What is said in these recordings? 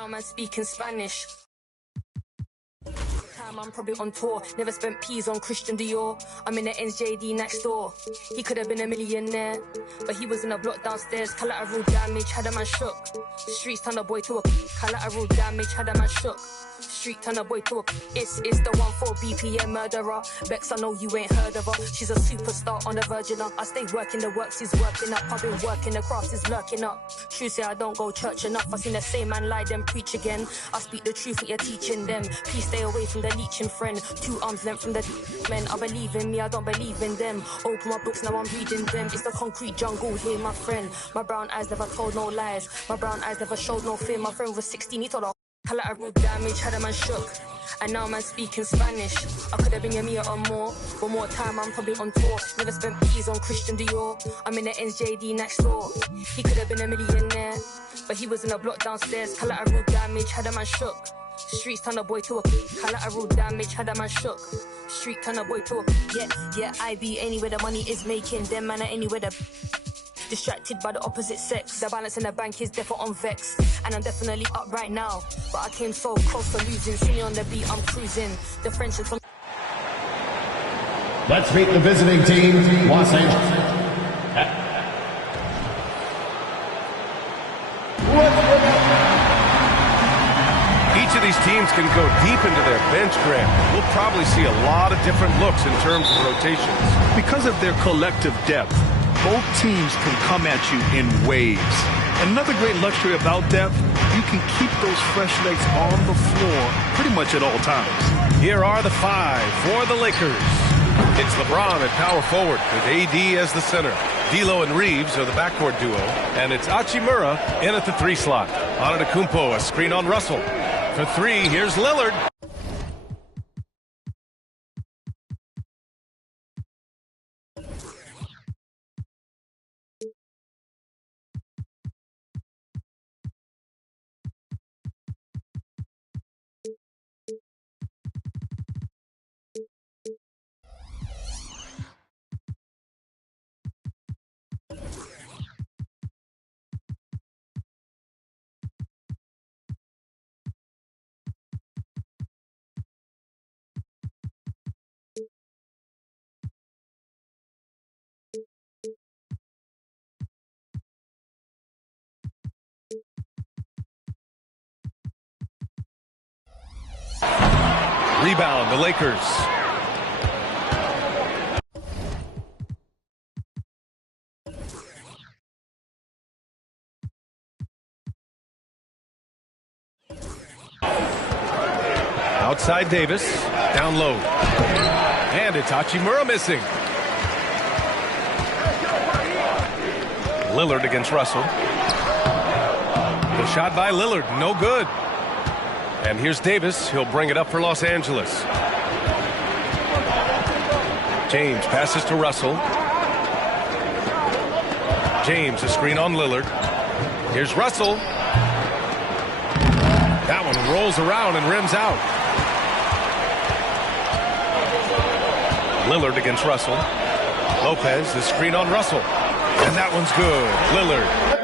now man speaking Spanish. I'm probably on tour, never spent peas on Christian Dior. I'm in the NJD next door. He could have been a millionaire, but he was in a block downstairs. Collateral damage, had a man shook. Streets turned a boy to a collateral damage, had a man shook. Street turn a boy to a it's the 1-4 BPM murderer. Bex, I know you ain't heard of her. She's a superstar on the virgin up. I stay working, the works is working up. I've been working, the craft is lurking up. True say I don't go church enough. I seen the same man lie, then preach again. I speak the truth, what you're teaching them. Please stay away from the leeching friend. 2 arms length from the men. I believe in me, I don't believe in them. Open my books, now I'm reading them. It's the concrete jungle here, my friend. My brown eyes never told no lies. My brown eyes never showed no fear. My friend was 16, he told her collateral damage, had a man shook. And now man speaking Spanish. I could have been a meal or more. One more time, I'm probably on tour. Never spent peas on Christian Dior. I'm in the NJD next door. He could have been a millionaire, but he was in a block downstairs. Collateral damage, had a man shook. Streets turn a boy to a collateral damage, had a man shook. Street turn a boy to a yeah, I be anywhere the money is making. Them man are anywhere the distracted by the opposite sex. The balance in the bank is definitely on vex. And I'm definitely up right now, but I came so close to losing. Singing on the beat, I'm cruising. The friendship from... Let's meet the visiting team, Los Angeles. Each of these teams can go deep into their bench, Grant. We'll probably see a lot of different looks in terms of rotations. Because of their collective depth, both teams can come at you in waves. Another great luxury about depth, you can keep those fresh legs on the floor pretty much at all times. Here are the 5 for the Lakers. It's LeBron at power forward with AD as the center. D'Lo and Reeves are the backcourt duo. And it's Hachimura in at the 3 slot. Antetokounmpo, a screen on Russell. For 3, here's Lillard. Rebound, the Lakers. Outside Davis, down low. And it's Hachimura missing. Lillard against Russell. The shot by Lillard, no good. And here's Davis. He'll bring it up for Los Angeles. James passes to Russell. James, a screen on Lillard. Here's Russell. That one rolls around and rims out. Lillard against Russell. Lopez, the screen on Russell. And that one's good. Lillard.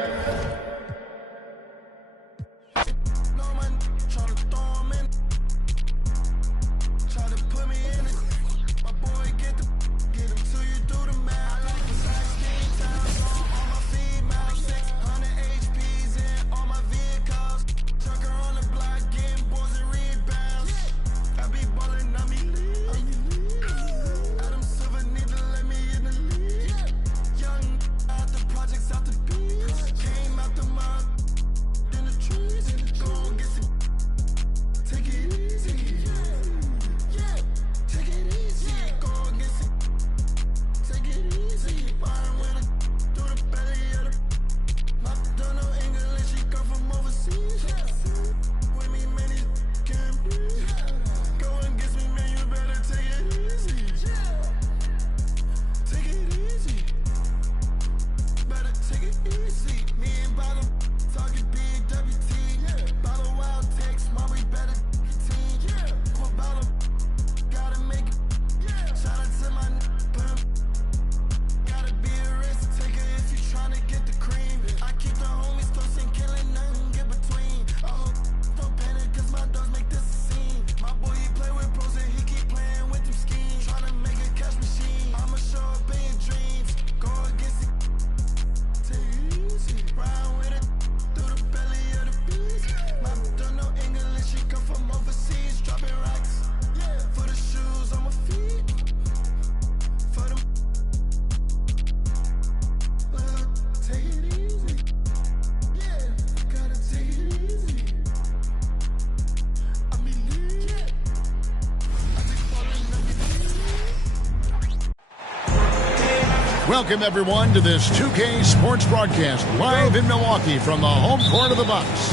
Welcome, everyone, to this 2K Sports broadcast live in Milwaukee from the home court of the Bucks.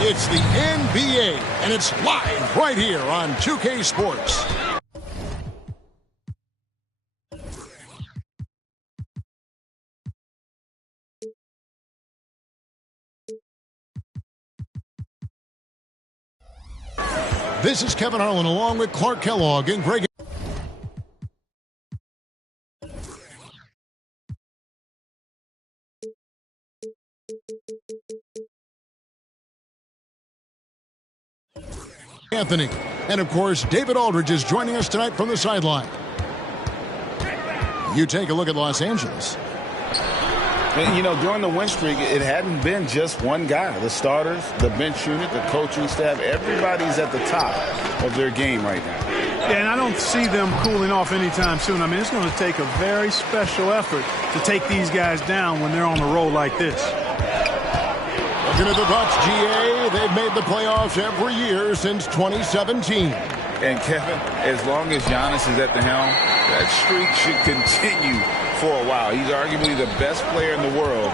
It's the NBA, and it's live right here on 2K Sports. This is Kevin Harlan along with Clark Kellogg and Greg Anthony. And, of course, David Aldridge is joining us tonight from the sideline. You take a look at Los Angeles. And, you know, during the win streak, it hadn't been just one guy. The starters, the bench unit, the coaching staff, everybody's at the top of their game right now. Yeah, and I don't see them cooling off anytime soon. I mean, it's going to take a very special effort to take these guys down when they're on the roll like this. Looking at the Bucks, GA, they've made the playoffs every year since 2017. And, Kevin, as long as Giannis is at the helm, that streak should continue for a while. He's arguably the best player in the world.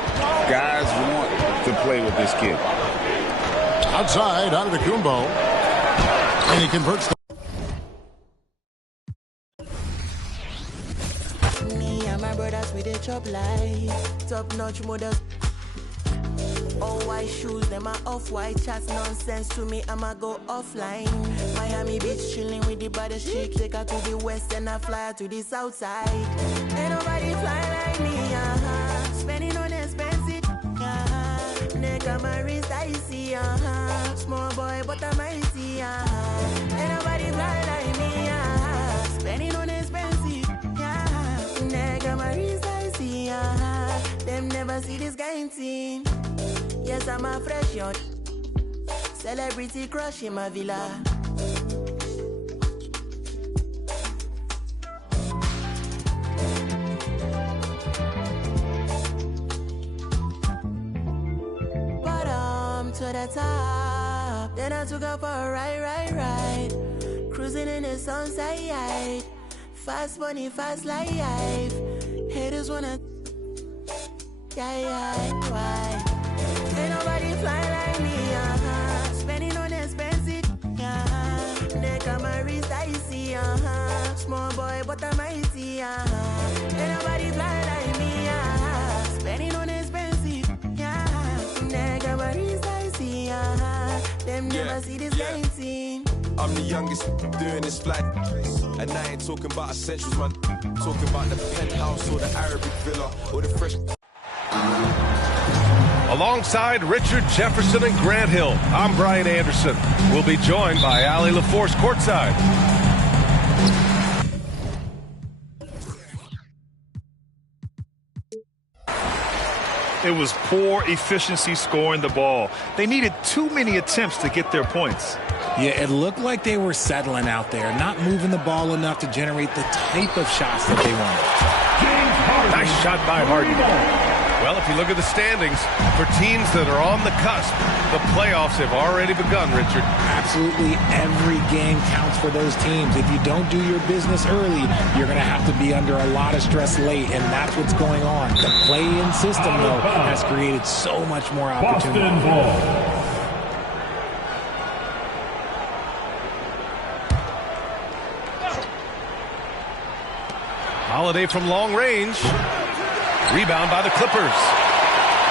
Guys want to play with this kid. Outside, Antetokounmpo. And he converts the... Me and my brothers, we dey chop life. Top-notch models. All white shoes, them are off-white chats. Nonsense to me, I'ma go offline. Miami Beach, chilling with the baddest chick. Take her to the west and I fly her to the south side. Ain't nobody fly like me, Spending on expensive, Neck on my wrist, I see, Small boy, but I'm icy, Ain't nobody fly like me, Spending on expensive, Neck on my wrist, I see, Them never see this kind team. Yes, I'm a fresh yacht. Celebrity crush in my villa. Bottom to the top. Then I took her for a ride. Cruising in the sunset. Fast money, fast life. Haters wanna... why? Ain't nobody fly like me, Spending on expensive, Neck on my wrist, I see, Small boy, but I'm icy, Ain't nobody fly like me, Spending on expensive, Neck on my wrist, I see, Them never see this game team. I'm the youngest doing this flight. And I ain't talking about essentials, man. Talking about the penthouse or the Arabic villa or the fresh... Alongside Richard Jefferson and Grant Hill, I'm Brian Anderson. We'll be joined by Allie LaForce courtside. It was poor efficiency scoring the ball. They needed too many attempts to get their points. Yeah, it looked like they were settling out there, not moving the ball enough to generate the type of shots that they wanted. Nice shot by Harden. Well, if you look at the standings, for teams that are on the cusp, the playoffs have already begun, Richard. Absolutely every game counts for those teams. If you don't do your business early, you're going to have to be under a lot of stress late, and that's what's going on. The play-in system, though, has created so much more opportunity. Holiday from long range. Rebound by the Clippers.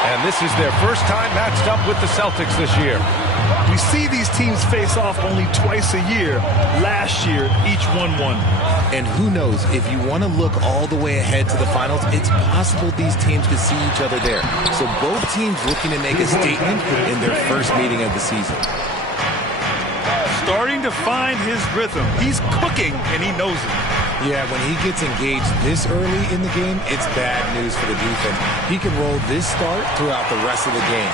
And this is their first time matched up with the Celtics this year. We see these teams face off only twice a year. Last year, each won one. And who knows, if you want to look all the way ahead to the finals, it's possible these teams could see each other there. So both teams looking to make a statement in their first meeting of the season. Starting to find his rhythm. He's cooking, and he knows it. Yeah, when he gets engaged this early in the game, it's bad news for the defense. He can roll this start throughout the rest of the game.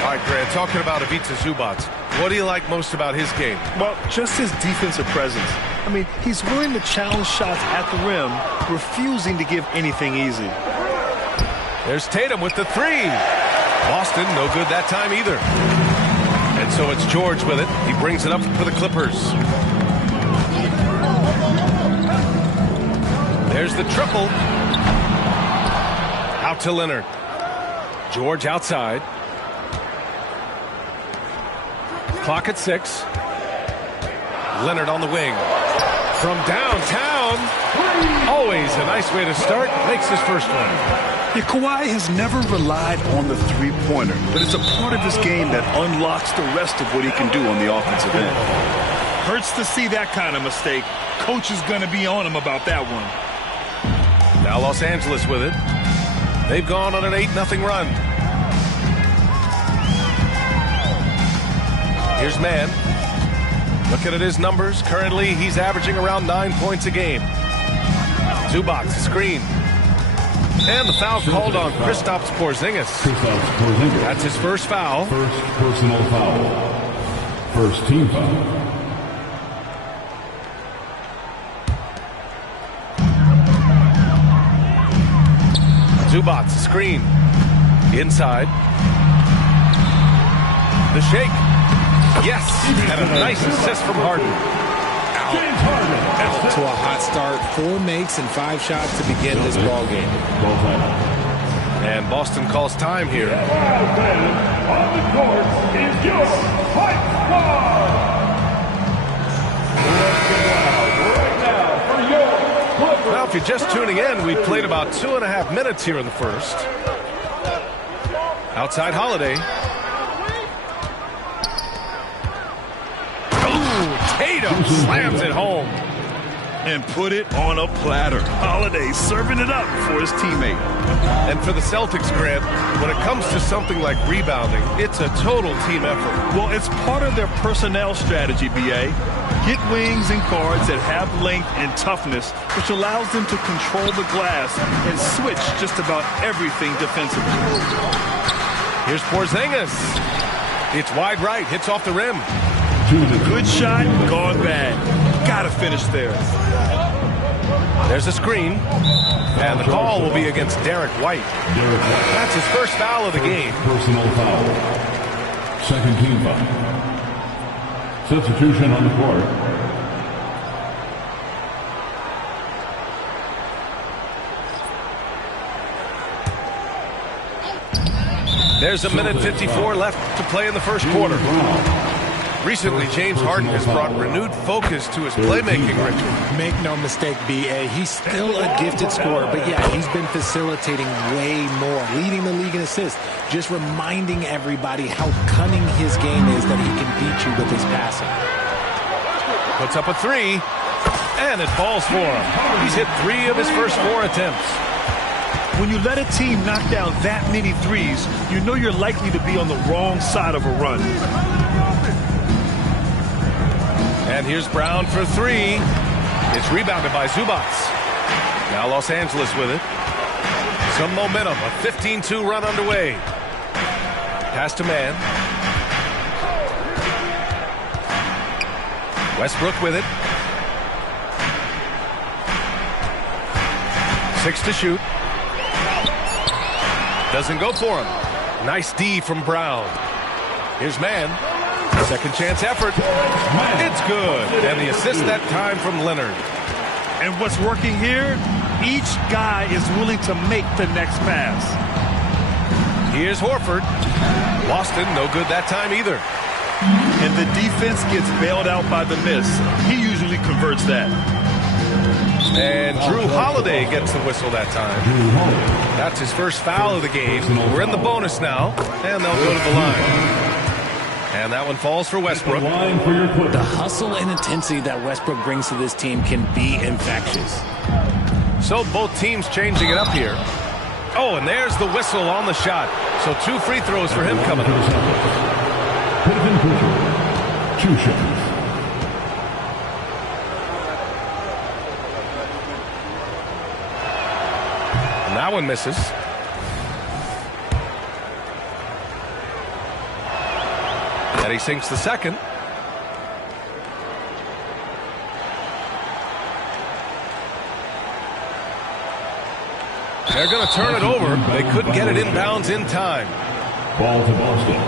All right, Grant, talking about Ivica Zubac, what do you like most about his game? Well, just his defensive presence. I mean, he's willing to challenge shots at the rim, refusing to give anything easy. There's Tatum with the three. Boston, no good that time either. And so it's George with it. He brings it up for the Clippers. There's the triple. Out to Leonard. George outside. Clock at 6. Leonard on the wing. From downtown. Always a nice way to start. Makes his first one. Yeah, Kawhi has never relied on the three-pointer, but it's a part of his game that unlocks the rest of what he can do on the offensive end. Hurts to see that kind of mistake. Coach is going to be on him about that one. Now Los Angeles with it. They've gone on an 8-0 run. Here's Mann. Looking at his numbers. Currently, he's averaging around 9 points a game. Zubac, screen. And the foul called on Kristaps Porzingis. That's his first foul. First personal foul. First team foul. Zubac, screen. Inside. The shake. Yes, and a nice assist from Harden. Out to a hot start. 4 makes and 5 shots to begin this ball game. And Boston calls time here. On the court is your fight squad. Well, if you're just tuning in, we played about 2.5 minutes here in the first. Outside Holiday. Tatum slams it home. And put it on a platter. Holiday serving it up for his teammate. And for the Celtics, Grant, when it comes to something like rebounding, it's a total team effort. Well, it's part of their personnel strategy, B.A. Get wings and guards that have length and toughness, which allows them to control the glass and switch just about everything defensively. Here's Porzingis. It's wide right, hits off the rim. Good shot, gone bad. Gotta finish there. There's a screen. And the call will be against Derek White. That's his first foul of the game. Personal foul. Second team foul. Substitution on the court. There's a minute 54 left to play in the first quarter. Recently, James Harden has brought renewed focus to his playmaking ritual. Make no mistake, B.A., he's still a gifted scorer, but yeah, he's been facilitating way more, leading the league in assists, just reminding everybody how cunning his game is that he can beat you with his passing. Puts up a 3, and it falls for him. He's hit 3 of his first 4 attempts. When you let a team knock down that many threes, you know you're likely to be on the wrong side of a run. And here's Brown for 3. It's rebounded by Zubac. Now Los Angeles with it. Some momentum. A 15-2 run underway. Pass to Mann. Westbrook with it. 6 to shoot. Doesn't go for him. Nice D from Brown. Here's Mann. Second chance effort. It's good. And the assist that time from Leonard. And what's working here? Each guy is willing to make the next pass. Here's Horford. Boston, no good that time either. And the defense gets bailed out by the miss. He usually converts that. And Drew Holiday gets the whistle that time. That's his first foul of the game. We're in the bonus now, and they'll go to the line. And that one falls for Westbrook. The hustle and intensity that Westbrook brings to this team can be infectious. So both teams changing it up here. Oh, and there's the whistle on the shot. So 2 free throws for him coming up. 2 shots. And that one misses. And he sinks the second. They're going to turn it over. They couldn't get it inbounds in time. Ball to Boston.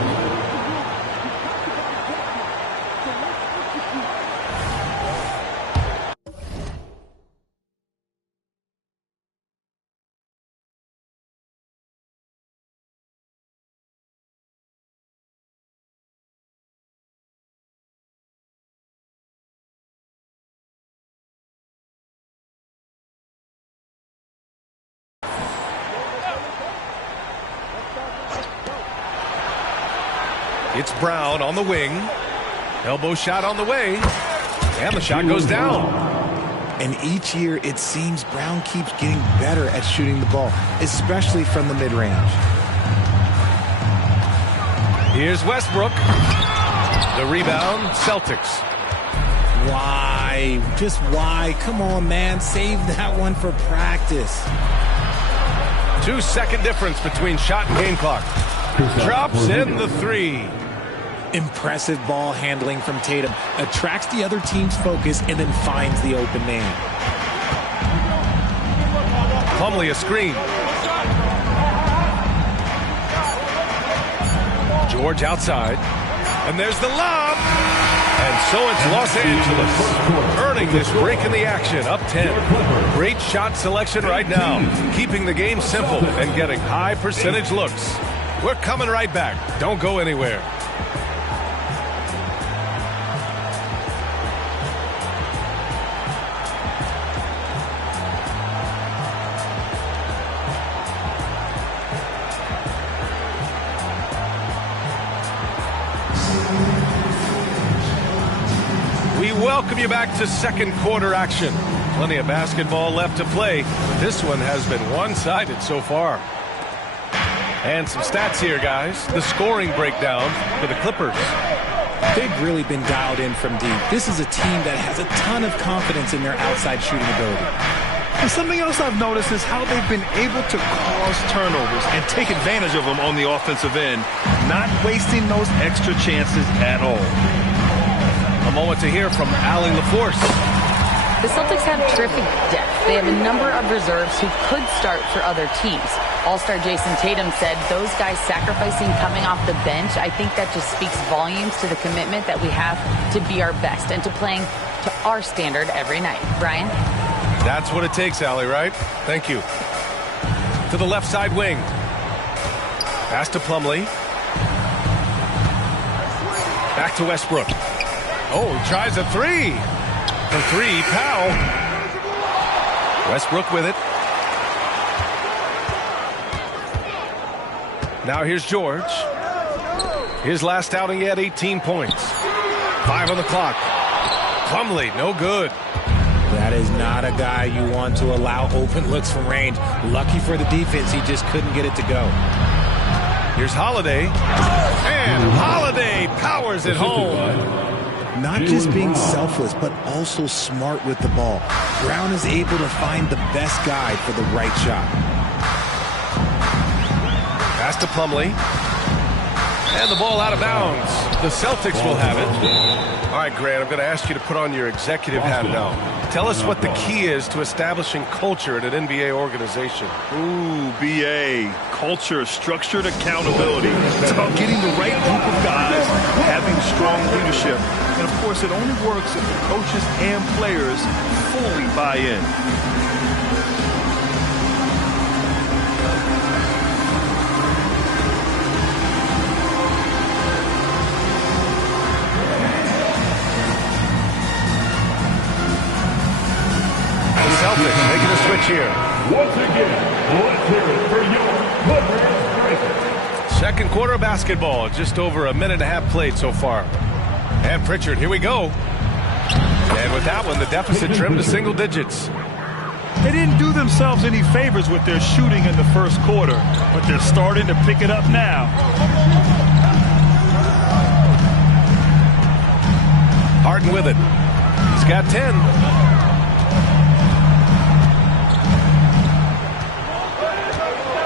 It's Brown on the wing. Elbow shot on the way. And the shot goes down. And each year, it seems Brown keeps getting better at shooting the ball, especially from the mid-range. Here's Westbrook. The rebound, Celtics. Why? Just why? Come on, man. Save that one for practice. 2-second difference between shot and game clock. Drops in the three. Impressive ball handling from Tatum. Attracts the other team's focus and then finds the open man. Plumlee a screen. George outside. And there's the lob. And so it's Los Angeles earning this break in the action, up 10. Great shot selection right now, keeping the game simple and getting high percentage looks. We're coming right back. Don't go anywhere. Welcome you back to second quarter action. Plenty of basketball left to play. This one has been one-sided so far. And some stats here, guys. The scoring breakdown for the Clippers. They've really been dialed in from deep. This is a team that has a ton of confidence in their outside shooting ability. And something else I've noticed is how they've been able to cause turnovers and take advantage of them on the offensive end, not wasting those extra chances at all. A moment to hear from Allie LaForce. The Celtics have terrific depth. They have a number of reserves who could start for other teams. All-star Jason Tatum said those guys sacrificing coming off the bench, I think that just speaks volumes to the commitment that we have to be our best and to playing to our standard every night. Brian? That's what it takes, Allie, right? Thank you. To the left side wing. Pass to Plumlee. Back to Westbrook. Oh, he tries a three. For three, Powell. Westbrook with it. Now here's George. His last outing, he had 18 points. 5 on the clock. Plumlee, no good. That is not a guy you want to allow open looks from range. Lucky for the defense, he just couldn't get it to go. Here's Holiday. And Holiday powers it home. Not just being selfless, but also smart with the ball. Brown is able to find the best guy for the right shot. Pass to Plumlee. And the ball out of bounds. The Celtics will have it. All right, Grant, I'm going to ask you to put on your executive hat now. Tell us what the key is to establishing culture at an NBA organization. Ooh, BA. Culture, structured accountability. It's about getting the right group of guys, having strong leadership. And, of course, it only works if the coaches and players fully buy in. Celtics making a switch here. Once again, let's hear it for your Clippers. Second quarter basketball, just over a minute and a half played so far. And Pritchard, here we go. And with that one, the deficit trimmed to single digits. They didn't do themselves any favors with their shooting in the first quarter, but they're starting to pick it up now. Harden with it. He's got 10.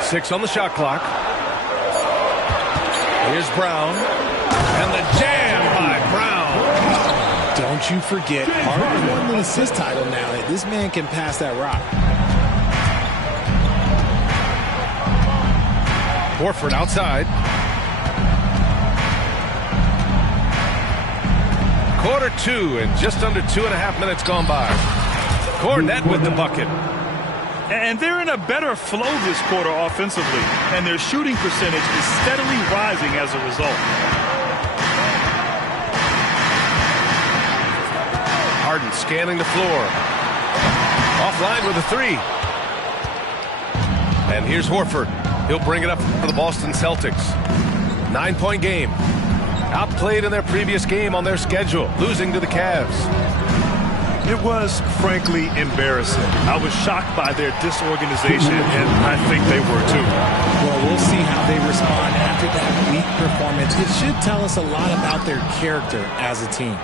Six on the shot clock. Here's Brown. And the jam by Brown. Don't you forget, Harden won the assist title now. This man can pass that rock. Horford outside. Quarter two and just under 2.5 minutes gone by. Kornet with the bucket. And they're in a better flow this quarter offensively, and their shooting percentage is steadily rising as a result. Harden scanning the floor. Offline with a three. And here's Horford. He'll bring it up for the Boston Celtics. 9-point game. Outplayed in their previous game on their schedule, losing to the Cavs. It was, frankly, embarrassing. I was shocked by their disorganization, and I think they were too. Well, we'll see how they respond after that weak performance. It should tell us a lot about their character as a team.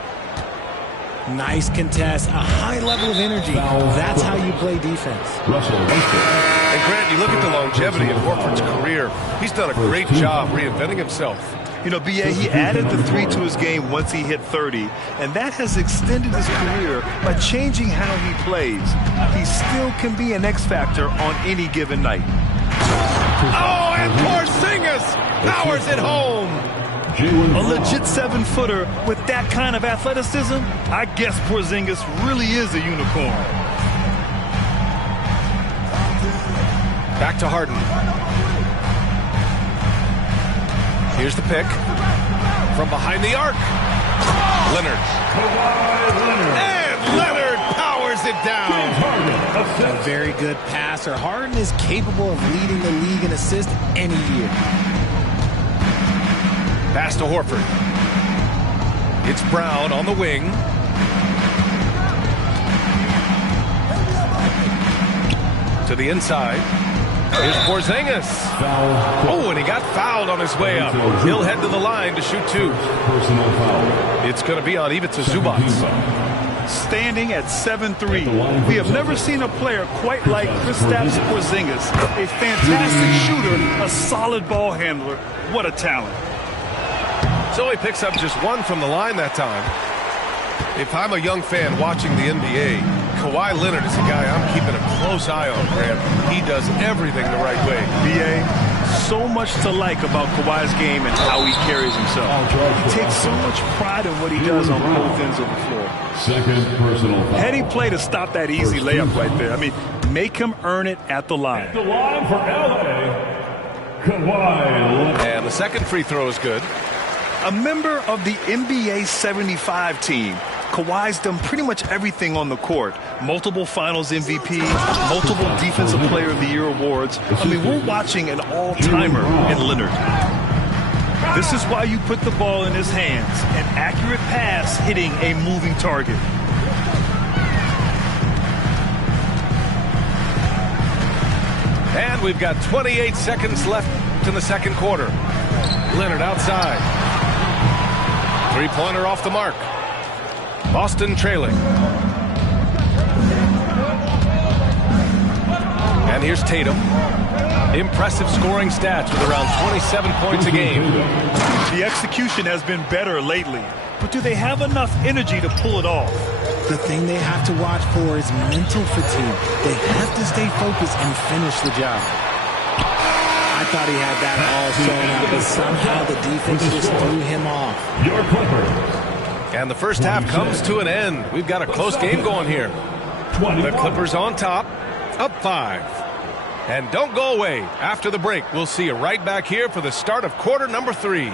Nice contest, a high level of energy. That's how you play defense. And Grant, you look at the longevity of Horford's career. He's done a great job reinventing himself. You know, B.A., he added the 3 to his game once he hit 30, and that has extended his career by changing how he plays. He still can be an X factor on any given night. Oh, and Porzingis powers it home. A legit 7-footer with that kind of athleticism, I guess Porzingis really is a unicorn. Back to Harden. Here's the pick. From behind the arc. Leonard. And Leonard powers it down. A very good passer. Harden is capable of leading the league in assists any year. Pass to Horford. It's Brown on the wing. To the inside. Here's Porzingis. Oh, and he got fouled on his way up. He'll head to the line to shoot 2. It's going to be on Ivica Zubac. Standing at 7'3", we have never seen a player quite like Kristaps Porzingis. A fantastic shooter, a solid ball handler. What a talent. So he picks up just 1 from the line that time. If I'm a young fan watching the NBA, Kawhi Leonard is a guy I'm keeping a close eye on, Graham. He does everything the right way. B.A., so much to like about Kawhi's game and how he carries himself. He takes so much pride in what he does on both ends of the floor. Second personal foul. Heady play to stop that easy layup right there. I mean, make him earn it at the line. At the line for L.A., Kawhi. And the second free throw is good. A member of the NBA 75 team, Kawhi's done pretty much everything on the court. Multiple finals MVP, multiple Defensive Player of the Year awards. I mean, we're watching an all-timer in Leonard. This is why you put the ball in his hands. An accurate pass hitting a moving target. And we've got 28 seconds left in the second quarter. Leonard outside. Three-pointer off the mark. Boston trailing. And here's Tatum. Impressive scoring stats with around 27 points a game. The execution has been better lately, but do they have enough energy to pull it off? The thing they have to watch for is mental fatigue. They have to stay focused and finish the job. I thought he had that all sewn up, but somehow the defense just threw him off. Your Clippers. And the first half comes to an end. We've got a close game going here. The Clippers on top, up 5. And don't go away. After the break, we'll see you right back here for the start of quarter number 3.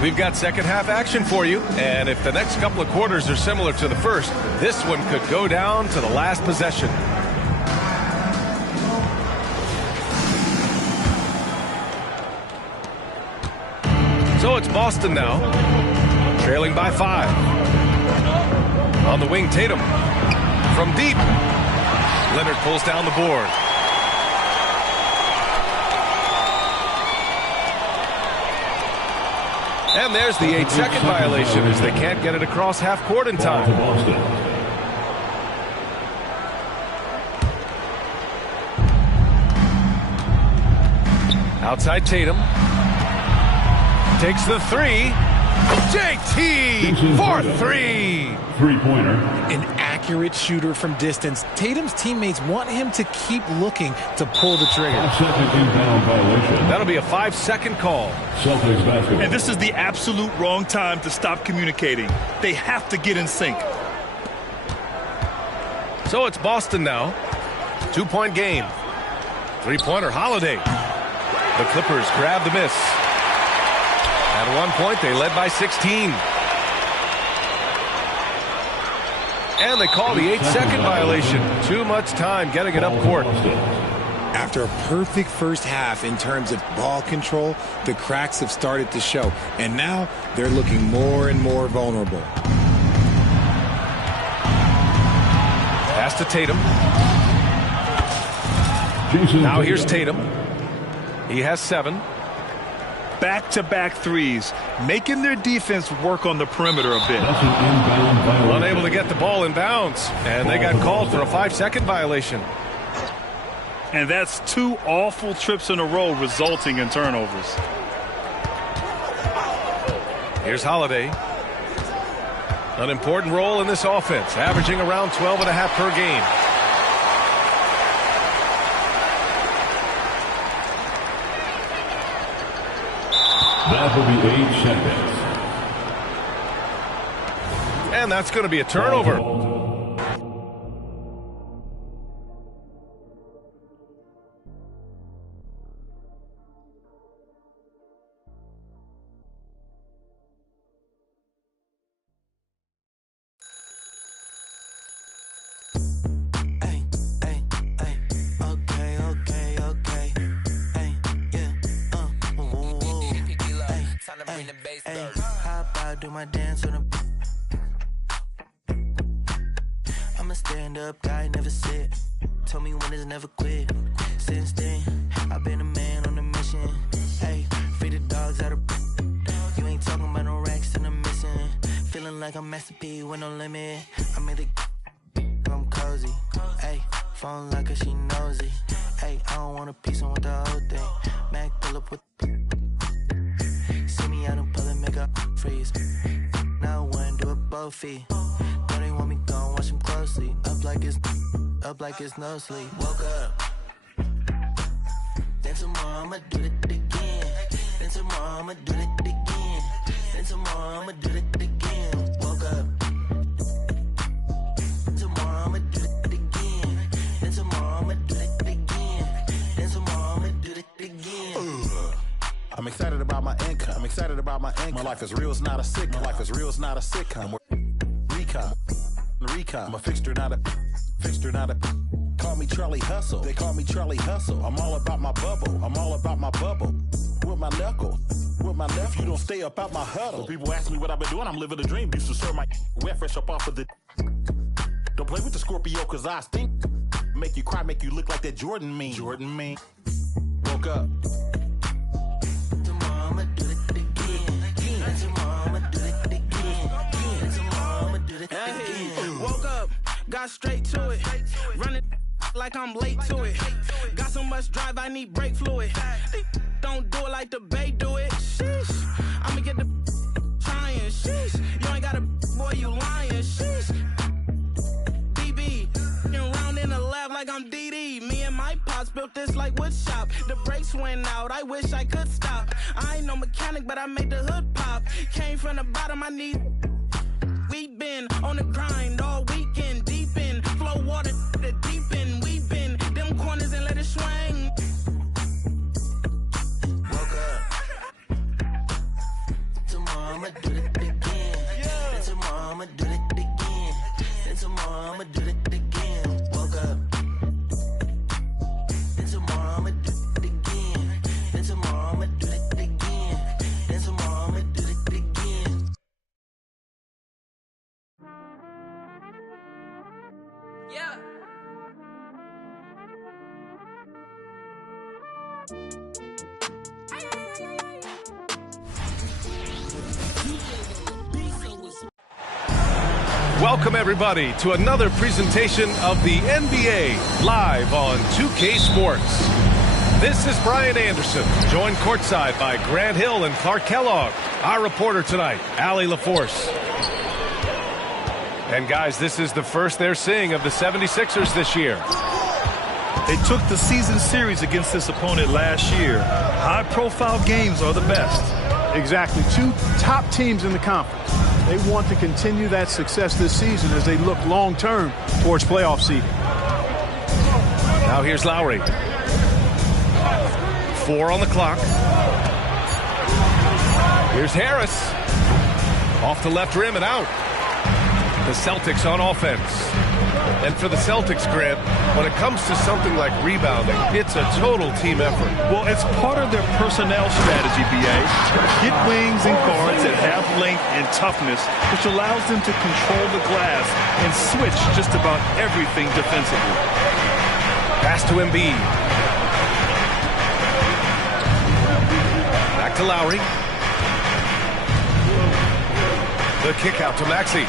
We've got second half action for you. And if the next couple of quarters are similar to the first, this one could go down to the last possession. So it's Boston now, trailing by 5. On the wing, Tatum. From deep. Leonard pulls down the board. And there's the 8-second violation as they can't get it across half court in time. Outside Tatum. Takes the 3. JT for 3. Three-pointer. An accurate shooter from distance. Tatum's teammates want him to keep looking to pull the trigger. 5-second inbound violation. That'll be a 5-second call. Celtics basketball. And this is the absolute wrong time to stop communicating. They have to get in sync. So it's Boston now. 2-point game. Three-pointer, Holiday. The Clippers grab the miss. At one point, they led by 16. And they call the 8-second violation. Too much time getting it up court. After a perfect first half in terms of ball control, the cracks have started to show, and now they're looking more and more vulnerable. Pass to Tatum. Now here's Tatum. He has 7. Back-to-back threes, making their defense work on the perimeter a bit. Unable to get the ball in bounds, and they got called for a 5-second violation. And that's 2 awful trips in a row resulting in turnovers. Here's Holiday. An important role in this offense, averaging around 12.5 per game. That will be 8 seconds. And that's going to be a turnover. How about do my dance on the... I'm a stand-up guy, never sit. Told me when it's never quit. Since then, I've been a man on a mission. Hey, free the dogs out of... You ain't talking about no racks and I'm missing. Feeling like I'm Master P with no limit. I made it... I'm cozy. Hey, phone like her, she nosy. Hey, I don't want a piece on with the whole thing. Mac pull up with... See me out in public, make up freeze. Now I wanna do it both feet. Know they want me gone, watch them closely. Up like it's no sleep. Woke up. Then tomorrow I'ma do it again. Then tomorrow I'ma do it again. Then tomorrow I'ma do it again. Woke up. Tomorrow I'ma do it again. Then tomorrow I'ma do it again. Then tomorrow I'ma do it again. I'm excited about my income. I'm excited about my income. My life is real, it's not a sitcom. My life is real, it's not a sitcom. Recon. I'm a fixture, not a. Call me Charlie Hustle. They call me Charlie Hustle. I'm all about my bubble. I'm all about my bubble. With my knuckle. With my left. If you don't stay up out my huddle. When people ask me what I've been doing, I'm living a dream. Used to serve my wet fresh up off of the. Don't play with the Scorpio, cause I stink. Make you cry, make you look like that Jordan meme. Woke up. Woke up, got straight to it. Running like I'm late to it. Got so much drive, I need brake fluid. Don't do it like the Bay do it. Sheesh, I'ma get the trying. Sheesh, you ain't got a boy, you lying. Sheesh, DB, round in the lab like I'm DD. Me and my pops built this like wood shop. The brakes went out, I wish I could stop. I ain't no mechanic, but I made the hood pop. Came from the bottom, I need. We been on the grind all weekend, deep in flow water, the deep end. We been them corners and let it swing. Woke up. Tomorrow I'ma do it again. Then tomorrow I'ma do it again. Then tomorrow I'ma do it again. Woke up. Then tomorrow I'ma do it again. Then tomorrow I'ma do it again. Then tomorrow I'ma do it again. Yeah. Welcome, everybody, to another presentation of the NBA live on 2K Sports. This is Brian Anderson, joined courtside by Grant Hill and Clark Kellogg. Our reporter tonight, Allie LaForce. And, guys, this is the first they're seeing of the 76ers this year. They took the season series against this opponent last year. High-profile games are the best. Exactly. 2 top teams in the conference. They want to continue that success this season as they look long-term towards playoff seeding. Now here's Lowry. 4 on the clock. Here's Harris. Off the left rim and out. The Celtics on offense. And for the Celtics, Grant, when it comes to something like rebounding, it's a total team effort. Well, it's part of their personnel strategy, B.A. Get wings and guards that have length and toughness, which allows them to control the glass and switch just about everything defensively. Pass to Embiid. Back to Lowry. The kick out to Maxey.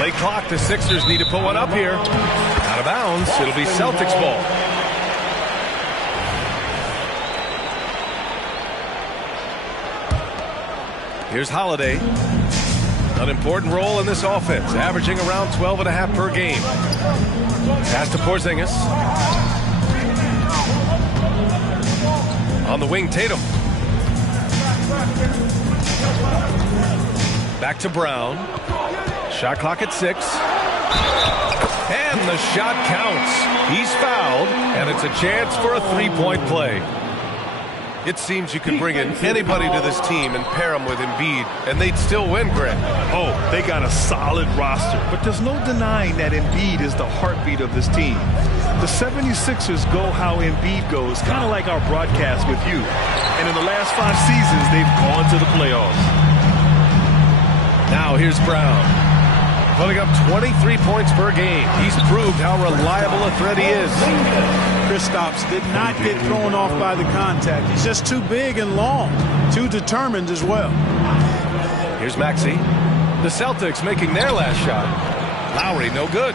Late clock, the Sixers need to put one up here. Out of bounds, it'll be Celtics ball. Here's Holiday. An important role in this offense, averaging around 12.5 per game. Pass to Porzingis. On the wing, Tatum. Back to Brown. Shot clock at 6. And the shot counts. He's fouled, and it's a chance for a three-point play. It seems you can bring in anybody to this team and pair them with Embiid, and they'd still win, Grant. Oh, they got a solid roster, but there's no denying that Embiid is the heartbeat of this team. The 76ers go how Embiid goes, kind of like our broadcast with you. And in the last 5 seasons, they've gone to the playoffs. Now here's Brown. Putting up 23 points per game. He's proved how reliable a threat he is. Kristaps did not get thrown off by the contact. He's just too big and long, too determined as well. Here's Maxey. The Celtics making their last shot. Lowry, no good.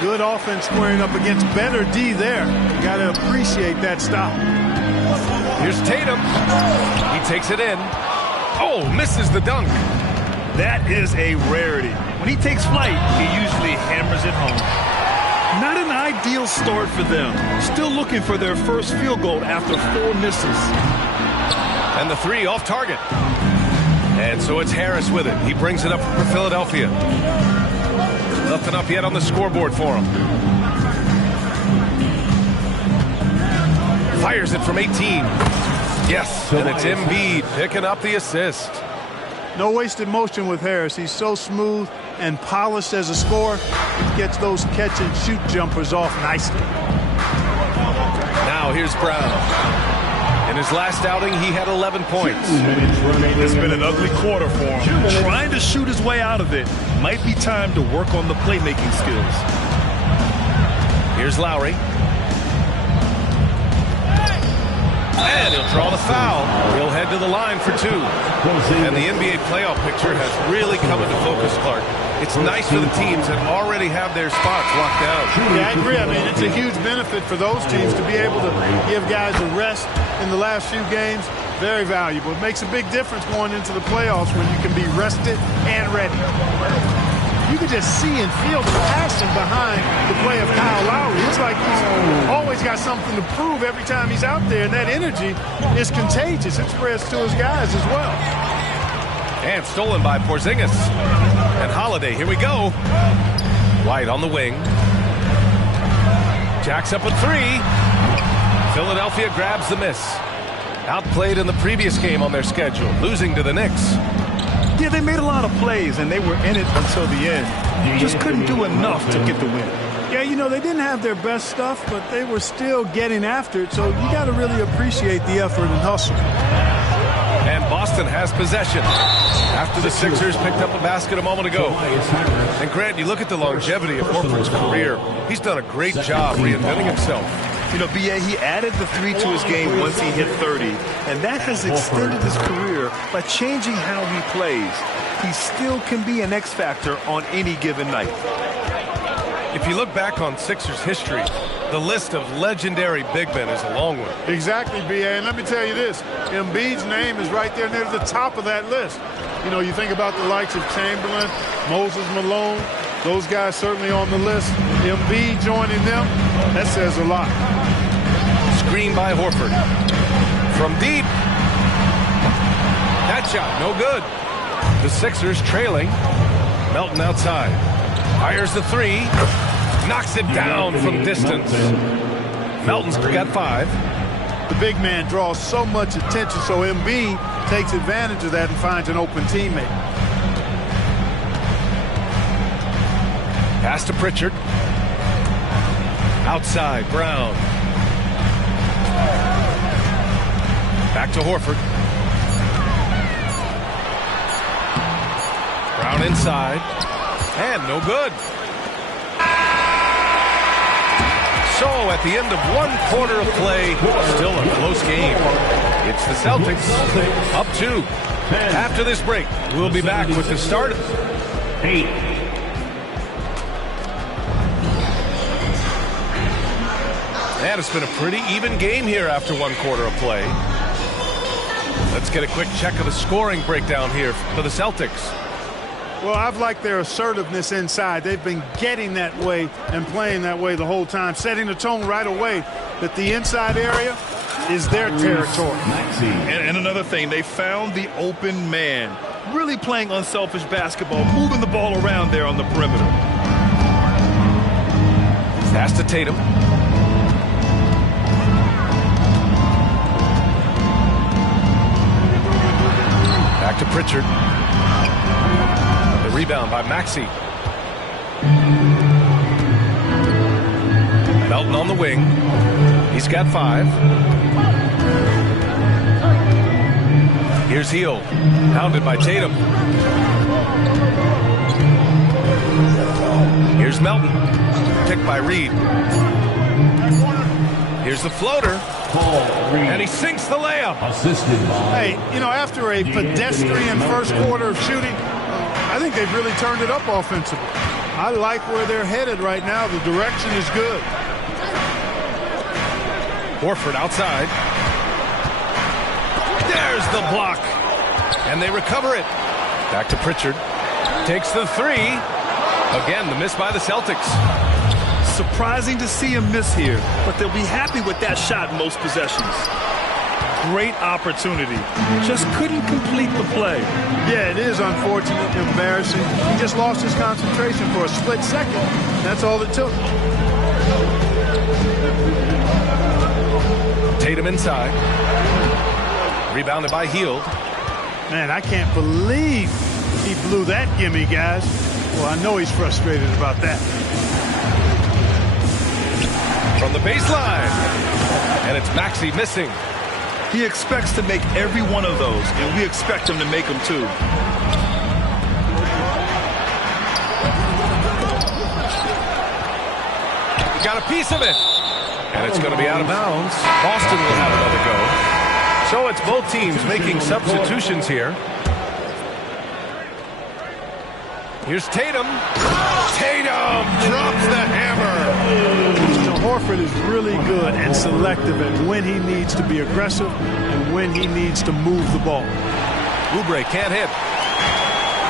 Good offense squaring up against better D there. You got to appreciate that stop. Here's Tatum. He takes it in. Oh, misses the dunk. That is a rarity. When he takes flight, he usually hammers it home. Not an ideal start for them. Still looking for their first field goal after 4 misses. And the 3 off target. And so it's Harris with it. He brings it up for Philadelphia. Nothing up yet on the scoreboard for him. Fires it from 18. Yes, and it's Embiid picking up the assist. No wasted motion with Harris. He's so smooth and polished as a scorer. He gets those catch-and-shoot jumpers off nicely. Now here's Brown. In his last outing, he had 11 points. It's been an ugly quarter for him. Trying to shoot his way out of it. Might be time to work on the playmaking skills. Here's Lowry. And he'll draw the foul. He'll head to the line for 2. And the NBA playoff picture has really come into focus, Clark. It's nice for the teams that already have their spots locked down. Yeah, I agree. I mean, it's a huge benefit for those teams to be able to give guys a rest in the last few games. Very valuable. It makes a big difference going into the playoffs when you can be rested and ready. You can just see and feel the passion behind the play of Kyle Lowry. It's like he's always got something to prove every time he's out there, and that energy is contagious. It spreads to his guys as well. And stolen by Porzingis. And Holiday, here we go. White on the wing. Jacks up a 3. Philadelphia grabs the miss. Outplayed in the previous game on their schedule, losing to the Knicks. Yeah, they made a lot of plays, and they were in it until the end. Just couldn't do enough to get the win. Yeah, you know, they didn't have their best stuff, but they were still getting after it, so you got to really appreciate the effort and hustle. And Boston has possession after the Sixers picked up a basket a moment ago. And Grant, you look at the longevity of Horford's career. He's done a great job reinventing himself. You know, B.A., he added the 3 to his game once he hit 30, and that has extended his career by changing how he plays. He still can be an X factor on any given night. If you look back on Sixers history, the list of legendary big men is a long one. Exactly, B.A., and let me tell you this. Embiid's name is right there near the top of that list. You know, you think about the likes of Chamberlain, Moses Malone, those guys certainly on the list. Embiid joining them, that says a lot. Screen by Horford. From deep. That shot, no good. The Sixers trailing. Melton outside. Fires the 3. Knocks it down from distance. Melton's got 5. The big man draws so much attention, so Embiid takes advantage of that and finds an open teammate. Pass to Pritchard. Outside, Brown. Back to Horford. Brown inside. And no good. So at the end of 1 quarter of play, still a close game. It's the Celtics up 2. After this break, we'll be back with the start. 8. And it's been a pretty even game here after 1 quarter of play. Let's get a quick check of the scoring breakdown here for the Celtics. Well, I've liked their assertiveness inside. They've been getting that way and playing that way the whole time, setting the tone right away that the inside area is their territory. And another thing, they found the open man. Really playing unselfish basketball, moving the ball around there on the perimeter. Pass to Tatum. Back to Pritchard. The rebound by Maxey. Melton on the wing. He's got 5. Here's Hield. Pounded by Tatum. Here's Melton. Picked by Reed. Here's the floater. And he sinks the layup. Hey, you know, after a pedestrian first quarter of shooting, I think they've really turned it up offensively. I like where they're headed right now. The direction is good. Horford outside. There's the block. And they recover it. Back to Pritchard. Takes the 3. Again, the miss by the Celtics. Surprising to see him miss here, but they'll be happy with that shot in most possessions. Great opportunity. Just couldn't complete the play. Yeah, it is unfortunate, embarrassing. He just lost his concentration for a split second. That's all it took. Tatum inside. Rebounded by Hield. Man, I can't believe he blew that gimme, guys. Well, I know he's frustrated about that. From the baseline. And it's Maxey missing. He expects to make every one of those, and we expect him to make them too. Got a piece of it. And it's going to be out of bounds. Boston will have another go. So it's both teams making substitutions here. Here's Tatum. Tatum drops the hammer. Horford is really good and selective at when he needs to be aggressive and when he needs to move the ball. Oubre can't hit.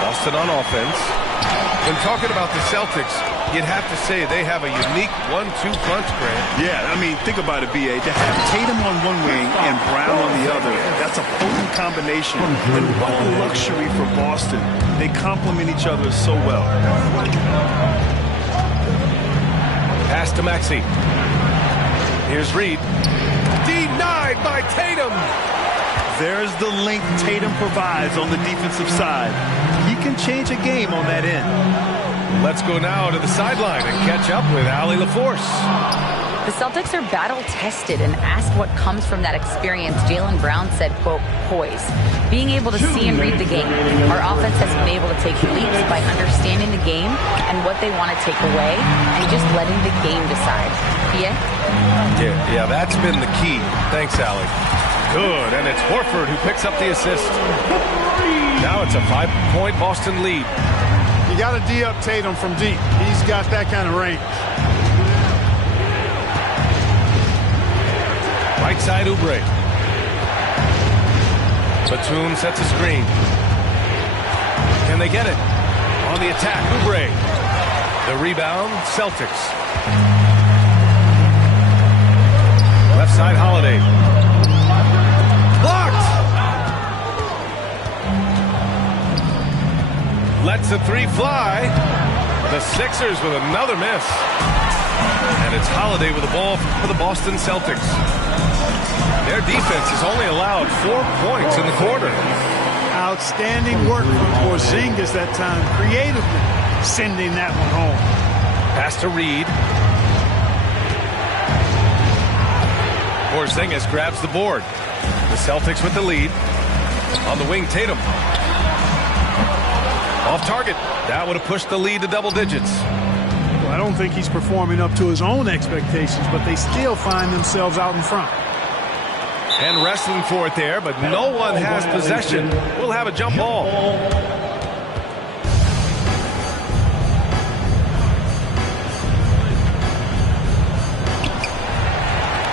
Boston on offense. When talking about the Celtics, you'd have to say they have a unique 1-2 punch, Grant. Yeah, I mean, think about it, B.A. To have Tatum on one wing and Brown on the other, that's a potent combination. And what a luxury for Boston. They complement each other so well. Pass to Maxey. Here's Reed. Denied by Tatum. There's the length Tatum provides on the defensive side. He can change a game on that end. Let's go now to the sideline and catch up with Allie LaForce. The Celtics are battle-tested, and asked what comes from that experience, Jaylen Brown said, quote, poise. Being able to see and read the game. Our offense has been able to take leaps by understanding the game and what they want to take away and just letting the game decide. Yeah? Yeah, that's been the key. Thanks, Allie. Good, and it's Horford who picks up the assist. Now it's a 5-point Boston lead. You got to D up Tatum from deep. He's got that kind of range. Right side, Oubre. Batum sets a screen. Can they get it? On the attack, Oubre. The rebound, Celtics. Left side, Holiday. Blocked! Lets the 3 fly. The Sixers with another miss. And it's Holiday with the ball for the Boston Celtics. Their defense has only allowed 4 points in the quarter. Outstanding work from Porzingis that time, creatively sending that one home. Pass to Reed. Porzingis grabs the board. The Celtics with the lead. On the wing, Tatum. Off target. That would have pushed the lead to double digits. Well, I don't think he's performing up to his own expectations, but they still find themselves out in front. And wrestling for it there, but no one has possession. We'll have a jump ball.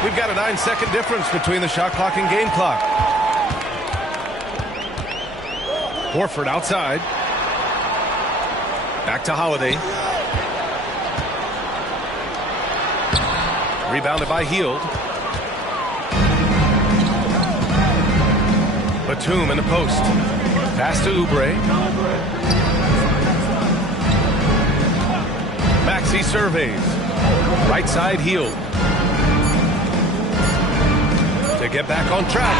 We've got a 9-second difference between the shot clock and game clock. Horford outside. Back to Holiday. Rebounded by Hield. Batum in the post. Pass to Oubre. Maxey surveys. Right side, Hield. To get back on track.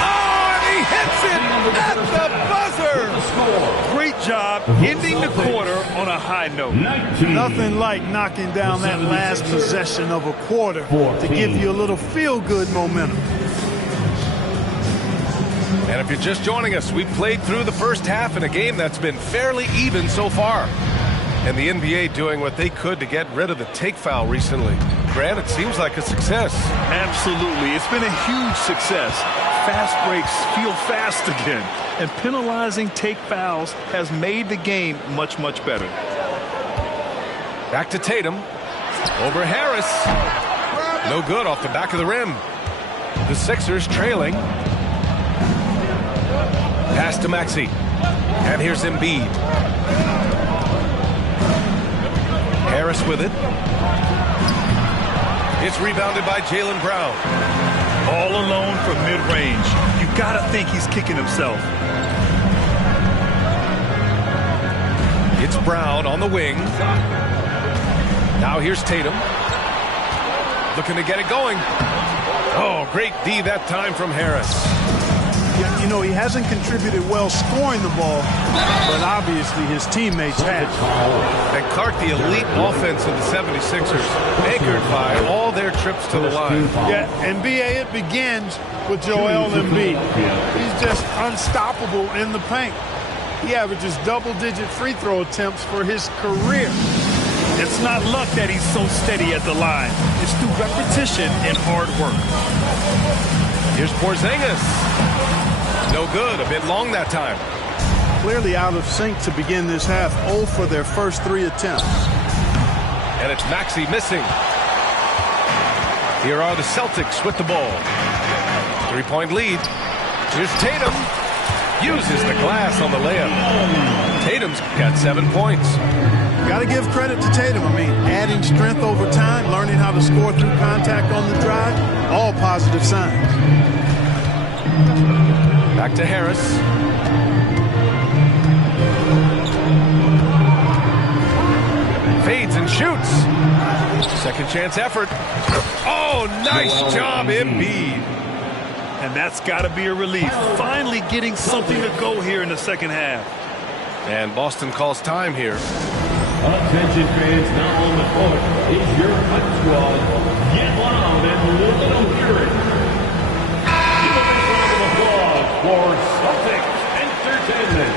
Oh, and he hits it at the buzzer! Great job ending the quarter on a high note. Nothing like knocking down that last possession of a quarter to give you a little feel-good momentum. And if you're just joining us, we've played through the first half in a game that's been fairly even so far. And the NBA doing what they could to get rid of the take foul recently. Grant, it seems like a success. Absolutely. It's been a huge success. Fast breaks feel fast again. And penalizing take fouls has made the game much, much better. Back to Tatum. Over Harris. No good off the back of the rim. The Sixers trailing. Pass to Maxey. And here's Embiid. Harris with it. It's rebounded by Jaylen Brown. All alone from mid-range. You gotta think he's kicking himself. It's Brown on the wing. Now here's Tatum. Looking to get it going. Oh, great D that time from Harris. You know, he hasn't contributed well scoring the ball, but obviously his teammates have. And Clark, the elite offense of the 76ers, anchored by all their trips to the line. Yeah, and BA, it begins with Joel Embiid. He's just unstoppable in the paint. He averages double-digit free throw attempts for his career. It's not luck that he's so steady at the line. It's through repetition and hard work. Here's Porzingis. No good, a bit long that time. Clearly out of sync to begin this half, 0 for their first 3 attempts. And it's Maxey missing. Here are the Celtics with the ball. 3-point lead. Here's Tatum. Uses the glass on the layup. Tatum's got 7 points. Got to give credit to Tatum. I mean, adding strength over time, learning how to score through contact on the drive, all positive signs. Back to Harris. Fades and shoots. Second chance effort. Oh, nice job, Embiid. And that's got to be a relief. Finally getting something to go here in the second half. And Boston calls time here. Attention fans, now on the court is your hot squad. Get loud and listen to hear it. For Celtics Entertainment.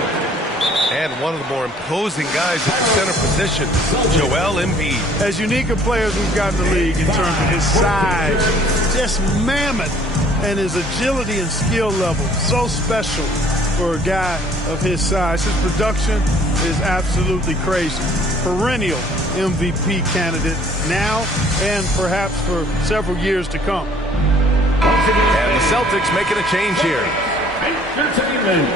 And one of the more imposing guys at the center position, Joel Embiid. As unique a player as we've got in the league in terms of his size, just mammoth, and his agility and skill level, so special for a guy of his size. His production is absolutely crazy. Perennial MVP candidate now and perhaps for several years to come. And the Celtics making a change here. Entertainment.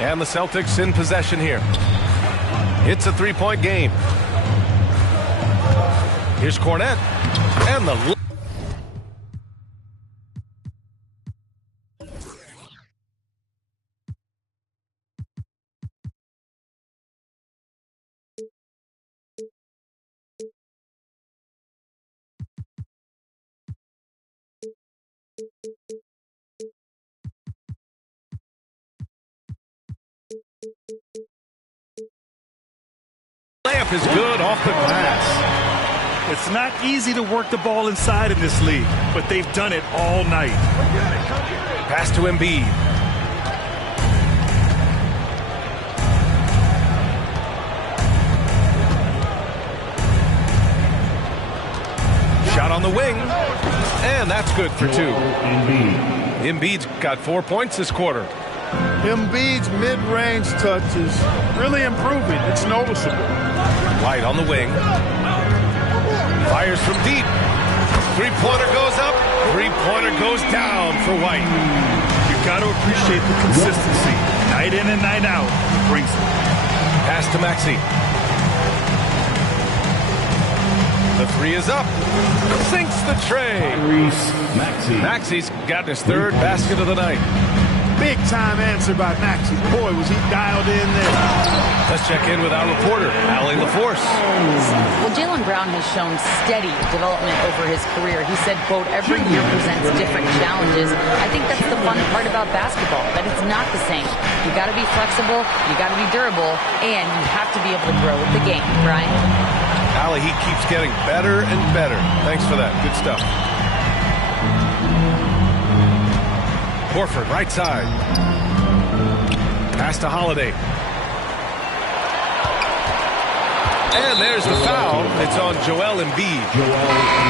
And the Celtics in possession here. It's a 3-point game. Here's Cornette. And the... layup is good off the glass. It's not easy to work the ball inside in this league, but they've done it all night. Pass to Embiid. Shot on the wing, and that's good for 2. Embiid's got 4 points this quarter. Embiid's mid-range touch is really improving. It's noticeable. White on the wing. Fires from deep. Three-pointer goes up. Three-pointer goes down for White. You've got to appreciate the consistency. Night in and night out. He brings it. Pass to Maxey. The 3 is up. Sinks the tray. Maxey's got his 3rd basket of the night. Big time answer by Maxey. Boy, was he dialed in there. Let's check in with our reporter, Allie LaForce. Well, Jaylen Brown has shown steady development over his career. He said, quote, every year presents different challenges. I think that's the fun part about basketball, that it's not the same. You got to be flexible, you got to be durable, and you have to be able to grow with the game, Brian. Allie, he keeps getting better and better. Thanks for that. Good stuff. Horford, right side. Pass to Holiday. And there's the foul. It's on Joel Embiid.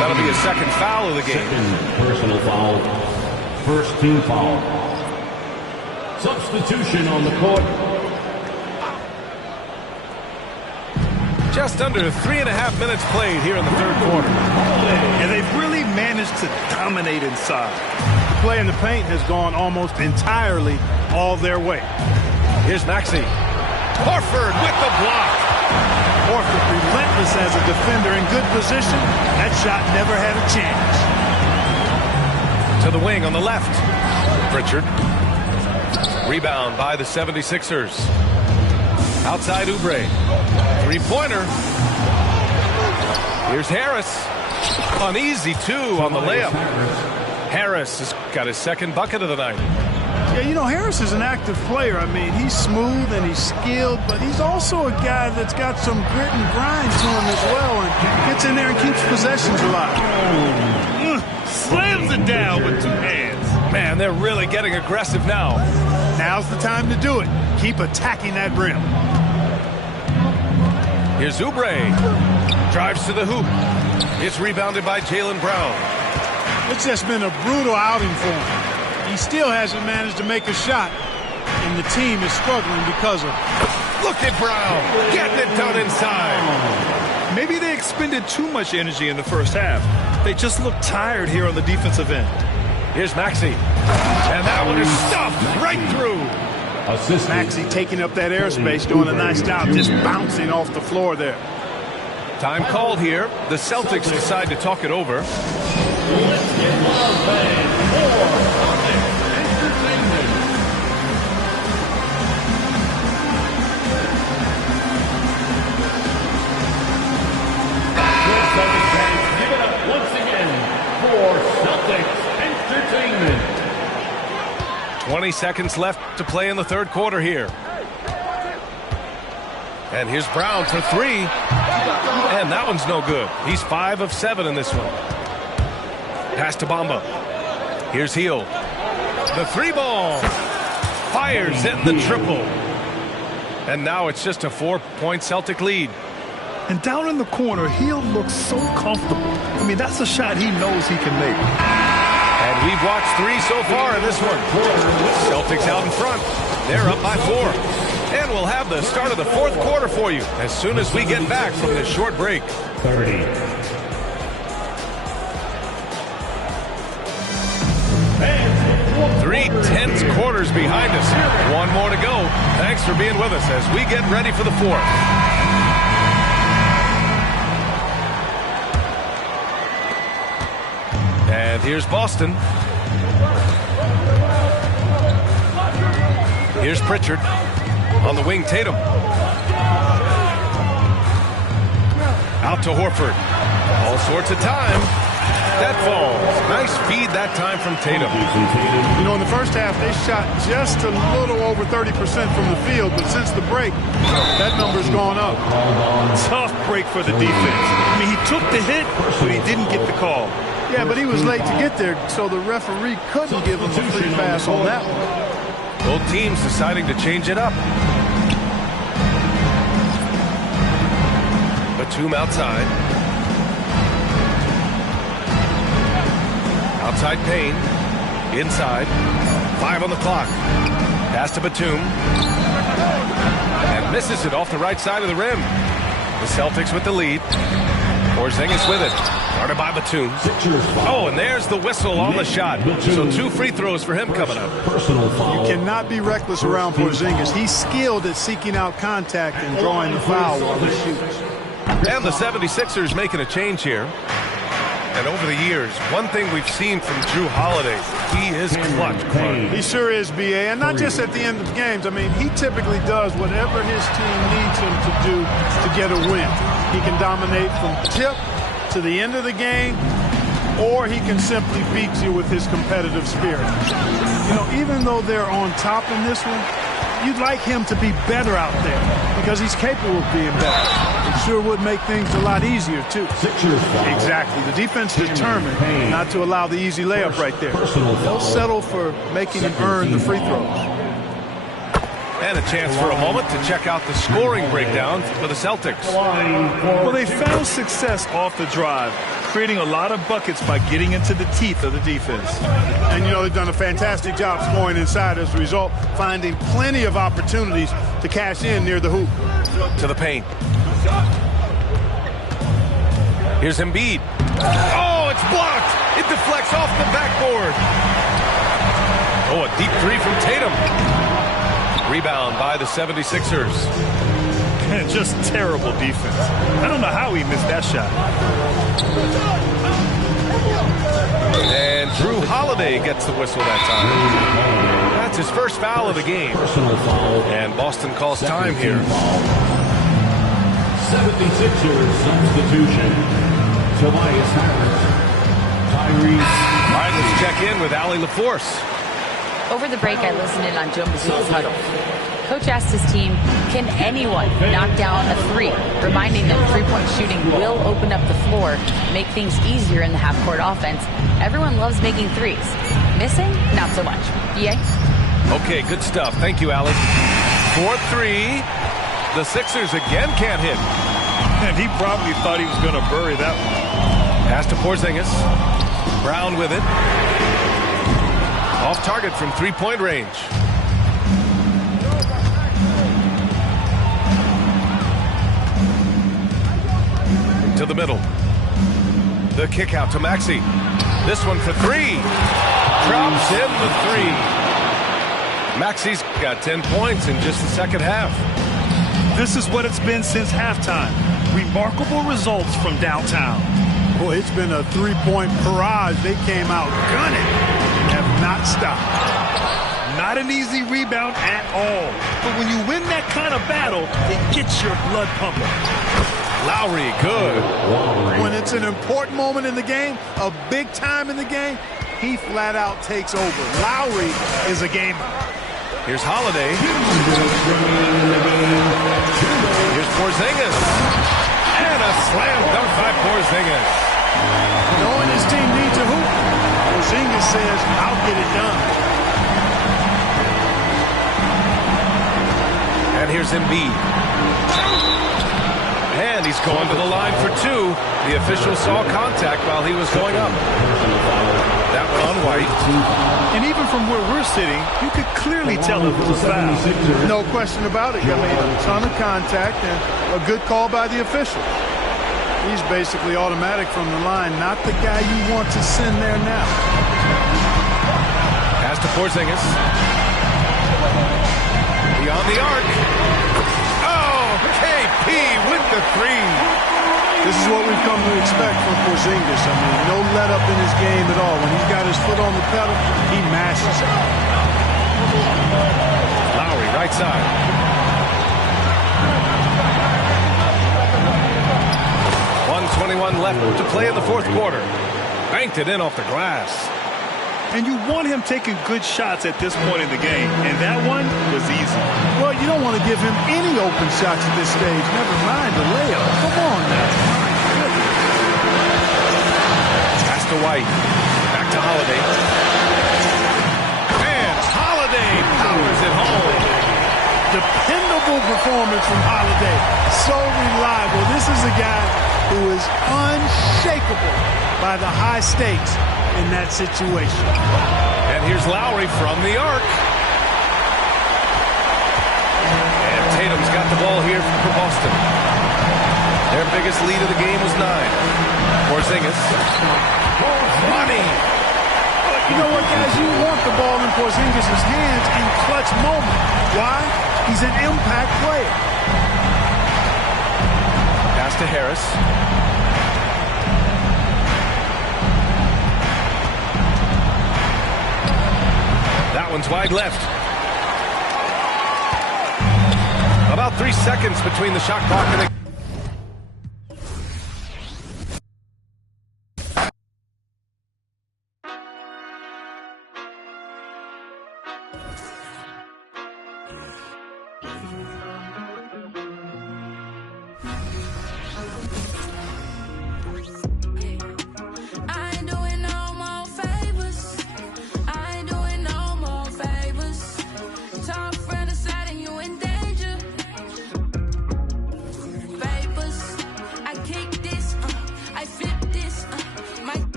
That'll be his 2nd foul of the game. Personal foul. First team foul. Substitution on the court. Just under 3.5 minutes played here in the 3rd quarter. And they've really managed to dominate inside. Play in the paint has gone almost entirely all their way. Here's Maxey. Horford with the block. Horford relentless as a defender in good position. That shot never had a chance. To the wing on the left. Pritchard. Rebound by the 76ers. Outside Oubre. Three-pointer. Here's Harris. An easy 2 on the layup. Harris has got his 2nd bucket of the night. Yeah, you know, Harris is an active player. I mean, he's smooth and he's skilled, but he's also a guy that's got some grit and grind to him as well and gets in there and keeps possessions alive. Slams it down with 2 hands. Man, they're really getting aggressive now. Now's the time to do it. Keep attacking that rim. Here's Oubre. Drives to the hoop. It's rebounded by Jaylen Brown. It's just been a brutal outing for him. He still hasn't managed to make a shot, and the team is struggling because of it. Look at Brown getting it done inside. Maybe they expended too much energy in the first half. They just look tired here on the defensive end. Here's Maxey. And that one is stuffed right through. Maxey taking up that airspace, doing a nice job, just bouncing off the floor there. Time called here. The Celtics decide to talk it over. Let's get loud, fans, for entertainment. Celtics fans, give it up once again for Celtics Entertainment. 20 seconds left to play in the 3rd quarter here. And here's Brown for 3. And that one's no good. He's 5 of 7 in this one. Pass to Bamba. Here's Heel. The 3-ball. Fires in the triple. And now it's just a 4-point Celtic lead. And down in the corner, Heel looks so comfortable. I mean, that's a shot he knows he can make. And we've watched 3 so far in this one. Celtics out in front. They're up by 4. And we'll have the start of the 4th quarter for you as soon as we get back from this short break. 30. 3 tense quarters behind us. 1 more to go. Thanks for being with us as we get ready for the 4th. And here's Boston. Here's Pritchard. On the wing, Tatum. Out to Horford. All sorts of time. that falls. Nice feed that time from Tatum. You know, in the first half, they shot just a little over 30% from the field, but since the break, that number's gone up. Tough break for the defense. I mean, he took the hit, but he didn't get the call. Yeah, but he was late to get there, so the referee couldn't give him a free pass on that one. Both teams deciding to change it up. Batum outside. Outside Payne. Inside. 5 on the clock. Pass to Batum. And misses it off the right side of the rim. The Celtics with the lead. Porzingis with it. Guarded by Batum. Oh, and there's the whistle on the shot. So 2 free throws for him coming up. You cannot be reckless around Porzingis. He's skilled at seeking out contact and drawing the foul while he shoots. And the 76ers making a change here. And over the years, one thing we've seen from Jrue Holiday, he is clutch. He sure is, B.A., and not just at the end of games. I mean, he typically does whatever his team needs him to do to get a win. He can dominate from tip to the end of the game, or he can simply beat you with his competitive spirit. You know, even though they're on top in this one, you'd like him to be better out there because he's capable of being better. It sure would make things a lot easier, too. Exactly. The defense determined not to allow the easy layup right there. They'll settle for making him earn the free throws. And a chance for a moment to check out the scoring breakdown for the Celtics. Well, they found success off the drive, creating a lot of buckets by getting into the teeth of the defense. And, you know, they've done a fantastic job scoring inside as a result, finding plenty of opportunities to cash in near the hoop. To the paint. Here's Embiid. Oh, it's blocked. It deflects off the backboard. Oh, a deep 3 from Tatum. Rebound by the 76ers. Just terrible defense. I don't know how he missed that shot. And Jrue Holiday gets the whistle that time. That's his first foul of the game. And Boston calls time here. 76ers substitution. Tobias Harris. Tyrese. All right, let's check in with Allie LaForce. Over the break, I listened in on Joe Mazzulla's huddle. Coach asked his team, can anyone knock down a 3? Reminding them three-point shooting will open up the floor, make things easier in the half-court offense. Everyone loves making 3s. Missing? Not so much. BA? Okay, good stuff. Thank you, Allie. 4-3. The Sixers again can't hit. And he probably thought he was going to bury that one. Pass to Porzingis. Brown with it. Off target from three-point range. To the middle. The kick out to Maxey. This one for 3. Drops in the 3. Maxey's got 10 points in just the second half. This is what it's been since halftime. Remarkable results from downtown. Boy, it's been a three-point barrage. They came out gunning and have not stopped. Not an easy rebound at all. But when you win that kind of battle, it gets your blood pumping. Lowry, good. When it's an important moment in the game, a big time in the game, he flat out takes over. Lowry is a gamer. Here's Holiday. Here's Porzingis. And a slam dunk by Porzingis. Knowing his team needs a hoop, Porzingis says, I'll get it done. And here's Embiid. And he's going to the line for 2. The official saw contact while he was going up. That one on White. And even from where we're sitting, you could clearly tell it was a foul. No question about it. I mean, a ton of contact and a good call by the official. He's basically automatic from the line, not the guy you want to send there now. Pass to Porzingis. Beyond the arc. Oh, KP with the 3. This is what we've come to expect from Porzingis. I mean, no let up in his game at all. When he's got his foot on the pedal, he mashes it. Lowry, right side. .121 left to play in the fourth quarter. Banked it in off the glass. And you want him taking good shots at this point in the game. And that one was easy. Well, you don't want to give him any open shots at this stage. Never mind the layup. Come on now. Pass to White. Back to Holiday. And Holiday powers it home. Dependable performance from Holiday. So reliable. This is a guy who is unshakable by the high stakes in that situation. And here's Lowry from the arc. And Tatum's got the ball here for Boston. Their biggest lead of the game was 9. Porzingis. Money. You know what, guys? You want the ball in Porzingis' hands in clutch moment. Why? He's an impact player. Pass to Harris. That one's wide left. About 3 seconds between the shot clock and the...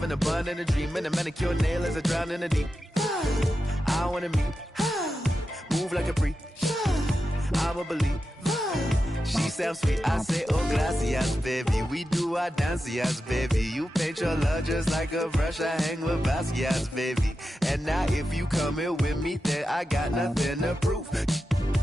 And a bun and a dream and a manicure nail as I drown in the deep. I wanna meet, move like a freak. I'ma believe. She sounds sweet, I say oh gracias, baby. We do our dancias, baby. You paint your love just like a brush. I hang with Basquiat's, baby. And now if you come here with me, then I got nothing to prove.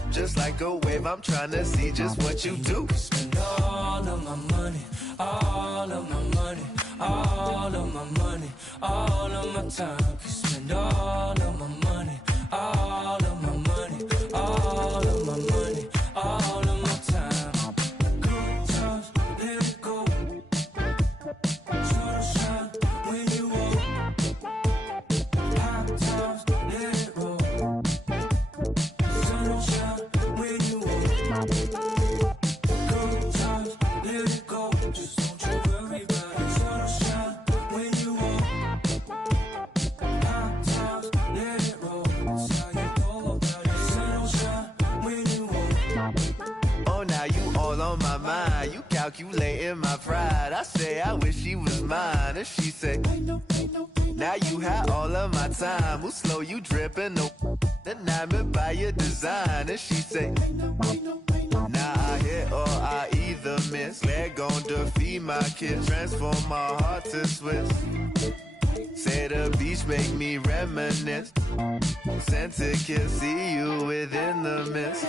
Just like a wave, I'm trying to see just what you do. Spend all of my money, all of my money. All of my money, all of my time. Can spend all of my money, all of my money, all of my money, all of my time. Good time. You calculating my pride. I say I wish she was mine. And she say, now you had all of my time. Who slow you dripping? No, enamored by your design. And she say, now I hit or I either miss. Leg gon' defeat my kids. Transform my heart to Swiss. Say the beach make me reminisce. Sent to kiss, see you within the mist.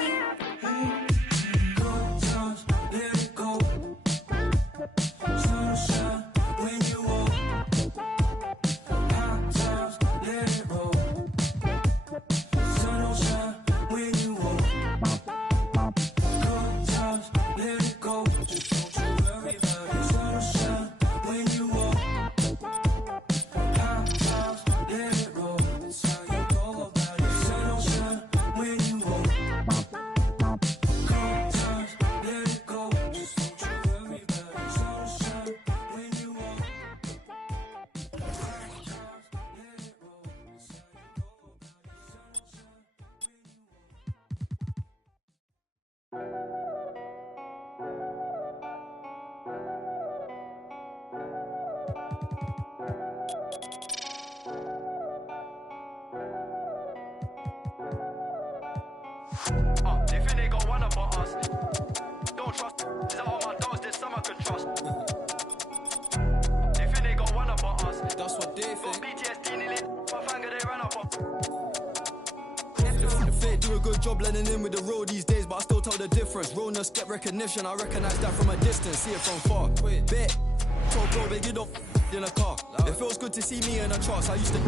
They think they got one up on us. Don't trust. Is that all my dogs? There's some I can trust. They think they got one up on us. That's what they think. Got PTSD nearly. My finger they ran up on. The fake do a good job blending in with the road these days, but I still tell the difference. Realness get recognition. I recognize that from a distance. See it from far. Bet. Told bro, they get off in a car. It feels good to see me in the charts. I used to.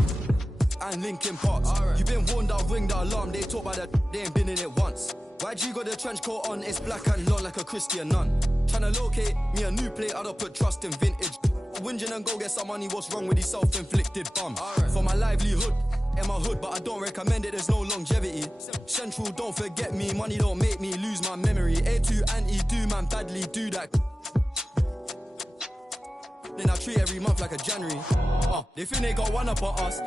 And Linkin Parks. You been warned, I'll ring the alarm. They talk about that, they ain't been in it once. YG got the trench coat on, it's black and long like a Christian nun. Tryna locate me a new plate, I don't put trust in vintage. Whinging and go get some money, what's wrong with these self-inflicted bums? For my livelihood, in my hood, but I don't recommend it, there's no longevity. Central, don't forget me, money don't make me lose my memory. A2 anti-do, man, badly do that. Then I treat every month like a January. They think they got one up on us.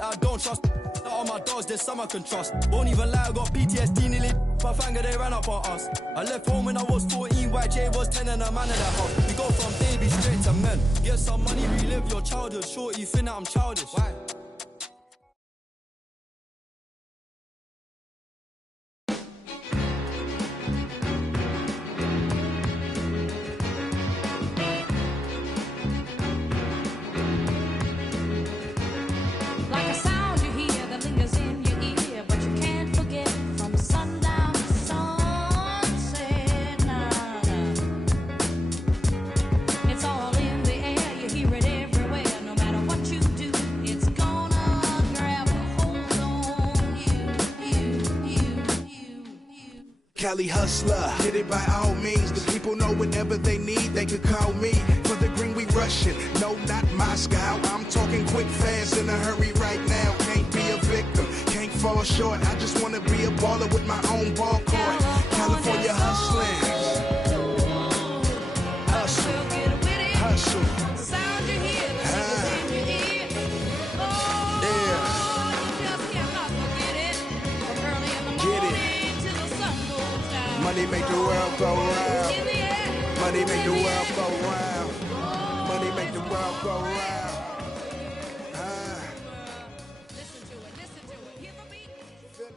I don't trust all my dogs, there's some I can trust. Won't even lie, I got PTSD nearly. My finger they ran up on us. I left home when I was 14, YJ was 10 and a man of that house. We go from baby straight to men. Get some money, relive your childhood. Short, you think that I'm childish. Why? Cali hustler, hit it by all means. The people know whatever they need, they could call me. For the green we rushing, no not Moscow. I'm talking quick, fast, in a hurry right now. Can't be a victim, can't fall short. I just wanna be a baller with my own ball court. California hustling. Hustle, hustle. Sound you hear, the in your ear. Money make the world go round. Money make the world go round. Money make the world go round. Listen to it, hear the beat. Feel it.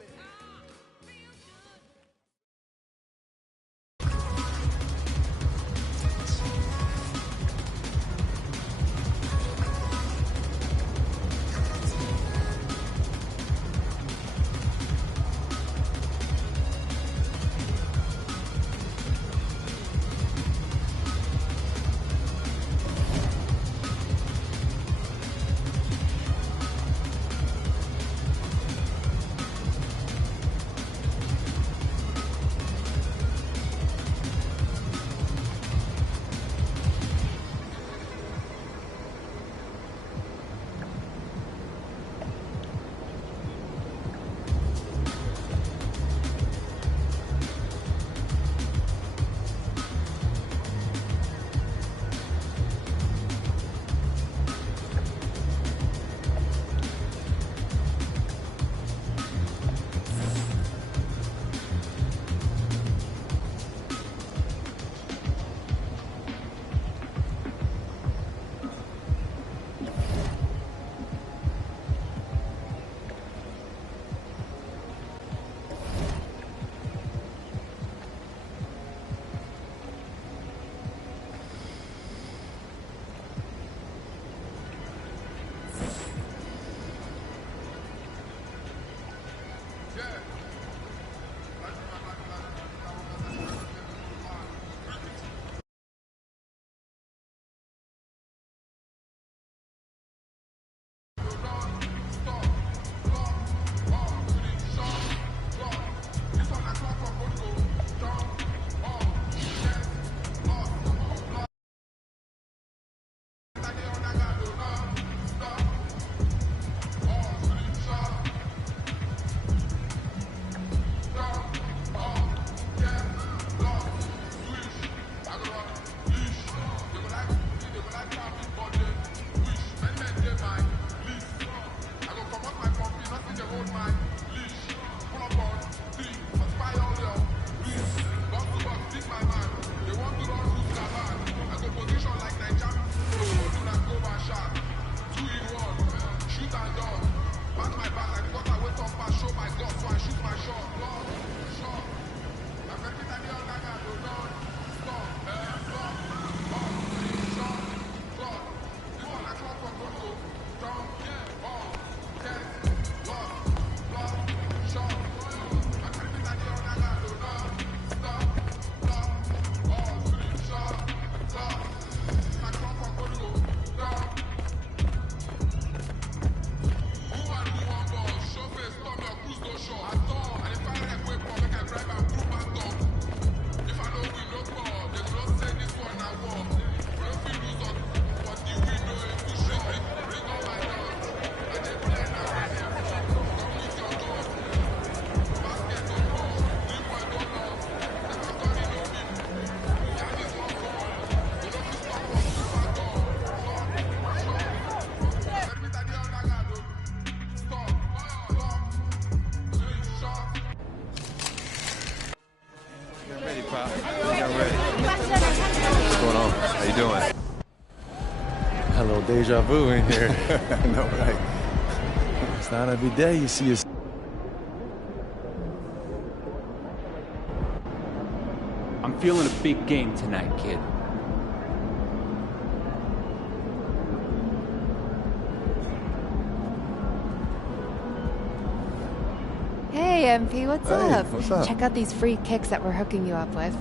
I'm ready. What's going on? How you doing? Hello, deja vu in here. No, right. It's not every day you see a... I'm feeling a big game tonight, kid. Hey, MP, what's up? What's up? Check out these free kicks that we're hooking you up with.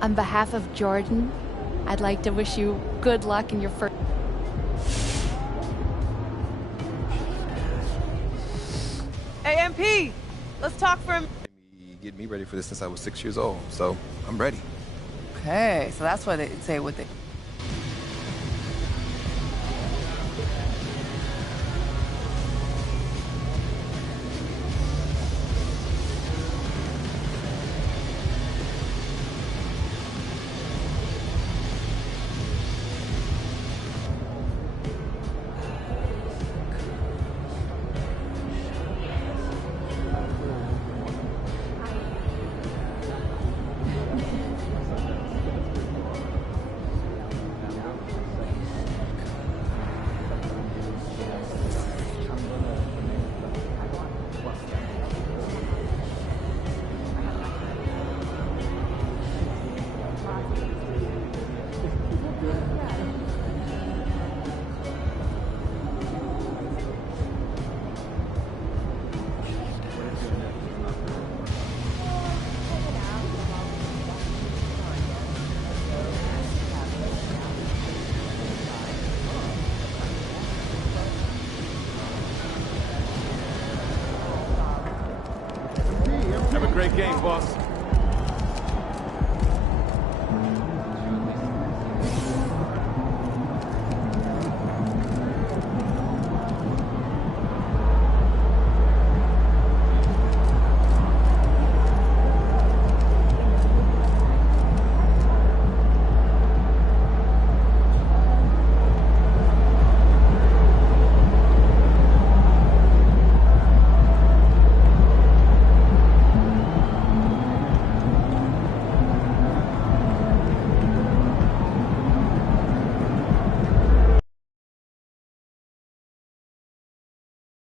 On behalf of Jordan, I'd like to wish you good luck in your first... Hey, MP, let's talk for a minute. Get me ready for this since I was 6 years old, so I'm ready. Okay, so that's why they say what they... Have a great game, boss.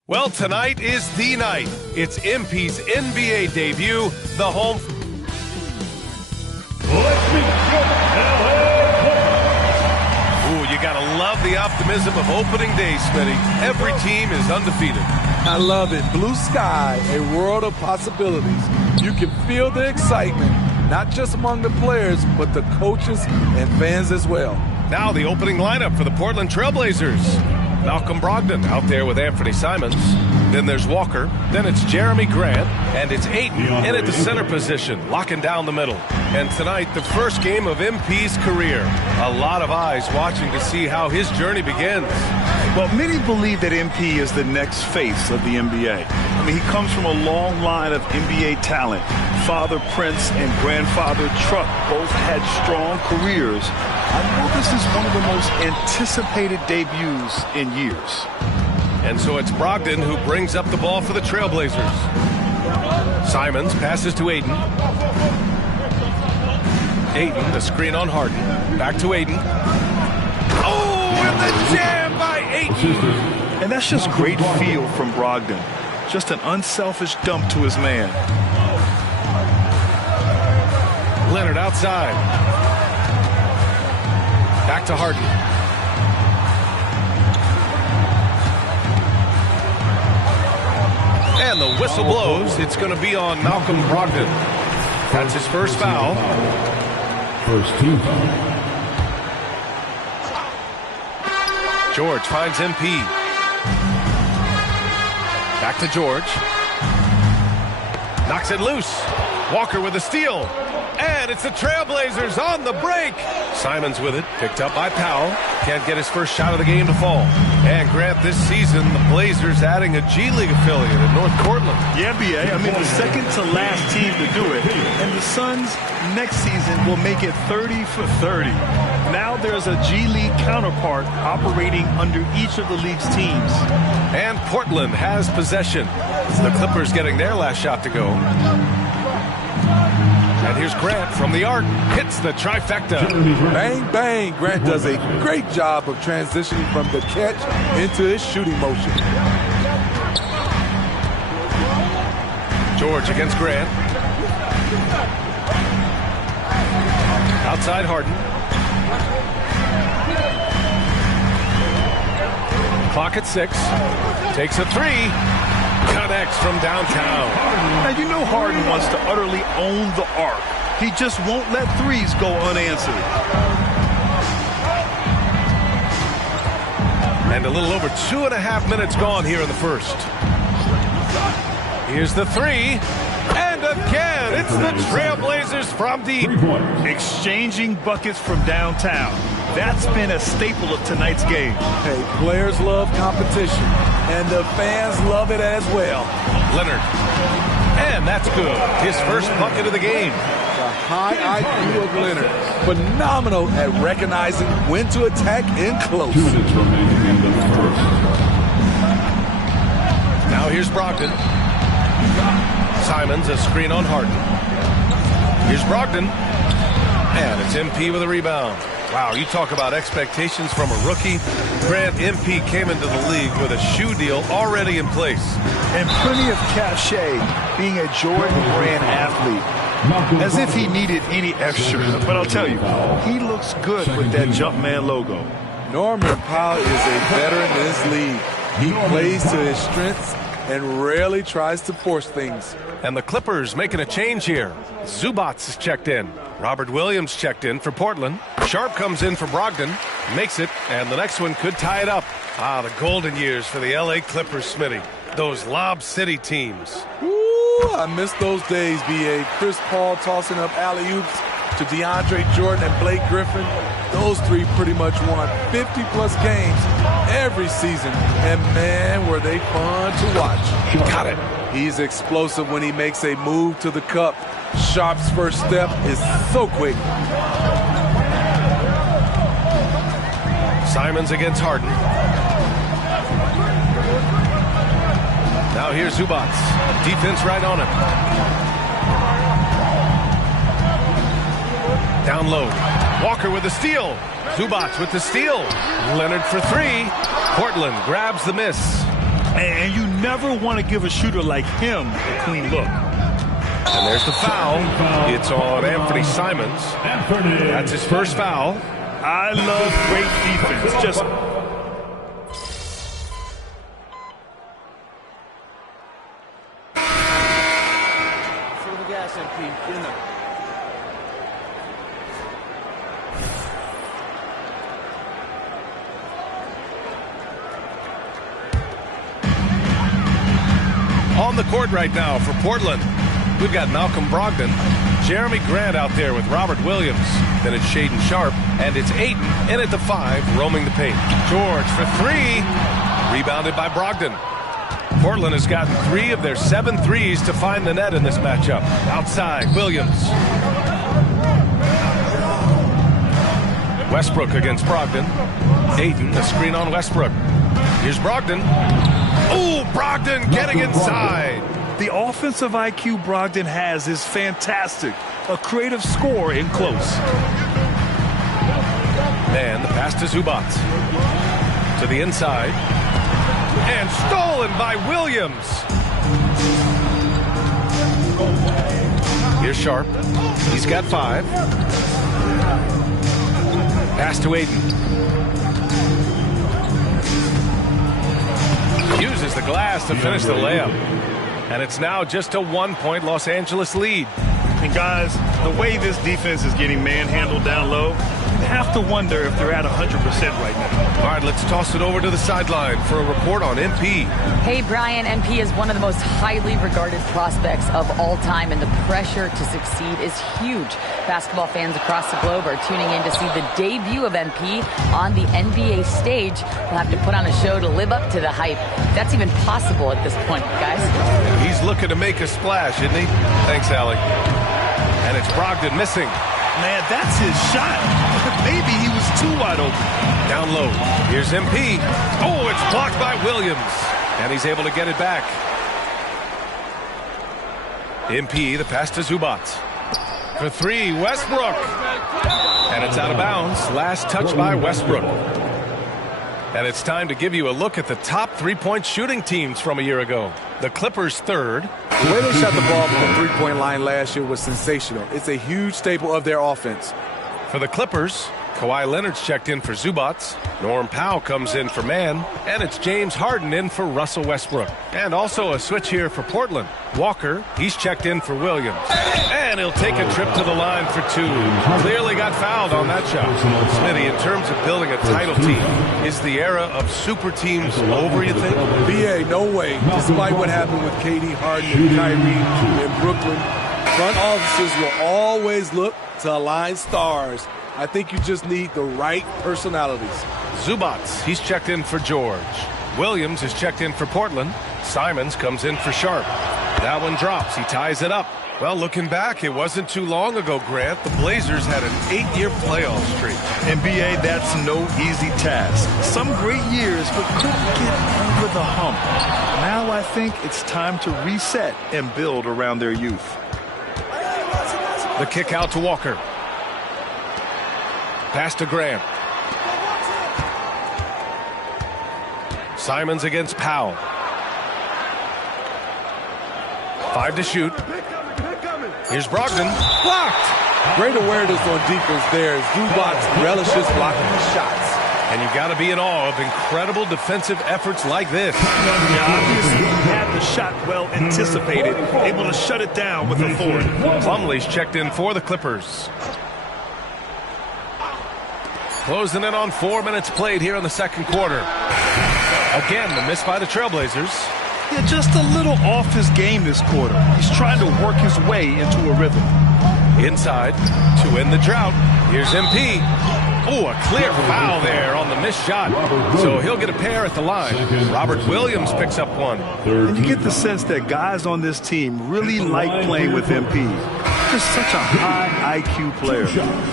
Well, tonight is the night. It's MP's NBA debut, the home... Ooh, you gotta love the optimism of opening day, Smitty. Every team is undefeated. I love it. Blue sky, a world of possibilities. You can feel the excitement, not just among the players, but the coaches and fans as well. Now the opening lineup for the Portland Trailblazers. Malcolm Brogdon out there with Anthony Simons. Then there's Walker. Then it's Jeremy Grant. And it's Ayton in at the center position, locking down the middle. And tonight, the first game of MP's career. A lot of eyes watching to see how his journey begins. Well, many believe that MP is the next face of the NBA. I mean, he comes from a long line of NBA talent. Father Prince and grandfather Truck both had strong careers. I know this is one of the most anticipated debuts in years. And so it's Brogdon who brings up the ball for the Trailblazers. Simons passes to Ayton. Ayton, the screen on Harden. Back to Ayton. Oh, and the jam by Ayton! And that's just great feel from Brogdon. Just an unselfish dump to his man. Leonard outside. Back to Harden. And the whistle blows. It's going to be on Malcolm Brogdon. That's his first foul. First team foul. George finds MP. Back to George. Knocks it loose. Walker with a steal. And it's the Trailblazers on the break. Simons with it. Picked up by Powell. Can't get his first shot of the game to fall. And Grant, this season, the Blazers adding a G League affiliate in North Portland. Yeah, BA. I mean, the second to last team to do it. And the Suns next season will make it 30 for 30. Now there's a G League counterpart operating under each of the league's teams. And Portland has possession. The Clippers getting their last shot to go. And here's Grant from the arc. Hits the trifecta. Bang, bang. Grant does a great job of transitioning from the catch into his shooting motion. George against Grant. Outside Harden. Clock at 6. Takes a 3. Connects from downtown. Now, you know Harden wants to utterly own the arc. He just won't let threes go unanswered. And a little over 2.5 minutes gone here in the first. Here's the 3. And again, it's the Trailblazers from deep. Exchanging buckets from downtown. That's been a staple of tonight's game. Hey, players love competition, and the fans love it as well. Leonard. And that's good. His first bucket of the game. The high IQ of Leonard. Phenomenal at recognizing when to attack in close. 2 minutes remaining in the first. Now here's Brogdon. Simons, a screen on Harden. Here's Brogdon. And it's MP with a rebound. Wow, you talk about expectations from a rookie. Grant, MP came into the league with a shoe deal already in place. And plenty of cachet being a Jordan Brand athlete. As if he needed any extra. But I'll tell you, he looks good with that Jumpman logo. Norman Powell is a veteran in this league. He plays to his strengths and rarely tries to force things. And the Clippers making a change here. Zubats is checked in. Robert Williams checked in for Portland. Sharp comes in for Brogdon. Makes it, and the next one could tie it up. Ah, the golden years for the L.A. Clippers, Smitty. Those Lob City teams. Ooh, I miss those days, B.A. Chris Paul tossing up alley-oops to DeAndre Jordan and Blake Griffin. Those three pretty much won 50-plus games every season. And, man, were they fun to watch. Got it. He's explosive when he makes a move to the cup. Sharp's first step is so quick. Simons against Harden. Now here's Zubats. Defense right on him. Down low. Walker with the steal. Zubats with the steal. Leonard for 3. Portland grabs the miss. And you never want to give a shooter like him a clean look. And there's the foul. It's on Anthony Simons. That's his first foul. I love great defense. Just throw the gas, MP. Get in there. On the court right now for Portland, we've got Malcolm Brogdon, Jeremy Grant out there with Robert Williams. Then it's Shaedon Sharp, and it's Ayton in at the 5, roaming the paint. George for 3, rebounded by Brogdon. Portland has gotten 3 of their 7 threes to find the net in this matchup. Outside, Williams. Westbrook against Brogdon. Ayton, the screen on Westbrook. Here's Brogdon. Ooh, Brogdon getting inside. the offensive IQ Brogdon has is fantastic. A creative scorer in close. And the pass to Zubats. To the inside. And stolen by Williams. Here's Sharp. He's got 5. Pass to Ayton. Uses the glass to finish the layup. And it's now just a 1-point Los Angeles lead. And guys, the way this defense is getting manhandled down low, you have to wonder if they're at 100% right now. All right, let's toss it over to the sideline for a report on MP. Hey, Brian, MP is one of the most highly regarded prospects of all time, and the pressure to succeed is huge. Basketball fans across the globe are tuning in to see the debut of MP on the NBA stage. We'll have to put on a show to live up to the hype. That's even possible at this point, guys. He's looking to make a splash, isn't he? Thanks, Allie. And it's Brogdon missing. Man, that's his shot. Maybe he was too wide open. Down low. Here's MP. Oh, it's blocked by Williams. And he's able to get it back. MP, the pass to Zubac. For three, Westbrook. And it's out of bounds. Last touch by Westbrook. And it's time to give you a look at the top three-point shooting teams from a year ago. The Clippers third. The way they shot the ball from the three-point line last year was sensational. It's a huge staple of their offense. For the Clippers, Kawhi Leonard's checked in for Zubac. Norm Powell comes in for Mann. And it's James Harden in for Russell Westbrook. And also a switch here for Portland. Walker, he's checked in for Williams. And he'll take a trip to the line for two. Clearly got fouled on that shot. Smitty, in terms of building a title team, is the era of super teams over, you think? BA, no way. Despite what happened with KD, Harden, and Kyrie in Brooklyn, front offices will always look to align stars. I think you just need the right personalities. Zubac, he's checked in for George. Williams is checked in for Portland. Simons comes in for Sharp. That one drops. He ties it up. Well, looking back, it wasn't too long ago, Grant. The Blazers had an 8-year playoff streak. NBA, that's no easy task. Some great years, but couldn't get over the hump. Now I think it's time to reset and build around their youth. The kick out to Walker. Pass to Grant. Simons against Powell. 5 to shoot. Here's Brogdon. Blocked. Great awareness on defense there. Zubac relishes blocking the shots. And you got to be in awe of incredible defensive efforts like this. Obviously, he had the shot well anticipated, able to shut it down with authority. Plumlee's checked in for the Clippers. Closing in on 4 minutes played here in the second quarter. Again, the miss by the Trailblazers. Yeah, just a little off his game this quarter. He's trying to work his way into a rhythm. Inside to end the drought. Here's MP. Oh, a clear foul there on the missed shot. So he'll get a pair at the line. Robert Williams picks up one. And you get the sense that guys on this team really like playing with MP. Just such a high IQ player.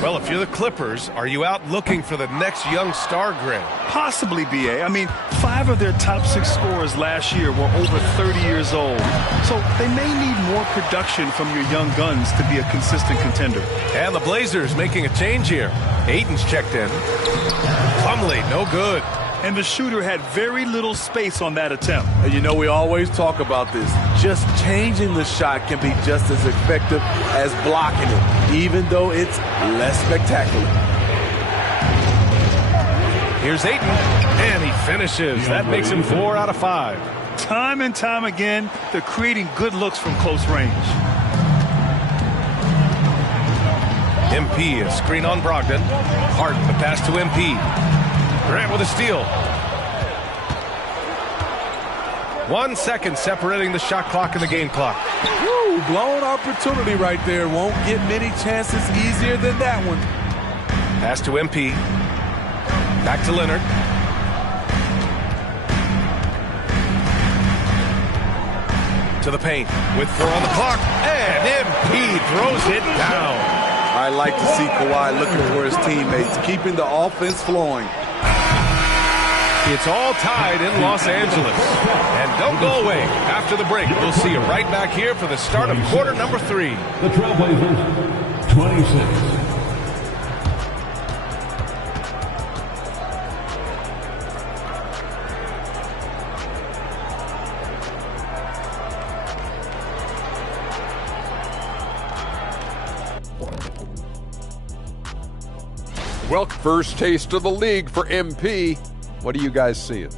Well, if you're the Clippers, are you out looking for the next young star, Grant? Possibly, BA. I mean, 5 of their top 6 scorers last year were over 30 years old. So they may need more production from your young guns to be a consistent contender. And the Blazers making a change here. Ayton's checked in. Plumlee, no good. And the shooter had very little space on that attempt. And you know, we always talk about this. Just changing the shot can be just as effective as blocking it, even though it's less spectacular. Here's Ayton, and he finishes. That makes him 4 out of 5. Time and time again, they're creating good looks from close range. MP, a screen on Brogdon. Harden, the pass to MP. Grant with a steal. 1 second separating the shot clock and the game clock. Woo, blown opportunity right there. Won't get many chances easier than that one. Pass to MP. Back to Leonard. To the paint with 4 on the clock. And MP throws it down. I like to see Kawhi looking for his teammates, keeping the offense flowing. It's all tied in Los Angeles. And don't go away. After the break, we'll see you right back here for the start of quarter number 3. The Trailblazers, 26. Well, first taste of the league for MP. What are you guys seeing?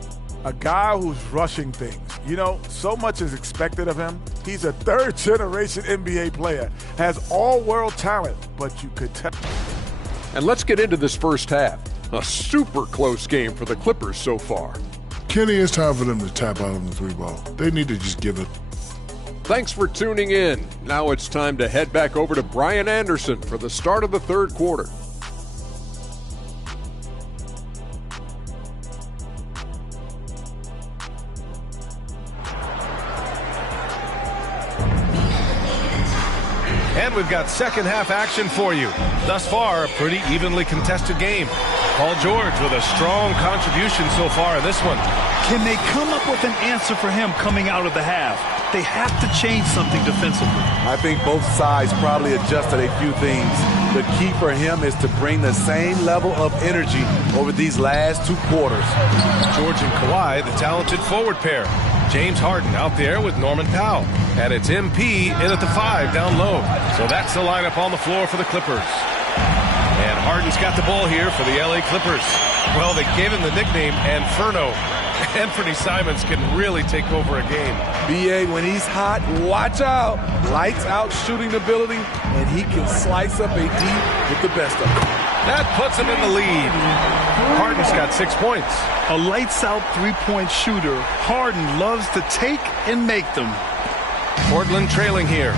A guy who's rushing things. You know, so much is expected of him. He's a third-generation NBA player, has all-world talent, but you could tell. And let's get into this first half. A super close game for the Clippers so far. Kenny, it's time for them to tap out on the 3-ball. They need to just give it. Thanks for tuning in. Now it's time to head back over to Brian Anderson for the start of the third quarter. And we've got second half action for you. Thus far, a pretty evenly contested game. Paul George with a strong contribution so far in this one. Can they come up with an answer for him coming out of the half? They have to change something defensively. I think both sides probably adjusted a few things. The key for him is to bring the same level of energy over these last 2 quarters. George and Kawhi, the talented forward pair. James Harden out there with Norman Powell. And it's MP in at the 5 down low. So that's the lineup on the floor for the Clippers. And Harden's got the ball here for the LA Clippers. Well, they gave him the nickname Inferno. Anthony Simons can really take over a game. B.A., when he's hot, watch out. Lights out shooting ability, and he can slice up a D with the best of them. That puts him in the lead. Harden's got 6 points. A lights-out three-point shooter, Harden loves to take and make them. Portland trailing here.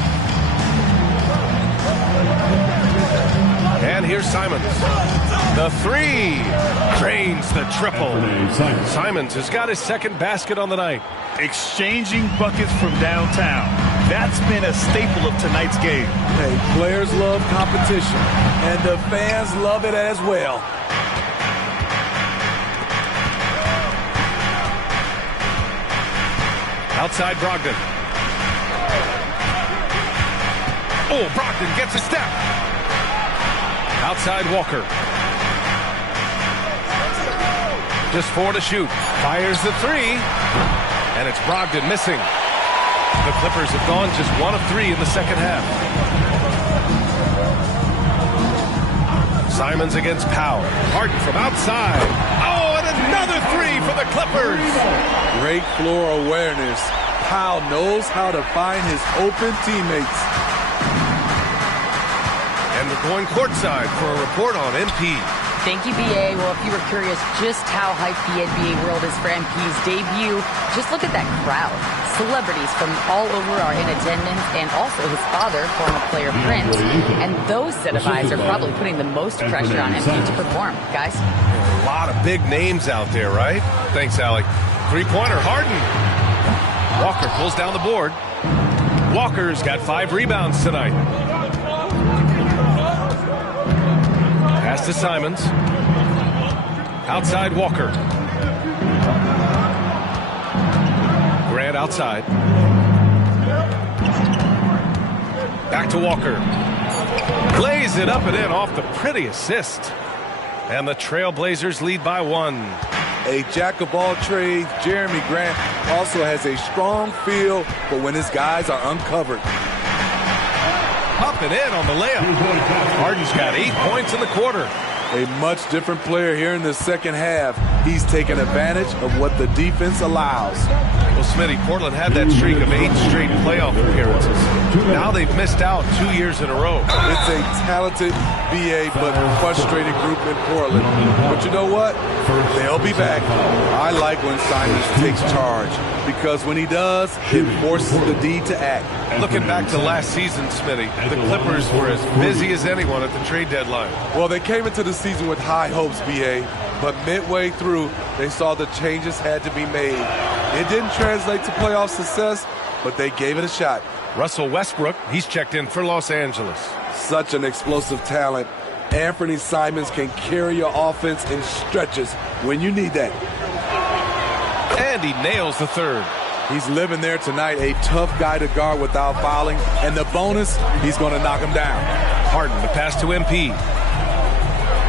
And here's Simons. The 3 drains the triple. Simons has got his second basket on the night. Exchanging buckets from downtown. That's been a staple of tonight's game. Hey, players love competition, and the fans love it as well. Outside Brogdon. Oh, Brogdon gets a step. Outside Walker. Just 4 to shoot. Fires the 3. And it's Brogdon missing. The Clippers have gone just 1 of 3 in the second half. Simons against Powell. Harden from outside. Oh, and another 3 for the Clippers. Great floor awareness. Powell knows how to find his open teammates. And we're going courtside for a report on MP. Thank you, B.A. Well, if you were curious just how hyped the NBA world is for MP's debut, just look at that crowd. Celebrities from all over are in attendance, and also his father, former player Prince. And those set of eyes are probably putting the most pressure on MP to perform. Guys? A lot of big names out there, right? Thanks, Allie. Three-pointer, Harden. Walker pulls down the board. Walker's got 5 rebounds tonight. Pass to Simons. Outside Walker. Grant outside. Back to Walker. Lays it up and in off the pretty assist. And the Trailblazers lead by 1. A jack of all trades, Jeremy Grant also has a strong feel for when his guys are uncovered. Up and in on the layup. Harden's got 8 points in the quarter. A much different player here in the second half. He's taking advantage of what the defense allows. Well, Smitty, Portland had that streak of 8 straight playoff appearances. Now they've missed out 2 years in a row. It's a talented BA but frustrated group in Portland. But you know what? They'll be back. I like when Simons takes charge, because when he does, it forces the D to act. Looking back to last season, Smitty, the Clippers were as busy as anyone at the trade deadline. Well, they came into the season with high hopes, BA, but midway through, they saw the changes had to be made. It didn't translate to playoff success, but they gave it a shot. Russell Westbrook, he's checked in for Los Angeles. Such an explosive talent. Anthony Simons can carry your offense in stretches when you need that. And he nails the 3rd. He's living there tonight, a tough guy to guard without fouling. And the bonus, he's going to knock him down. Harden, the pass to MP.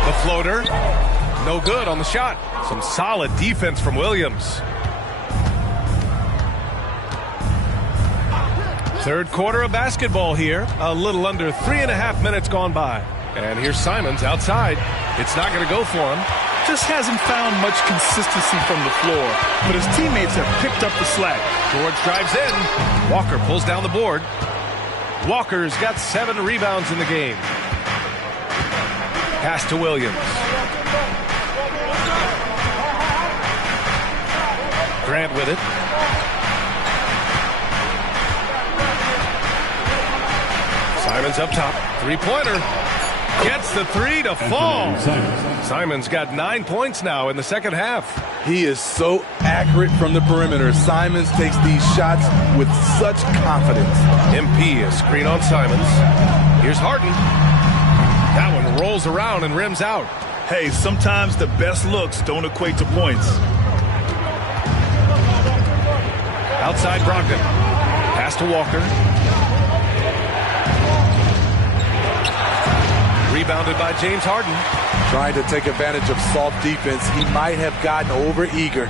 The floater, no good on the shot. Some solid defense from Williams. Third quarter of basketball here. A little under 3.5 minutes gone by. And here's Simons outside. It's not going to go for him. Just hasn't found much consistency from the floor, but his teammates have picked up the slack. George drives in. Walker pulls down the board. Walker's got 7 rebounds in the game. Pass to Williams. Grant with it. Simons up top. Three-pointer. Gets the 3 to fall. Simons got 9 points now in the second half. He is so accurate from the perimeter. Simons takes these shots with such confidence. MP is screen on Simons. Here's Harden. That one rolls around and rims out. Hey, sometimes the best looks don't equate to points. Outside Brogdon. Pass to Walker. Rebounded by James Harden. Trying to take advantage of soft defense. He might have gotten over-eager.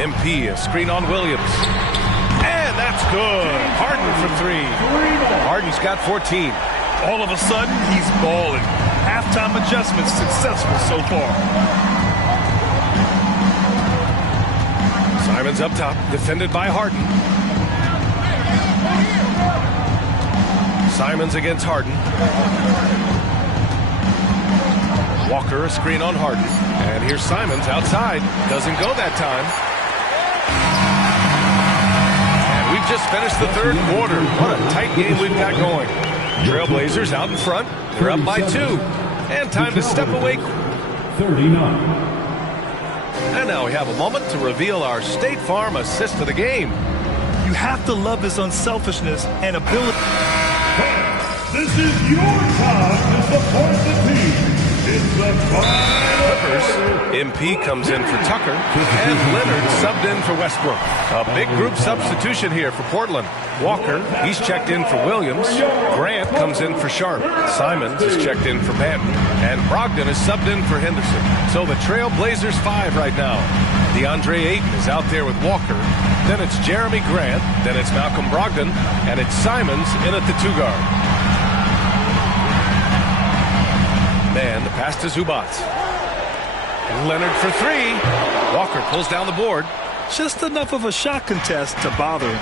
MP, a screen on Williams. And that's good. Harden for 3. Harden's got 14. All of a sudden, he's balling. Halftime adjustments successful so far. Simons up top, defended by Harden. Simons against Harden. Walker, a screen on Harden. And here's Simons outside. Doesn't go that time. And we've just finished the third quarter. What a tight game we've got going. Trailblazers out in front. They're up by 2. And time to step away. 39. And now we have a moment to reveal our State Farm assist of the game. You have to love his unselfishness and ability. This is your time to support the team. It's the Clippers. MP comes in for Tucker, and Leonard subbed in for Westbrook. A big group substitution here for Portland. Walker, he's checked in for Williams. Grant comes in for Sharp. Simons is checked in for Banton. And Brogdon is subbed in for Henderson. So the Trailblazers 5 right now. DeAndre Ayton is out there with Walker. Then it's Jeremy Grant. Then it's Malcolm Brogdon. And it's Simons in at the 2-guard. Man, the pass to Zubac. Leonard for 3. Walker pulls down the board. Just enough of a shot contest to bother him.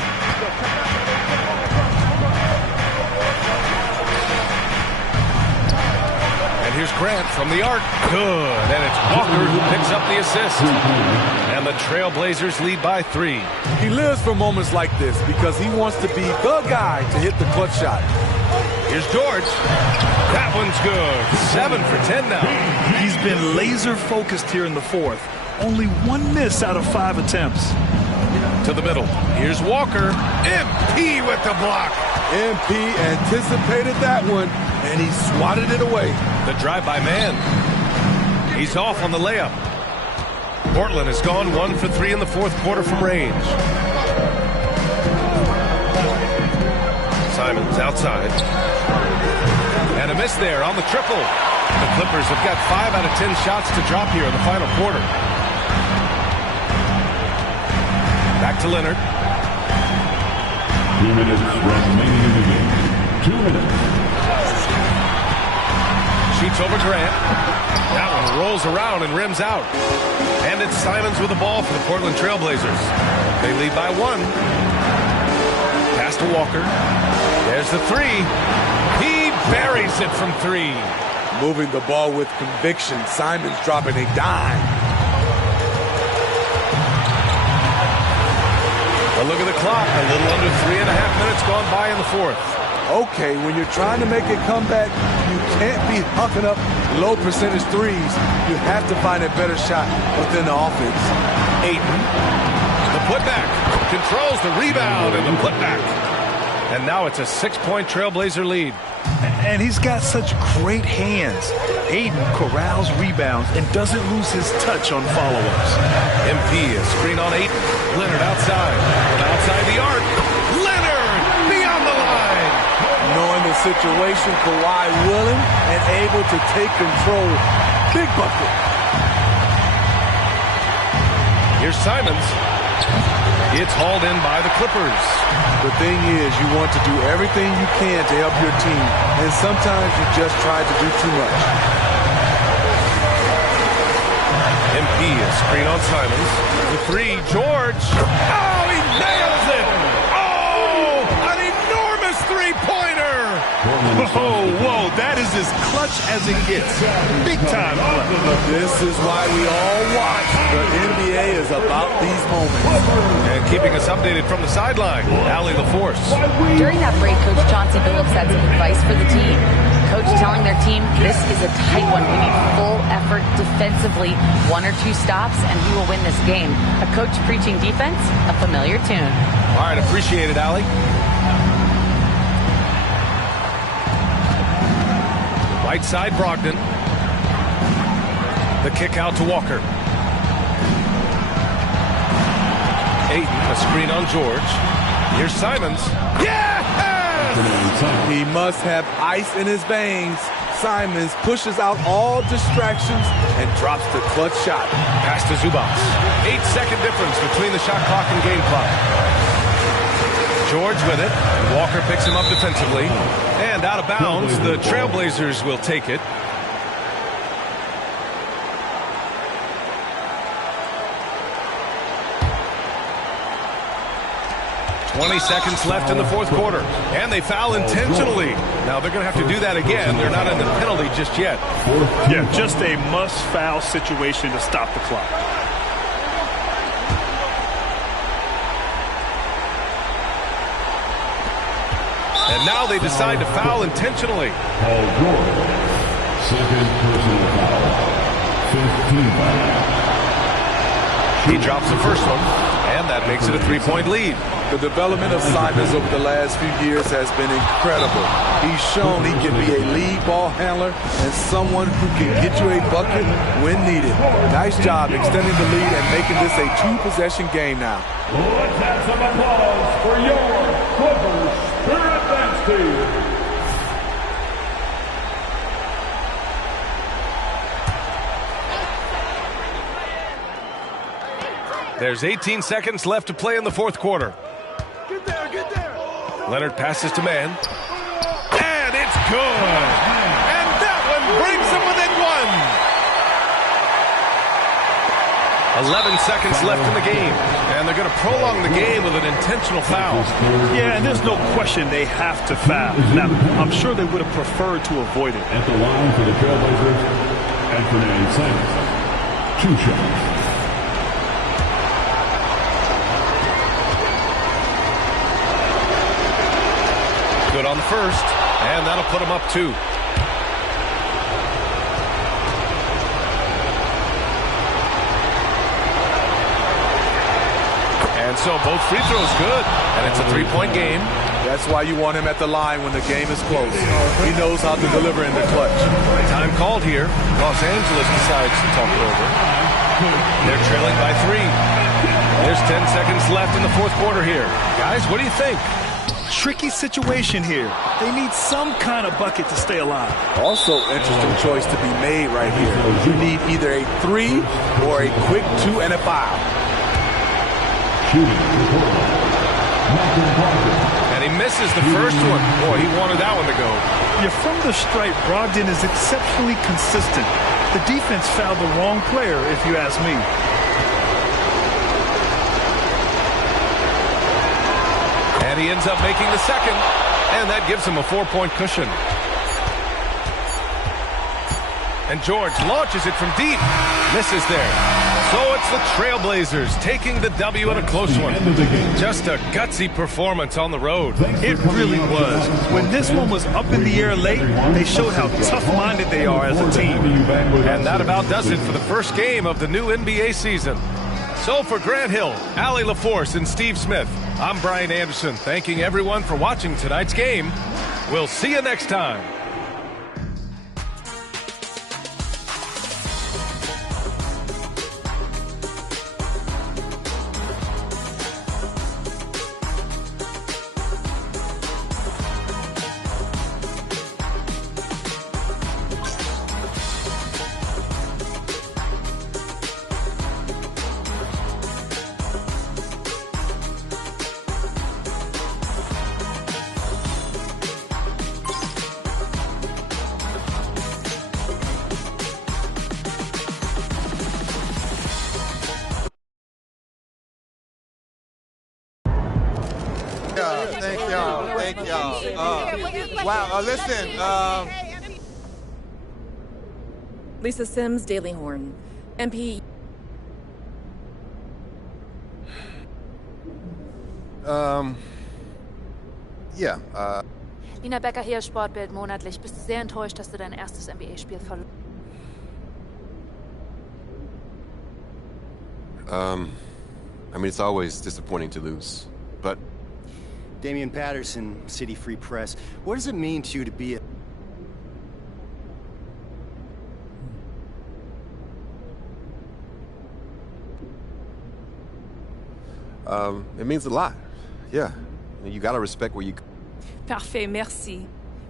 And here's Grant from the arc. Good. And it's Walker who picks up the assist. And the Trailblazers lead by 3. He lives for moments like this because he wants to be the guy to hit the clutch shot. Here's George. That one's good. 7 for 10 now. He's been laser focused here in the fourth. Only 1 miss out of 5 attempts. To the middle. Here's Walker. MP with the block. MP anticipated that one, and he swatted it away. The drive-by man. He's off on the layup. Portland has gone 1 for 3 in the fourth quarter from range. Simons outside. And a miss there on the triple. The Clippers have got 5 out of 10 shots to drop here in the final quarter. Back to Leonard. 2 minutes remaining in the game. 2 minutes. Shoots over Grant. That one rolls around and rims out. And it's Simons with the ball for the Portland Trailblazers. They lead by 1. Pass to Walker. There's the 3. He buries it from 3. Moving the ball with conviction. Simons dropping a dime. But look at the clock. A little under 3.5 minutes gone by in the fourth. Okay, when you're trying to make a comeback, you can't be hucking up low percentage threes. You have to find a better shot within the offense. Ayton. The putback. Controls the rebound and the putback. And now it's a 6-point Trailblazer lead. And he's got such great hands. Ayton corrals rebounds and doesn't lose his touch on follow-ups. MP, a screen on Ayton. Leonard outside. From outside the arc. Leonard beyond the line. Knowing the situation, Kawhi willing and able to take control. Big bucket. Here's Simons. It's hauled in by the Clippers. The thing is, you want to do everything you can to help your team, and sometimes you just try to do too much. MP is screen on Simons. The three, George. Oh, he nails it! Oh, an enormous three-pointer! Oh, whoa, that is as clutch as it gets. Big time clutch. This is why we all watch. The NBA is about these moments. And keeping us updated from the sideline, Allie LaForce. During that break, Coach Chauncey Billups had some advice for the team. Coach telling their team, this is a tight one. We need full effort defensively. 1 or 2 stops, and we will win this game. A coach preaching defense, a familiar tune. All right, appreciate it, Allie. Right side, Brogdon. The kick out to Walker. Ayton, a screen on George. Here's Simons. Yes! He must have ice in his veins. Simons pushes out all distractions and drops the clutch shot. Pass to Zubac. 8-second difference between the shot clock and game clock. George with it. Walker picks him up defensively. And out of bounds, the Trailblazers will take it. "20 seconds left in the fourth quarter, and they foul intentionally. Now they're going to have to do that again. They're not in the penalty just yet. Yeah, just a must-foul situation to stop the clock. And now they decide to foul intentionally. Paul George, second personal foul, 15 foul. He drops the first one, and that makes it a 3-point lead. The development of Simons over the last few years has been incredible. He's shown he can be a lead ball handler and someone who can get you a bucket when needed. Nice job extending the lead and making this a 2-possession game now. Let's have some applause for your Clippers Spirit Dance Team. There's 18 seconds left to play in the fourth quarter. Get there. Leonard passes to Mann. And it's good. And that one brings them within 1. 11 seconds left in the game. And they're going to prolong the game with an intentional foul. Yeah, and there's no question they have to foul. Now, I'm sure they would have preferred to avoid it. At the line for the Trailblazers, Anthony Simons. 2 shots. Good on the first, and that'll put him up 2. And so both free throws good, and it's a 3-point game. That's why you want him at the line when the game is close. He knows how to deliver in the clutch. Time called here. Los Angeles decides to talk it over. They're trailing by 3. There's 10 seconds left in the fourth quarter here. Guys, what do you think? Tricky situation here. They need some kind of bucket to stay alive. Also, interesting choice to be made right here. You need either a 3 or a quick 2 and a foul. And he misses the first one. Boy, he wanted that one to go. Yeah, from the stripe, Brogdon is exceptionally consistent. The defense fouled the wrong player, if you ask me. And he ends up making the second, and that gives him a 4-point cushion. And George launches it from deep. Misses there. So it's the Trailblazers taking the W in a close one. Just a gutsy performance on the road. It really was. When this one was up in the air late, they showed how tough-minded they are as a team. And that about does it for the first game of the new NBA season. So for Grant Hill, Allie LaForce, and Steve Smith, I'm Brian Anderson, thanking everyone for watching tonight's game. We'll see you next time. Thank y'all. Thank y'all. Wow. Listen. Lisa Sims, Daily Horn. MP. Yeah. Nina Becker hier, Sportbild monatlich. Bist du sehr enttäuscht, dass du dein erstes NBA-Spiel verloren? I mean, it's always disappointing to lose, but... Damian Patterson, City Free Press. What does it mean to you to be a... It means a lot. Yeah. You gotta respect where you... Parfait, merci.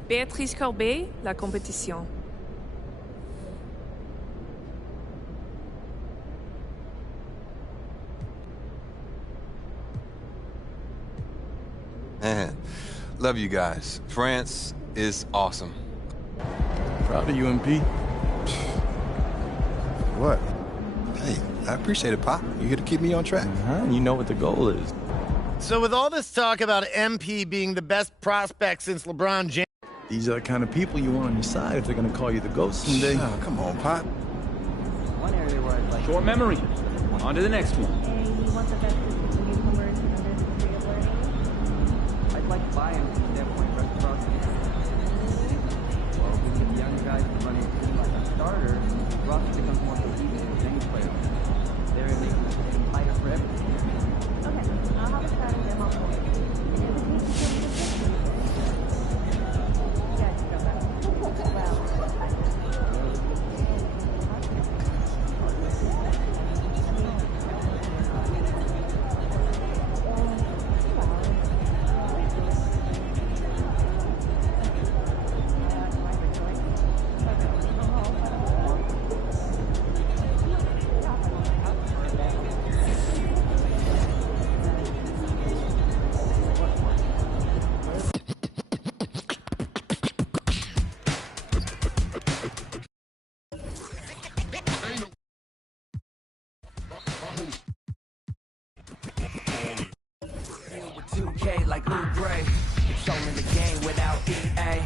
Béatrice Corbet, La Compétition. Man, love you guys. France is awesome. Proud of you, MP. What? Hey, I appreciate it, Pop. You're here to keep me on track. And you know what the goal is. So with all this talk about MP being the best prospect since LeBron James... These are the kind of people you want on your side if they're going to call you the GOAT someday. Oh, come on, Pop. One area where I'd like... Short memory. On to the next one. I'd like to buy him from their point reciprocity. Well, we get the young guys to run a team like a starter, the roster becomes more cohesive with any player. They're making the same higher for everything. Okay, I'll have a chat with them on board. An invitation to the yeah, you know that. Like Lou Gray, it's all in the game without EA.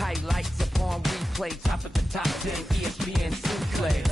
Highlights upon replay, top of the top 10, ESPN Sinclair.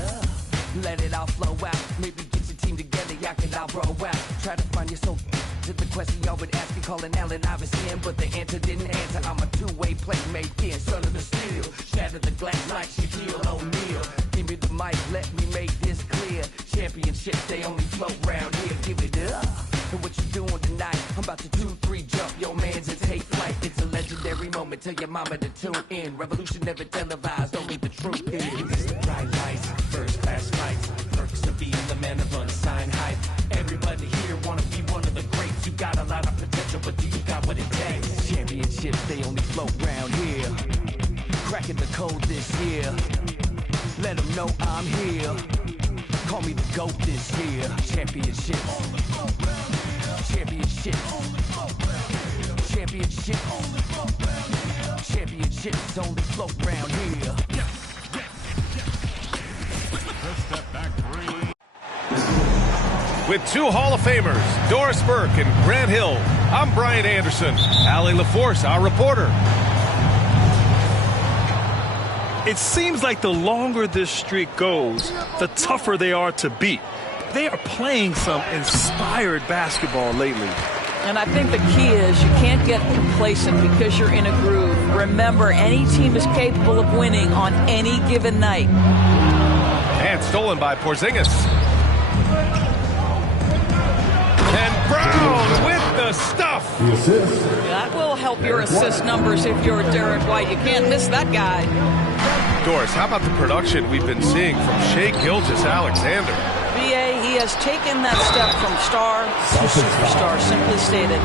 Let it all flow out, maybe get your team together, y'all can all roll out. Try to find your soul to the question y'all would ask me, calling Allen Iverson, but the answer didn't answer. I'm a two-way playmaker, son of the steel. Shatter the glass like Shaquille O'Neal. Give me the mic, let me make this clear. Championships, they only float round here, give it up. And what you doing tonight? I'm about to 2-3 jump your mans and take flight. It's a legendary moment. Tell your mama to tune in. Revolution never televised. Only the truth is. It's the bright lights, first class flights. Perks of being the man of unsigned hype. Everybody here wanna be one of the greats. You got a lot of potential, but do you got what it takes? Championships, they only float round here. Cracking the code this year. Let them know I'm here. Call me the GOAT this year. Championships. Championships. Championships. Championships only float round here. With two Hall of Famers, Doris Burke and Grant Hill, I'm Brian Anderson. Allie LaForce, our reporter. It seems like the longer this streak goes, the tougher they are to beat. They are playing some inspired basketball lately. And I think the key is you can't get complacent because you're in a groove. Remember, any team is capable of winning on any given night. And stolen by Porzingis. And Brown with the stuff. That will help your assist numbers if you're Derek White. You can't miss that guy. Doris, how about the production we've been seeing from Shai Gilgeous-Alexander? BA, he has taken that step from star to superstar, simply stated.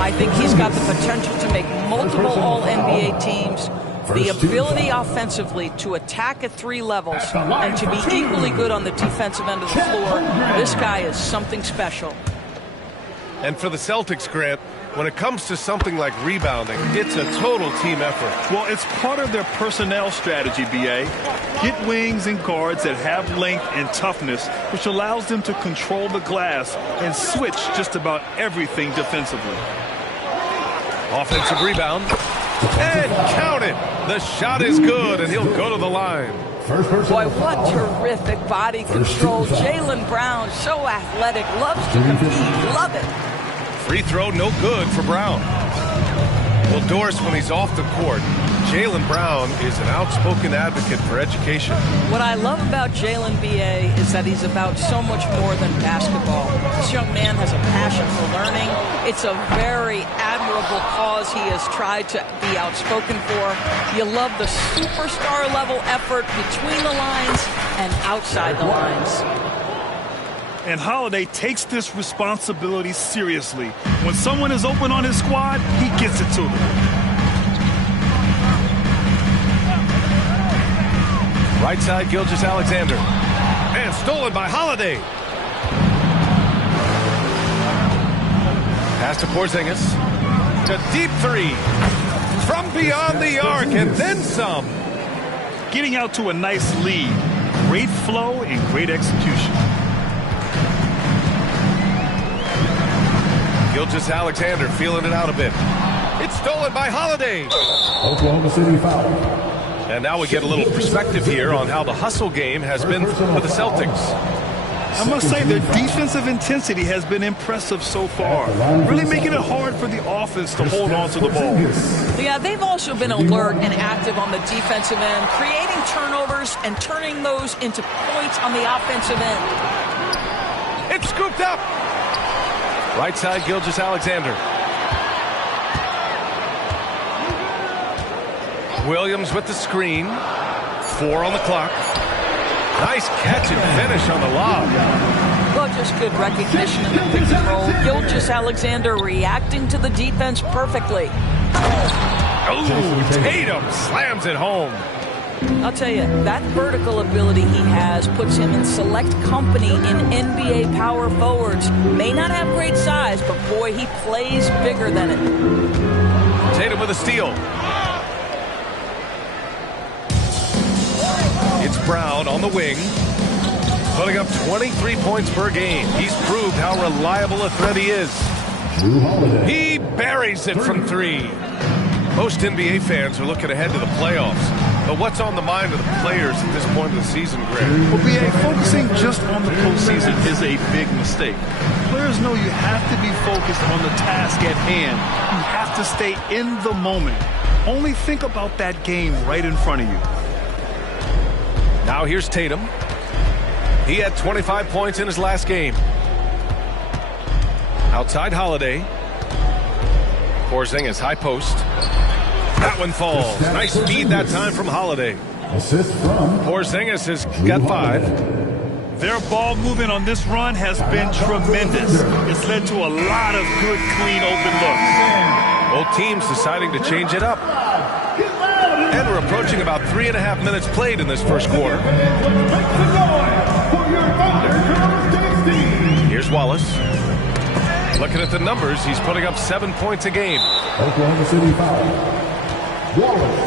I think he's got the potential to make multiple All-NBA teams, the ability offensively to attack at 3 levels, and to be equally good on the defensive end of the floor. This guy is something special. And for the Celtics, Grant, when it comes to something like rebounding, it's a total team effort. Well, it's part of their personnel strategy, BA. Get wings and guards that have length and toughness, which allows them to control the glass and switch just about everything defensively. Offensive rebound. And count it. The shot is good, and he'll go to the line. Boy, what terrific body control. Jaylen Brown, so athletic, loves to compete, love it. Free throw, no good for Brown. Well, Doris, when he's off the court, Jaylen Brown is an outspoken advocate for education. What I love about Jaylen, B.A., is that he's about so much more than basketball. This young man has a passion for learning. It's a very admirable cause he has tried to be outspoken for. You love the superstar-level effort between the lines and outside the lines. And Holiday takes this responsibility seriously. When someone is open on his squad, he gets it to them. Right side, Gilgeous-Alexander. And stolen by Holiday. Pass to Porzingis. To deep three. From beyond the arc, and then some. Getting out to a nice lead. Great flow and great execution. Gilgeous-Alexander feeling it out a bit. It's stolen by Holiday. Oklahoma City foul. And now we get a little perspective here on how the hustle game has been for the Celtics. I must say their defensive intensity has been impressive so far, really making it hard for the offense to hold on to the ball. Yeah, they've also been alert and active on the defensive end, creating turnovers and turning those into points on the offensive end. It's scooped up. Right side, Gilgeous-Alexander. Williams with the screen. 4 on the clock. Nice catch and finish on the lob. Well, just good recognition in the pick and roll. Gilgeous-Alexander reacting to the defense perfectly. Oh, Tatum slams it home. I'll tell you, that vertical ability he has puts him in select company in NBA power forwards. May not have great size, but boy, he plays bigger than it. Tatum with a steal. It's Brown on the wing, putting up 23 points per game. He's proved how reliable a threat he is. He buries it from 3. Most NBA fans are looking ahead to the playoffs. But what's on the mind of the players at this point of the season, Greg? Well, BA, focusing just on the postseason is a big mistake. Players know you have to be focused on the task at hand. You have to stay in the moment. Only think about that game right in front of you. Now here's Tatum. He had 25 points in his last game. Outside Holiday. Porzingis, high post. That one falls. Nice speed that time from Holiday. Assist from Porzingis has got 5. Their ball movement on this run has been tremendous. It's led to a lot of good, clean, open looks. Both teams deciding to change it up. And we're approaching about 3.5 minutes played in this first quarter. Here's Wallace. Looking at the numbers, he's putting up 7 points a game. Oklahoma City foul. Wallace.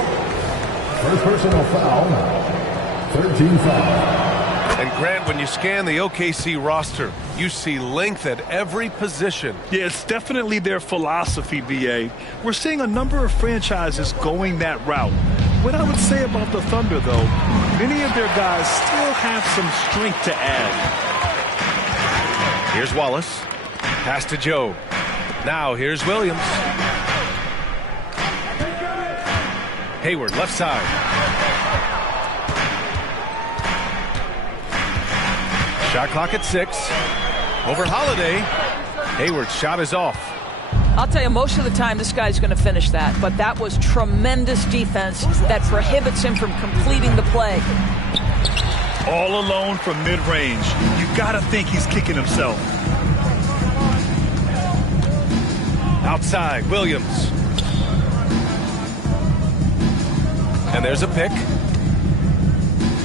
First personal foul. 13 foul. And Grant, when you scan the OKC roster, you see length at every position. Yeah, it's definitely their philosophy, BA. We're seeing a number of franchises going that route. What I would say about the Thunder, though, many of their guys still have some strength to add. Here's Wallace. Pass to Joe. Now here's Williams. Hayward, left side. Shot clock at 6. Over Holiday. Hayward's shot is off. I'll tell you, most of the time this guy's going to finish that, but that was tremendous defense that prohibits him from completing the play. All alone from mid-range. You got to think he's kicking himself. Outside, Williams. And there's a pick.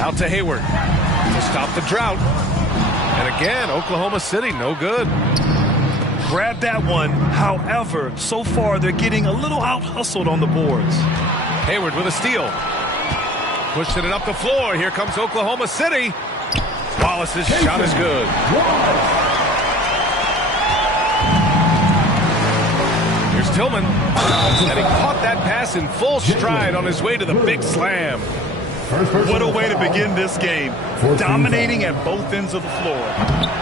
Out to Hayward to stop the drought. And again, Oklahoma City, no good. Grab that one. However, so far they're getting a little out-hustled on the boards. Hayward with a steal. Pushing it up the floor. Here comes Oklahoma City. Wallace's shot is good. Here's Tillman. And he caught that pass in full stride on his way to the big slam. What a way to begin this game. Dominating at both ends of the floor.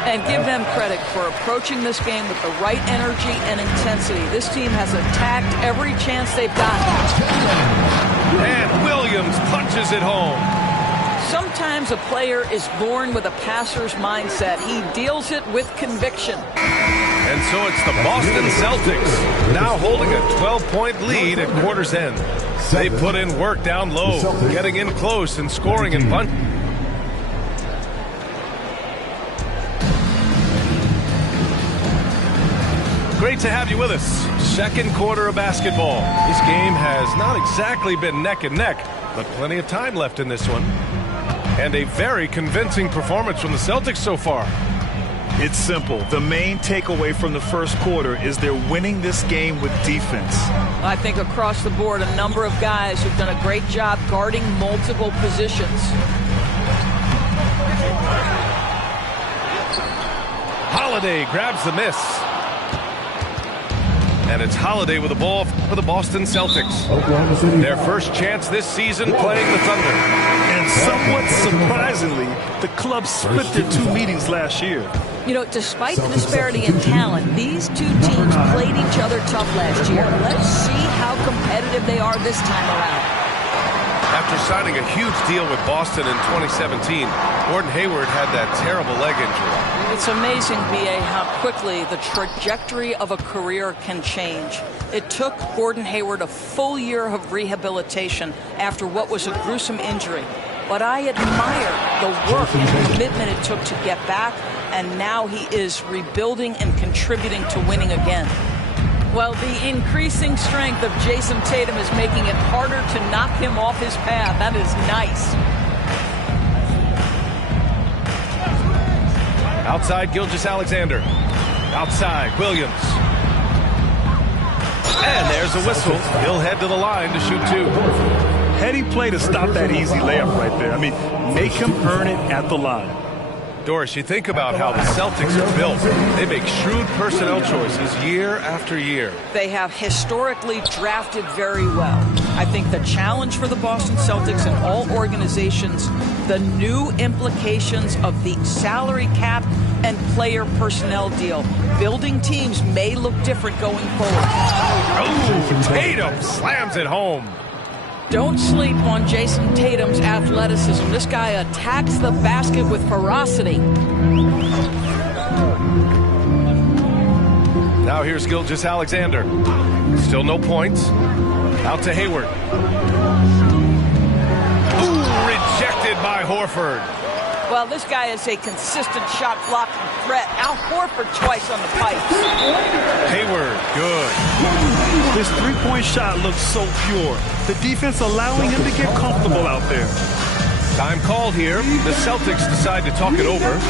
And give them credit for approaching this game with the right energy and intensity. This team has attacked every chance they've gotten. And Williams punches it home. Sometimes a player is born with a passer's mindset. He deals it with conviction. And so it's the Boston Celtics now holding a 12-point lead at quarter's end. They put in work down low, getting in close and scoring and punching. Great to have you with us. Second quarter of basketball. This game has not exactly been neck and neck, but plenty of time left in this one. And a very convincing performance from the Celtics so far. It's simple. The main takeaway from the first quarter is they're winning this game with defense. I think across the board, a number of guys who've done a great job guarding multiple positions. Holiday grabs the miss. And it's Holiday with the ball for the Boston Celtics. Their first chance this season playing the Thunder. And somewhat surprisingly, the club split their two meetings last year. You know, despite the disparity in talent, these two teams played each other tough last year. Let's see how competitive they are this time around. After signing a huge deal with Boston in 2017, Gordon Hayward had that terrible leg injury. It's amazing, B.A., how quickly the trajectory of a career can change. It took Gordon Hayward a full year of rehabilitation after what was a gruesome injury. But I admire the work and commitment it took to get back, and now he is rebuilding and contributing to winning again. Well, the increasing strength of Jason Tatum is making it harder to knock him off his path. That is nice. Outside, Gilgeous-Alexander. Outside, Williams. And there's a whistle. He'll head to the line to shoot two. Heady play to stop that easy layup right there. I mean, make him earn it at the line. Doris, you think about how the Celtics are built. They make shrewd personnel choices year after year. They have historically drafted very well. I think the challenge for the Boston Celtics and all organizations, the new implications of the salary cap and player personnel deal. Building teams may look different going forward. Oh, Tatum slams it home. Don't sleep on Jason Tatum's athleticism. This guy attacks the basket with ferocity. Now here's Gilgeous-Alexander. Still no points. Out to Hayward. Ooh, rejected by Horford. Well, this guy is a consistent shot blocking threat. Al Horford twice on the pipes. Hayward, good. This three-point shot looks so pure. The defense allowing him to get comfortable out there. Time called here. The Celtics decide to talk it over.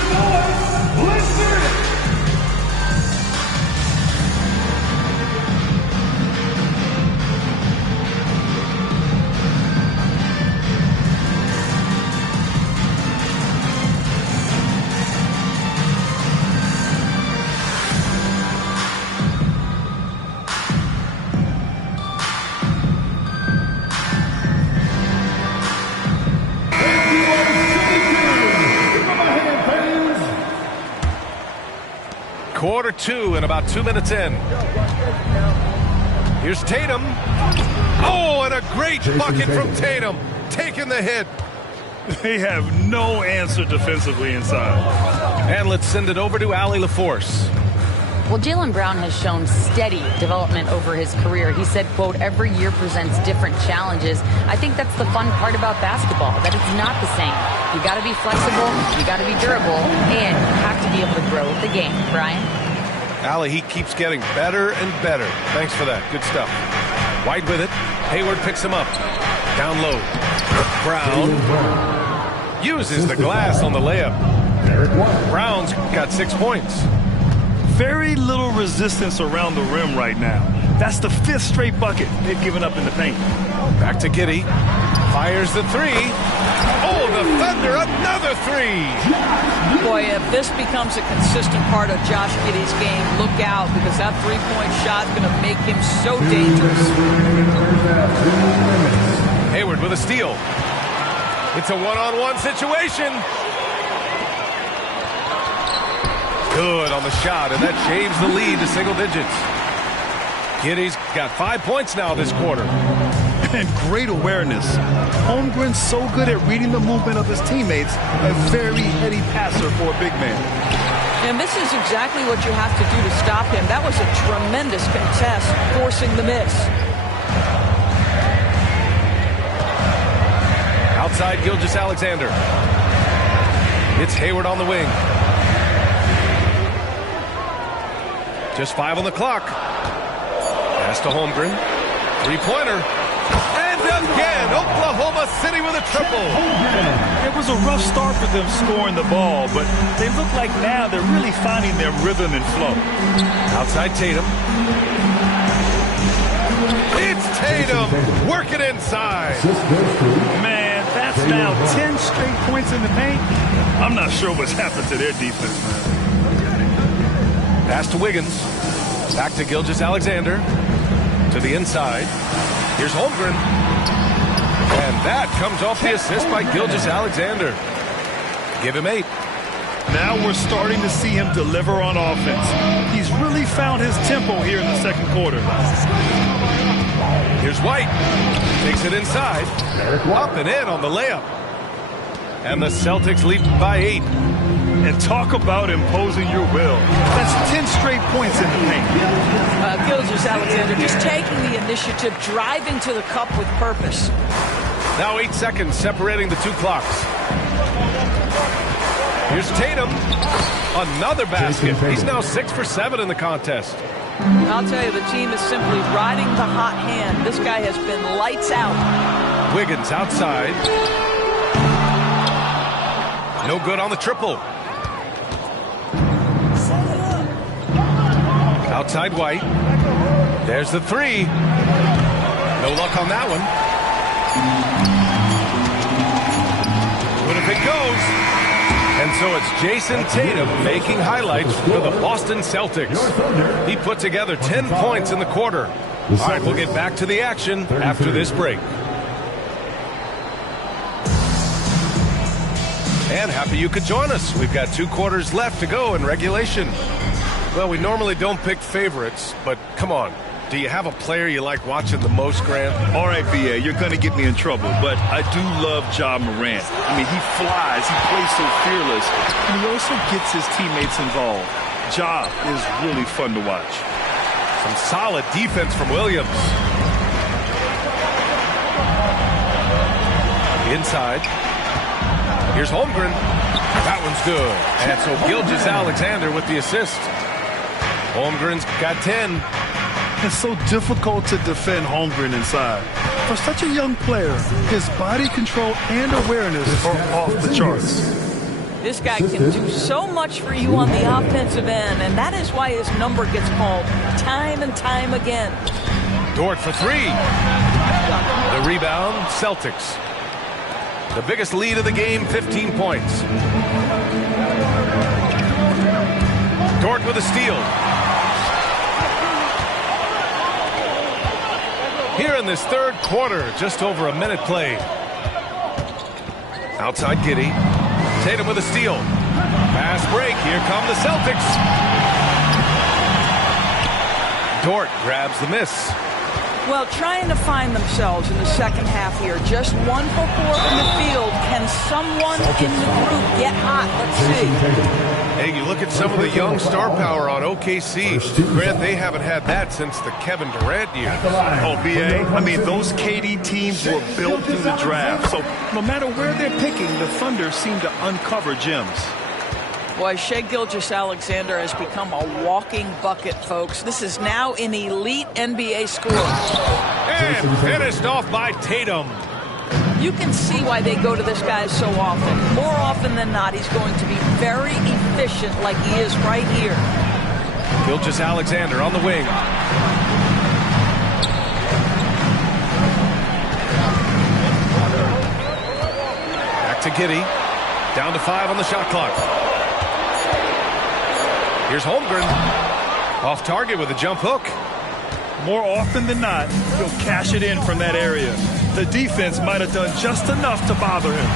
Quarter two and about 2 minutes in. Here's Tatum. Oh, and a great bucket from Tatum. Taking the hit. They have no answer defensively inside. And let's send it over to Allie LaForce. Well, Jaylen Brown has shown steady development over his career. He said, quote, every year presents different challenges. I think that's the fun part about basketball, that it's not the same. You got to be flexible, you got to be durable, and you have to be able to grow with the game. Brian? Allie, he keeps getting better and better. Thanks for that. Good stuff. White with it. Hayward picks him up. Down low. Brown uses the glass on the layup. Brown's got 6 points. Very little resistance around the rim right now. That's the 5th straight bucket they've given up in the paint. Back to Giddey. Fires the three. Oh, the Thunder, another three. Boy, if this becomes a consistent part of Josh Giddey's game, look out, because that three-point shot is going to make him so dangerous. Hayward with a steal. It's a one-on-one situation. Good on the shot, and that shaves the lead to single digits. Giddey's got 5 points now this quarter. And great awareness. Holmgren's so good at reading the movement of his teammates. A very heady passer for a big man. And this is exactly what you have to do to stop him. That was a tremendous contest, forcing the miss. Outside Gilgeous-Alexander. It's Hayward on the wing. Just 5 on the clock. Pass to Holmgren. Three-pointer. And again, Oklahoma City with a triple. It was a rough start for them scoring the ball, but they look like now they're really finding their rhythm and flow. Outside Tatum. It's Tatum working inside. Man, that's now 10 straight points in the paint. I'm not sure what's happened to their defense, man. Pass to Wiggins. Back to Gilgeous-Alexander. To the inside. Here's Holmgren. And that comes off the assist by Gilgeous-Alexander. Give him 8. Now we're starting to see him deliver on offense. He's really found his tempo here in the second quarter. Here's White. Takes it inside. Up and in on the layup. And the Celtics lead by 8. And talk about imposing your will. That's 10 straight points in the paint. Gilgeous-Alexander just taking the initiative, driving to the cup with purpose. Now 8 seconds separating the two clocks. Here's Tatum. Another basket. He's now 6 for 7 in the contest. I'll tell you, the team is simply riding the hot hand. This guy has been lights out. Wiggins outside. No good on the triple. Outside White. There's the three. No luck on that one. But if it goes. And so it's Jason Tatum making highlights for the Boston Celtics. He put together 10 points in the quarter. All right, we'll get back to the action after this break. And happy you could join us. We've got 2 quarters left to go in regulation. Well, we normally don't pick favorites, but come on. Do you have a player you like watching the most, Grant? All right, B.A., you're going to get me in trouble, but I do love Ja Morant. I mean, he flies, he plays so fearless, and he also gets his teammates involved. Ja is really fun to watch. Some solid defense from Williams. Inside. Here's Holmgren. That one's good. And so Gilgeous-Alexander with the assist. Holmgren's got 10. It's so difficult to defend Holmgren inside. For such a young player, his body control and awareness are off the charts. This guy can do so much for you on the offensive end, and that is why his number gets called time and time again. Dort for 3. The rebound, Celtics. The biggest lead of the game, 15 points. Dort with a steal. Here in this third quarter, just over a minute played. Outside Giddey. Tatum with a steal. Pass break. Here come the Celtics. Dort grabs the miss. Well, trying to find themselves in the second half here. Just 1 for 4 from the field. Can someone in the group get hot? Let's see. Hey, you look at some of the young star power on OKC. Grant, they haven't had that since the Kevin Durant years. Oh, B.A., I mean, those KD teams were built through the draft. So no matter where they're picking, the Thunder seem to uncover gems. Boy, Shai Gilgeous-Alexander has become a walking bucket, folks. This is now an elite NBA scorer. And finished off by Tatum. You can see why they go to this guy so often. More often than not, he's going to be very efficient like he is right here. Gilgeous-Alexander on the wing. Giddey. Down to 5 on the shot clock. Here's Holmgren. Off target with a jump hook. More often than not, he'll cash it in from that area. The defense might have done just enough to bother him.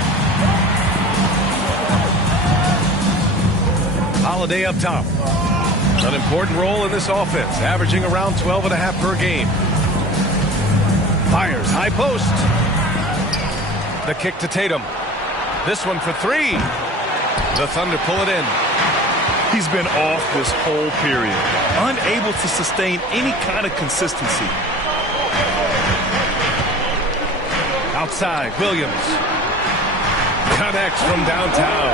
Holiday up top. An important role in this offense, averaging around 12.5 per game. Fires, high post. The kick to Tatum. This one for 3. The Thunder pull it in. He's been off this whole period, unable to sustain any kind of consistency. Outside, Williams. Connects from downtown.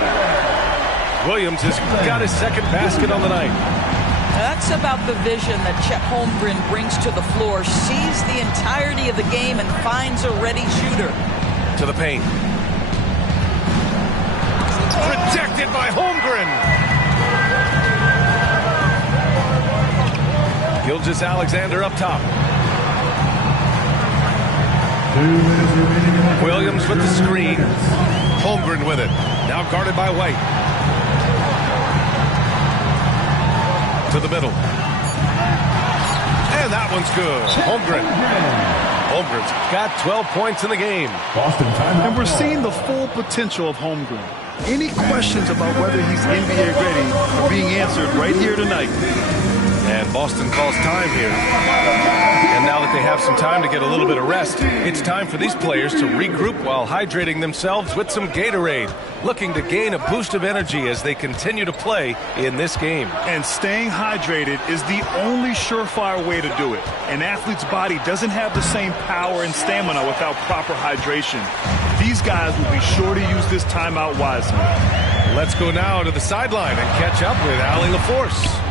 Williams has got his second basket on the night. That's about the vision that Chet Holmgren brings to the floor. Sees the entirety of the game and finds a ready shooter. To the paint. Rejected by Holmgren. Gilgeous-Alexander up top. Williams with the screen. Holmgren with it. Now guarded by White. To the middle. And that one's good. Holmgren. Holmgren's got 12 points in the game. And we're seeing the full potential of Holmgren. Any questions about whether he's NBA ready are being answered right here tonight. And Boston calls time here. And now that they have some time to get a little bit of rest, it's time for these players to regroup while hydrating themselves with some Gatorade, looking to gain a boost of energy as they continue to play in this game. And staying hydrated is the only surefire way to do it. An athlete's body doesn't have the same power and stamina without proper hydration. These guys will be sure to use this timeout wisely. Let's go now to the sideline and catch up with Allie LaForce.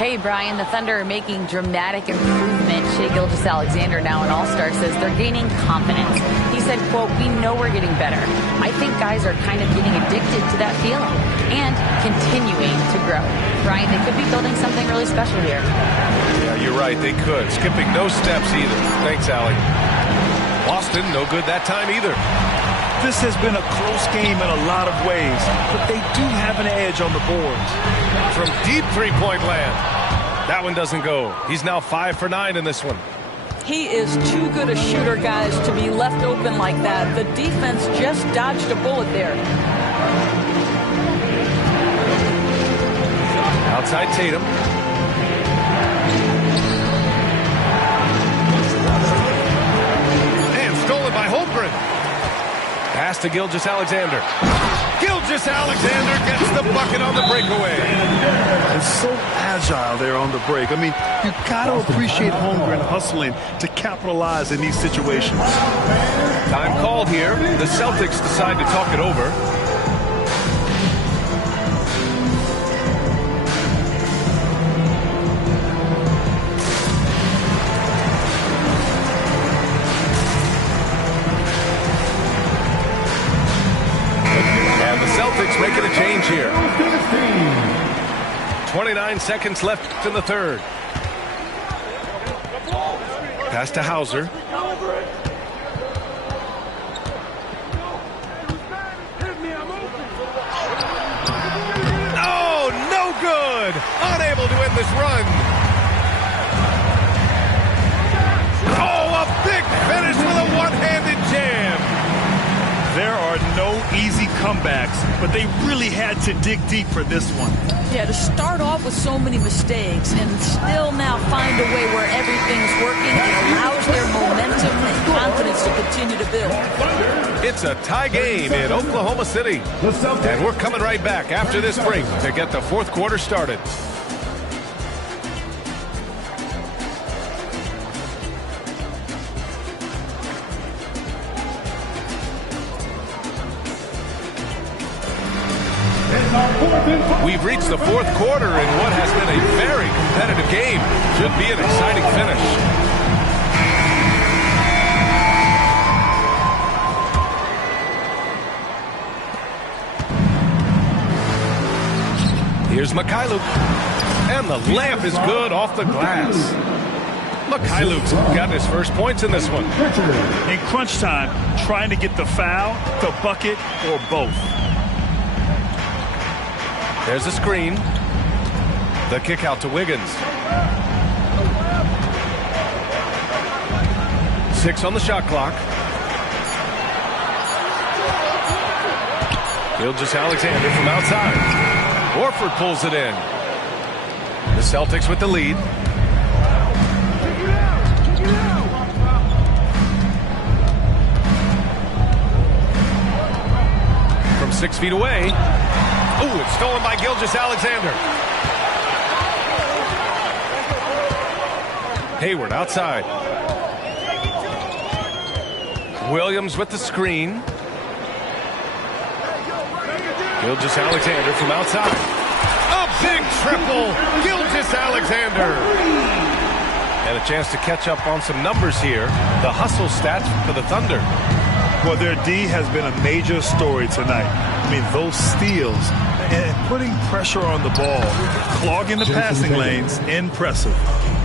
Hey, Brian, the Thunder are making dramatic improvement. Shai Gilgeous-Alexander, now an all-star, says they're gaining confidence. He said, quote, "We know we're getting better. I think guys are kind of getting addicted to that feeling and continuing to grow." Brian, they could be building something really special here. Yeah, you're right. They could. Skipping no steps either. Thanks, Allie. Boston, no good that time either. This has been a close game in a lot of ways, but they do have an edge on the boards. From deep three-point land. That one doesn't go. He's now 5 for 9 in this one. He is too good a shooter, guys, to be left open like that. The defense just dodged a bullet there. Outside Tatum. And stolen by Holmgren. Pass to Gilgeous-Alexander. Gilgeous-Alexander gets the bucket on the breakaway. And so agile there on the break. I mean, you got to appreciate Holmgren hustling to capitalize in these situations. Time called here. The Celtics decide to talk it over. Making a change here. 29 seconds left in the third. Pass to Hauser. Oh, no good! Unable to end this run. Oh, a big finish with a one-handed jam. There are no easy comebacks, but they really had to dig deep for this one. Yeah, to start off with so many mistakes and still now find a way where everything's working and allows their momentum and confidence to continue to build. It's a tie game in Oklahoma City. And we're coming right back after this break to get the fourth quarter started. We've reached the fourth quarter in what has been a very competitive game. Should be an exciting finish. Here's Mikhailuk. And the layup is good off the glass. Mikhailuk's gotten his first points in this one. In crunch time, trying to get the foul, the bucket, or both. There's a screen. The kick out to Wiggins. 6 on the shot clock. Gilgeous-Alexander from outside. Horford pulls it in. The Celtics with the lead. From 6 feet away. Ooh, it's stolen by Gilgeous-Alexander. Hayward outside. Williams with the screen. Gilgeous-Alexander from outside. A big triple. Gilgeous-Alexander. And a chance to catch up on some numbers here. The hustle stats for the Thunder. Well, their D has been a major story tonight. I mean, those steals and putting pressure on the ball, clogging the passing lanes, impressive.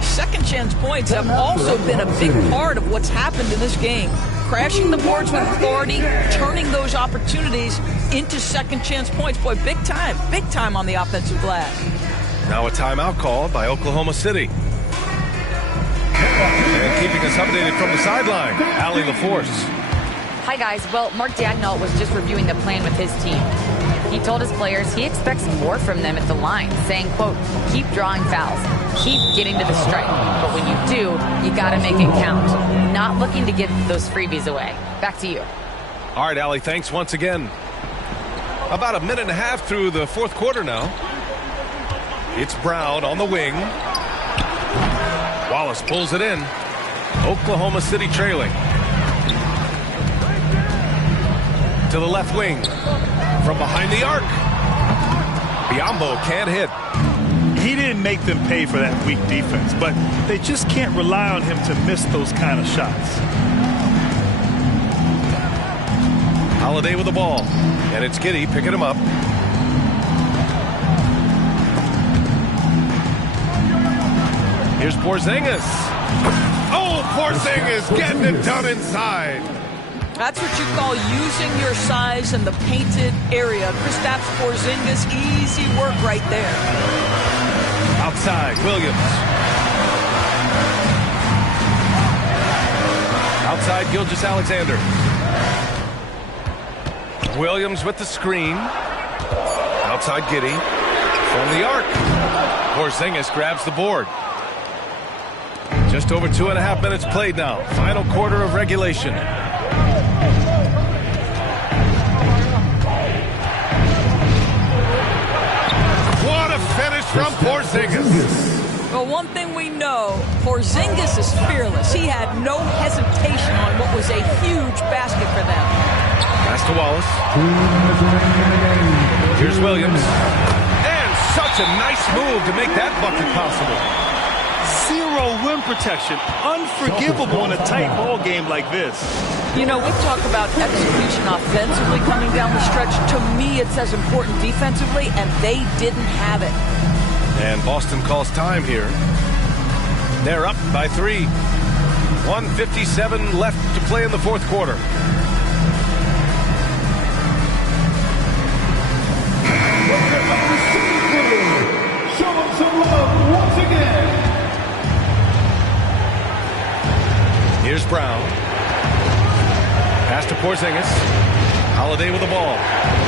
Second chance points have also been a big part of what's happened in this game. Crashing the boards with authority, turning those opportunities into second chance points. Boy, big time on the offensive glass. Now a timeout called by Oklahoma City. And keeping us updated from the sideline, Allie LaForce. Hi, guys. Well, Mark Daigneault was just reviewing the plan with his team. He told his players he expects more from them at the line, saying, quote, keep drawing fouls, keep getting to the stripe. But when you do, you got to make it count. Not looking to give those freebies away. Back to you. All right, Allie, thanks once again. About a minute and a half through the fourth quarter now. It's Brown on the wing. Wallace pulls it in. Oklahoma City trailing. To the left wing. From behind the arc. Biyombo can't hit. He didn't make them pay for that weak defense, but they just can't rely on him to miss those kind of shots. Holiday with the ball. And it's Giddey picking him up. Here's Porzingis. Oh, Porzingis getting it done inside. That's what you call using your size in the painted area. Kristaps Porzingis, easy work right there. Outside, Williams. Outside, Gilgeous-Alexander. Williams with the screen. Outside, Giddey. From the arc. Porzingis grabs the board. Just over 2.5 minutes played now. Final quarter of regulation. What a finish from Porzingis. Well, one thing we know, Porzingis is fearless. He had no hesitation on what was a huge basket for them. Pass to Wallace. Here's Williams. And such a nice move to make that bucket possible. Zero rim protection. Unforgivable in a tight ball game like this. You know, we talk about execution offensively coming down the stretch. To me, it's as important defensively, and they didn't have it. And Boston calls time here. They're up by 3. 1:57 left to play in the fourth quarter. Show them some love once again. Here's Brown. Pass to Porzingis. Holiday with the ball.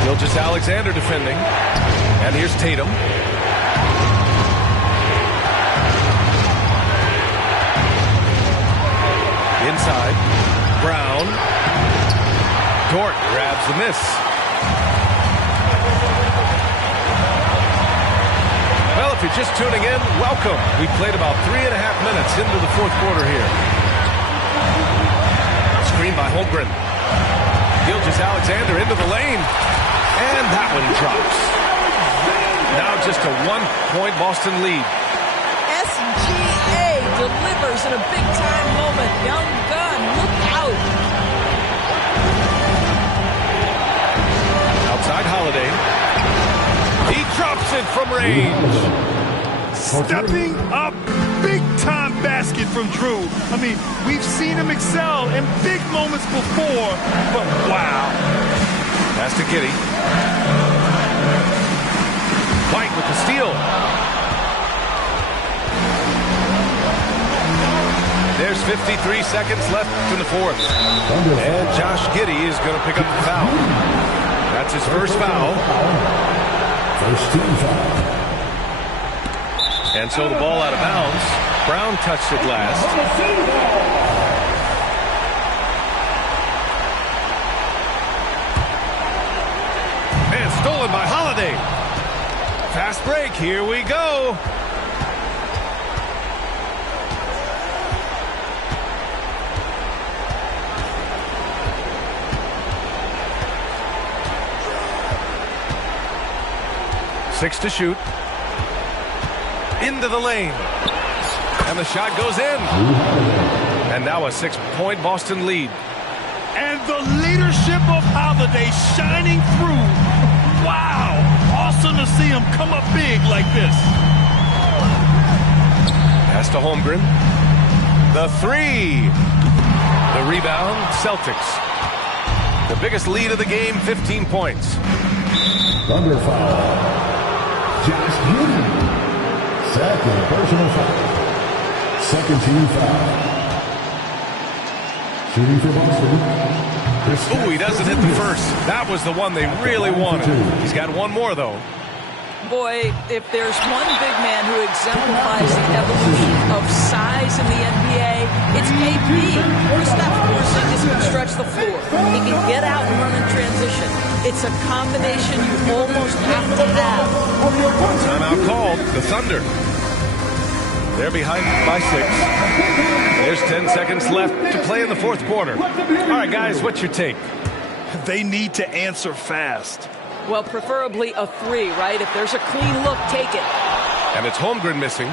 Gilgeous-Alexander defending. And here's Tatum. Inside. Brown. Dort grabs the miss. Well, if you're just tuning in, welcome. We played about 3.5 minutes into the fourth quarter here. Screen by Holmgren. Gilgeous-Alexander into the lane. And that one drops. Now just a 1-point Boston lead. SGA delivers in a big-time moment. Young gun, look out. Outside Holiday. He drops it from range. Stepping up big time basket from Drew. I mean, we've seen him excel in big moments before, but wow. Pass to Giddey. White with the steal. There's 53 seconds left in the fourth. And Josh Giddey is going to pick up the foul. That's his first foul. First team foul. And so the ball out of bounds. Brown touched it last. And stolen by Holiday. Fast break. Here we go. Six to shoot. Into the lane. And the shot goes in. And now a 6-point Boston lead. And the leadership of Holiday shining through. Wow. Awesome to see him come up big like this. Pass to Holmgren. The three. The rebound, Celtics. The biggest lead of the game, 15 points. Thunder foul. Josh Giddey. Second personal foul. Second team foul. Shooting for Boston. Ooh, he doesn't hit the first. That was the one they really wanted. He's got one more, though. Boy, if there's one big man who exemplifies the evolution of size in the NBA, it's KP. Kristaps Porzingis can stretch the floor. He can get out and run in transition. It's a combination you almost have to have. Timeout called. The Thunder. They're behind by 6. There's 10 seconds left to play in the fourth quarter. All right, guys, what's your take? They need to answer fast. Well, preferably a 3, right? If there's a clean look, take it. And it's Holmgren missing.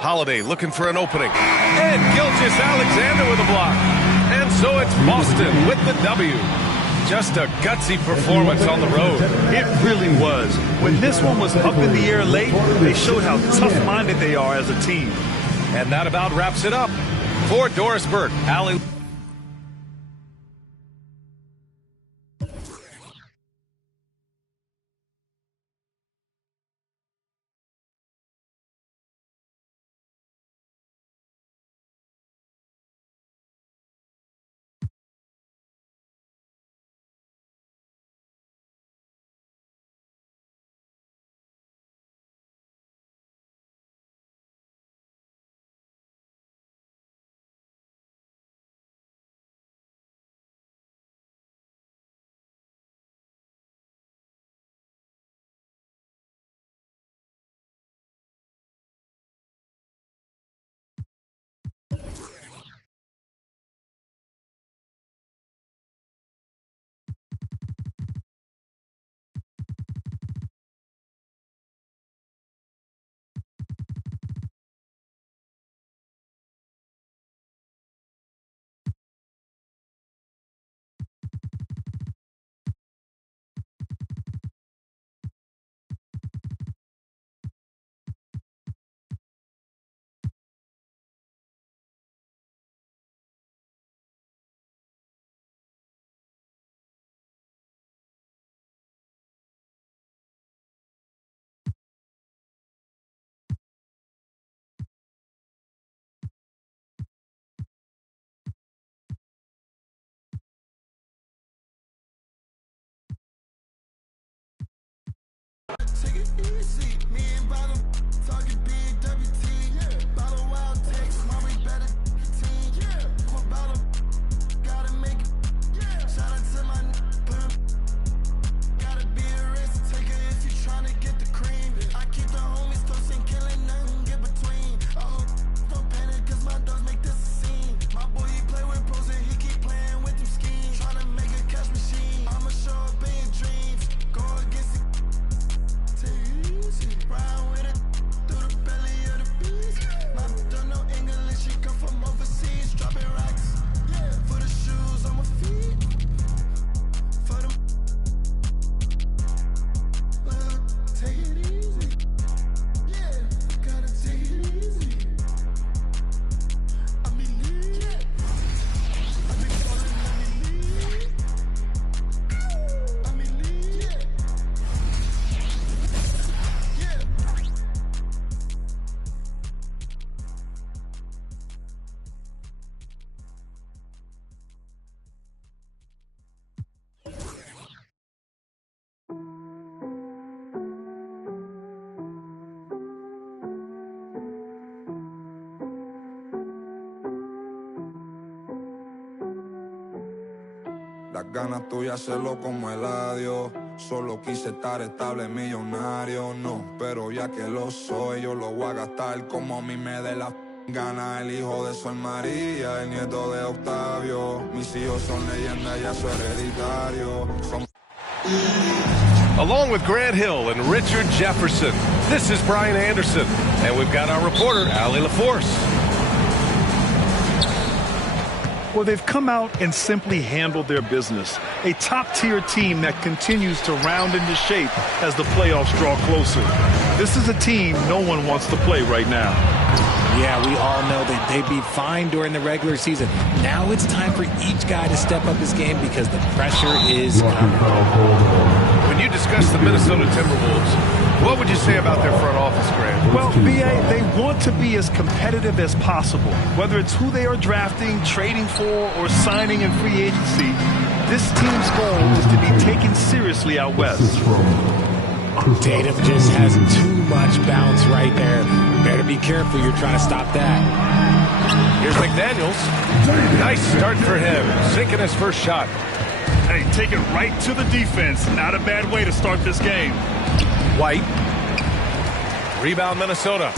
Holiday looking for an opening. And Gilgeous-Alexander with a block. And so it's Boston with the W. Just a gutsy performance on the road. It really was. When this one was up in the air late, they showed how tough-minded they are as a team. And that about wraps it up. For Doris Burke, Allie. Las ganas tuyas hacerlo como el adiós. Solo quise estar estable, millonario, no. Pero ya que lo soy, yo lo voy a gastar como a mí me dé la gana. El hijo de Sol María, el nieto de Octavio. Mis hijos son leyendas, ya soy hereditario. Along with Grant Hill and Richard Jefferson, this is Brian Anderson. And we've got our reporter, Allie LaForce. Well, they've come out and simply handled their business. A top-tier team that continues to round into shape as the playoffs draw closer. This is a team no one wants to play right now. Yeah, we all know that they'd be fine during the regular season. Now it's time for each guy to step up his game because the pressure is coming. When you discuss the Minnesota Timberwolves, what would you say about their front office, Grant? Well, B.A., they want to be as competitive as possible. Whether it's who they are drafting, trading for, or signing in free agency, this team's goal is to be taken seriously out west. Tatum just has too much bounce right there. Better be careful. You're trying to stop that. Here's McDaniels. Nice start for him. Sinking his first shot. Hey, take it right to the defense. Not a bad way to start this game. White. Rebound Minnesota.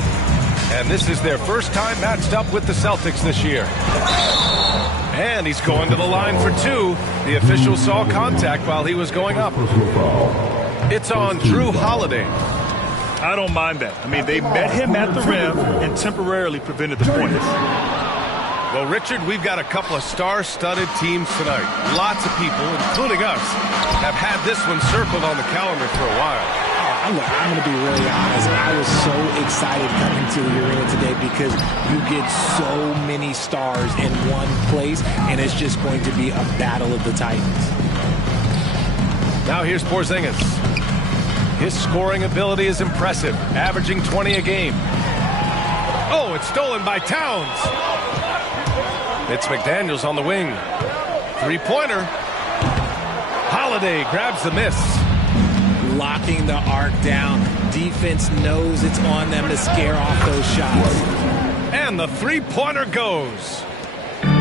And this is their first time matched up with the Celtics this year. And he's going to the line for two. The official saw contact while he was going up. It's on Drew Holiday. I don't mind that. I mean, they met him at the rim and temporarily prevented the points. Well, Richard, we've got a couple of star-studded teams tonight. Lots of people, including us, have had this one circled on the calendar for a while. Look, I'm going to be really honest. I was so excited coming to the arena today because you get so many stars in one place, and it's just going to be a battle of the Titans. Now here's Porzingis. His scoring ability is impressive, averaging 20 a game. Oh, it's stolen by Towns. It's McDaniels on the wing. Three-pointer. Holiday grabs the miss. Locking the arc down. Defense knows it's on them to scare off those shots. And the three-pointer goes.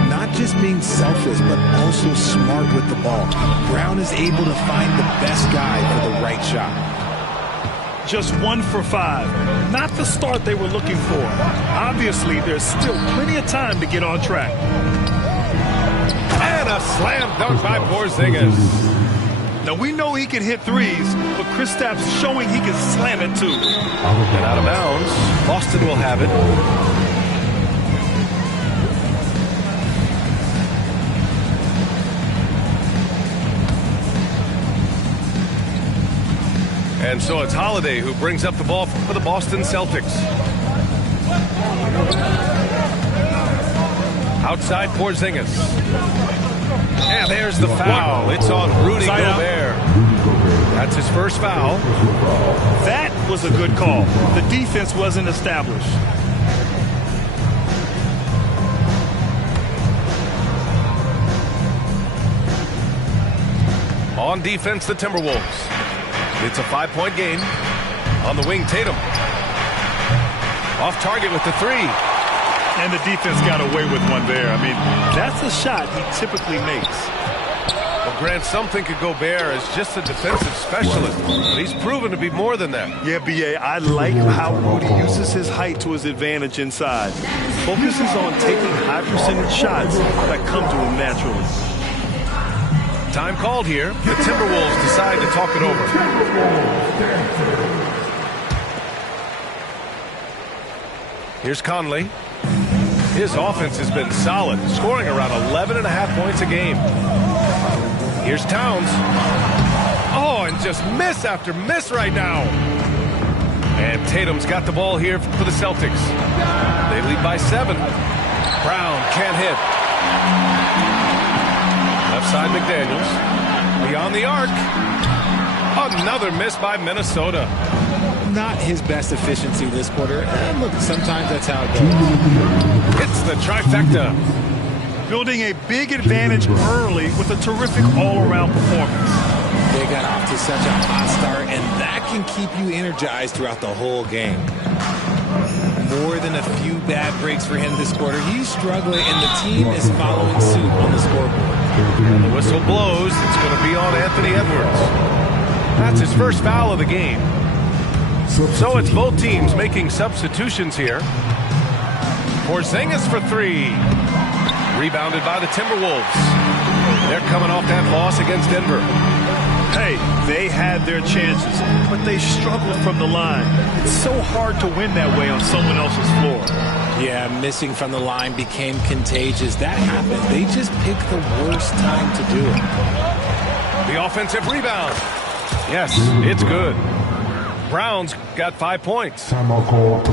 Not just being selfless, but also smart with the ball. Brown is able to find the best guy for the right shot. Just 1 for 5. Not the start they were looking for. Obviously, there's still plenty of time to get on track. And a slam dunk by Porzingis. Now, we know he can hit threes, but Kristaps showing he can slam it, too. And out of bounds. Boston will have it. And so it's Holiday who brings up the ball for the Boston Celtics. Outside Porzingis. And there's the foul. It's on Rudy Gobert. That's his first foul. That was a good call. The defense wasn't established. On defense, the Timberwolves. It's a 5-point game. On the wing, Tatum. Off target with the three. And the defense got away with one there. I mean, that's a shot he typically makes. Well, Grant, some think of Gobert as just a defensive specialist, but he's proven to be more than that. Yeah, B.A., I like how Rudy uses his height to his advantage inside. Focuses on taking high-percentage shots that come to him naturally. Time called here. The Timberwolves decide to talk it over. Here's Conley. His offense has been solid, scoring around 11.5 points a game. Here's Towns. Oh, and just miss after miss right now. And Tatum's got the ball here for the Celtics. They lead by 7. Brown can't hit. Left side McDaniels. Beyond the arc. Another miss by Minnesota. Not his best efficiency this quarter. And look, sometimes that's how it goes. It's the trifecta. Building a big advantage early with a terrific all-around performance. They got off to such a hot start, and that can keep you energized throughout the whole game. more than a few bad breaks for him this quarter. He's struggling, and the team is following suit on the scoreboard. And the whistle blows. It's going to be on Anthony Edwards. That's his first foul of the game. So it's both teams making substitutions here. Porzingis for three. Rebounded by the Timberwolves. They're coming off that loss against Denver. Hey, they had their chances, but they struggled from the line. It's so hard to win that way on someone else's floor. Yeah, missing from the line became contagious. That happened. They just picked the worst time to do it. The offensive rebound. Yes, it's good. Brown's got 5 points.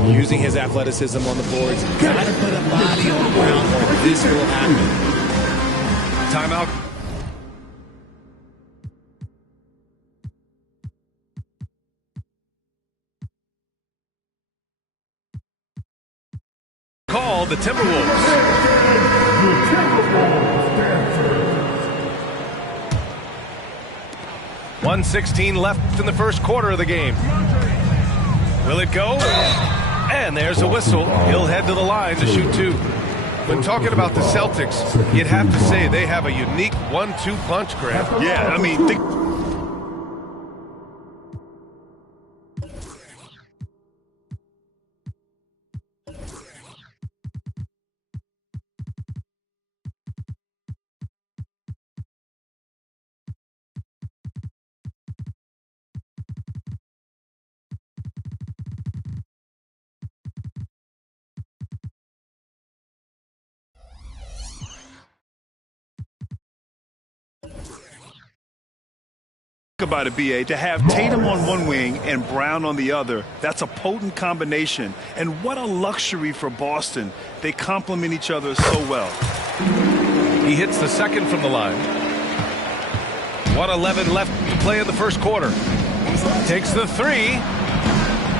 Using his athleticism on the boards. Gotta put a body on Brown or this will happen. Timeout. Call the Timberwolves. 1:16 left in the first quarter of the game. Will it go? And there's a whistle. He'll head to the line to shoot two. When talking about the Celtics, you'd have to say they have a unique 1-2 punch, Grant. Yeah, I mean, about it, BA, to have Tatum on one wing and Brown on the other, that's a potent combination. And what a luxury for Boston. They complement each other so well. He hits the second from the line. 1:11 left to play in the first quarter. Takes the three.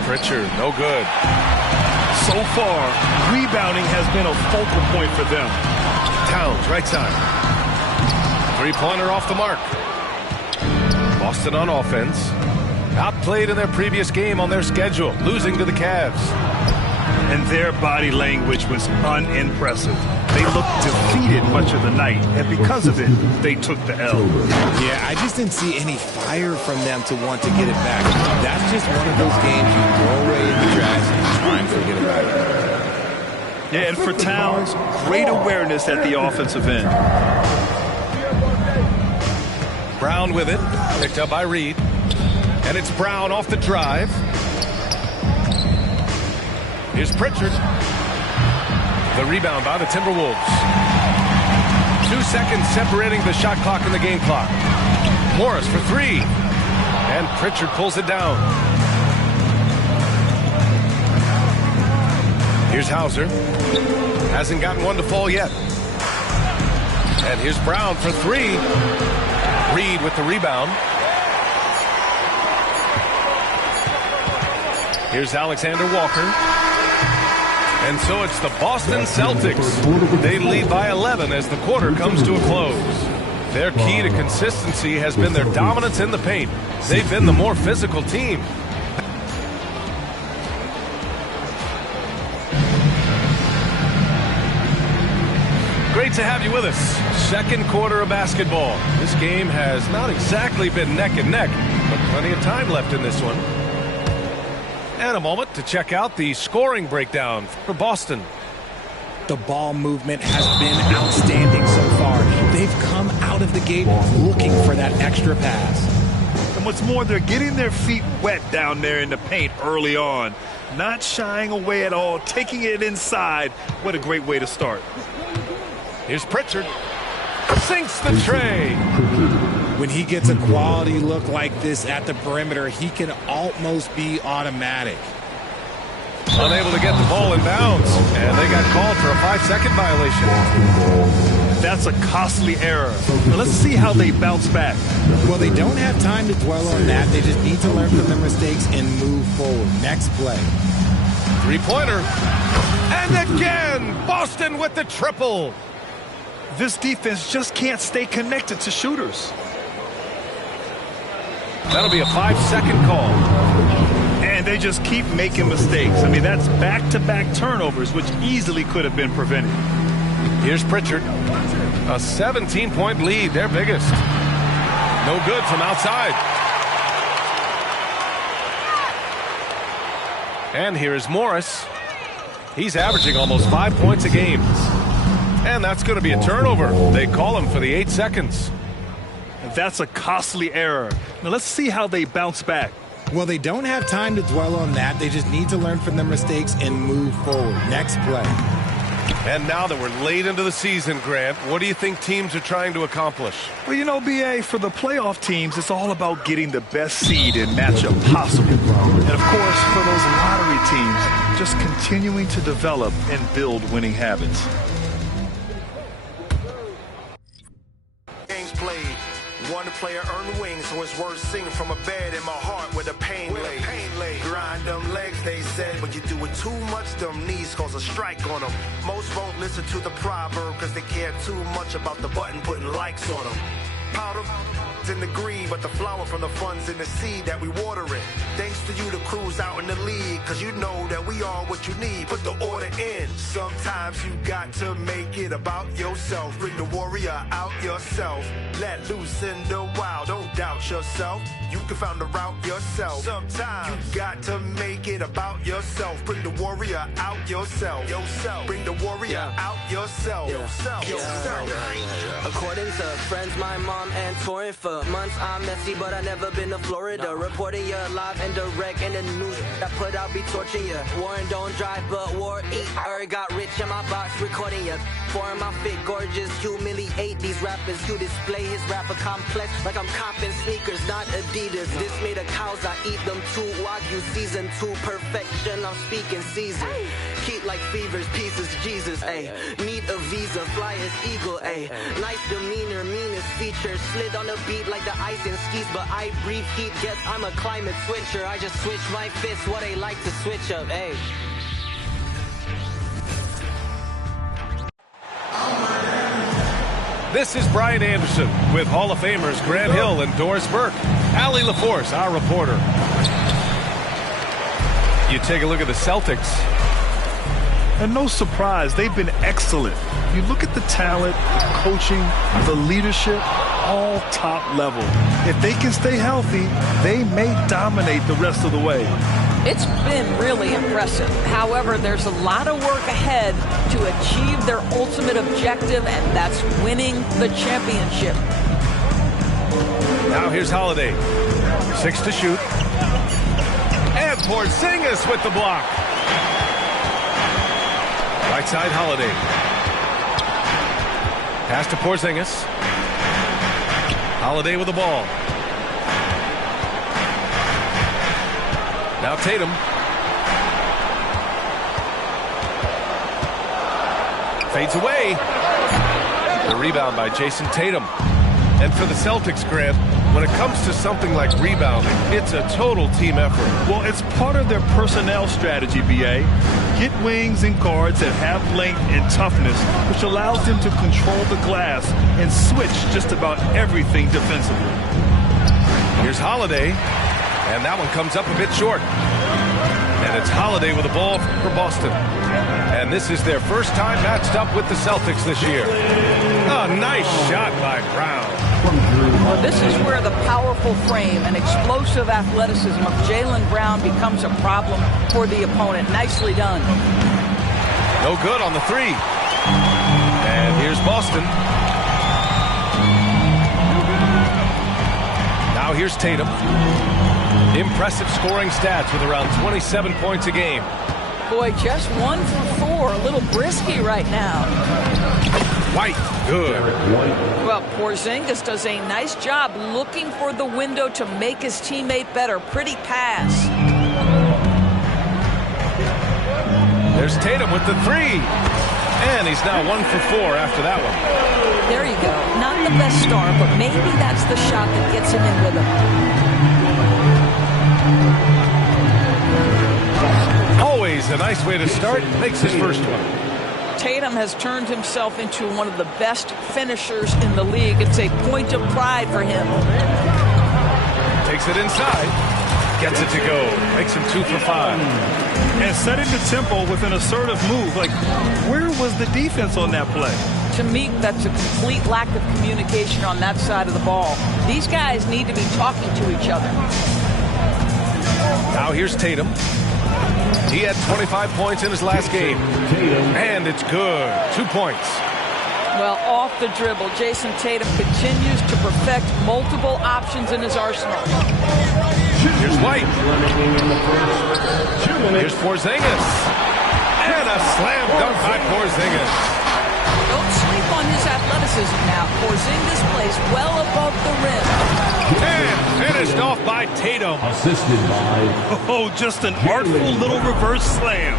Pritchard, no good. So far, rebounding has been a focal point for them. Towns, right side. Three-pointer off the mark. Boston on offense. Outplayed in their previous game on their schedule, losing to the Cavs. And their body language was unimpressive. They looked defeated much of the night, and because of it, they took the L. Yeah, I just didn't see any fire from them to want to get it back. That's just one of those games you throw away in the trash and try and forget about it. Yeah, and for Towns, great awareness at the offensive end. Brown with it, picked up by Reed. And it's Brown off the drive. Here's Pritchard. The rebound by the Timberwolves. 2 seconds separating the shot clock and the game clock. Morris for three. And Pritchard pulls it down. Here's Hauser. Hasn't gotten one to fall yet. And here's Brown for three. Reed with the rebound. Here's Alexander Walker. And so it's the Boston Celtics. They lead by 11 as the quarter comes to a close. Their key to consistency has been their dominance in the paint. They've been the more physical team. Great to have you with us. Second quarter of basketball. This game has not exactly been neck and neck, but plenty of time left in this one. And a moment to check out the scoring breakdown for Boston. The ball movement has been outstanding so far. They've come out of the gate looking for that extra pass. And what's more, they're getting their feet wet down there in the paint early on. Not shying away at all, taking it inside. What a great way to start. Here's Pritchard. Sinks the tray. When he gets a quality look like this at the perimeter, he can almost be automatic. Unable to get the ball in bounds, and they got called for a 5-second violation. That's a costly error. Now let's see how they bounce back. Well, they don't have time to dwell on that. They just need to learn from their mistakes and move forward. Next play. Three-pointer. And again, Boston with the triple. This defense just can't stay connected to shooters. That'll be a 5-second call. And they just keep making mistakes. I mean, that's back-to-back turnovers, which easily could have been prevented. Here's Pritchard. A 17-point lead, their biggest. No good from outside. And here is Morris. He's averaging almost 5 points a game. And that's going to be a turnover. They call him for the 8 seconds. That's a costly error. Now let's see how they bounce back. Well, they don't have time to dwell on that. They just need to learn from their mistakes and move forward. Next play. And now that we're late into the season, Grant, what do you think teams are trying to accomplish? Well, you know, B.A., for the playoff teams, it's all about getting the best seed and matchup possible. And, of course, for those lottery teams, just continuing to develop and build winning habits. Games played. One player earned wings, so it's worth singing from a bed in my heart where the pain lay. Grind them legs, they said, but you do it too much, them knees cause a strike on them. Most won't listen to the proverb because they care too much about the button putting likes on them. Powder in the green, but the flower from the funds in the seed that we water it. Thanks to you, the crew's out in the league, cause you know that we are what you need. Put the order in. Sometimes you got to make it about yourself. Bring the warrior out yourself. Let loose in the wild. Don't doubt yourself. You can find the route yourself. Sometimes you got to make it about yourself. Bring the warrior out yourself. Bring the warrior out yourself. According to friends, my mom and touring for months, I'm messy, but I never been to Florida. Reporting you live and direct, and the news that put out be torching you. Warren don't drive, but war eat. Got rich in my box, recording you. Foreign my fit, gorgeous, humiliate these rappers to display his rapper complex like I'm copping sneakers, not Adidas. This made of cows, I eat them too. Wagyu season 2, perfection. I'm speaking season. Keep like fevers, pieces, Jesus, ayy. Need a visa, fly as eagle, ayy. Nice demeanor, meanest features. Slid on the beat like the ice and skis, but I breathe heat. Guess I'm a climate switcher. I just switch my fists, what they like to switch up, ayy. This is Brian Anderson with Hall of Famers Grant Hill and Doris Burke. Allie LaForce, our reporter. You take a look at the Celtics. And no surprise, they've been excellent. You look at the talent, the coaching, the leadership, all top level. If they can stay healthy, they may dominate the rest of the way. It's been really impressive. However, there's a lot of work ahead to achieve their ultimate objective, and that's winning the championship. Now here's Holiday. 6 to shoot. And Porzingis with the block. Right side, Holiday. Pass to Porzingis. Holiday with the ball. Now Tatum. Fades away. The rebound by Jason Tatum. And for the Celtics, Grant, when it comes to something like rebounding, it's a total team effort. Well, it's part of their personnel strategy, B.A. Get wings and guards that have length and toughness, which allows them to control the glass and switch just about everything defensively. Here's Holiday, and that one comes up a bit short. And it's Holiday with the ball for Boston. And this is their first time matched up with the Celtics this year. A nice shot by Brown. Well, this is where the powerful frame and explosive athleticism of Jaylen Brown becomes a problem for the opponent. Nicely done. No good on the three. And here's Boston. Now here's Tatum. Impressive scoring stats with around 27 points a game. Boy, just 1 for 4. A little brisky right now. White, good. Well, Porzingis does a nice job looking for the window to make his teammate better. Pretty pass. There's Tatum with the three. And he's now 1 for 4 after that one. There you go. Not the best start, but maybe that's the shot that gets him in rhythm. Always a nice way to start. Makes his first one. Tatum has turned himself into one of the best finishers in the league. It's a point of pride for him. Takes it inside. Gets it to go. Makes him 2 for 5. And setting the tempo with an assertive move. Like, where was the defense on that play? To me, that's a complete lack of communication on that side of the ball. These guys need to be talking to each other. Now here's Tatum. He had 25 points in his last game. And it's good. 2 points. Well, off the dribble, Jason Tatum continues to perfect multiple options in his arsenal. Here's White. Here's Porzingis. And a slam dunk by Porzingis. Don't sleep on his athleticism now. Porzingis plays well above the rim. And finished off by Tatum. Assisted by... Oh, just an artful little reverse slam.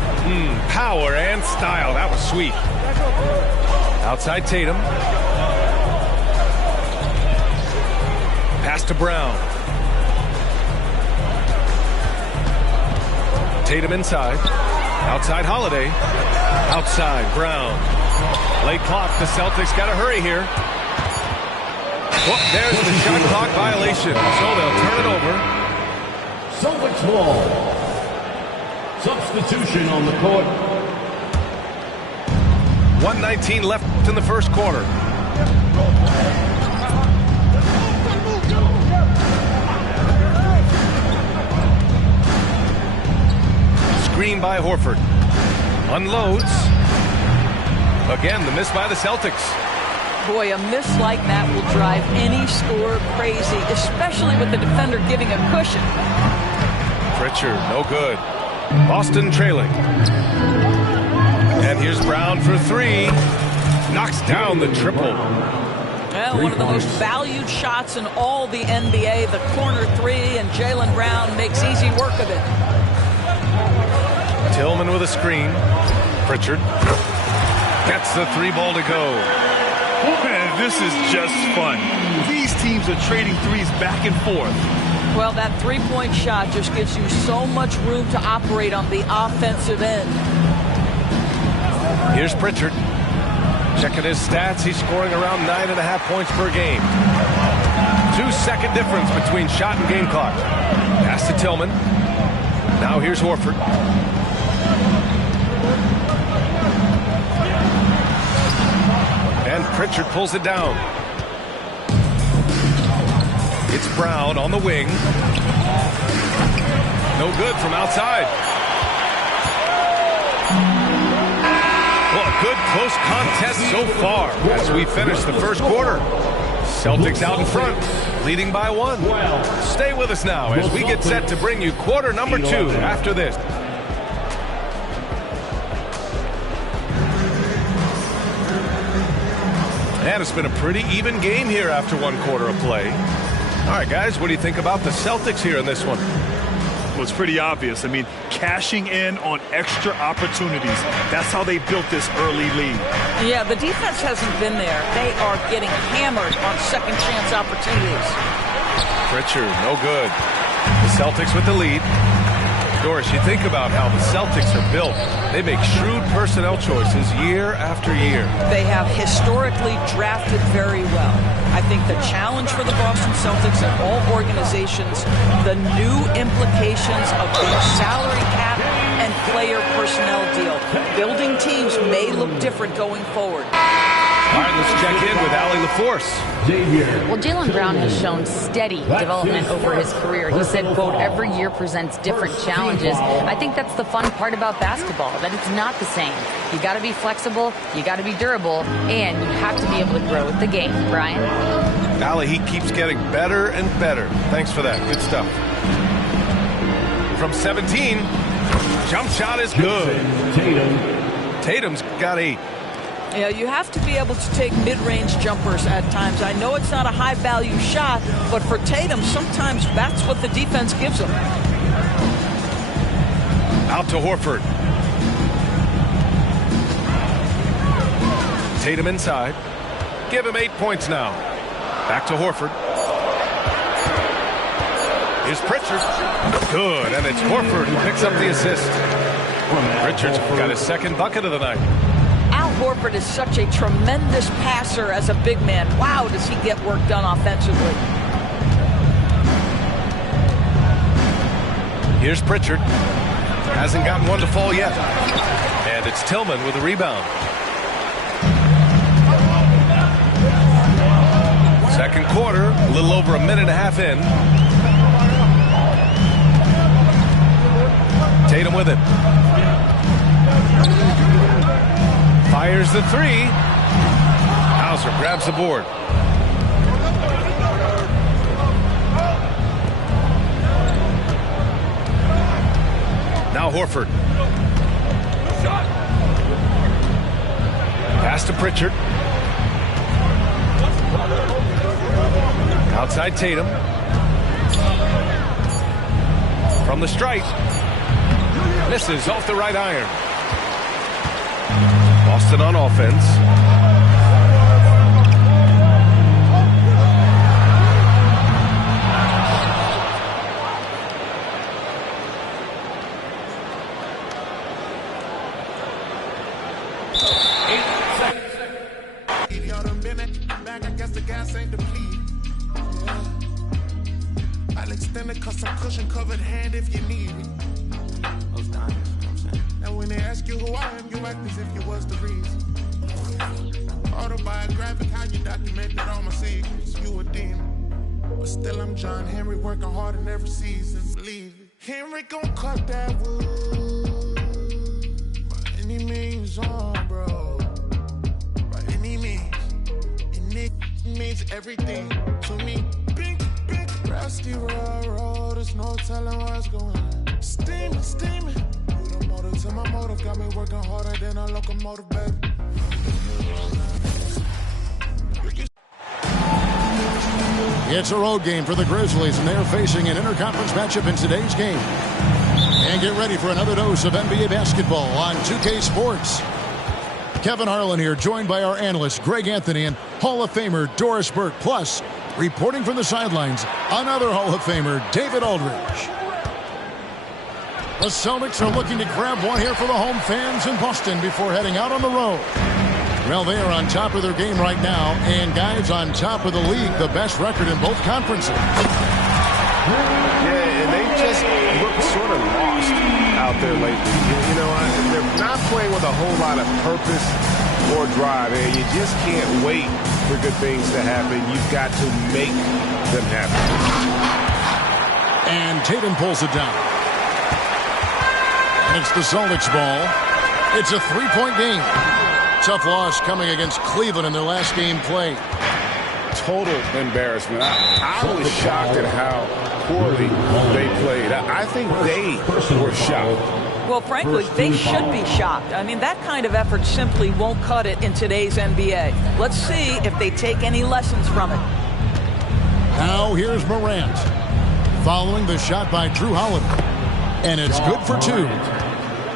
Power and style. That was sweet. Outside Tatum. Pass to Brown. Tatum inside. Outside Holiday. Outside Brown. Late clock. The Celtics got to hurry here. Well, there's the shot clock violation. So they'll turn it over. Celtics ball. Substitution on the court. 1:19 left in the first quarter. Screen by Horford. Unloads. Again, the miss by the Celtics. Boy, a miss like that will drive any scorer crazy, especially with the defender giving a cushion. Pritchard, no good. Boston trailing. And here's Brown for 3. Knocks down the triple. Well, one of the most valued shots in all the NBA, the corner 3, and Jaylen Brown makes easy work of it. Tillman with a screen. Pritchard gets the 3 ball to go. Man, this is just fun. These teams are trading threes back and forth. Well, that three-point shot just gives you so much room to operate on the offensive end. Here's Pritchard. Checking his stats, he's scoring around 9.5 points per game. 2-second difference between shot and game clock. Pass to Tillman. Now here's Horford. And Pritchard pulls it down. It's Brown on the wing. No good from outside. Well, a good close contest so far as we finish the first quarter. Celtics out in front, leading by 1. Stay with us now as we get set to bring you quarter number 2 after this. And it's been a pretty even game here after 1 quarter of play. All right, guys, what do you think about the Celtics here in this one? Well, it's pretty obvious. I mean, cashing in on extra opportunities. That's how they built this early lead. Yeah, the defense hasn't been there. They are getting hammered on second chance opportunities. Pritchard, no good. The Celtics with the lead. Doris, you think about how the Celtics are built. They make shrewd personnel choices year after year. They have historically drafted very well. I think the challenge for the Boston Celtics and all organizations, the new implications of the salary cap and player personnel deal. Building teams may look different going forward. All right, let's check in with Allie LaForce. Well, Jaylen Brown has shown steady development over his career. He said, quote, every year presents different challenges. I think that's the fun part about basketball, that it's not the same. You got to be flexible, you got to be durable, and you have to be able to grow with the game. Brian? Allie, he keeps getting better and better. Thanks for that. Good stuff. From 17, jump shot is good. Tatum's got 8. Yeah, you have to be able to take mid-range jumpers at times. I know it's not a high-value shot, but for Tatum, sometimes that's what the defense gives him. Out to Horford. Tatum inside. Give him 8 points now. Back to Horford. Here's Pritchard. Good, and it's Horford who picks up the assist. Pritchard's got his second bucket of the night. Al Horford is such a tremendous passer as a big man. Wow, does he get work done offensively. Here's Pritchard. Hasn't gotten one to fall yet. And it's Tillman with a rebound. Second quarter, a little over a minute and a half in. Tatum with it. Fires the three. Hauser grabs the board. Now Horford. Pass to Pritchard. Outside Tatum. From the stripe. Misses off the right iron. Boston on offense. I'll extend a custom cushion covered hand if you need me. Those diamonds, you know what I'm saying? Now when they ask you who I am, you act as if you was the reason. Autobiographic, how you documented all my secrets. You a demon, but still I'm John Henry working hard in every season. Believe it. Henry gon' cut that wood by any means on, bro. By any means, and it means everything to me. Rusty road, there's no telling what's going on. Steaming, steaming. You the motor to my motive, got me working harder than a locomotive, baby. It's a road game for the Grizzlies, and they're facing an interconference matchup in today's game. And get ready for another dose of NBA basketball on 2K Sports. Kevin Harlan here, joined by our analyst Greg Anthony and Hall of Famer Doris Burke. Plus, reporting from the sidelines, another Hall of Famer, David Aldridge. The Celtics are looking to grab one here for the home fans in Boston before heading out on the road. Well, they are on top of their game right now, and guys, on top of the league, the best record in both conferences. Yeah, and they just look sort of lost out there lately. You know, they're not playing with a whole lot of purpose or drive, and you just can't wait for good things to happen. You've got to make them happen. And Tatum pulls it down. And it's the Celtics ball. It's a three-point game. Tough loss coming against Cleveland in their last game played. Total embarrassment. I was shocked at how poorly they played. I think they were shocked. Well, frankly, they should be shocked. I mean, that kind of effort simply won't cut it in today's NBA. Let's see if they take any lessons from it. Now here's Morant, following the shot by Drew Holiday. And it's good for two.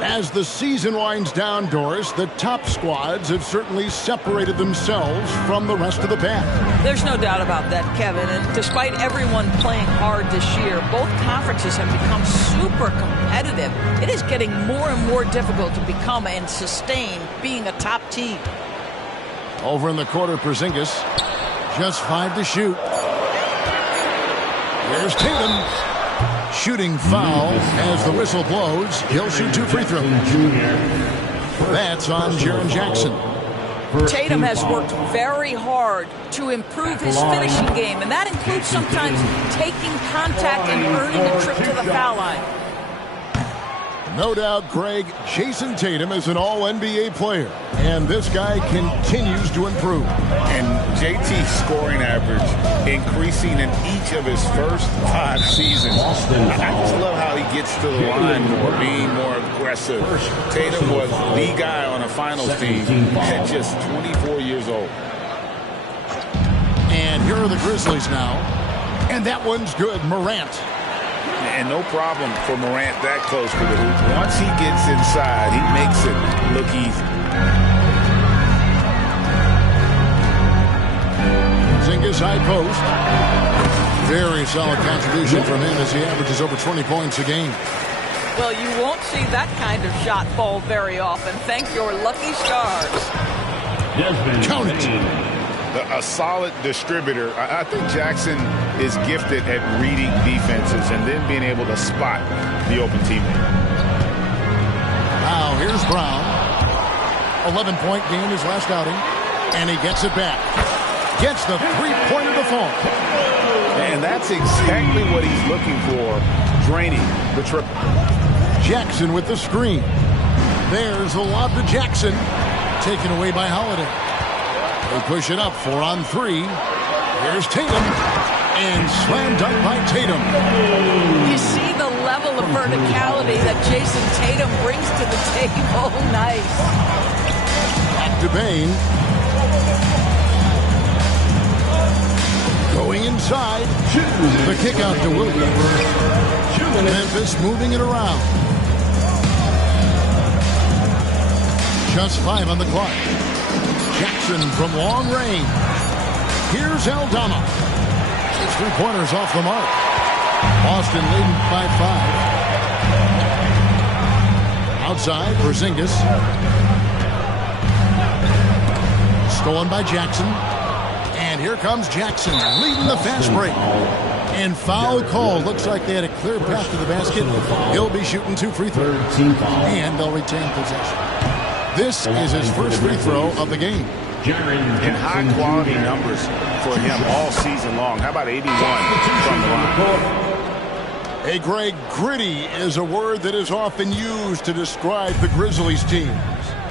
As the season winds down, Doris, the top squads have certainly separated themselves from the rest of the pack. There's no doubt about that, Kevin. And despite everyone playing hard this year, both conferences have become super competitive. It is getting more and more difficult to become and sustain being a top team. Over in the quarter, Porzingis, just 5 to shoot. There's Tatum. Shooting foul as the whistle blows. He'll shoot 2 free throws. That's on Jaren Jackson. Tatum has worked very hard to improve his finishing game, and that includes sometimes taking contact and earning a trip to the foul line. No doubt, Greg, Jason Tatum is an all-NBA player, and this guy continues to improve. And JT's scoring average increasing in each of his first 5 seasons. I just love how he gets to the line more, being more aggressive. Tatum was the guy on a finals team at just 24 years old. And here are the Grizzlies now. And that one's good, Morant. And no problem for Morant that close to the hoop. Once he gets inside, he makes it look easy. Porzingis high post. Very solid contribution from him as he averages over 20 points a game. Well, you won't see that kind of shot fall very often. Thank your lucky stars. Count it. A solid distributor. I think Jackson is gifted at reading defenses and then being able to spot the open teammate. Now here's Brown. 11-point game his last outing, and he gets it back. Gets the three-pointer to fall. And that's exactly what he's looking for, draining the triple. Jackson with the screen. There's the lob to Jackson. Taken away by Holiday. They push it up 4-on-3. Here's Tatum. And slam dunk by Tatum. You see the level of verticality that Jason Tatum brings to the table. Nice. Back to Bane. Going inside. The kick out to Williams. Memphis moving it around. Just 5 on the clock. Jackson from long range. Here's Aldama. 6 3-pointers off the mark. Boston leading by 5. Outside, Porzingis. Stolen by Jackson. And here comes Jackson leading the fast break. And foul call. Looks like they had a clear path to the basket. He'll be shooting 2 free throws. And they'll retain possession. This is his first free throw of the game. And high-quality numbers for him all season long. How about 81 from the line? Hey, Greg, gritty is a word that is often used to describe the Grizzlies teams.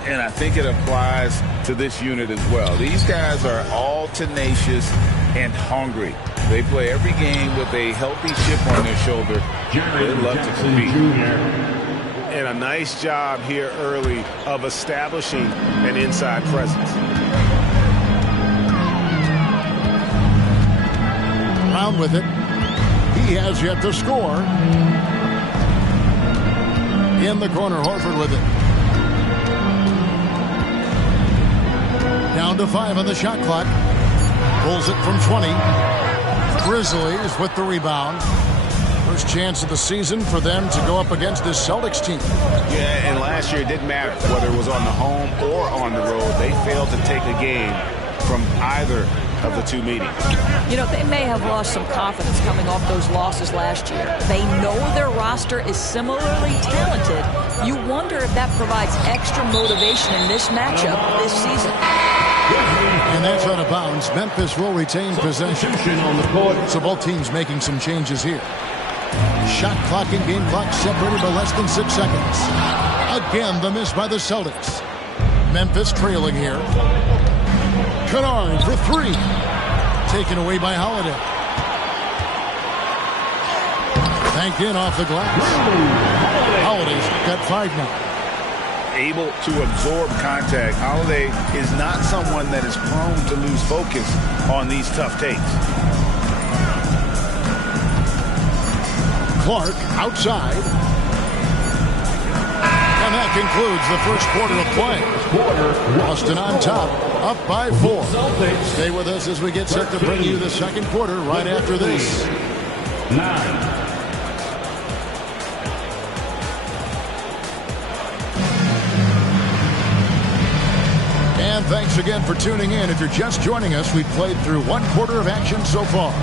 And I think it applies to this unit as well. These guys are all tenacious and hungry. They play every game with a healthy chip on their shoulder. They love to compete. And a nice job here early of establishing an inside presence. Brown with it. He has yet to score. In the corner, Horford with it. Down to 5 on the shot clock. Pulls it from 20. Grizzlies with the rebound. First chance of the season for them to go up against this Celtics team. Yeah, and last year it didn't matter whether it was on the home or on the road. They failed to take a game from either of the two meetings. You know, they may have lost some confidence coming off those losses last year. They know their roster is similarly talented. You wonder if that provides extra motivation in this matchup this season. And that's out of bounds. Memphis will retain possession. So both teams making some changes here. Shot clock and game clock separated by less than 6 seconds. Again, the miss by the Celtics. Memphis trailing here. Kennard for 3. Taken away by Holiday. Banked in off the glass. Holiday's got 5 now. Able to absorb contact. Holiday is not someone that is prone to lose focus on these tough takes. Clark outside. And that concludes the first quarter of play. Boston on top, up by 4. Stay with us as we get set to bring you the second quarter right after this. 9. And thanks again for tuning in. If you're just joining us, we've played through 1 quarter of action so far.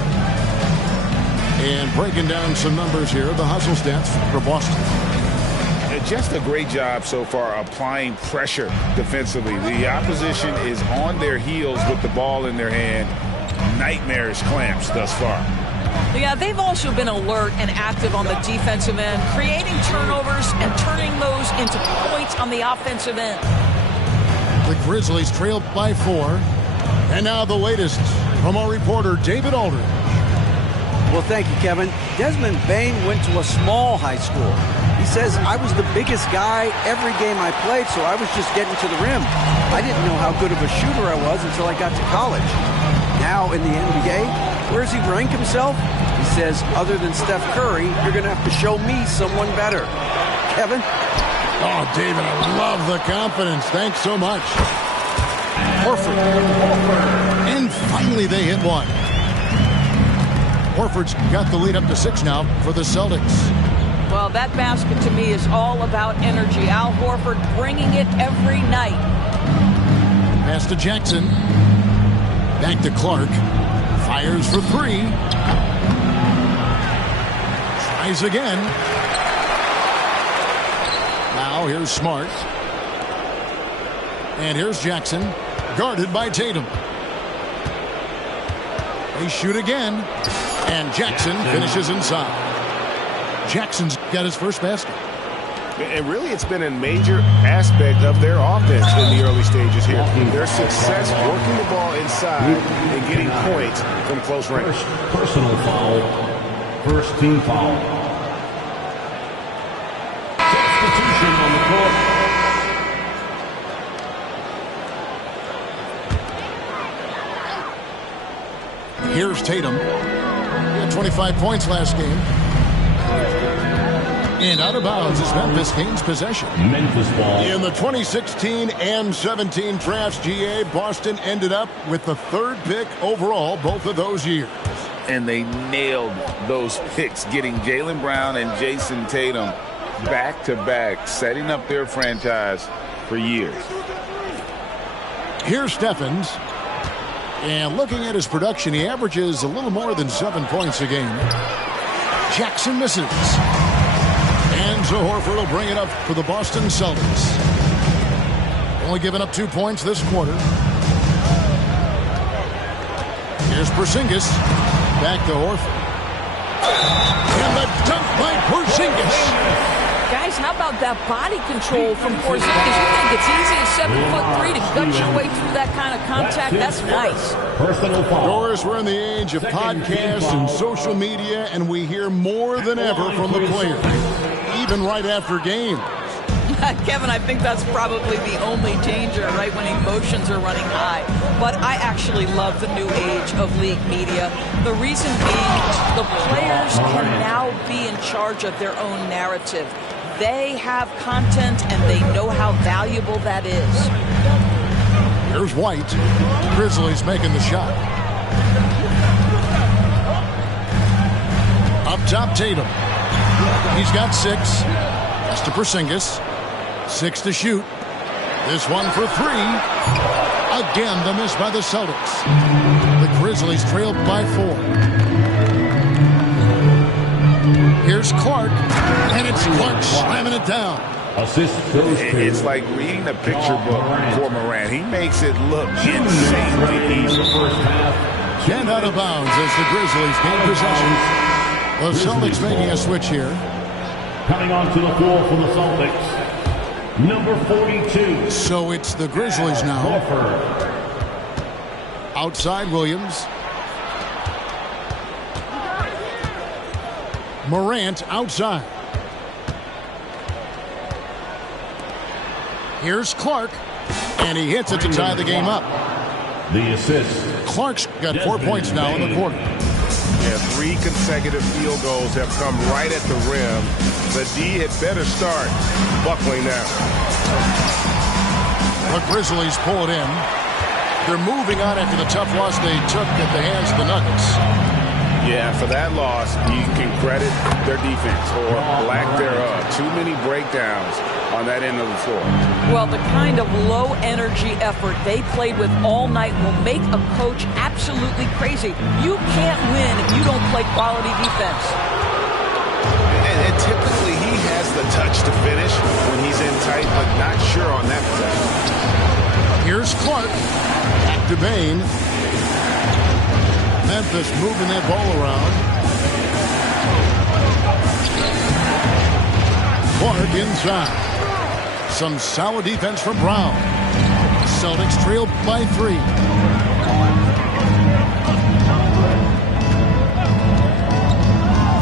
And breaking down some numbers here, the hustle stats for Boston. Just a great job so far applying pressure defensively. The opposition is on their heels with the ball in their hand. Nightmarish clamps thus far. Yeah, they've also been alert and active on the defensive end, creating turnovers and turning those into points on the offensive end. The Grizzlies trailed by 4. And now the latest from our reporter, David Aldridge. Well, thank you, Kevin. Desmond Bane went to a small high school. He says, I was the biggest guy every game I played, so I was just getting to the rim. I didn't know how good of a shooter I was until I got to college. Now in the NBA, where does he rank himself? He says, other than Steph Curry, you're going to have to show me someone better. Kevin? Oh, David, I love the confidence. Thanks so much. Horford. And finally they hit one. Horford's got the lead up to 6 now for the Celtics. Well, that basket to me is all about energy. Al Horford bringing it every night. Pass to Jackson. Back to Clark. Fires for 3. Tries again. Now here's Smart. And here's Jackson, guarded by Tatum. They shoot again, and Jackson finishes inside. Jackson's got his first basket. And really, it's been a major aspect of their offense in the early stages here. Their success working the ball inside and getting points from close range. Personal foul. First team foul. Substitution on the court. Here's Tatum. He had 25 points last game. And out of bounds is Memphis gains possession. Memphis ball. In the 2016 and 17 drafts, GA, Boston ended up with the 3rd pick overall both of those years. And they nailed those picks, getting Jaylen Brown and Jason Tatum back-to-back, setting up their franchise for years. Here's Steffens. And looking at his production, he averages a little more than 7 points a game. Jackson misses. And so Horford will bring it up for the Boston Celtics. Only giving up 2 points this quarter. Here's Porzingis. Back to Horford. And the dunk by Porzingis. Guys, how about that body control from Porzingis? You think it's easy as 7'3" to gut your way through that kind of contact? That's nice. Personal foul. Doris, we're in the age of podcasts and social media, and we hear more than ever from the players, even right after games. Kevin, I think that's probably the only danger, right, when emotions are running high. But I actually love the new age of league media. The reason being, the players can now be in charge of their own narrative. They have content, and they know how valuable that is. Here's White. Grizzlies making the shot. Up top, Tatum. He's got 6. That's to Porzingis. 6 to shoot. This one for 3. Again, the miss by the Celtics. The Grizzlies trailed by 4. Here's Clark, and it's Clark slamming it down. It's like reading a picture book for Morant. He makes it look insanely easy. And out of bounds as the Grizzlies gain possession. The Celtics making a switch here. Coming onto the floor for the Celtics, number 42. So it's the Grizzlies now. Outside Williams. Morant outside. Here's Clark, and he hits it to tie the game up. The assist. Clark's got 4 points now in the quarter. Yeah, 3 consecutive field goals have come right at the rim. The D had better start buckling down. The Grizzlies pull it in. They're moving on after the tough loss they took at the hands of the Nuggets. Yeah, for that loss, you can credit their defense or lack thereof. Too many breakdowns on that end of the floor. Well, the kind of low-energy effort they played with all night will make a coach absolutely crazy. You can't win if you don't play quality defense. And typically he has the touch to finish when he's in tight, but not sure on that possession. Here's Clark. Back to Bane. Memphis moving that ball around. Clark inside. Some solid defense from Brown. Celtics trailed by 3.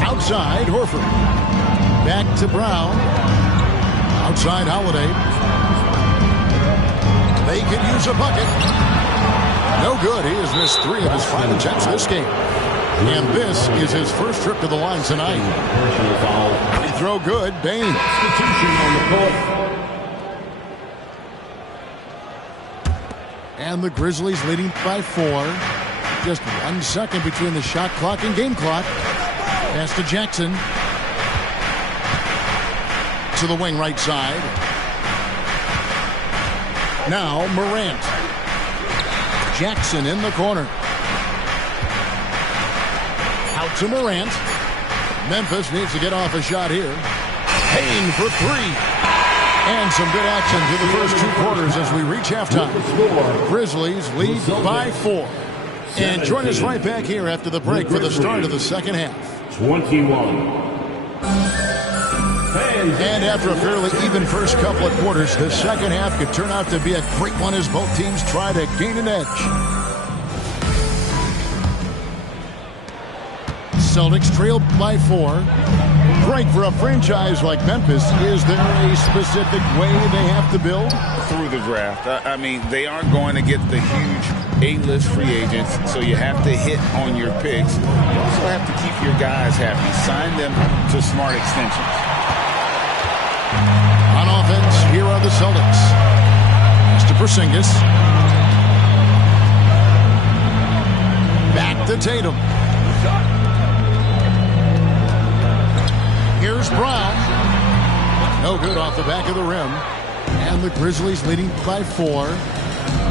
Outside, Horford. Back to Brown. Outside, Holiday. They could use a bucket. No good. He has missed 3 of his 5 attempts this game. And this is his first trip to the line tonight. Free throw good. Bane. And the Grizzlies leading by 4. Just 1 second between the shot clock and game clock. Pass to Jackson. To the wing right side. Now Morant. Jackson in the corner. Out to Morant. Memphis needs to get off a shot here. Payne for three. And some good action through the first 2 quarters as we reach halftime. Grizzlies lead by 4. And join us right back here after the break for the start of the second half. 21. And after a fairly even first couple of quarters, the second half could turn out to be a great one as both teams try to gain an edge. Celtics trailed by 4. Greg, for a franchise like Memphis, is there a specific way they have to build? Through the draft. I mean, they aren't going to get the huge A-list free agents, so you have to hit on your picks. You also have to keep your guys happy. Sign them to smart extensions. On offense, here are the Celtics. Mr. Porzingis. Back to Tatum. Here's Brown. No good off the back of the rim. And the Grizzlies leading by 4.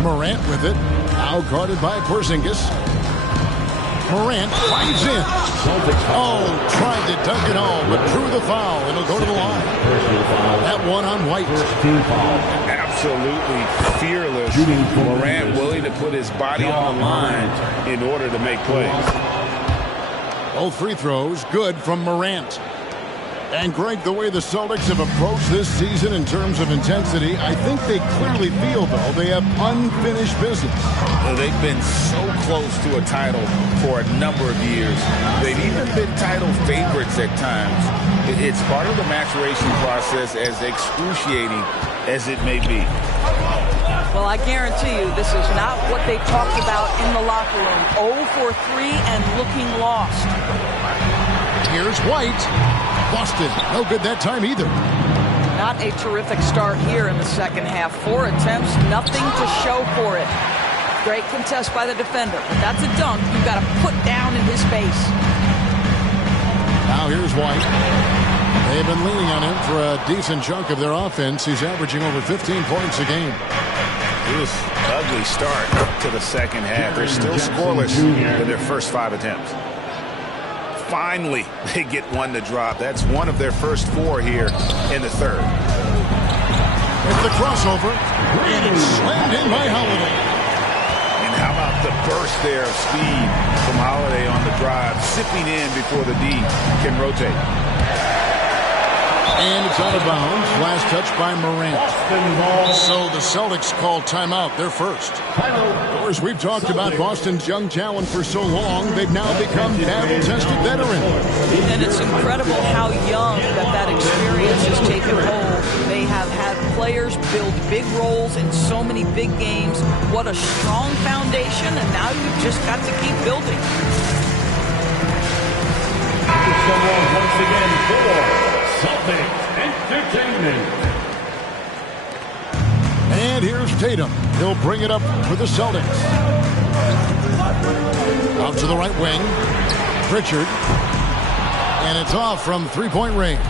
Morant with it. Now guarded by Porzingis. Morant finds in. Oh, tried to dunk it home, but drew the foul. It'll go to the line. That one on White. Absolutely fearless. Morant willing to put his body on the line in order to make plays. Both free throws good from Morant. And Greg, the way the Celtics have approached this season in terms of intensity, I think they clearly feel, though, they have unfinished business. They've been so close to a title for a number of years. They've even been title favorites at times. It's part of the maturation process, as excruciating as it may be. Well, I guarantee you this is not what they talked about in the locker room. 0 for 3 and looking lost. Here's White. Boston, no good that time either. Not a terrific start here in the second half. 4 attempts, nothing to show for it. Great contest by the defender, but that's a dunk you've got to put down in his face. Now here's White. They've been leaning on him for a decent chunk of their offense. He's averaging over 15 points a game. It was an ugly start to the second half. They're still scoreless in their first 5 attempts. Finally, they get one to drop. That's one of their first 4 here in the third. It's the crossover, and it's slammed in by Holiday. And how about the burst there of speed from Holiday on the drive, zipping in before the D can rotate. And it's out of bounds. Last touch by Morant. So the Celtics call timeout. They're first. Of course, we've talked about Boston's young talent for so long. They've now become battle-tested veterans. And it's incredible how young that experience has taken hold. They have had players build big roles in so many big games. What a strong foundation, and now you've just got to keep building. Once again for Celtics Entertainment. And here's Tatum. He'll bring it up for the Celtics. Out to the right wing. Pritchard. And it's off from three-point range.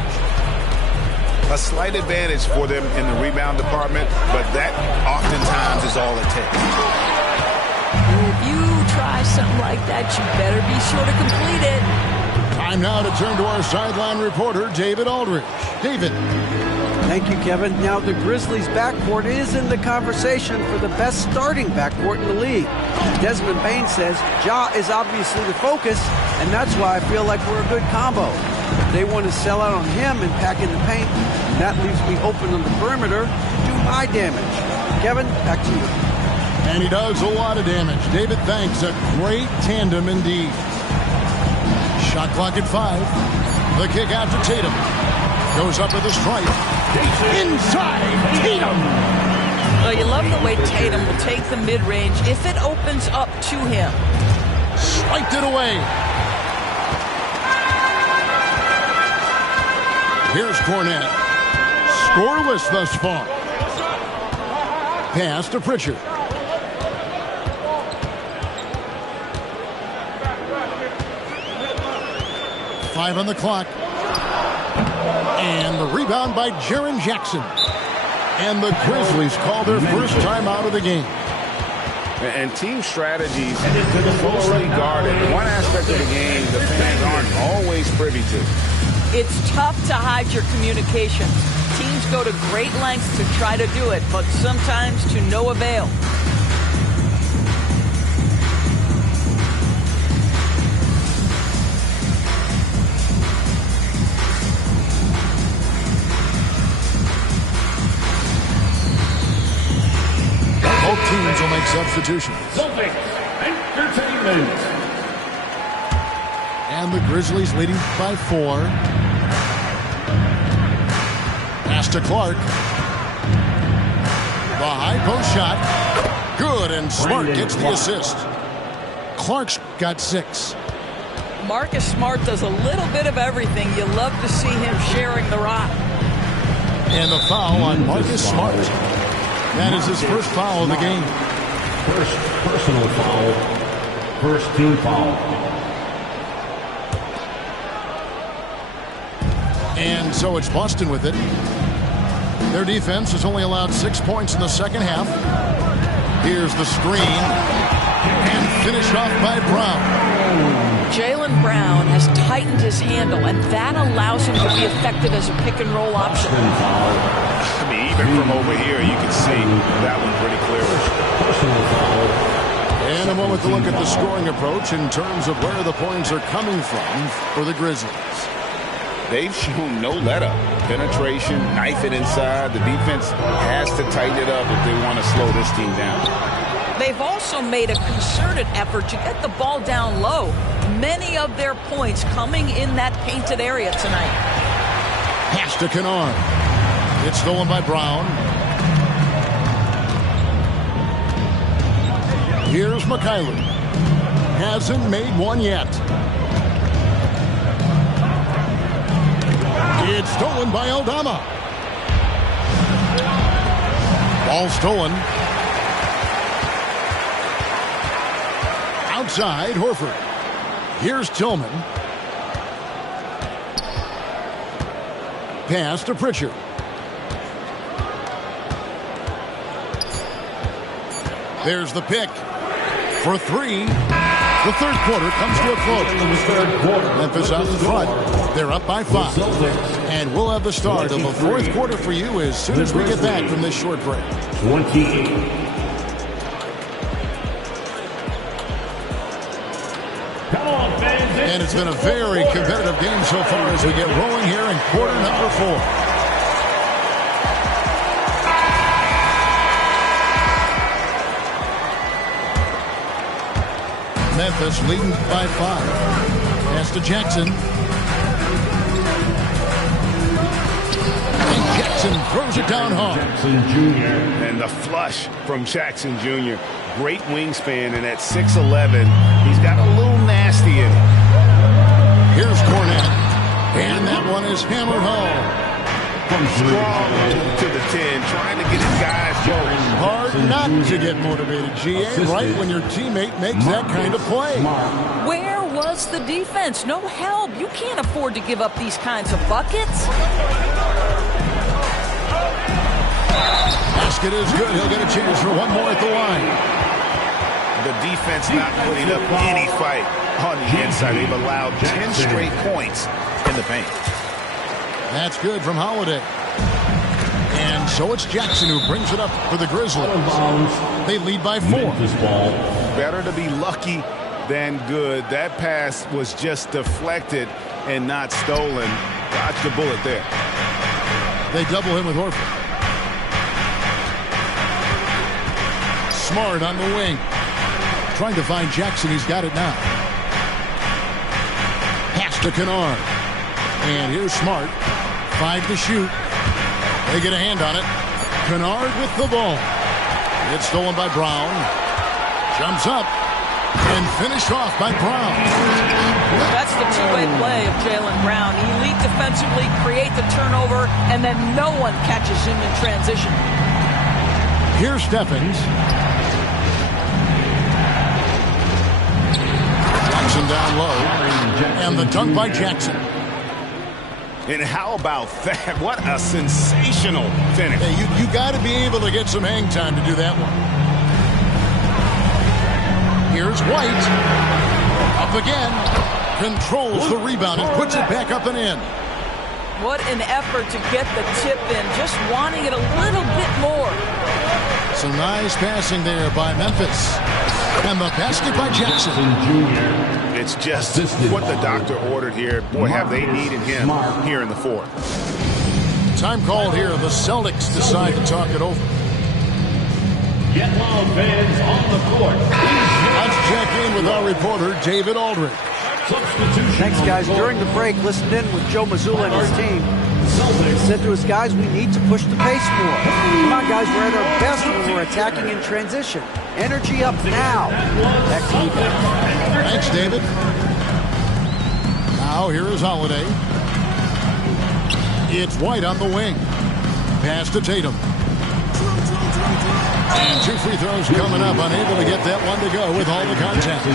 A slight advantage for them in the rebound department, but that oftentimes is all it takes. If you try something like that, you better be sure to complete it. Time now to turn to our sideline reporter, David Aldridge. David. Thank you, Kevin. Now the Grizzlies' backcourt is in the conversation for the best starting backcourt in the league. Desmond Bain says Ja is obviously the focus, and that's why I feel like we're a good combo. They want to sell out on him and pack in the paint, and that leaves me open on the perimeter to do high damage. Kevin, back to you. And he does a lot of damage. David, thanks. A great tandem indeed. Shot clock at 5. The kick out to Tatum. Goes up with a strike. Inside Tatum. Well, you love the way Tatum will take the mid-range if it opens up to him. Swiped it away. Here's Cornette. Scoreless thus far. Pass to Pritchard. Five on the clock. And the rebound by Jaren Jackson. And the Grizzlies call their first time out of the game. And team strategies closely guarded. One aspect of the game the fans aren't always privy to. It's tough to hide your communications. Teams go to great lengths to try to do it, but sometimes to no avail. Both teams will make substitutions. Celtics Entertainment. And the Grizzlies leading by 4. Pass to Clark. The high post shot. Good, and Smart gets the assist. Clark's got 6. Marcus Smart does a little bit of everything. You love to see him sharing the rock. And the foul on Marcus Smart. That is his first foul of the game. First personal foul. First team foul. And so it's Boston with it. Their defense has only allowed 6 points in the second half. Here's the screen. And finished off by Brown. Jaylen Brown has tightened his handle, and that allows him to be effective as a pick-and-roll option. I mean, even from over here, you can see that one pretty clearly. And a moment to look at the scoring approach in terms of where the points are coming from for the Grizzlies. They've shown no let-up. Penetration, knife it inside. The defense has to tighten it up if they want to slow this team down. They've also made a concerted effort to get the ball down low. Many of their points coming in that painted area tonight. Pass to Kennard. It's stolen by Brown. Here's McKayler. Hasn't made one yet. It's stolen by Aldama. Ball stolen. Outside, Horford. Here's Tillman. Pass to Pritchard. There's the pick for 3. The third quarter comes to a close. Memphis out in front. They're up by 5. And we'll have the start of the fourth quarter for you as soon as we get back from this short break. 28. And it's been a very competitive game so far as we get rolling here in quarter number 4. Memphis leading by 5. Pass to Jackson. And Jackson throws it down hard. Jackson Jr. And the flush from Jackson Jr. Great wingspan, and at 6'11", he's got a little nasty in it. Here's Cornette. And that one is hammered home. Strong to the 10, trying to get his guys going. Hard not to get motivated, GA, right when your teammate makes that kind of play. Where was the defense? No help. You can't afford to give up these kinds of buckets. Basket is good. He'll get a chance for one more at the line. The defense not putting up any fight on the inside. They've allowed 10 straight points in the paint. That's good from Holiday. And so it's Jackson who brings it up for the Grizzlies. They lead by 4. Better to be lucky than good. That pass was just deflected and not stolen. Dodged the bullet there. They double him with Horford. Smart on the wing. Trying to find Jackson. He's got it now. Pass to Kennard. And here's Smart. 5 to shoot. They get a hand on it. Kennard with the ball. It's stolen by Brown. Jumps up. And finished off by Brown. That's the two-way play of Jaylen Brown. Elite defensively, create the turnover, and then no one catches him in transition. Here's Stephens. Jackson down low. And the dunk by Jackson. And how about that? What a sensational finish. Hey, you got to be able to get some hang time to do that one. Here's White. Up again. Controls the rebound and puts it back up and in. What an effort to get the tip in, just wanting it a little bit more. Some nice passing there by Memphis. And the basket by Jackson. It's just what the doctor ordered here. Boy, have they needed him here in the fourth. Time called here. The Celtics decide to talk it over. Get loud, fans on the court. Let's check in with our reporter, David Aldridge. Thanks, guys. During the break, listened in with Joe Mazzulla and his team. He said to his guys, we need to push the pace more. Come on, guys, we're at our best when we're attacking in transition. Energy up now. Back to you guys. Thanks, David. Now, here is Holiday. It's White on the wing. Pass to Tatum. And 2 free throws coming up. Unable to get that one to go with all the contact.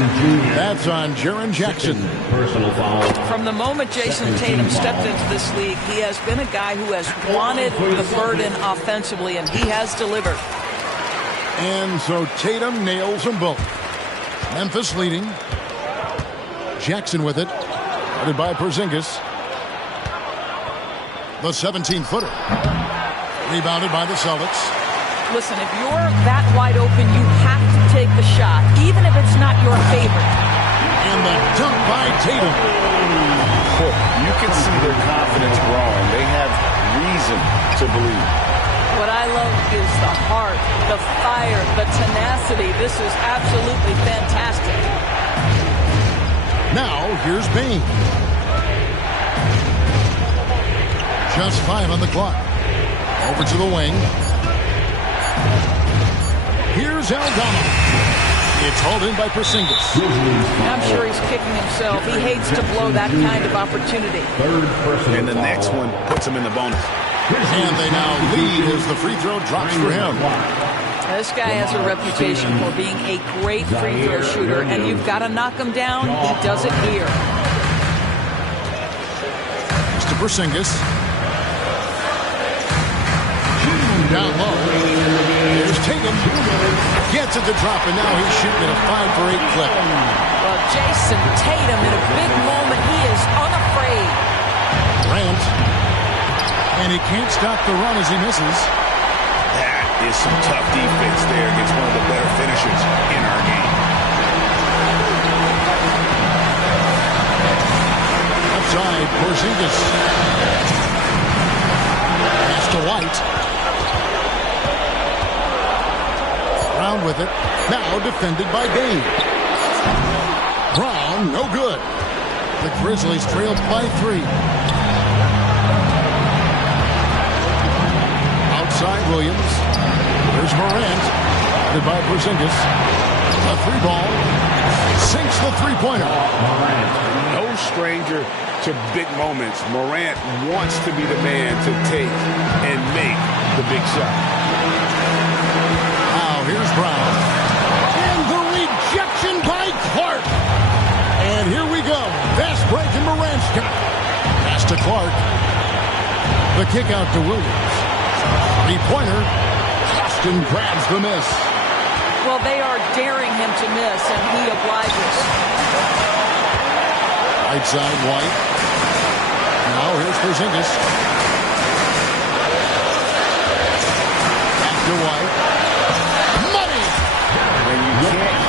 That's on Jaren Jackson. Personal foul. From the moment Jason Tatum stepped into this league, he has been a guy who has wanted the burden offensively, and he has delivered. And so Tatum nails them both. Memphis leading. Jackson with it. Guarded by Porzingis. The 17-footer. Rebounded by the Celtics. Listen, if you're that wide open, you have to take the shot, even if it's not your favorite. And the dunk by Tatum. You can see their confidence growing. They have reason to believe. What I love is the heart, the fire, the tenacity. This is absolutely fantastic. Now, here's Bane. Just 5 on the clock. Over to the wing. Here's Aldama. It's hauled in by Porzingis. I'm sure he's kicking himself. He hates to blow that kind of opportunity. And the next one puts him in the bonus. And they now lead as the free throw drops for him. This guy has a reputation for being a great free throw shooter, and you've got to knock him down. He does it here. Mr. Porzingis. Down low. Here's Tatum. Gets it to drop, and now he's shooting at a 5-for-8 clip. Well, Jason Tatum in a big moment. He is unafraid. Grant. And he can't stop the run as he misses. That is some tough defense there against one of the better finishers in our game. Outside, Porzingis. Pass to White. Brown with it. Now defended by Bane. Brown, no good. The Grizzlies trailed by 3. Outside Williams. There's Morant. Guarded by Porzingis. A 3-ball. Sinks the 3-pointer. No stranger to big moments. Morant wants to be the man to take and make the big shot. Here's Brown. And the rejection by Clark. And here we go. Fast break and Morant's got it. Pass to Clark. The kick out to Williams. 3-pointer. Austin grabs the miss. Well, they are daring him to miss, and he obliges. Right side, White. Now here's Porzingis. Back to White.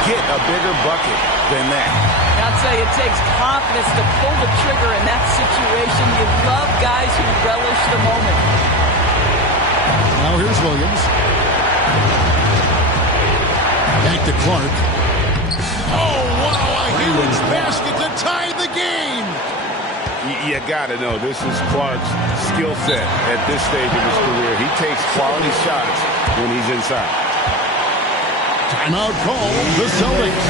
Get a bigger bucket than that. I'll tell you, it takes confidence to pull the trigger in that situation. You love guys who relish the moment. Now here's Williams. Back to Clark. Oh, wow, a huge basket to tie the game. You got to know, this is Clark's skill set at this stage of his career. He takes quality shots when he's inside. Timeout call, the Celtics.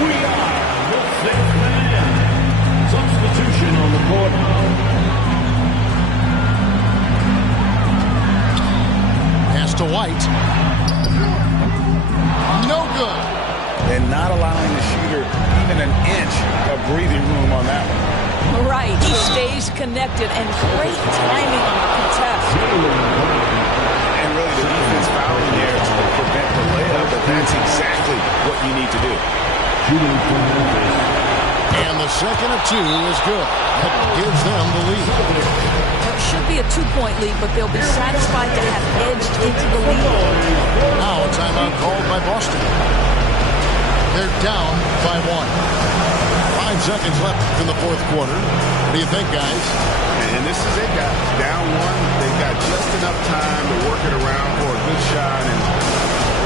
We are the 6th man. Substitution on the court. Pass to White. No good. And not allowing the shooter even an inch of breathing room on that one. Right, he stays connected, and great timing on the contest. And really, the defense fouling there to prevent the layup, but that's exactly what you need to do. And the second of 2 is good. That gives them the lead. It should be a 2-point lead, but they'll be satisfied to have edged into the lead. Now a timeout called by Boston. They're down by 1. 5 seconds left in the fourth quarter. What do you think, guys? And this is it, guys. Down 1. They've got just enough time to work it around for a good shot, and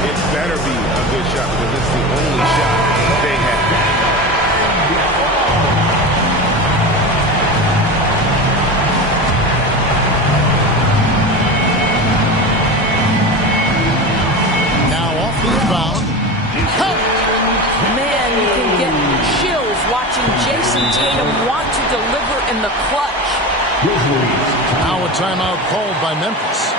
it better be a good shot because it's the only shot they have. Now off the inbound. Man, you can get chills watching Jason Tatum want to deliver in the clutch. Now a timeout called by Memphis.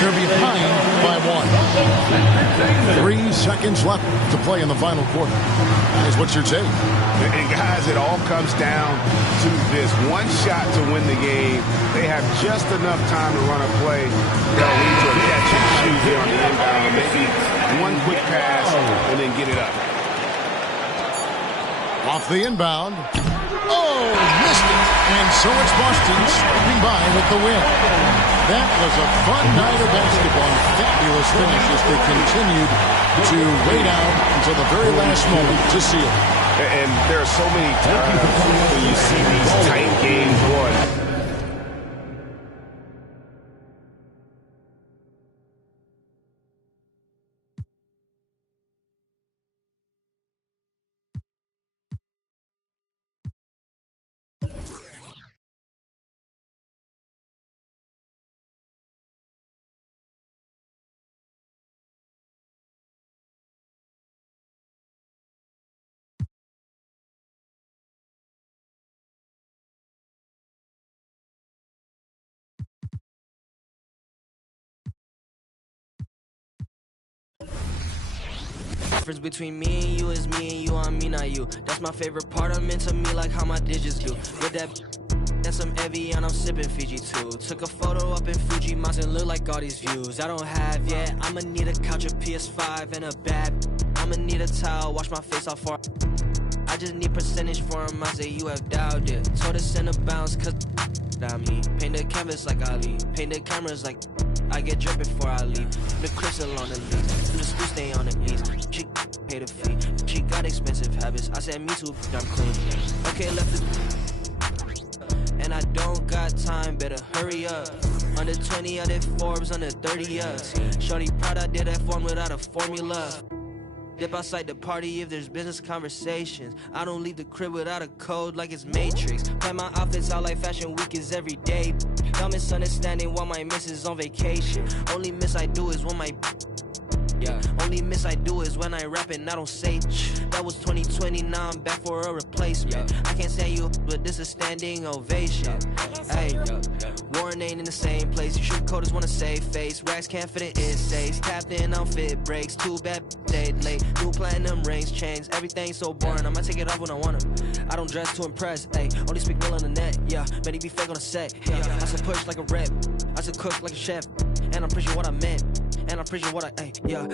They're behind by 1. 3 seconds left to play in the final quarter. Guys, what's your take? And guys, it all comes down to this. One shot to win the game. They have just enough time to run a play that'll lead to a catch and shoot here on the inbound. Maybe one quick pass and then get it up. Off the inbound. Oh, missed it. And so it's Boston scraping by with the win. That was a fun night of basketball. Fabulous finish as they continued to wait out until the very last moment to seal it. And there are so many times when you see these tight games won. Difference between me and you is me and you on me, not you. That's my favorite part of to me, like how my digits do. With that and some Evian, I'm sipping Fiji too. Took a photo up in Fuji Mountain, look like all these views I don't have yet. I'ma need a couch, a PS5, and a bad. I'ma need a towel, wash my face off for. I just need percentage for him, I say you have doubted it. Told us in a bounce, cause I'm me. Paint the canvas like Ali, paint the cameras like I get dripping before I leave. The crystal on the leaves, the school stay on the knees. She pay the fee, she got expensive habits. I said me too, I'm clean. Okay, left it. And I don't got time, better hurry up. Under 20, I did Forbes, under 30 us. Shorty proud I did that form without a formula. Dip outside the party if there's business conversations. I don't leave the crib without a code like it's Matrix. Plan my outfits out like Fashion Week is every day. Y'all misunderstanding while my miss is on vacation. Only miss I do is when my... Yeah, only miss I do is when I rap and I don't say. That was 2020, now I'm back for a replacement. I can't stand you, but this is standing ovation. Hey, Warren ain't in the same place. You shoot coders wanna save face. Racks can't fit it in safes. Tapped in on fit breaks. Too bad stayed late. New platinum rings, chains. Everything's so boring. I'ma take it off when I wanna. I don't dress to impress. Hey, only speak real on the net. Yeah, many be fake on the set. Yeah, I said push like a rep. I said cook like a chef. And I'm pretty sure what I meant. And I'm pretty sure what I, yeah.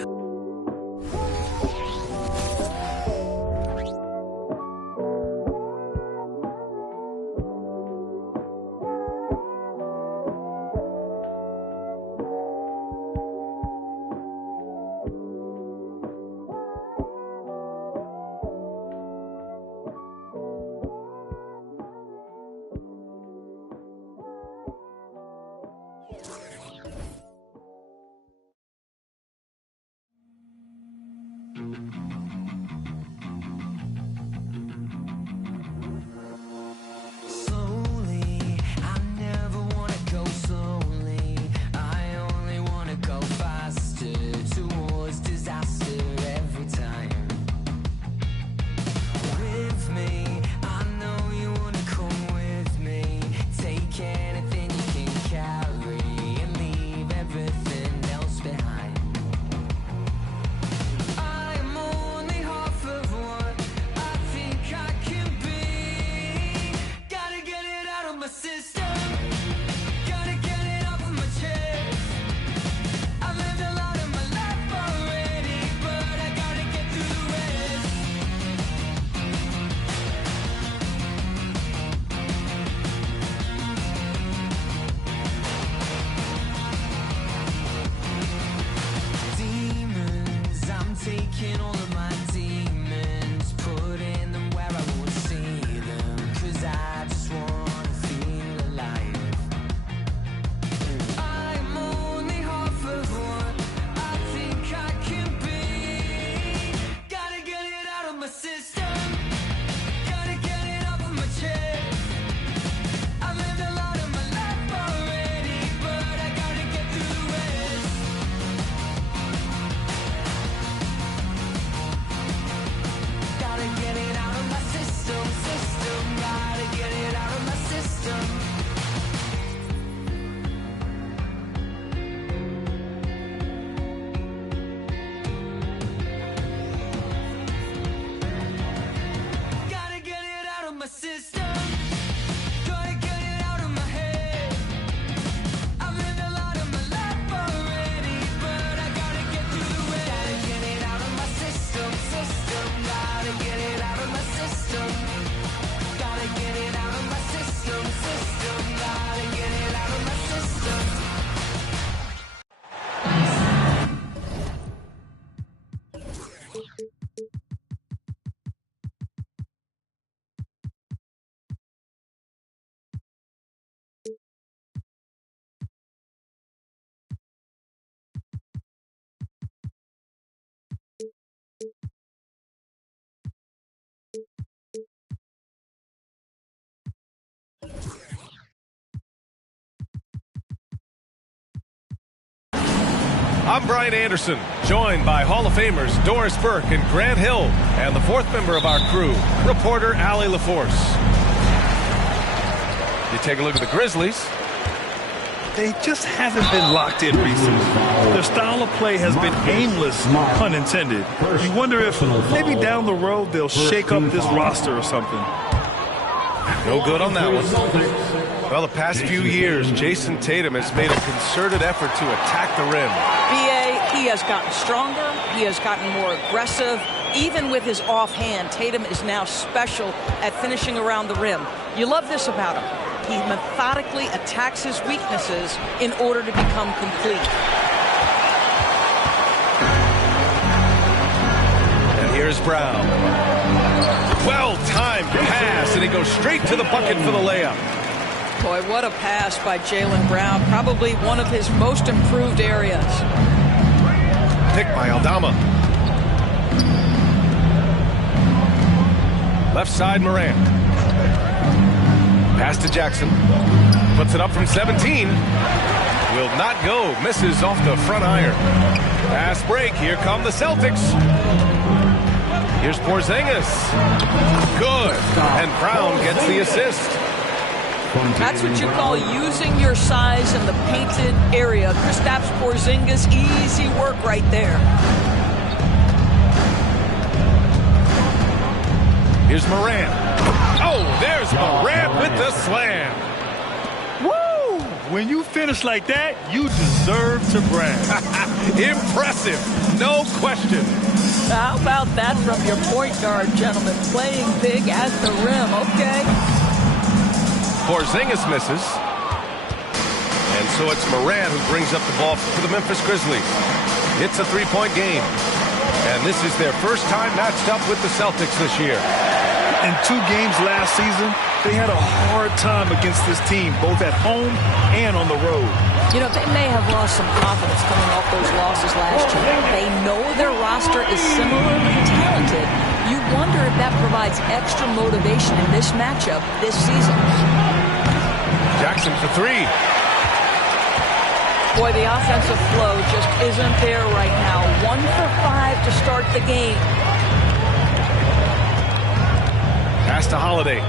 I'm Brian Anderson, joined by Hall of Famers Doris Burke and Grant Hill, and the fourth member of our crew, reporter Allie LaForce. You take a look at the Grizzlies. They just haven't been locked in recently. Their style of play has been aimless, pun intended. You wonder if maybe down the road they'll shake up this roster or something. No good on that one. Well, the past few years, Jason Tatum has made a concerted effort to attack the rim. BA, he has gotten stronger. He has gotten more aggressive. Even with his offhand, Tatum is now special at finishing around the rim. You love this about him. He methodically attacks his weaknesses in order to become complete. And here's Brown. Well-timed pass, and he goes straight to the bucket for the layup. Boy, what a pass by Jaylen Brown. Probably one of his most improved areas. Pick by Aldama. Left side, Morant. Pass to Jackson. Puts it up from 17. Will not go. Misses off the front iron. Fast break. Here come the Celtics. Here's Porzingis. Good. And Brown gets the assist. That's what you call using your size in the painted area. Kristaps Porzingis, easy work right there. Here's Morant. Oh, there's Morant with the slam. Woo! When you finish like that, you deserve to brag. Impressive. No question. How about that from your point guard, gentlemen? Playing big at the rim, okay? Porzingis misses. And so it's Morant who brings up the ball for the Memphis Grizzlies. It's a three-point game. And this is their first time matched up with the Celtics this year. In 2 games last season, they had a hard time against this team, both at home and on the road. You know, they may have lost some confidence coming off those losses last year. They know their roster is similarly talented. You wonder if that provides extra motivation in this matchup this season. Jackson for 3. Boy, the offensive flow just isn't there right now. 1 for 5 to start the game. Pass to Holiday.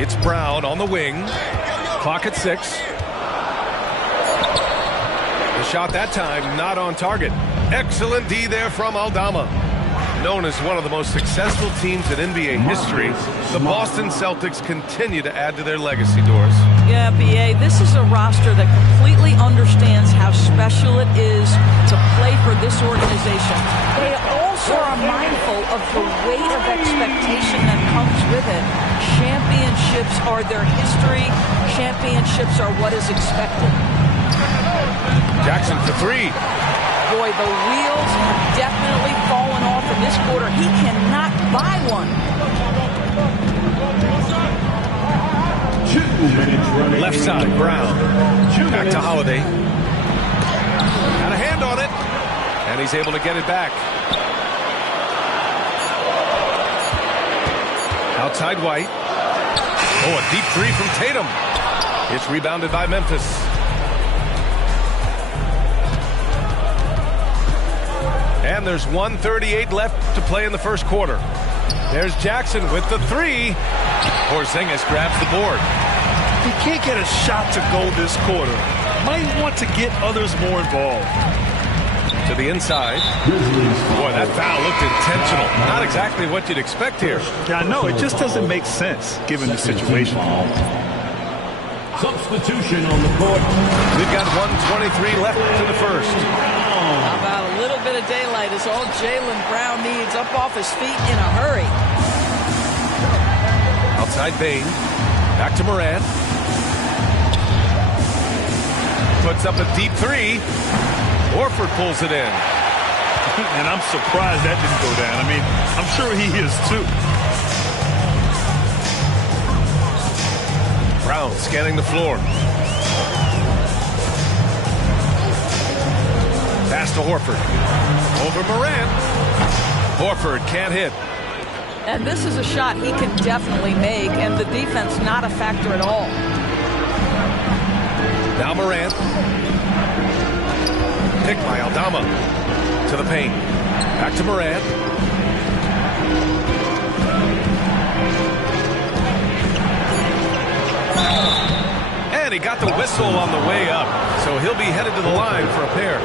It's Brown on the wing. Clock at 6. The shot that time not on target. Excellent D there from Aldama. Known as one of the most successful teams in NBA history, the Boston Celtics continue to add to their legacy, Doris. Yeah, BA, this is a roster that completely understands how special it is to play for this organization. They also are mindful of the weight of expectation that comes with it. Championships are their history. Championships are what is expected. Jackson for 3. Boy, the wheels have definitely fallen off in this quarter. He cannot buy one. 2 minutes running. Left side, Brown. Back to Holiday. Got a hand on it. And he's able to get it back. Outside White. Oh, a deep 3 from Tatum. It's rebounded by Memphis. And there's 1:38 left to play in the first quarter. There's Jackson with the 3. Porzingis grabs the board. He can't get a shot to go this quarter. Might want to get others more involved. To the inside. Boy, that foul looked intentional. Not exactly what you'd expect here. Yeah, I know. It just doesn't make sense given the situation. Substitution on the court. We've got 1:23 left in the first. How about a little bit of daylight is all Jaylen Brown needs, up off his feet in a hurry. Outside Bane. Back to Morant. Puts up a deep 3. Horford pulls it in. And I'm surprised that didn't go down. I mean, I'm sure he is too. Brown scanning the floor. Pass to Horford. Over Morant. Horford can't hit. And this is a shot he can definitely make, and the defense not a factor at all. Now Morant. Picked by Aldama. To the paint. Back to Morant. And he got the whistle on the way up. So he'll be headed to the line for a pair.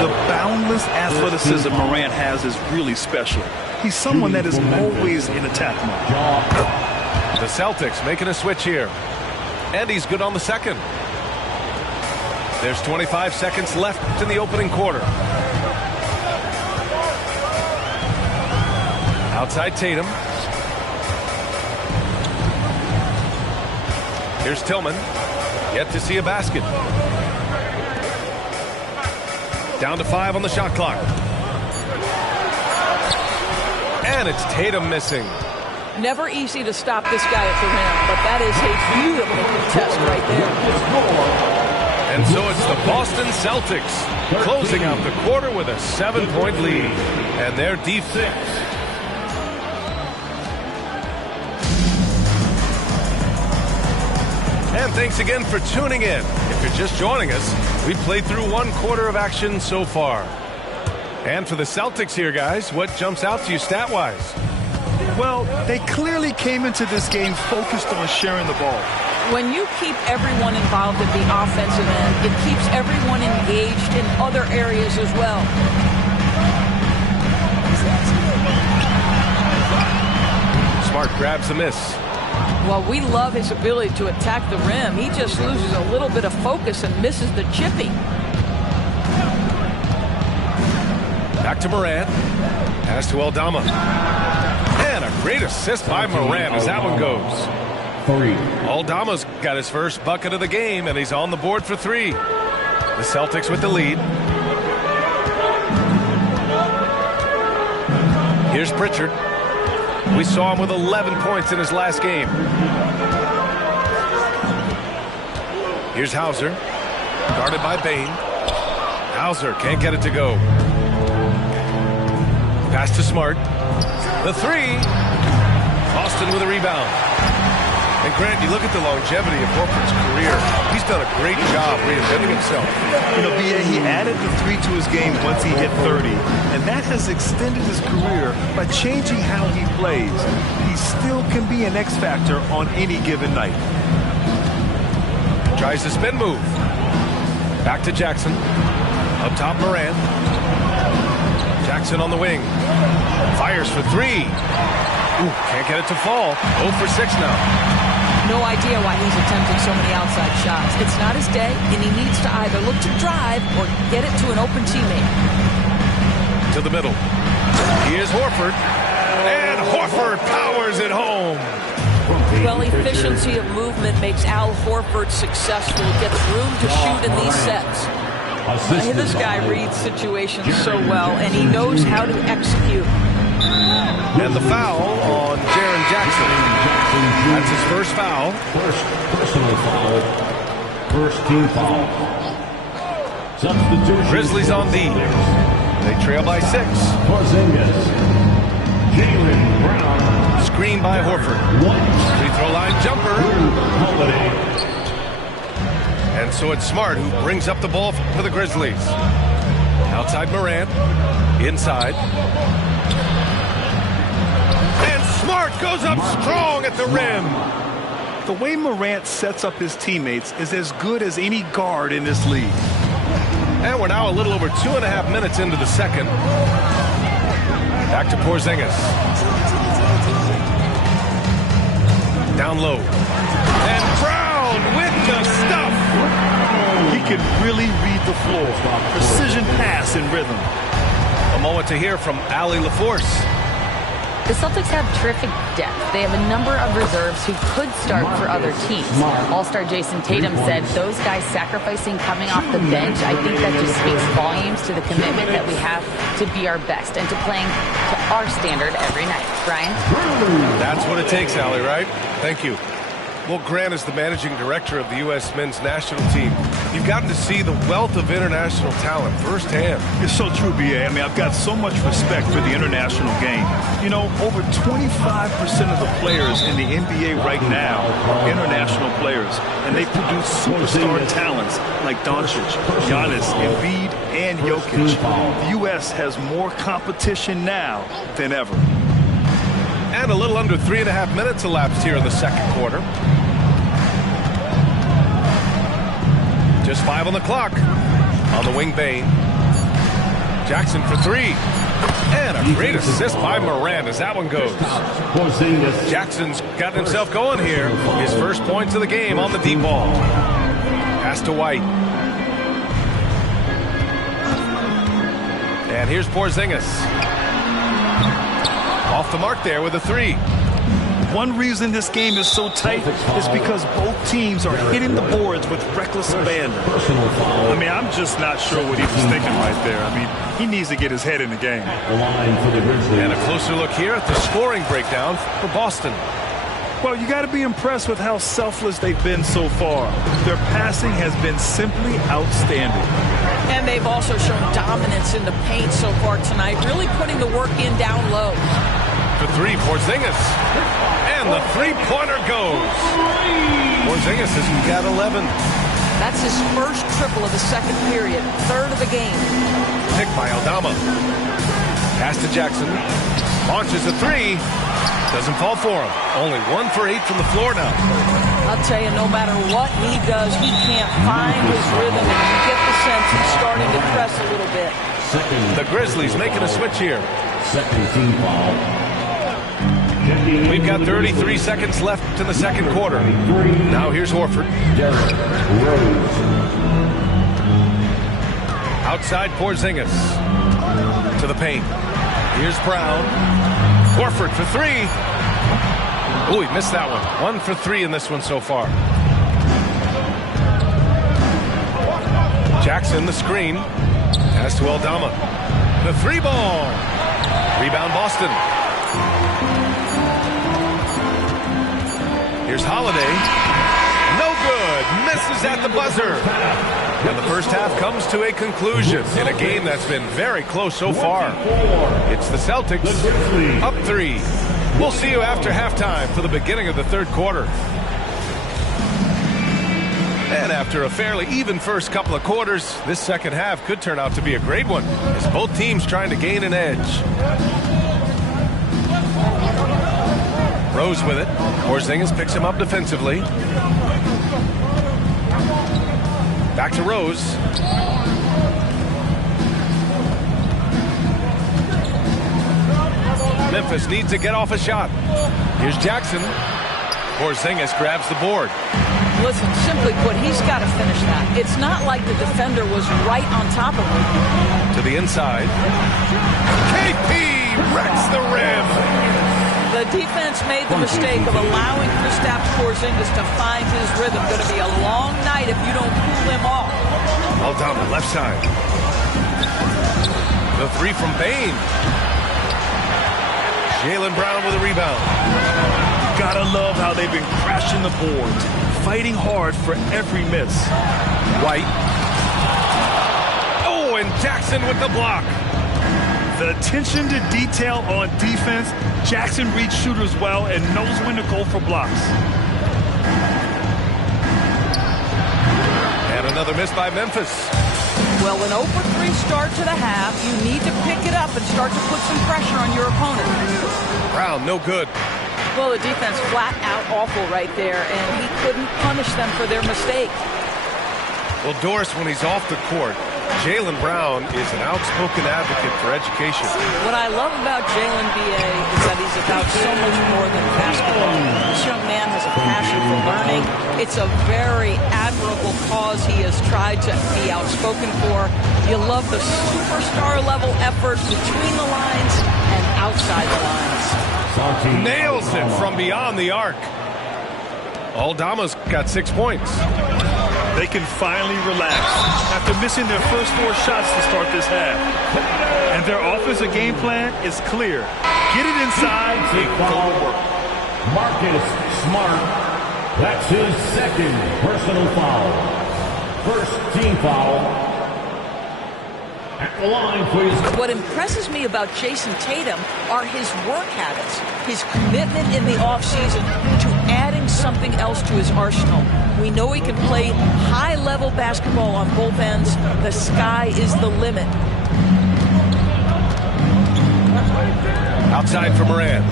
The boundless athleticism Morant has is really special. He's someone that is always in attack mode. The Celtics making a switch here. And he's good on the second. There's 25 seconds left in the opening quarter. Outside Tatum. Here's Tillman. Yet to see a basket. Down to 5 on the shot clock. And it's Tatum missing. Never easy to stop this guy at the rim, but that is a beautiful contest right there. And so it's the Boston Celtics closing out the quarter with a 7-point lead. And their defense. And thanks again for tuning in. If you're just joining us, we played through one quarter of action so far. And for the Celtics here, guys, what jumps out to you stat-wise? Well, they clearly came into this game focused on sharing the ball. When you keep everyone involved at the offensive end, it keeps everyone engaged in other areas as well. Smart grabs the miss. Well, we love his ability to attack the rim. He just loses a little bit of focus and misses the chippy. Back to Morant. Pass to Aldama. And a great assist by Morant as that one goes. 3. Aldama's got his first bucket of the game, and he's on the board for 3. The Celtics with the lead. Here's Pritchard. We saw him with 11 points in his last game. Here's Hauser. Guarded by Bane. Hauser can't get it to go. Pass to Smart. The 3. Boston with a rebound. And Grant, you look at the longevity of Horford's career. He's done a great job reinventing himself. You know, B.A., he added the 3 to his game once he hit 30. And that has extended his career by changing how he plays. He still can be an X factor on any given night. Tries the spin move. Back to Jackson. Up top, Morant. Jackson on the wing. Fires for 3. Ooh, can't get it to fall. 0 for 6 now. No idea why he's attempting so many outside shots. It's not his day, and he needs to either look to drive or get it to an open teammate. To the middle. Here's Horford. And Horford powers it home. Well, efficiency of movement makes Al Horford successful. Gets room to shoot in these sets. This guy reads situations so well, and he knows how to execute. And the foul on Jaren Jackson. That's his first foul. First personal foul. First team foul. Substitution. Grizzlies on D. They trail by 6. Porzingis. Jaylen Brown. Screen by Horford. Free throw line jumper. And so it's Smart who brings up the ball for the Grizzlies. Outside Morant. Inside. Smart goes up strong at the rim. The way Morant sets up his teammates is as good as any guard in this league. And we're now a little over 2.5 minutes into the second. Back to Porzingis. Down low. And Brown with the stuff. He can really read the floor. Precision pass in rhythm. A moment to hear from Allie LaForce. The Celtics have terrific depth. They have a number of reserves who could start for other teams. All-star Jason Tatum said those guys sacrificing coming off the bench, I think that just speaks volumes to the commitment that we have to be our best and to playing to our standard every night. Brian? That's what it takes, Allie, right? Thank you. Well, Grant is the managing director of the U.S. men's national team. You've gotten to see the wealth of international talent firsthand. It's so true, B.A. I mean, I've got so much respect for the international game. You know, over 25% of the players in the NBA right now are international players, and they produce superstar talents like Doncic, Giannis, Embiid, and Jokic. The U.S. has more competition now than ever. And a little under 3.5 minutes elapsed here in the second quarter. Just 5 on the clock. On the wing, Bane. Jackson for 3. And a great assist by Morant as that one goes. Jackson's gotten himself going here. His first points of the game on the deep ball. Pass to White. And here's Porzingis. Off the mark there with a 3. One reason this game is so tight is because both teams are hitting the boards with reckless abandon. I mean, I'm just not sure what he was thinking right there. I mean, he needs to get his head in the game. And a closer look here at the scoring breakdown for Boston. Well, you got to be impressed with how selfless they've been so far. Their passing has been simply outstanding. And they've also shown dominance in the paint so far tonight, really putting the work in down low. For 3, Porzingis. And the three-pointer goes. Porzingis has got 11. That's his first triple of the second period, third of the game. Picked by Aldama. Pass to Jackson. Launches a 3. Doesn't fall for him. Only 1 for 8 from the floor now. I'll tell you, no matter what he does, he can't find his rhythm. And you get the sense he's starting to press a little bit. The Grizzlies making a switch here. Second team foul. We've got 33 seconds left in the second quarter. Now here's Horford. Outside Porzingis. To the paint. Here's Brown. Horford for 3. Oh, he missed that one. 1 for 3 in this one so far. Jackson, the screen. Pass to Aldama. The 3-ball. Rebound Boston. Here's Holiday. No good. Misses at the buzzer. And the first half comes to a conclusion in a game that's been very close so far. It's the Celtics up 3. We'll see you after halftime for the beginning of the third quarter. And after a fairly even first couple of quarters, this second half could turn out to be a great one as both teams trying to gain an edge. Rose with it. Porzingis picks him up defensively. Back to Rose. Memphis needs to get off a shot. Here's Jackson. Porzingis grabs the board. Listen, simply put, he's got to finish that. It's not like the defender was right on top of him. To the inside. KP wrecks the rim. The defense made the mistake of allowing Kristaps Porzingis to find his rhythm. Going to be a long night if you don't cool him off. All down the left side. The 3 from Bane. Jaylen Brown with a rebound. Gotta love how they've been crashing the boards, fighting hard for every miss. White. Oh, and Jackson with the block. The attention to detail on defense. Jackson reads shooters well and knows when to go for blocks. And another miss by Memphis. Well, an 0-for-3 start to the half. You need to pick it up and start to put some pressure on your opponent. Brown, no good. Well, the defense flat out awful right there, and he couldn't punish them for their mistake. Well, Doris, when he's off the court, Jaylen Brown is an outspoken advocate for education. What I love about Jaylen, B.A., is that he's about so much more than basketball. This young man has a passion for learning. It's a very admirable cause he has tried to be outspoken for. You love the superstar-level effort between the lines and outside the lines. Nails it from beyond the arc. Aldama's got 6 points. They can finally relax after missing their first 4 shots to start this half. And their offensive game plan is clear. Get it inside and go to work. Marcus Smart. That's his second personal foul. First team foul. At the line, please. What impresses me about Jason Tatum are his work habits, his commitment in the offseason to adding something else to his arsenal. We know he can play high-level basketball on both ends. The sky is the limit. Outside for Moran.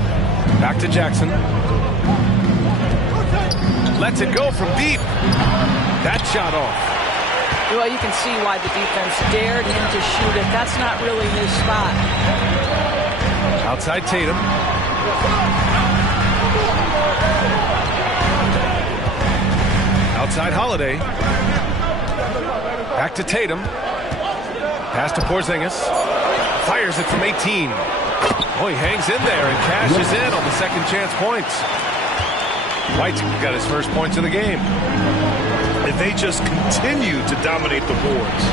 Back to Jackson. Lets it go from deep. That shot off. Well, you can see why the defense dared him to shoot it. That's not really his spot. Outside Tatum. Outside Holiday. Back to Tatum. Pass to Porzingis. Fires it from 18. Oh, he hangs in there and cashes in on the second chance points. White's got his first points of the game. And they just continue to dominate the boards.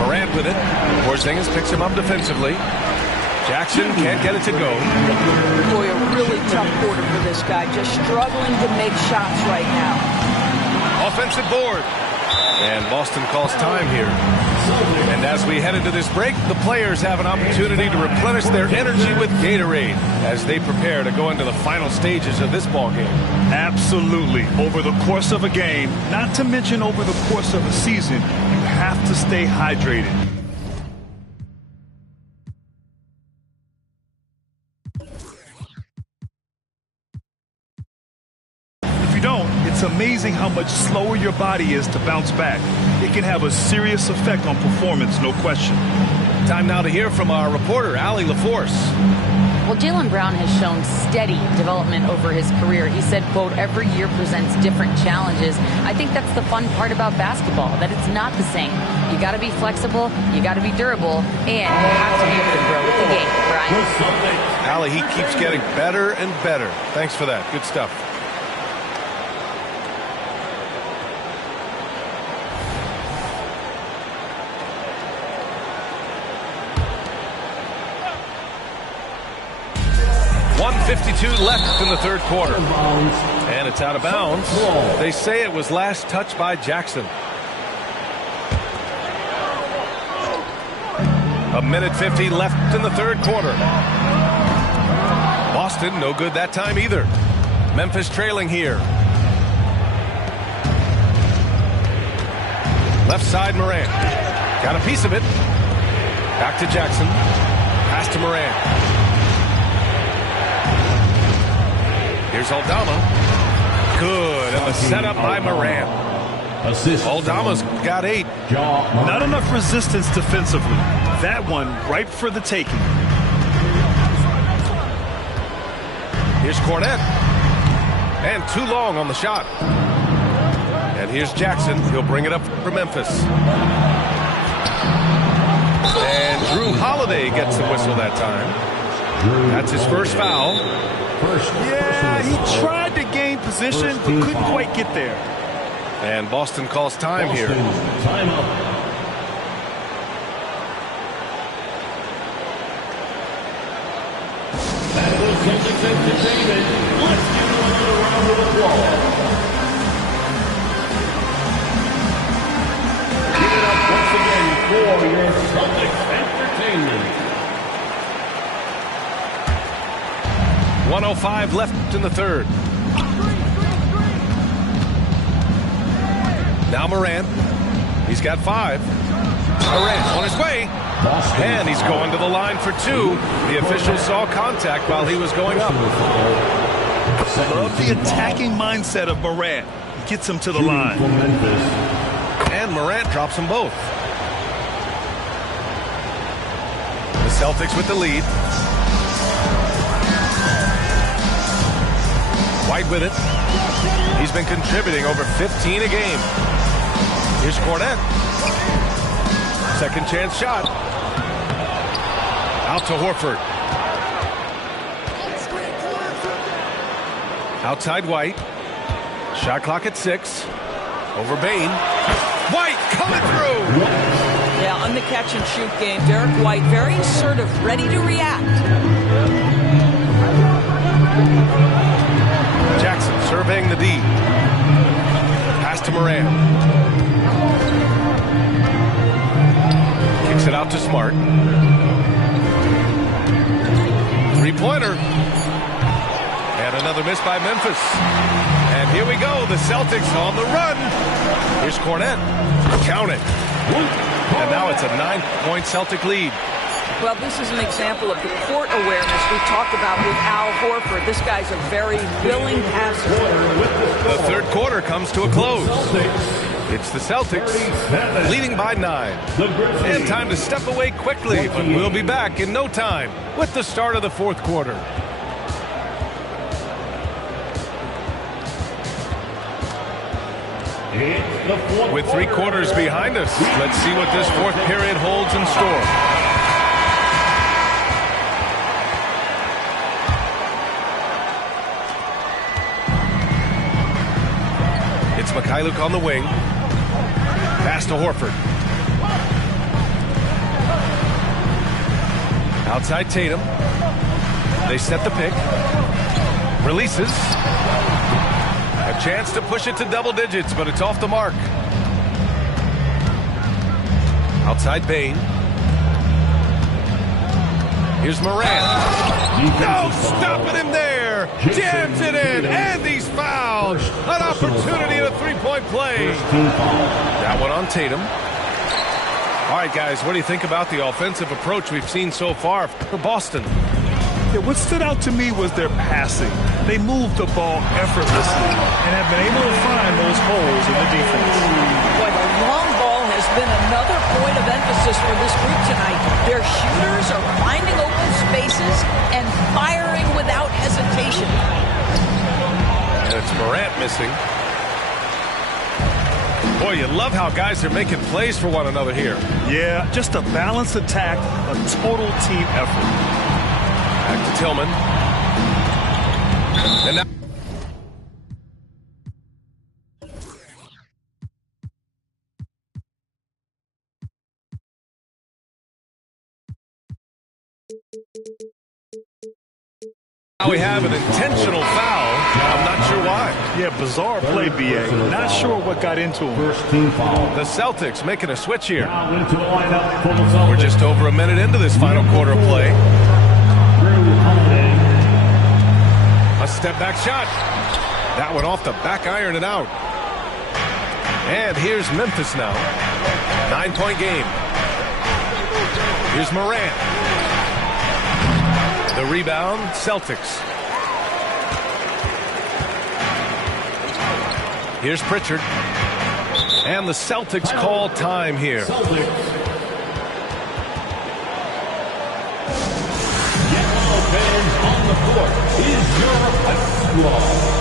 Morant with it. Porzingis picks him up defensively. Jackson can't get it to go. Boy, a really tough quarter for this guy. Just struggling to make shots right now. Offensive board. And Boston calls time here. And as we head into this break, the players have an opportunity to replenish their energy with Gatorade as they prepare to go into the final stages of this ball game. Absolutely. Over the course of a game, not to mention over the course of a season, you have to stay hydrated. It's amazing how much slower your body is to bounce back. It can have a serious effect on performance, no question. Time now to hear from our reporter, Allie LaForce. Well, Jaylen Brown has shown steady development over his career. He said, quote, every year presents different challenges. I think that's the fun part about basketball, that it's not the same. You got to be flexible, you got to be durable, and you have to be able to grow with the game, Brian. Allie, he keeps getting better and better. Thanks for that. Good stuff. .52 left in the third quarter. And it's out of bounds. They say it was last touched by Jackson. A minute 50 left in the third quarter. Boston, no good that time either. Memphis trailing here. Left side, Morant. Got a piece of it. Back to Jackson. Pass to Morant. Here's Aldama. Good. And the setup by Morant. Aldama's got 8. Not enough resistance defensively. That one ripe for the taking. Here's Cornette. And too long on the shot. And here's Jackson. He'll bring it up for Memphis. And Drew Holiday gets the whistle that time. That's his first foul. Yeah, he tried to gain position, but couldn't quite get there. And Boston calls time here. Timeout. That was Celtics Entertainment. Let's give them another round of applause. Give it up once again for your Celtics Entertainment. 1:05 left in the third. Now Morant. He's got 5. Morant on his way. And he's going to the line for 2. The officials saw contact while he was going up. Love the attacking mindset of Morant. Gets him to the line. And Morant drops them both. The Celtics with the lead. White with it. He's been contributing over 15 a game. Here's Cornette. Second chance shot. Out to Horford. Outside White. Shot clock at 6. Over Bane. White coming through. Yeah, on the catch and shoot game, Derek White very assertive, ready to react. Smart. Three-pointer. And another miss by Memphis. And here we go. The Celtics on the run. Here's Cornette. Count it. And now it's a 9-point Celtic lead. Well, this is an example of the court awareness we talked about with Al Horford. This guy's a very willing passer. The third quarter comes to a close. It's the Celtics leading by 9. And time to step away quickly, but we'll be back in no time with the start of the fourth quarter. With 3 quarters behind us, let's see what this fourth period holds in store. It's Mikhailuk on the wing. Pass to Horford. Outside Tatum. They set the pick. Releases. A chance to push it to double digits, but it's off the mark. Outside Bane. Here's Morant. No, stopping him there. Jams it in, and he's fouled. An opportunity at a three-point play. That one on Tatum. All right, guys, what do you think about the offensive approach we've seen so far for Boston? Yeah, what stood out to me was their passing. They moved the ball effortlessly and have been able to find those holes in the defense. Boy, the long ball has been another point of emphasis for this group tonight. Their shooters are finding open spaces and firing without hesitation. And it's Morant missing. Boy, you love how guys are making plays for one another here. Yeah, just a balanced attack, a total team effort. Back to Tillman. And now we have an intentional foul. I'm not sure why. Yeah, bizarre play, B.A. Not sure what got into him. First team foul. The Celtics making a switch here. We're just over a minute into this final quarter of play. A step-back shot. That one off the back iron and out. And here's Memphis now. 9-point game. Here's Morant. The rebound, Celtics. Here's Pritchard. And the Celtics call time here. On the court is your Hut Squad.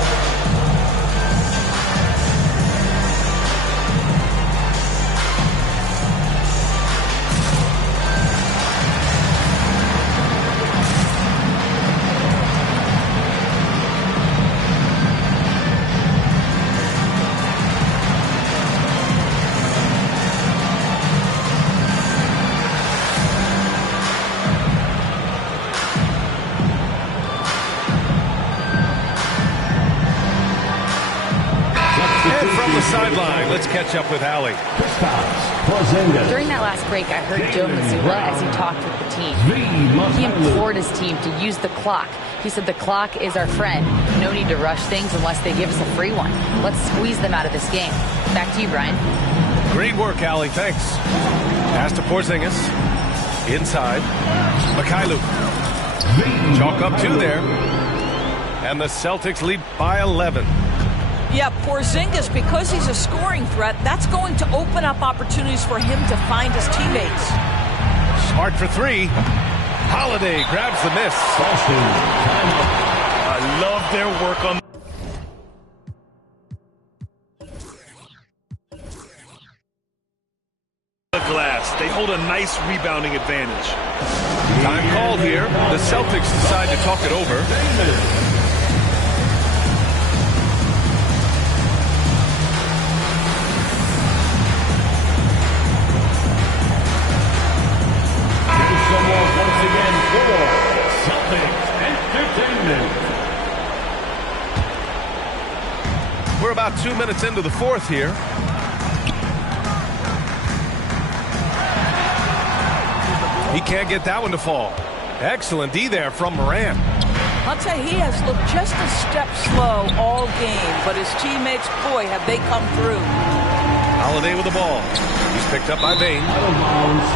Sideline. Let's catch up with Allie. During that last break, I heard Joe Mazzulla as he talked with the team. He implored his team to use the clock. He said the clock is our friend. No need to rush things unless they give us a free one. Let's squeeze them out of this game. Back to you, Brian. Great work, Allie. Thanks. Pass to Porzingis. Inside. Mikhailuk. Chalk up 2 there. And the Celtics lead by 11. Yeah, Porzingis, because he's a scoring threat, that's going to open up opportunities for him to find his teammates. Smart for 3. Holiday grabs the miss. I love their work on the glass. They hold a nice rebounding advantage. Time called here. The Celtics decide to talk it over. Once again for Celtics Entertainment. We're about 2 minutes into the fourth here. He can't get that one to fall. Excellent D there from Morant. I'll tell you, he has looked just a step slow all game, but his teammates, boy, have they come through. Holiday with the ball. He's picked up by Bane.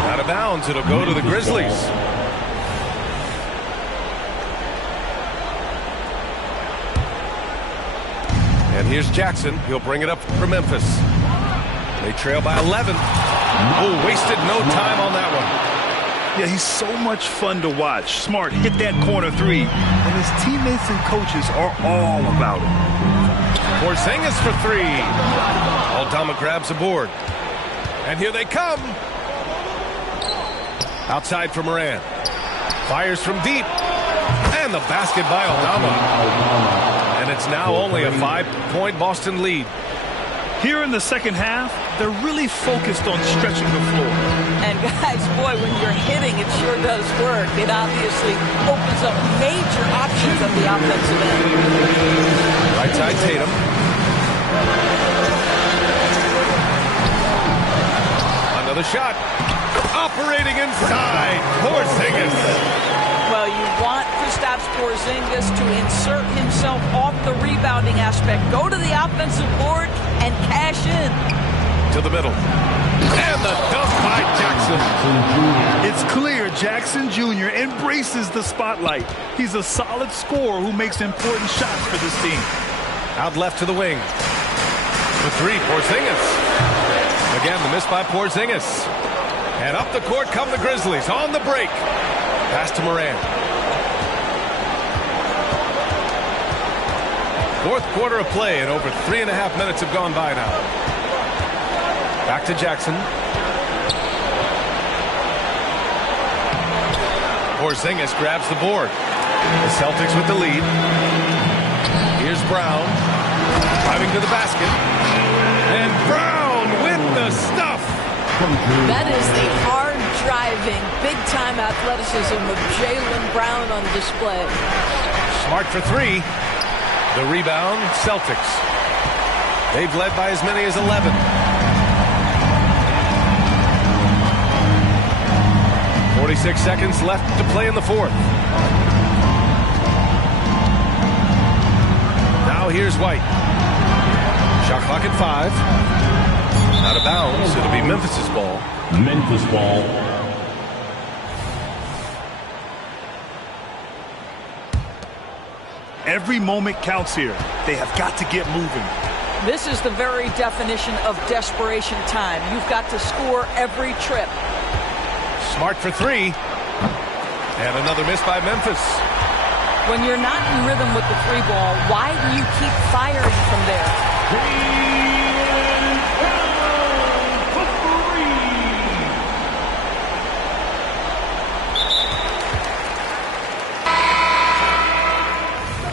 Out of bounds. It'll go to the Grizzlies. And here's Jackson. He'll bring it up for Memphis. They trail by 11. Oh, wasted no time on that one. Yeah, he's so much fun to watch. Smart hit that corner three, and his teammates and coaches are all about it. Porzingis for three. Aldama grabs the board. And here they come. Outside for Morant. Fires from deep. And the basket by Aldama. And it's now only a 5-point Boston lead. Here in the second half, they're really focused on stretching the floor. And guys, boy, when you're hitting, it sure does work. It obviously opens up major options on the offensive end. Right side Tatum. Another shot. Operating inside. Porzingis. Well, you want Kristaps Porzingis to insert himself off the rebounding aspect. Go to the offensive board and cash in. To the middle. And the dunk by Jackson. It's clear Jackson Jr. embraces the spotlight. He's a solid scorer who makes important shots for this team. Out left to the wing. The three, Porzingis. Again, the miss by Porzingis. And up the court come the Grizzlies on the break. Pass to Morant. Fourth quarter of play, and over 3.5 minutes have gone by now. Back to Jackson. Porzingis grabs the board. The Celtics with the lead. Here's Brown. Driving to the basket. And Brown with the stuff. That is the hard-driving, big-time athleticism of Jaylen Brown on display. Smart for three. The rebound, Celtics. They've led by as many as 11. .46 seconds left to play in the fourth. Now here's White. Shot clock at 5. Out of bounds. It'll be Memphis's ball. Memphis ball. Every moment counts here. They have got to get moving. This is the very definition of desperation time. You've got to score every trip. Smart for three. And another miss by Memphis. When you're not in rhythm with the three ball, why do you keep firing from there?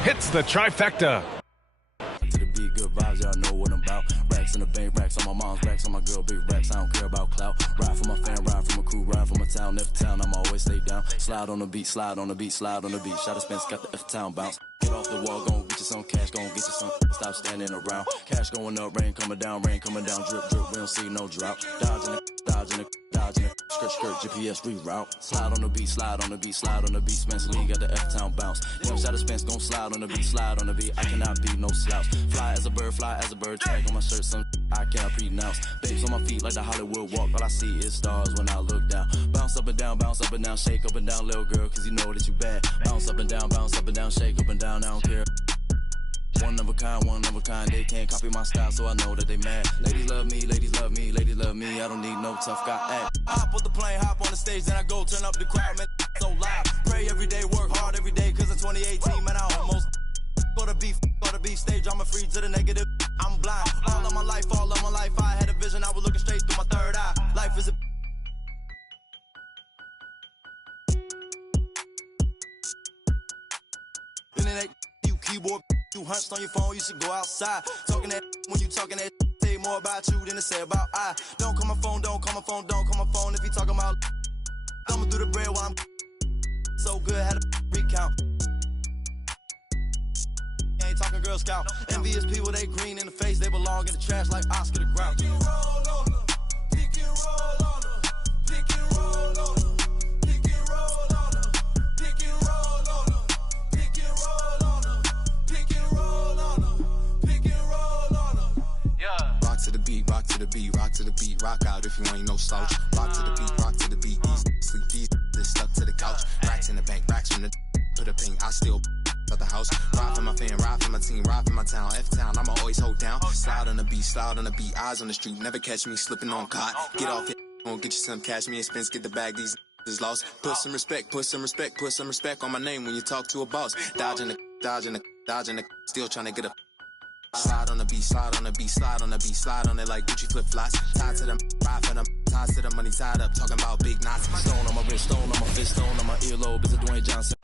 Hits the trifecta. To the beat, good vibes, y'all know what I'm about. Racks in the bank, racks on my mom's, racks on my girl, big racks. I don't care about clout. Ride for my fan, ride for my crew, ride for my town. F town, I'm always stay down. Slide on the beat, slide on the beat, slide on the beat. Shot of Spence got the F town bounce. Get off the wall, gon' get you some cash, gon' get you some. Stop standing around. Cash going up, rain coming down, drip, drip. We don't see no drought. Dodging it, dodging it, dodging it. Skirt, skirt, GPS reroute. Slide on the beat, slide on the beat, slide on the beat. Spence Lee got the F town bounce. Young shot of Spence gon' slide on the beat, slide on the beat. I cannot be no slouch. Fly as a bird, tag on my shirt, some I cannot pronounce. Babes on my feet like the Hollywood walk. All I see is stars when I look down. Bounce up and down, shake up and down, little girl, cause you know that you bad. Bounce up and down, shake up and down, I don't care. One of a kind, they can't copy my style, so I know that they mad. Ladies love me, I don't need no tough guy act. Hop on the plane, hop on the stage, then I go turn up the crowd, man, so loud. Pray every day, work hard every day, cause in 2018, man, I almost go to beef stage, I'm a free to the negative, I'm blind. All of my life, I had a vision, I was looking straight through my third eye. Life is a internet, you keyboard, you hunched on your phone, you should go outside. Talking that when you talking that, say more about you than to say about I. Don't call my phone, if you talking about I'ma do the bread while I'm so good, had a recount. Ain't talking Girl Scout. Envious people, they green in the face, they belong in the trash like Oscar the Grouch. Pick and roll on her, pick and roll on her, pick and roll on her, pick to the beat, rock out if you ain't no slouch. Rock to the beat, easy, sleep easy, stuck to the couch. Racks in the bank, racks from the put a ping, I still out the house. Ride for my fan, ride for my team, ride for my town. F-town, I'ma always hold down. Slide on the beat, eyes on the street. Never catch me slipping on cot. Get off it, won't get you some cash. Me and Spence get the bag, these is lost. Put some respect on my name when you talk to a boss. Dodging the, still trying to get a. Slide on the beat, slide on it like Gucci flip flops. Tied to them, ride for them, tied to the money tied up. Talking about big knots. Stone on my wrist, stone on my fist, stone on my earlobe. It's a Dwayne Johnson.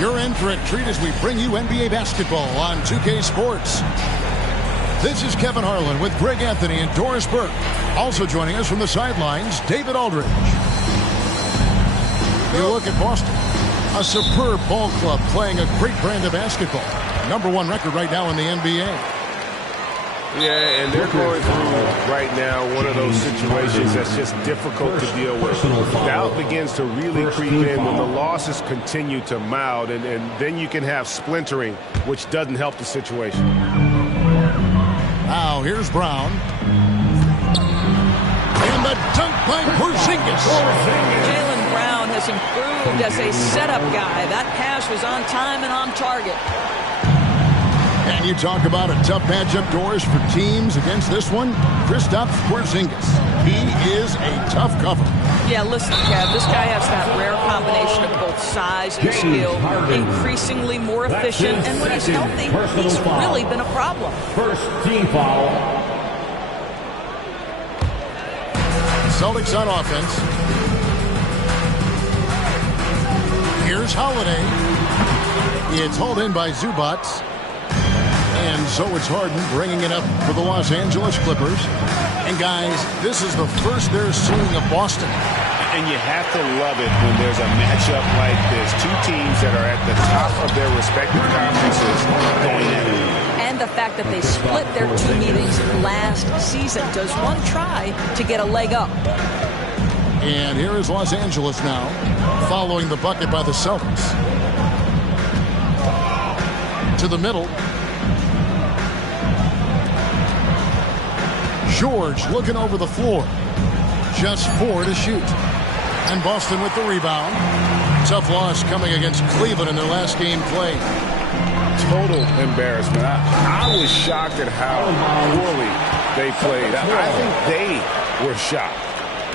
You're in for a treat as we bring you NBA basketball on 2K Sports. This is Kevin Harlan with Greg Anthony and Doris Burke. Also joining us from the sidelines, David Aldridge. You look at Boston, a superb ball club playing a great brand of basketball. #1 record right now in the NBA. Yeah, and they're going through right now one of those situations that's just difficult to deal with. Doubt begins to really creep in when the losses continue to mount, and then you can have splintering, which doesn't help the situation. Now here's Brown. And the dunk by Porzingis. Jaylen Brown has improved as a setup guy. That pass was on time and on target. And you talk about a tough matchup, Doors, for teams against this one. Kristaps Porzingis. He is a tough cover. Yeah, listen, Kev, this guy has that rare combination of both size and skill, increasingly more efficient, and when he's healthy, he's really been a problem. First team foul. Celtics on offense. Here's Holiday. It's hauled in by Zubac. And so it's Harden bringing it up for the Los Angeles Clippers. And guys, this is the first they're seeing of Boston. And you have to love it when there's a matchup like this. Two teams that are at the top of their respective conferences going at it. And the fact that they split their two meetings last season. Does one try to get a leg up? And here is Los Angeles now, following the bucket by the Celtics. To the middle. George looking over the floor. Just 4 to shoot. And Boston with the rebound. Tough loss coming against Cleveland in their last game played. Total embarrassment. I was shocked at how poorly they played. I think they were shocked.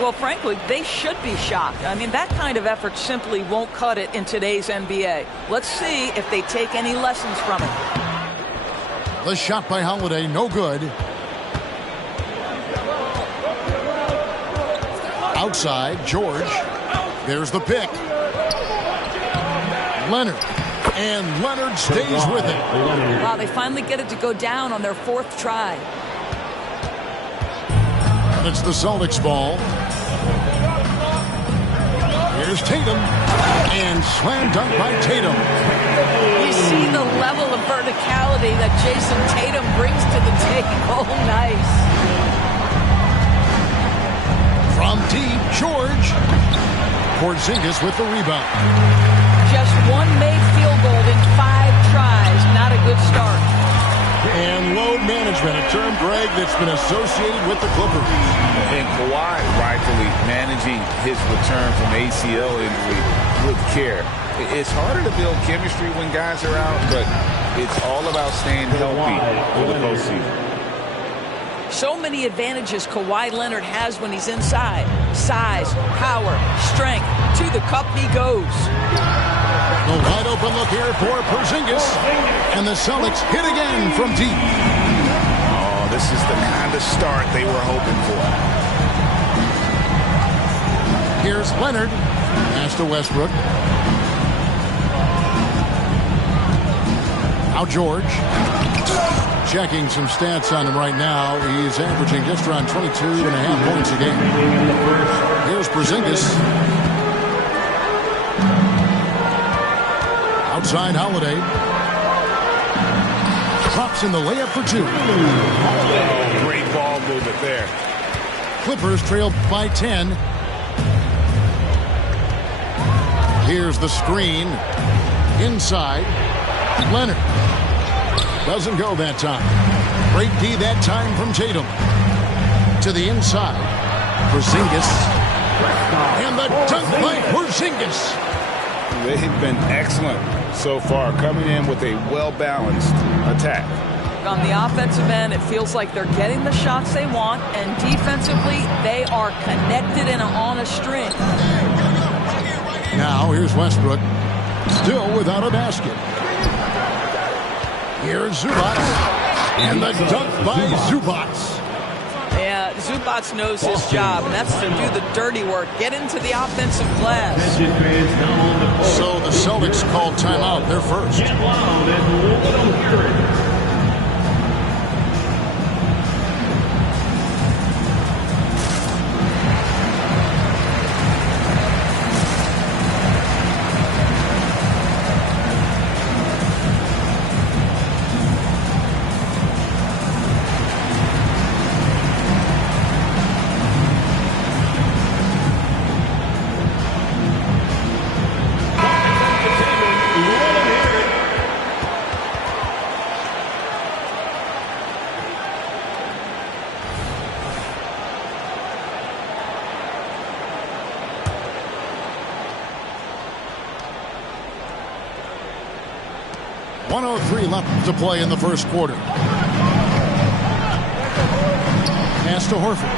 Well, frankly, they should be shocked. I mean, that kind of effort simply won't cut it in today's NBA. Let's see if they take any lessons from it. The shot by Holiday, no good. Outside, George. There's the pick. Leonard. And Leonard stays with it. Wow, they finally get it to go down on their 4th try. And it's the Celtics ball. Here's Tatum. And slam dunk by Tatum. We see the level of verticality that Jason Tatum brings to the table. Nice. From deep, George. Porzingis with the rebound. Just one made field goal in 5 tries. Not a good start. And load management, a term, Greg, that's been associated with the Clippers. And Kawhi rightfully managing his return from ACL injury with care. It's harder to build chemistry when guys are out, but it's all about staying healthy for the postseason. So many advantages Kawhi Leonard has when he's inside. Size, power, strength. To the cup he goes. The wide open look here for Porzingis. And the Celtics hit again from deep. Oh, this is the kind of start they were hoping for. Here's Leonard. Pass to Westbrook. Now George. Checking some stats on him right now. He's averaging just around 22.5 points a game. Here's Porzingis. Outside Holiday. Drops in the layup for 2. Oh, great ball movement there. Clippers trail by 10. Here's the screen. Inside. Leonard. Doesn't go that time. Great D that time from Tatum. To the inside. Porzingis. And the dunk by Porzingis. They've been excellent so far, coming in with a well-balanced attack. On the offensive end, it feels like they're getting the shots they want, and defensively, they are connected and on a string. Now, here's Westbrook. Still without a basket. Here's Zubac. And the dunk by Zubac. Yeah, Zubac knows his job, and that's to do the dirty work. Get into the offensive glass. So the Celtics called timeout. They're first. Left to play in the first quarter. Pass to Horford.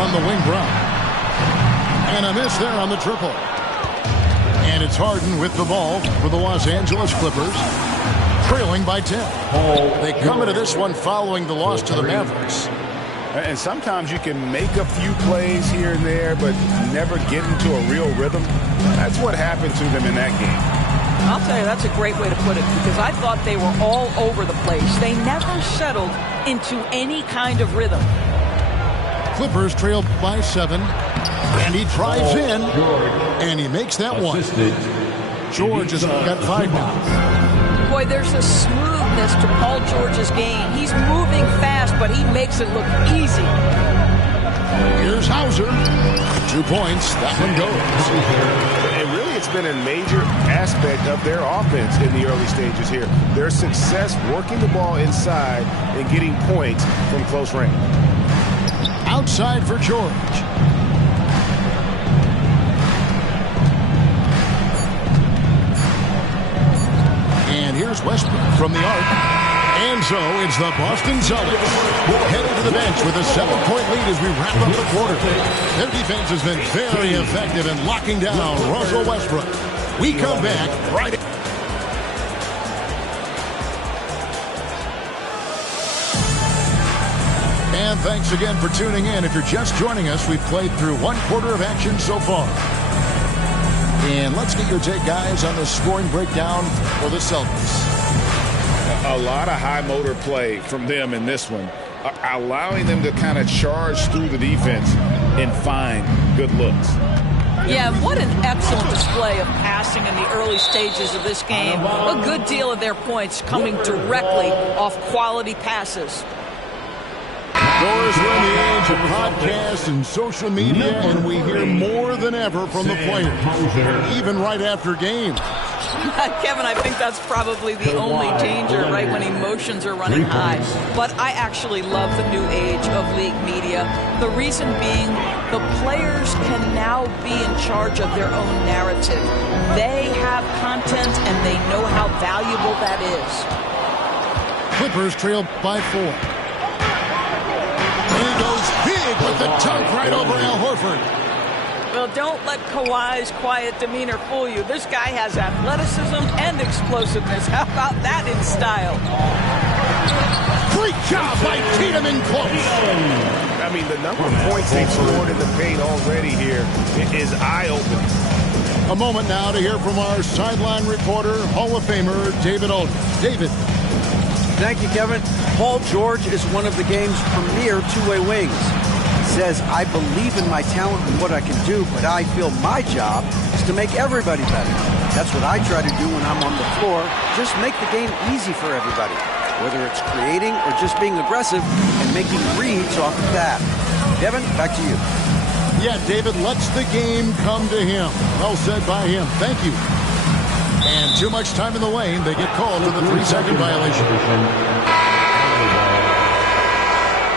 On the wing, Brown. And a miss there on the triple. And it's Harden with the ball for the Los Angeles Clippers. Trailing by 10. They come into this one following the loss to the Mavericks. And sometimes you can make a few plays here and there, but never get into a real rhythm. That's what happened to them in that game. I'll tell you, that's a great way to put it, because I thought they were all over the place. They never settled into any kind of rhythm. Clippers trail by 7, and he drives in, and he makes that one. George has got 5 now. Boy, there's a smoothness to Paul George's game. He's moving fast, but he makes it look easy. Here's Hauser. 2 points. That one goes. It's been a major aspect of their offense in the early stages here. Their success working the ball inside and getting points from close range. Outside for George. And here's Westbrook from the arc. And so it's the Boston Celtics headed to the bench with a 7-point lead as we wrap up the quarter. Their defense has been very effective in locking down Russell Westbrook. We come back right. And thanks again for tuning in. If you're just joining us, we've played through 1 quarter of action so far. And let's get your take, guys, on the scoring breakdown for the Celtics. A lot of high motor play from them in this one, allowing them to kind of charge through the defense and find good looks. Yeah, what an excellent display of passing in the early stages of this game. A good deal of their points coming directly off quality passes. Doris, we're in the age of podcasts and social media, and we hear more than ever from the players, even right after games. Kevin, I think that's probably the only danger, right, when emotions are running high. But I actually love the new age of league media. The reason being, the players can now be in charge of their own narrative. They have content, and they know how valuable that is. Clippers trail by 4. And he goes big with the dunk right over Al Horford. Well, don't let Kawhi's quiet demeanor fool you. This guy has athleticism and explosiveness. How about that in style? Great job by Tatum in close. I mean, the number of points they've scored in the paint already here is eye-opening. A moment now to hear from our sideline reporter, Hall of Famer David Aldridge. David. Thank you, Kevin. Paul George is one of the game's premier two-way wings. Says, I believe in my talent and what I can do, but I feel my job is to make everybody better. That's what I try to do when I'm on the floor. Just make the game easy for everybody, whether it's creating or just being aggressive and making reads off the bat. Kevin, back to you. Yeah, David lets the game come to him. Well said by him. Thank you. And too much time in the lane. They get called for the 3-second violation.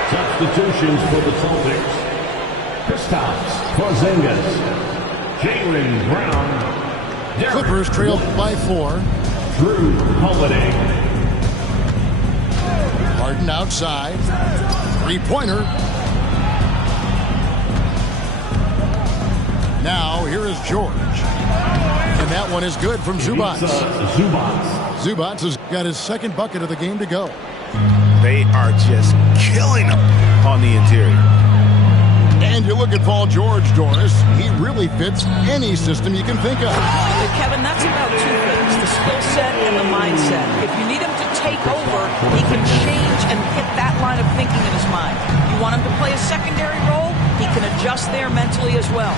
Substitutions for the Celtics. Kristaps Porzingis, Jaylen Brown, Clippers trailed by 4. Drew Holiday. Harden outside. Three-pointer. Now, here is George. And that one is good from Zubac. Zubac has got his second bucket of the game to go. They are just killing him on the interior. And you look at Paul George, Doris. He really fits any system you can think of. But Kevin, that's about two things, the skill set and the mindset. If you need him to take over, he can change and hit that line of thinking in his mind. You want him to play a secondary role, he can adjust there mentally as well.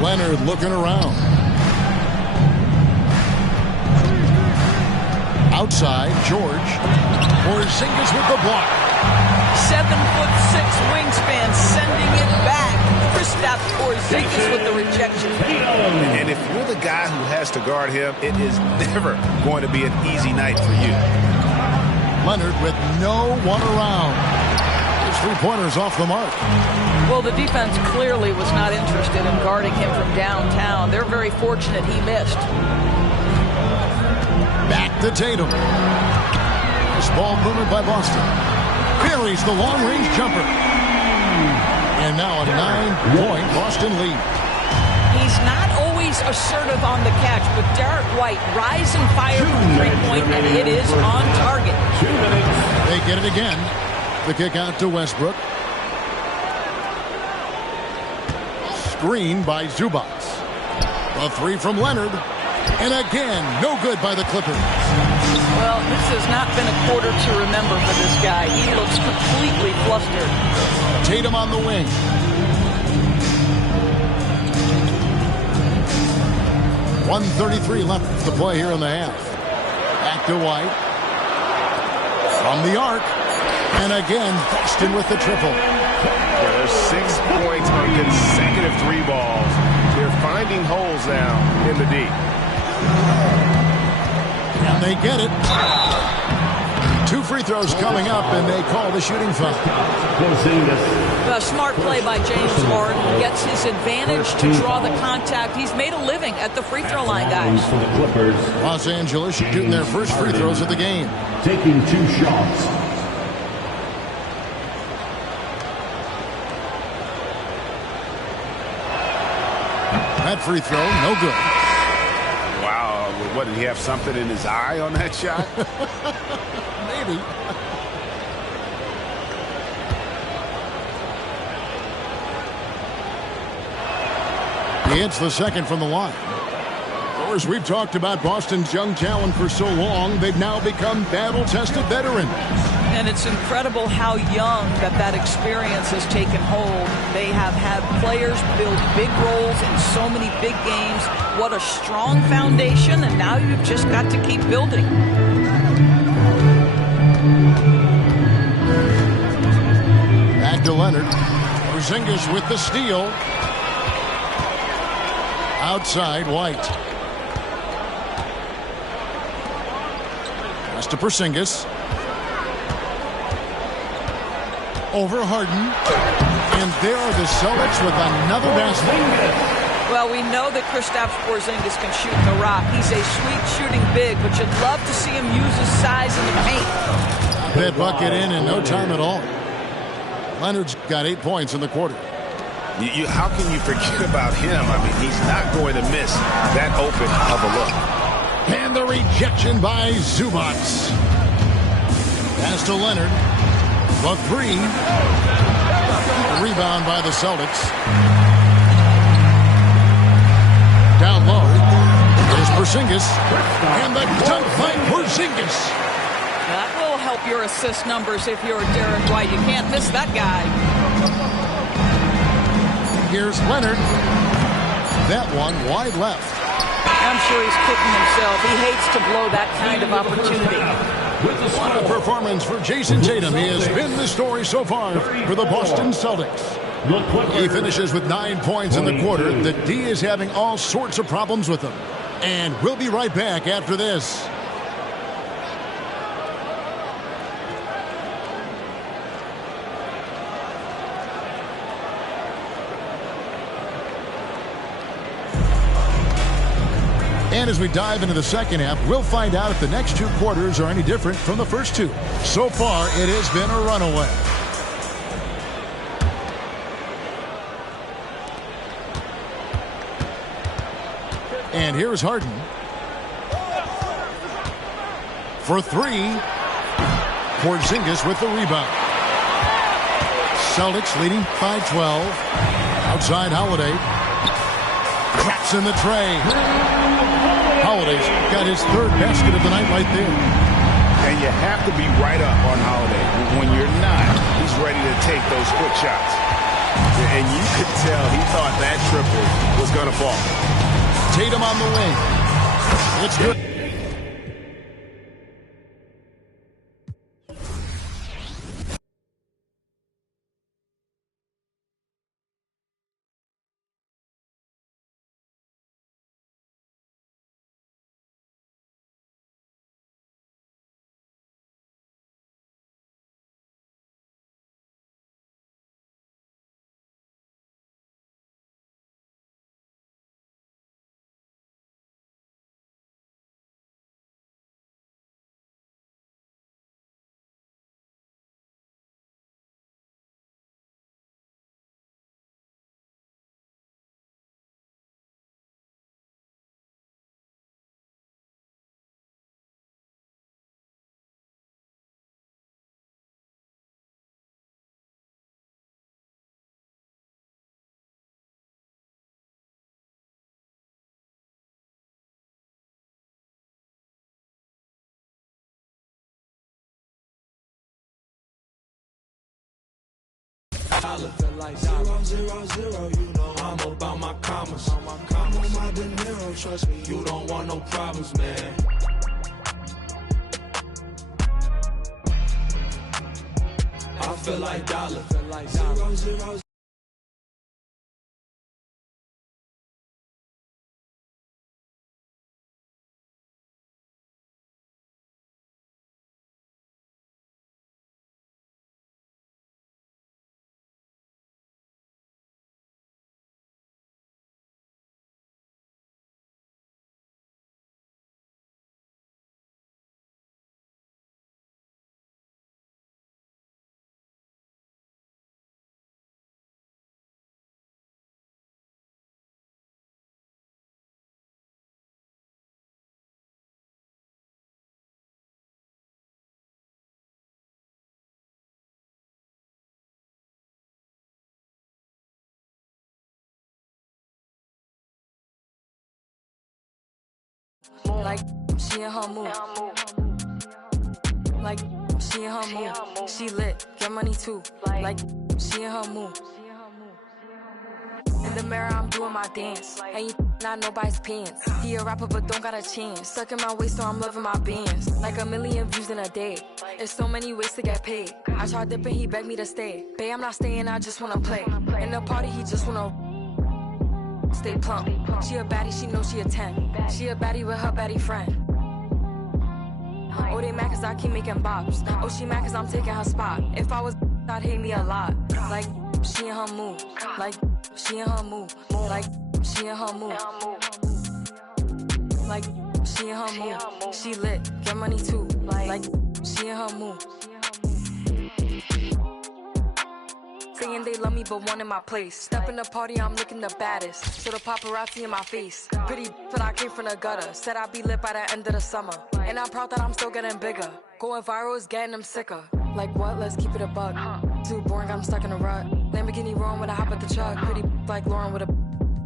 Leonard looking around. Outside, George. Porzingis with the block. 7'6" wingspan, sending it back. Kristaps Porzingis with the rejection. And if you're the guy who has to guard him, it is never going to be an easy night for you. Leonard with no one around. His three-pointer's off the mark. Well, the defense clearly was not interested in guarding him from downtown. They're very fortunate he missed. Back to Tatum. This ball moved by Boston. Buries the long-range jumper. And now a 9-point Boston lead. He's not always assertive on the catch, but Derek White rise and fire from three-point, and it is on target. They get it again. The kick out to Westbrook. Screen by Zubac. A three from Leonard. And again, no good by the Clippers. Well, this has not been a quarter to remember for this guy. He looks completely flustered. Tatum on the wing. .133 left to play here in the half. Back to White. From the arc. And again, Boston with the triple. There's 6 points on consecutive three balls. They're finding holes now in the D. And they get it. 2 free throws coming up, and they call the shooting foul. A smart play by James Harden. Gets his advantage to draw the contact. He's made a living at the free throw line, guys. Los Angeles shooting their first free throws of the game. Taking 2 shots. That free throw, no good. Wow, what, did he have something in his eye on that shot? Maybe. He hits the second from the line. Of course, we've talked about Boston's young talent for so long, they've now become battle-tested veterans. And it's incredible how young that experience has taken hold. They have had players build big roles in so many big games. What a strong foundation, and now you've just got to keep building. Back to Leonard. Porzingis with the steal. Outside, White. Pass to Porzingis. Over Harden. And there are the Celtics with another basket. Well, we know that Kristaps Porzingis can shoot the rock. He's a sweet shooting big, but you'd love to see him use his size in the paint. That bucket in no time at all. Leonard's got 8 points in the quarter. How can you forget about him? I mean, he's not going to miss that open of a look. And the rejection by Zubac. Pass to Leonard. The three. Rebound by the Celtics. Down low. There's Porzingis. And the dunk by Porzingis. That will help your assist numbers if you're Derek White. You can't miss that guy. Here's Leonard. That one wide left. I'm sure he's kicking himself. He hates to blow that kind of opportunity. What a performance for Jason Tatum. He has been the story so far for the Boston Celtics. He finishes with 9 points in the quarter. The D is having all sorts of problems with him. And we'll be right back after this. And as we dive into the second half, we'll find out if the next 2 quarters are any different from the first 2. So far, it has been a runaway. And here's Harden. For 3. Porzingis with the rebound. Celtics leading by 12. Outside Holiday. Traps in the tray. Holiday's got his 3rd basket of the night right there. And you have to be right up on Holiday. When you're not, he's ready to take those quick shots. And you could tell he thought that triple was going to fall. Tatum on the wing. It's good. Dollar. 0, 0, 0, you know I'm about my commas. I'm on my De Niro, trust me, you don't want no problems, man. I feel like dollar. 0, 0. Like she in her mood. Like she in her mood. She lit, get money too. Like she in her mood. In the mirror, I'm doing my dance. Ain't not nobody's pants. He a rapper, but don't got a chance. Stuck in my waist, so I'm loving my bands. Like 1 million views in a day. There's so many ways to get paid. I tried dipping, he begged me to stay. Babe, I'm not staying, I just wanna play. In the party, he just wanna stay plump. She a baddie, she knows she a 10. She a baddie with her baddie friend. Oh, they mad cause I keep making bops. Oh, she mad cause I'm taking her spot. If I was I'd hate me a lot. Like she in her mood. Like she in her mood. Like she in her mood. Like she in her mood. She lit, get money too. Like she in her mood. Saying they love me but one in my place. Step in the party, I'm looking the baddest. So the paparazzi in my face. Pretty but I came from the gutter. Said I'd be lit by the end of the summer. And I'm proud that I'm still getting bigger. Going viral is getting them sicker. Like what? Let's keep it a buck. Too boring, I'm stuck in a rut. Lamborghini wrong when I hop at the truck. Pretty like Lauren with a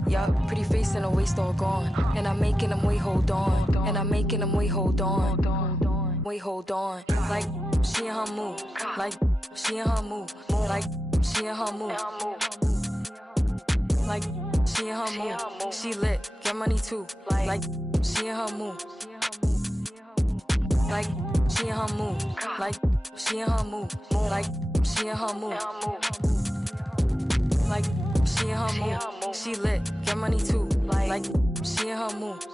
yup. Pretty face and a waist all gone. And I'm making them wait, hold on. And I'm making them wait, hold on. Wait, hold on. Like she in her mood. Like she in her mood. Like she in her mood. Like she in her mood. She lit, get money too. Like she in her mood. Like she in her mood. Like she in her mood. Like she in her mood. Like she in her mood. She lit, get money too. Like she in her mood.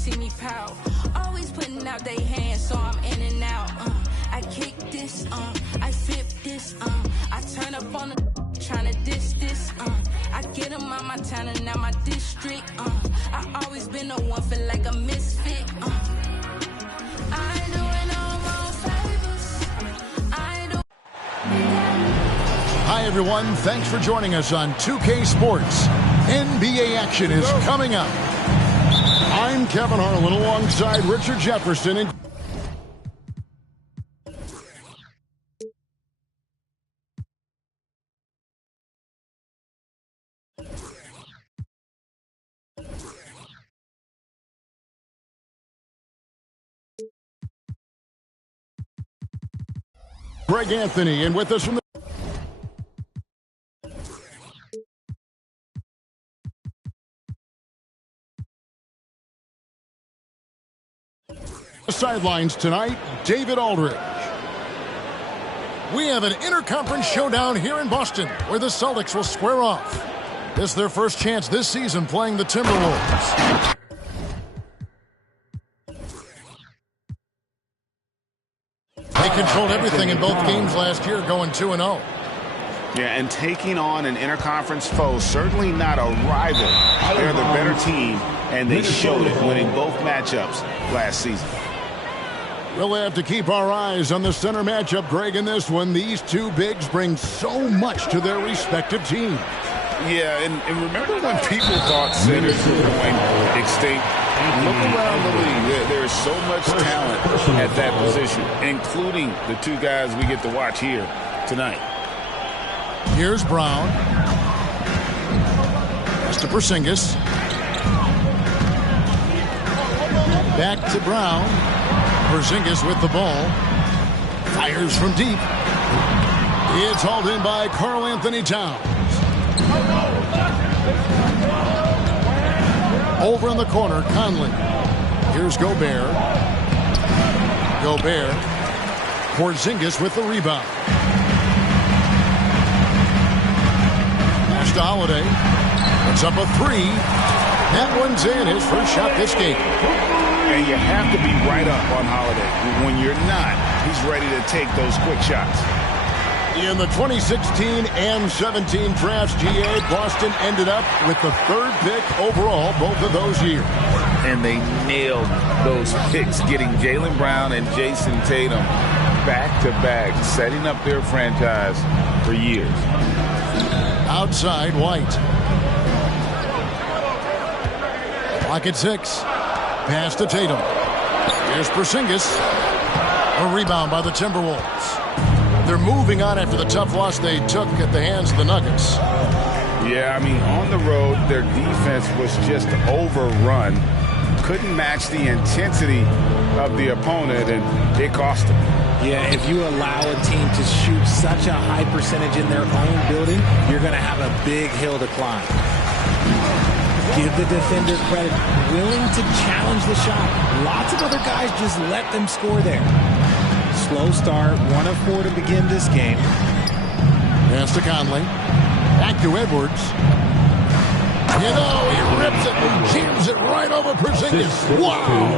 see me pout. Always putting out their hands, so I'm in and out. I kick this, I flip this, I turn up on the tryna diss this, I get them out my town and out my district, I always been the one feel like a misfit, I ain't doing no more favors, I ain't doing. Hi, everyone. Thanks for joining us on 2K Sports. NBA action is coming up. I'm Kevin Harlan alongside Richard Jefferson. And Greg Anthony, and with us from the sidelines tonight, David Aldridge. We have an interconference showdown here in Boston where the Celtics will square off. This is their first chance this season playing the Timberwolves. They controlled everything in both games last year, going 2-0. Yeah, and taking on an interconference foe, certainly not a rival. They're the better team, and they showed it, winning both matchups last season. We'll have to keep our eyes on the center matchup, Greg, in this one. These two bigs bring so much to their respective teams. Yeah, and remember when people thought centers were going extinct? Look around the league. There's so much talent at that position, including the two guys we get to watch here tonight. Here's Brown. Pass to Porzingis. Back to Brown. Porzingis with the ball. Fires from deep. It's hauled in by Karl Anthony Towns. Over in the corner, Conley. Here's Gobert. Gobert. Porzingis with the rebound. Pass to Holiday. Puts up a three. That one's in, his first shot this game. And you have to be right up on Holiday. When you're not, he's ready to take those quick shots. In the 2016 and 17 drafts, GA, Boston ended up with the third pick overall both of those years. And they nailed those picks, getting Jaylen Brown and Jason Tatum back-to-back, setting up their franchise for years. Outside, White. Clock at 6. Pass to Tatum. Here's Porzingis. A rebound by the Timberwolves. They're moving on after the tough loss they took at the hands of the Nuggets. Yeah, I mean, on the road, their defense was just overrun. Couldn't match the intensity of the opponent, and it cost them. Yeah, if you allow a team to shoot such a high percentage in their own building, you're going to have a big hill to climb. Give the defender credit, willing to challenge the shot. Lots of other guys just let them score there. Slow start, 1 of 4 to begin this game. Pass to Conley. Back to Edwards. You know, he rips it and jams it right over Porzingis. Wow!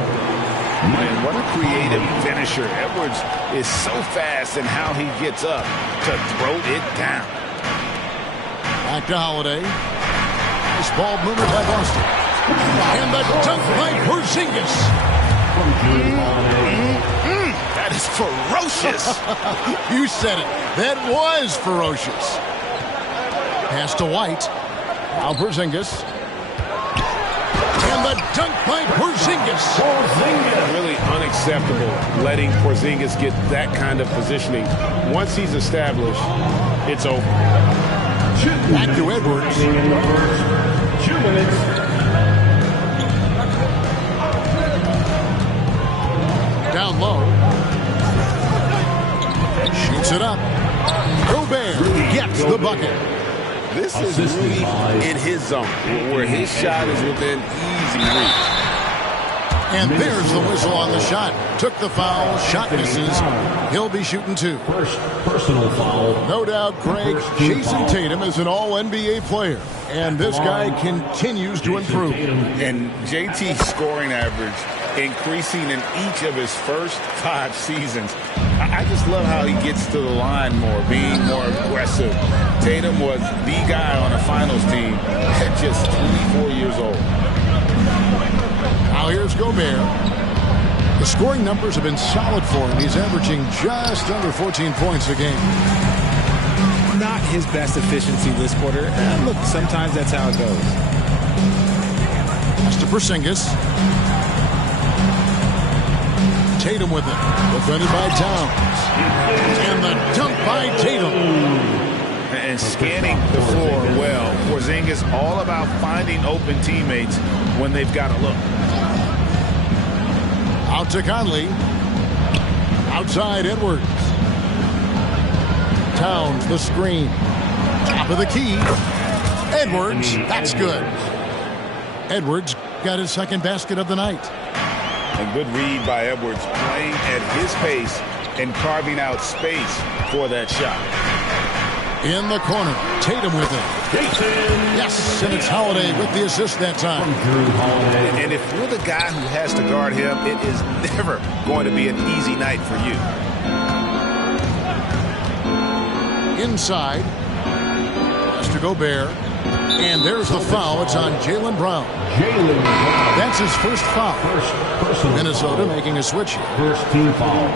Man, what a creative finisher. Edwards is so fast in how he gets up to throw it down. Back to Holiday. Nice ball movement by Boston. And the dunk by Porzingis. That is ferocious. You said it. That was ferocious. Pass to White. Now Porzingis. And the dunk by Porzingis. Really unacceptable letting Porzingis get that kind of positioning. Once he's established, it's over. Back to Edwards. 2 minutes. Down low. Shoots it up. Gobert gets the bucket. This is Rudy in his zone, where his shot is within easy reach. And there's the whistle on the shot. Took the foul. Shot misses. He'll be shooting 2. First personal foul. No doubt, Greg, Jason Tatum is an all-NBA player. And this guy continues to improve. And JT's scoring average increasing in each of his first 5 seasons. I just love how he gets to the line more, being more aggressive. Tatum was the guy on a finals team at just 24 years old. Now here's Gobert. The scoring numbers have been solid for him. He's averaging just under 14 points a game. Not his best efficiency this quarter. And look, sometimes that's how it goes. That's to Porzingis. Tatum with it. Defended by Towns. And the dunk by Tatum. And scanning the floor well. Porzingis all about finding open teammates when they've got a look. Out to Conley. Outside Edwards. Towns, the screen. Top of the key. Edwards. That's good. Edwards got his second basket of the night. A good read by Edwards, playing at his pace and carving out space for that shot. In the corner, Tatum with it. Yes, and it's Holiday with the assist that time. And if you're the guy who has to guard him, it is never going to be an easy night for you. Inside, Mr. Gobert. And there's the foul. It's on Jaylen Brown. That's his first foul. Minnesota making a switch here. First team foul.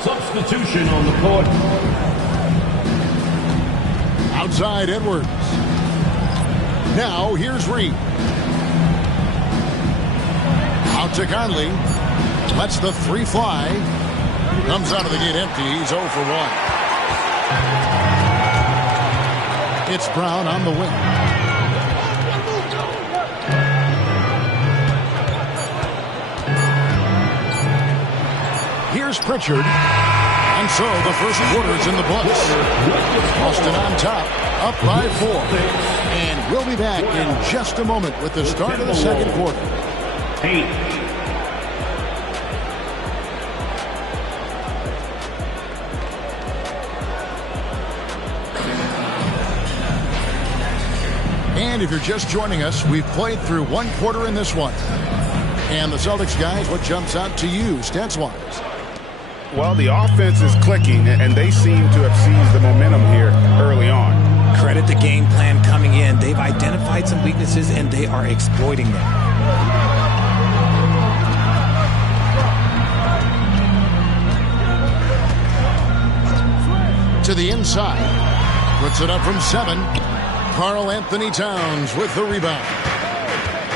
Substitution on the court. Outside Edwards. Now here's Reed. Out to Conley. Lets the 3 fly. Comes out of the gate empty. He's 0 for 1. It's Brown on the wing. Here's Pritchard. And so the first quarter's in the books. Boston on top, up by 4. And we'll be back in just a moment with the start of the second quarter. 8. And if you're just joining us, we've played through 1 quarter in this one. And the Celtics guys, what jumps out to you stats-wise? Well, the offense is clicking, and they seem to have seized the momentum here early on. Credit the game plan coming in. They've identified some weaknesses, and they are exploiting them. To the inside. Puts it up from 7. Karl Anthony Towns with the rebound.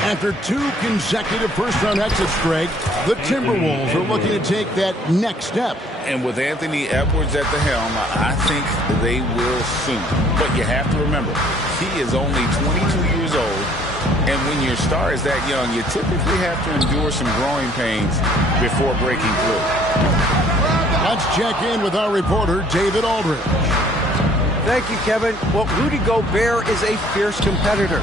After 2 consecutive first-round exits, Greg, the Timberwolves are looking to take that next step. And with Anthony Edwards at the helm, I think they will soon. But you have to remember, he is only 22 years old. And when your star is that young, you typically have to endure some growing pains before breaking through. Let's check in with our reporter, David Aldridge. Thank you, Kevin. Well, Rudy Gobert is a fierce competitor.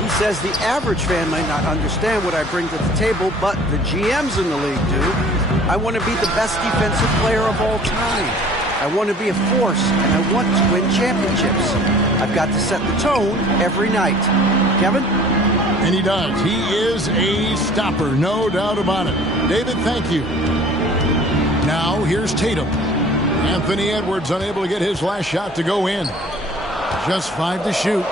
He says the average fan might not understand what I bring to the table, but the GMs in the league do. I want to be the best defensive player of all time. I want to be a force, and I want to win championships. I've got to set the tone every night. Kevin? And he does. He is a stopper, no doubt about it. David, thank you. Now, here's Tatum. Anthony Edwards unable to get his last shot to go in. Just 5 to shoot.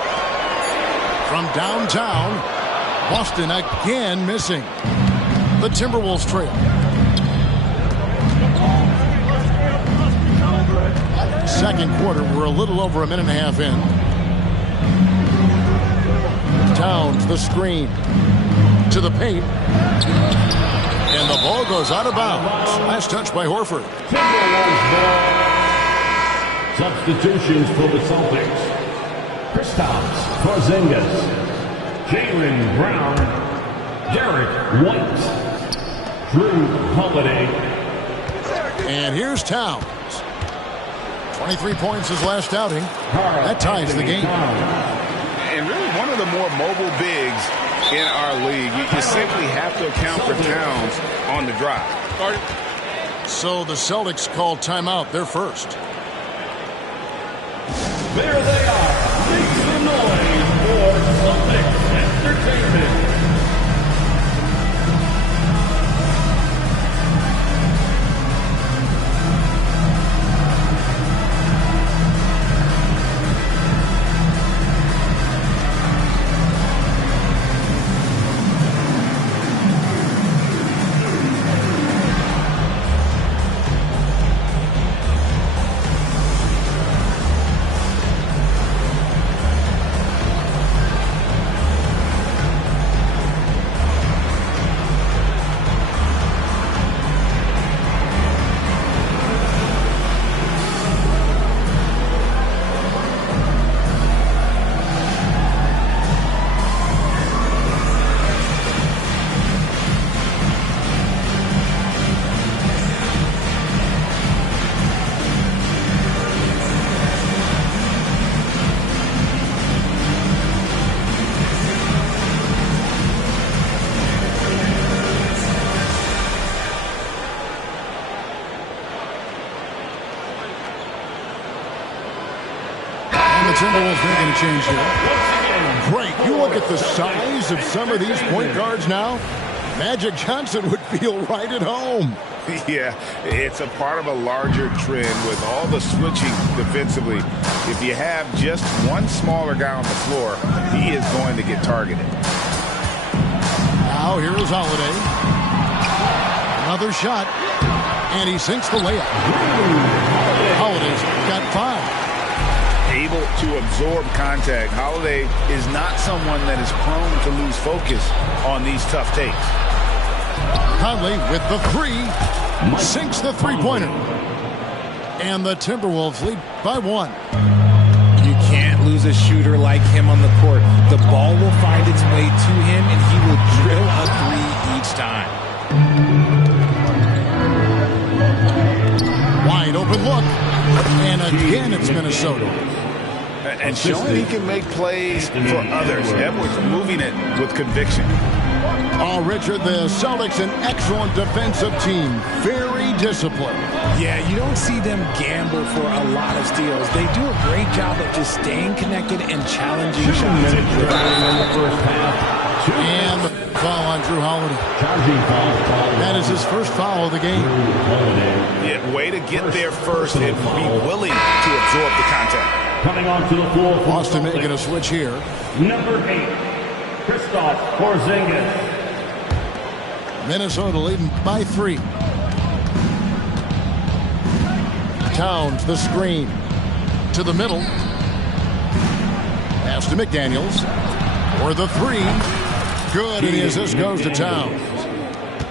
From downtown, Boston again missing. The Timberwolves trail. Second quarter, we're a little over a minute and a half in. Towns, the screen. To the paint. And the ball goes out of bounds. Last touch by Horford. Substitutions for the Celtics. Kristaps Porzingis, Jaylen Brown, Derek White, Drew Holiday. And here's Towns. 23 points his last outing. That ties the game. And really one of the more mobile bigs in our league. You simply have to account for Towns on the drive. So the Celtics call timeout. They're first. There they are. Make some noise for Celtics Entertainment. Timberwolves making a change here. Great. You look at the size of some of these point guards now. Magic Johnson would feel right at home. Yeah, it's a part of a larger trend with all the switching defensively. If you have just one smaller guy on the floor, he is going to get targeted. Now here is Holiday. Another shot. And he sinks the layup. Holiday's got 5. Able to absorb contact. Holiday is not someone that is prone to lose focus on these tough takes. Conley with the 3. Sinks the three-pointer. And the Timberwolves lead by 1. You can't lose a shooter like him on the court. The ball will find its way to him, and he will drill a 3 each time. Wide open look. And again, it's Minnesota. And showing he can make plays for others. Edwards moving it with conviction. Oh, Richard, the Celtics, an excellent defensive team. Very disciplined. Yeah, you don't see them gamble for a lot of steals. They do a great job of just staying connected and challenging shots. And the foul on Drew Holiday. That is his first foul of the game. Yeah, way to get there first and be willing to absorb the contact. Coming onto the floor. Boston making a switch here. Number 8, Kristaps Porzingis. Minnesota leading by 3. Towns, the screen. To the middle. Pass to McDaniels. For the 3. Good, and the assist goes to Towns.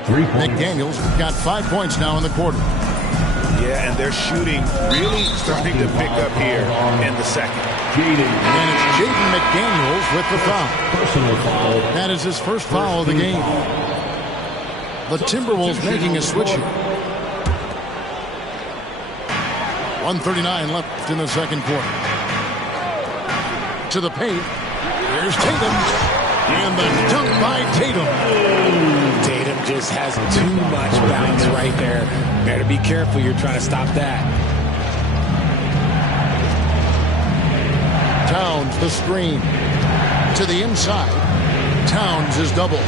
McDaniels got 5 points now in the quarter. Yeah, and they're shooting really starting to pick up here in the second. And it's Jaden McDaniels with the foul. Personal foul. That is his first foul of the game. The Timberwolves making a switch here. 1:39 left in the second quarter. To the paint. Here's Tatum. And the dunk by Tatum. Tatum just has too much bounce right there. Better be careful. You're trying to stop that. Towns, the screen. To the inside. Towns is double.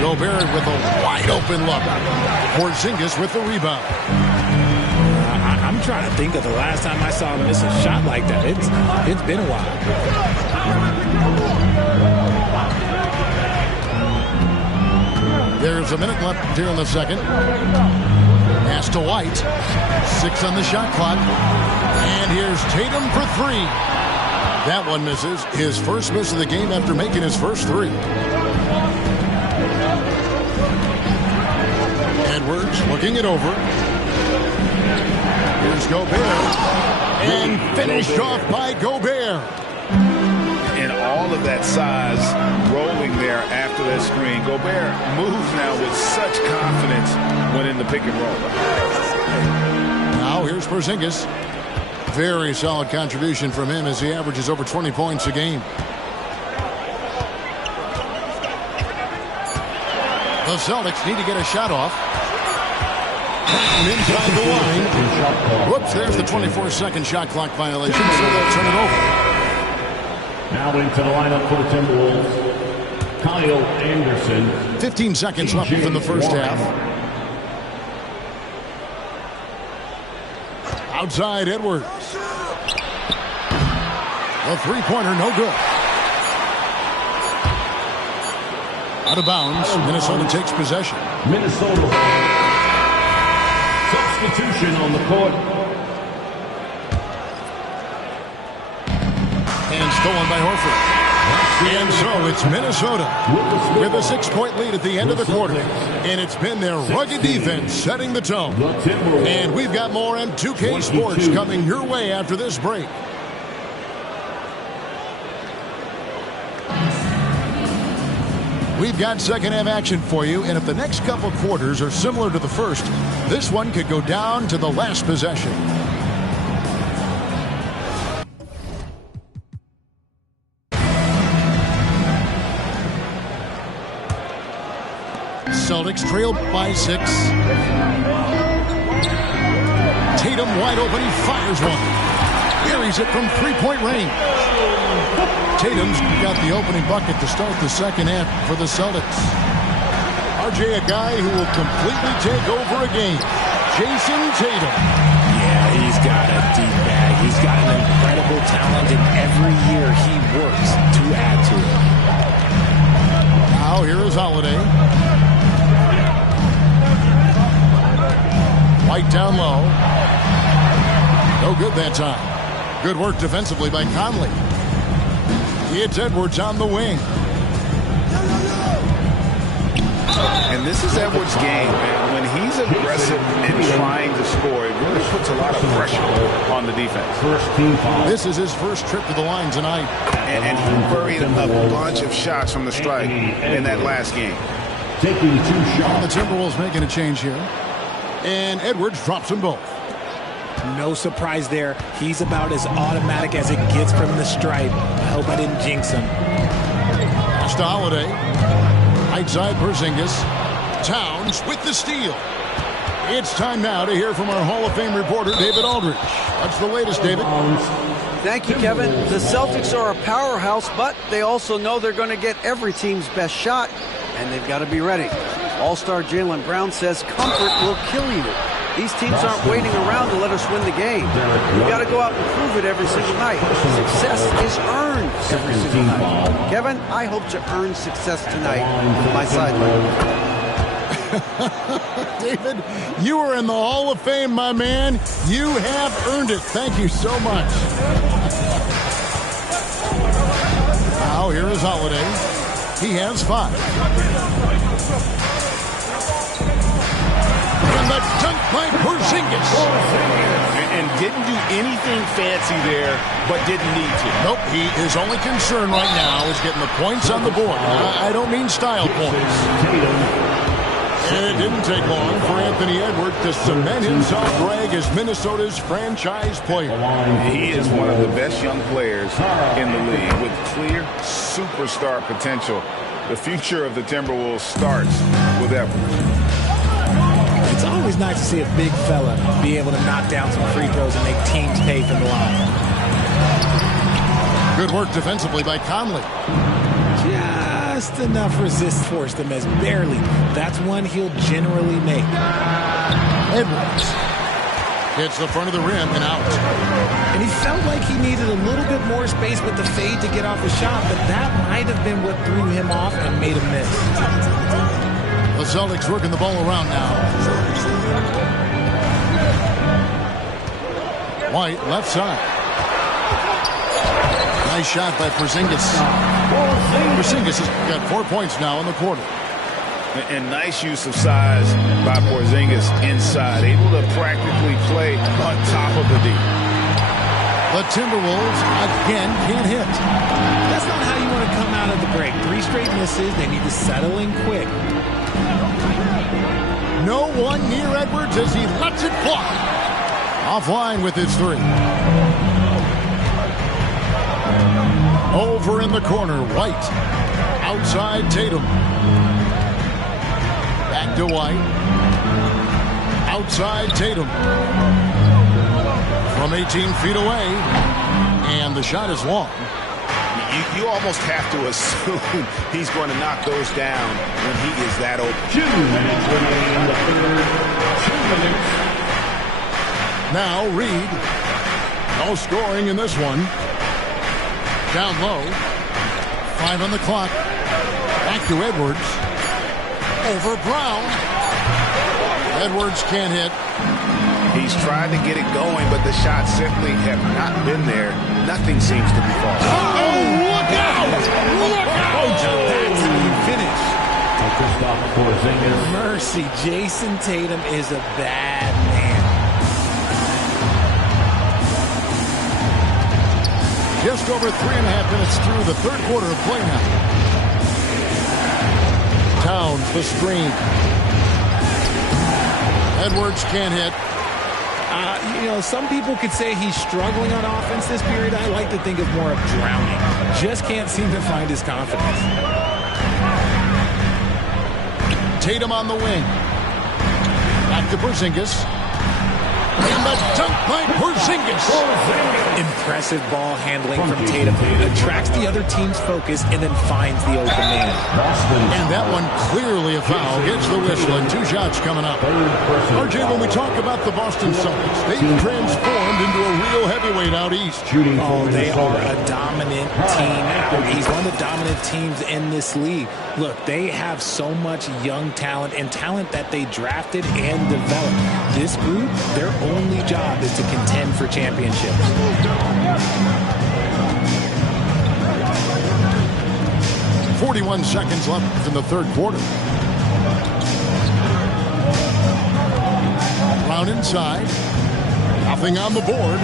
Gobert with a wide open look. Porzingis with the rebound. I'm trying to think of the last time I saw him miss a shot like that. It's been a while. There's a minute left here in the second. Pass to White. 6 on the shot clock. And here's Tatum for 3. That one misses. His first miss of the game after making his first 3. Edwards looking it over. Here's Gobert. And finished off by Gobert. And all of that size rolling there after that screen. Gobert moves now with such confidence when in the pick and roll. Now here's Porzingis. Very solid contribution from him as he averages over 20 points a game. The Celtics need to get a shot off. Inside the line. Whoops, there's the 24-second shot clock violation, so they'll turn it over. Now into the lineup for the Timberwolves, Kyle Anderson. 15 seconds left in the first half. Outside Edwards. The three-pointer, no good. Out of bounds. Minnesota takes possession. Minnesota. Substitution on the court. And stolen by Horford. And so it's Minnesota with a 6-point lead at the end of the quarter. And it's been their rugged defense setting the tone. And we've got more M2K Sports coming your way after this break. We've got second half action for you, and if the next couple quarters are similar to the first, this one could go down to the last possession. Celtics trail by 6. Tatum wide open, he fires one. Buries it from three-point range. Tatum's got the opening bucket to start the second half for the Celtics. RJ, a guy who will completely take over a game. Jason Tatum. Yeah, he's got a deep bag. He's got an incredible talent, and every year he works to add to it. Now here is Holiday. White down low. No good that time. Good work defensively by Conley. It's Edwards on the wing. And this is Edwards' game, man. When he's aggressive and trying to score, it really puts a lot of pressure on the defense. This is his first trip to the line tonight. And he buried a bunch of shots from the strike in that last game. Taking 2 shots. The Timberwolves making a change here. And Edwards drops them both. No surprise there. He's about as automatic as it gets from the stripe. I hope I didn't jinx him. Pass to Holiday. Right side Porzingis. Towns with the steal. It's time now to hear from our Hall of Fame reporter, David Aldridge. What's the latest, David? Thank you, Kevin. The Celtics are a powerhouse, but they also know they're going to get every team's best shot, and they've got to be ready. All-star Jaylen Brown says comfort will kill you. These teams aren't waiting around to let us win the game. We've got to go out and prove it every single night. Success is earned every single night. Kevin, I hope to earn success tonight with my sideline. David, you are in the Hall of Fame, my man. You have earned it. Thank you so much. Now here is Holiday. He has 5. And the dunk by Porzingis. And didn't do anything fancy there, but didn't need to. Nope, his only concern right now is getting the points on the board. I don't mean style points. And it didn't take long for Anthony Edwards to cement himself brag as Minnesota's franchise player. He is one of the best young players in the league with clear superstar potential. The future of the Timberwolves starts with Edwards. It's always nice to see a big fella be able to knock down some free throws and make teams pay from the line. Good work defensively by Conley. Just enough resist forced him as barely. That's one he'll generally make. Edwards hits the front of the rim and out. And he felt like he needed a little bit more space with the fade to get off the shot, but that might have been what threw him off and made him miss. The Celtics working the ball around now. White, left side. Nice shot by Porzingis. Porzingis has got 4 points now in the quarter. And nice use of size by Porzingis inside. Able to practically play on top of the D. The Timberwolves again can't hit. That's not how you want to come out of the break. 3 straight misses. They need to settle in quick. No one near Edwards as he lets it fly. Offline with his 3. Over in the corner, White. Outside Tatum. Dwight. Outside Tatum. From 18 feet away. And the shot is long. You almost have to assume he's going to knock those down when he is that open. 2 minutes remaining in the third. 2 minutes. Now Reed. No scoring in this one. Down low. 5 on the clock. Back to Edwards. Over Brown. Edwards can't hit. He's trying to get it going, but the shots simply have not been there. Nothing seems to be falling. Oh, look out! Look out! That's how you finish. Kristaps Porzingis. Mercy, Jason Tatum is a bad man. Just over 3.5 minutes through the third quarter of play now. Towns, the screen. Edwards can't hit. Some people could say he's struggling on offense this period. I like to think of more of drowning. Just can't seem to find his confidence. Tatum on the wing. Back to Porzingis. And the dunk by Porzingis. Impressive ball handling from Tatum. Attracts the other team's focus and then finds the open man. And that one clearly a foul. Gets the whistle and 2 shots coming up. RJ, when we talk about the Boston Celtics, they've transformed into a real heavyweight out east. Oh, they are a dominant team. He's one of the dominant teams in this league. Look, they have so much young talent and talent that they drafted and developed. This group, their only job is to contend for championships. 41 seconds left in the third quarter. Brown inside. Nothing on the board.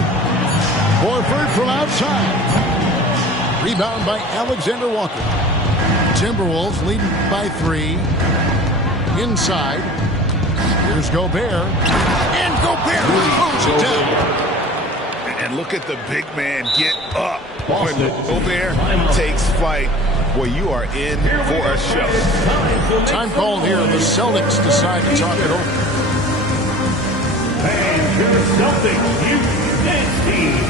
Horford from outside. Rebound by Alexander Walker. Timberwolves leading by 3. Inside. Here's Gobert. And Gobert throws it down. And look at the big man get up. When Gobert takes flight, boy, you are in for a show. Time called here. The Celtics decide to talk it over. And your Celtics Houston Nets team.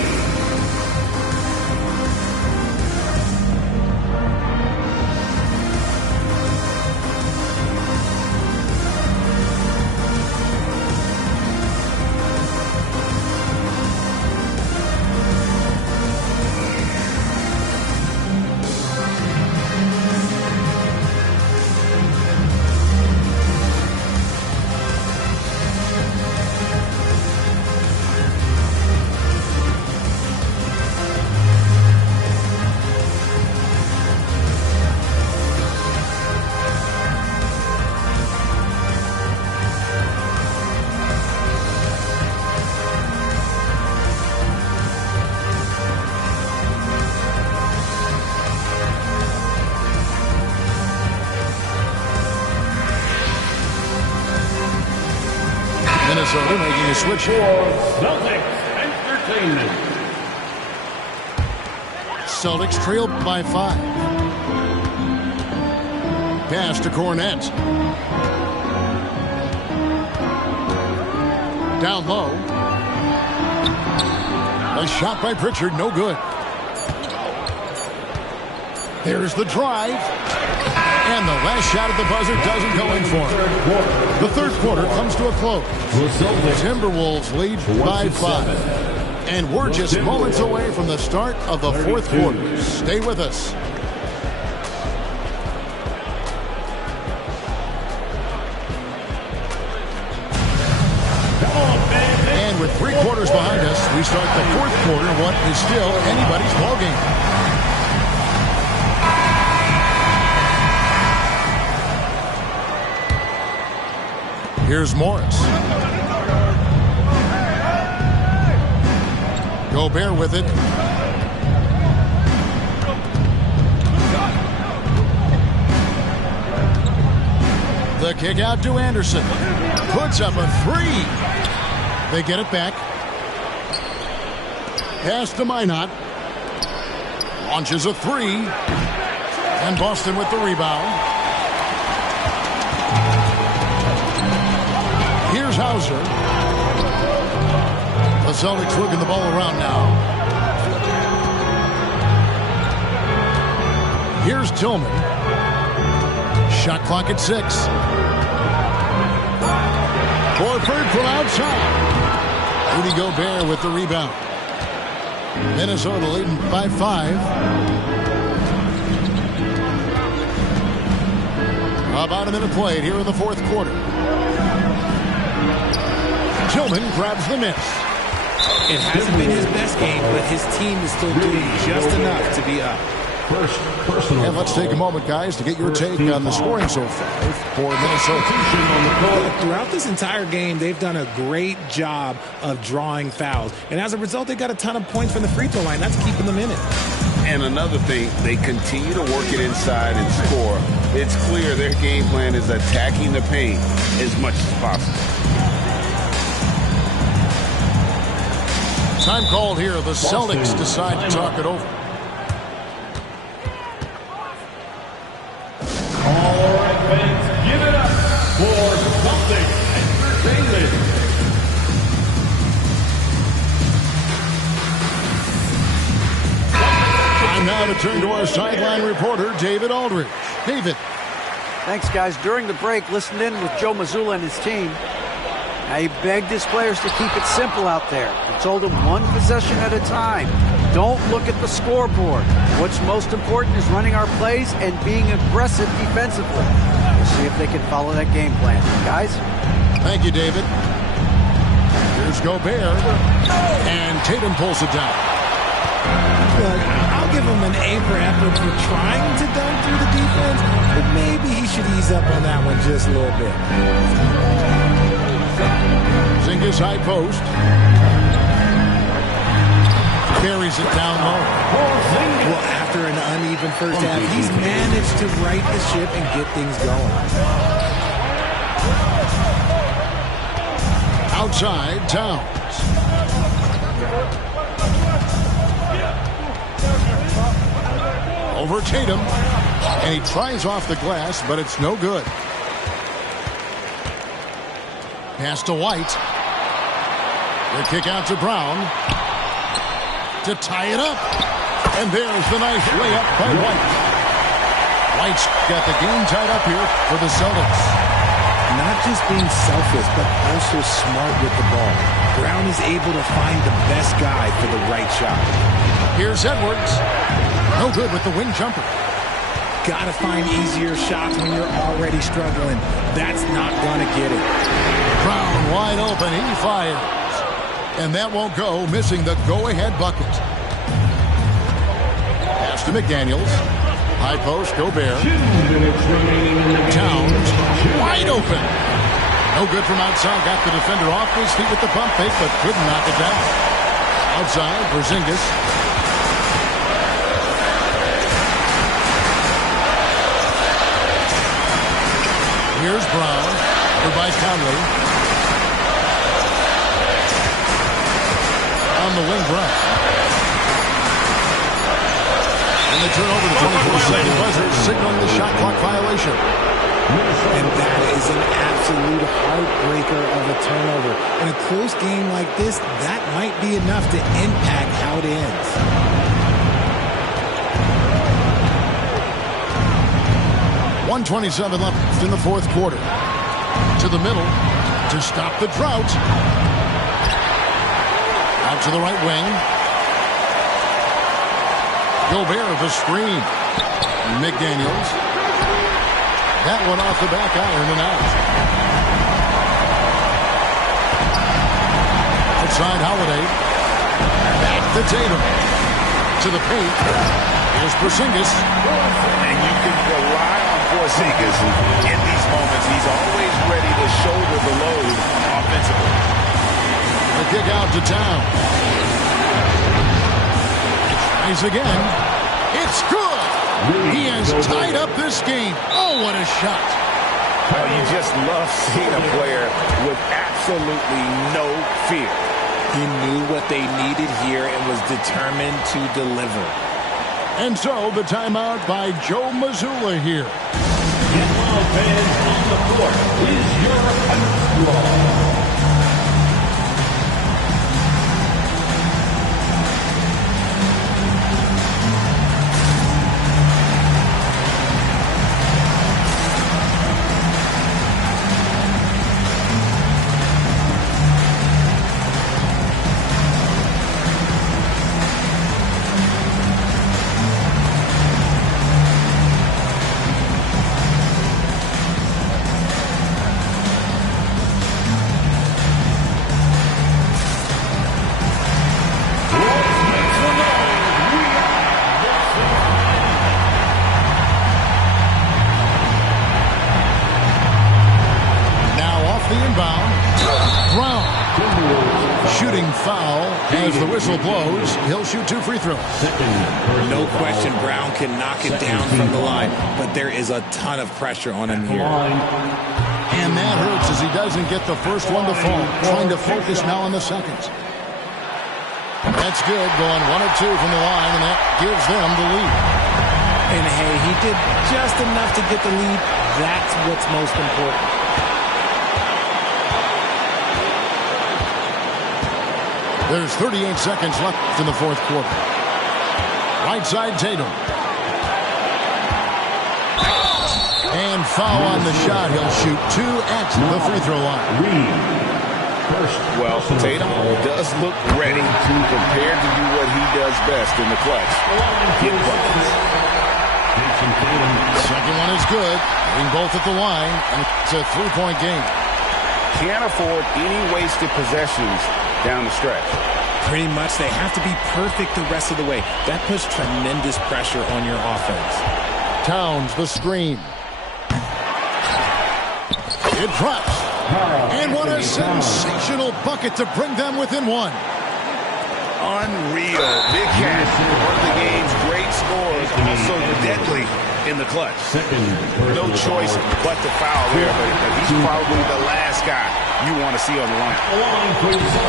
Minnesota making a switch. Celtics Entertainment. Celtics trailed by 5. Pass to Cornette. Down low. A shot by Pritchard, no good. There's the drive. And the last shot at the buzzer doesn't go in for him. The third quarter comes to a close. The Timberwolves lead by 5. And we're just moments away from the start of the fourth quarter. Stay with us. And with 3 quarters behind us, we start the fourth quarter in what is still anybody's ballgame. Here's Morris. Gobert with it. The kick out to Anderson. Puts up a 3. They get it back. Pass to Minot. Launches a 3. And Boston with the rebound. Here's Hauser. The Celtics working the ball around now. Here's Tillman. Shot clock at 6. Horford from outside. Rudy Gobert with the rebound. Minnesota leading by 5. About a minute played here in the fourth quarter. Tillman grabs the miss. It hasn't been his best game, but his team is still doing just enough to be up. And let's take a moment, guys, to get your take on the scoring so far for Minnesota. Throughout this entire game, they've done a great job of drawing fouls. And as a result, they got a ton of points from the free throw line. That's keeping them in it. And another thing, they continue to work it inside and score. It's clear their game plan is attacking the paint as much as possible. Time called here. The Celtics decide to talk it over. All right, fans, give it up for Celtics Entertainment. Time now to turn to our sideline reporter, David Aldridge. David. Thanks, guys. During the break, listened in with Joe Mazzulla and his team. Now, he begged his players to keep it simple out there. He told them one possession at a time. Don't look at the scoreboard. What's most important is running our plays and being aggressive defensively. We'll see if they can follow that game plan. Guys? Thank you, David. Here's Gobert. And Tatum pulls it down. Look, I'll give him an A for effort for trying to dunk through the defense, but maybe he should ease up on that one just a little bit. Zingas high post. Carries it down low. Well, after an uneven first half, he's managed to right the ship and get things going. Outside, Towns. Over Tatum. And he tries off the glass, but it's no good. Pass to White. The kick out to Brown. To tie it up. And there's the nice layup by White. White's got the game tied up here for the Celtics. Not just being selfless, but also smart with the ball. Brown is able to find the best guy for the right shot. Here's Edwards. No good with the wing jumper. Got to find easier shots when you're already struggling. That's not going to get it. Brown wide open. He fires. And that won't go, missing the go-ahead bucket. Pass to McDaniels. High post, Gobert. Towns, wide open. No good from outside. Got the defender off his feet with the pump fake, but couldn't knock it down. Outside, Porzingis. Here's Brown. By Conley. On the wing, Brown. And they turn over the 24-second buzzer, signaling the shot clock violation. And that is an absolute heartbreaker of a turnover. In a close game like this, that might be enough to impact how it ends. .127 left in the fourth quarter. To the middle to stop the drought. Out to the right wing. Gobert, the screen. McDaniels. That one off the back iron and out. Outside Holiday. Back to Tatum. To the paint. Here's Porzingis. And you can rely on Porzingis in these moments. He's always ready to shoulder the load offensively. The kick out to Town. Tries again. It's good. He has tied up this game. Oh, what a shot. Oh, you just love seeing a player with absolutely no fear. He knew what they needed here and was determined to deliver. And so the timeout by Joe Mazzulla here. Get loud, fans. On the court is your high squad. rebound. Brown. Shooting foul as the whistle blows. He'll shoot 2 free throws. No question Brown can knock it down from the line, but there is a ton of pressure on him here. And that hurts as he doesn't get the first one to fall. Trying to focus now on the seconds. That's good. Going 1 of 2 from the line, and that gives them the lead. And hey, he did just enough to get the lead. That's what's most important. There's 38 seconds left in the fourth quarter. Right side, Tatum. And foul on the shot. He'll shoot 2 at the free throw line. Well, Tatum does look ready, prepared to do what he does best in the clutch. Get buckets. Second one is good. Hitting both at the line, and it's a 3-point game. Can't afford any wasted possessions down the stretch. Pretty much, they have to be perfect the rest of the way. That puts tremendous pressure on your offense. Towns, the screen. It drops. And what a sensational bucket to bring them within 1. Unreal. Big Cat, one of the game's great scorers, also deadly in the clutch. No choice but to foul there, but he's probably the last guy you want to see on the line.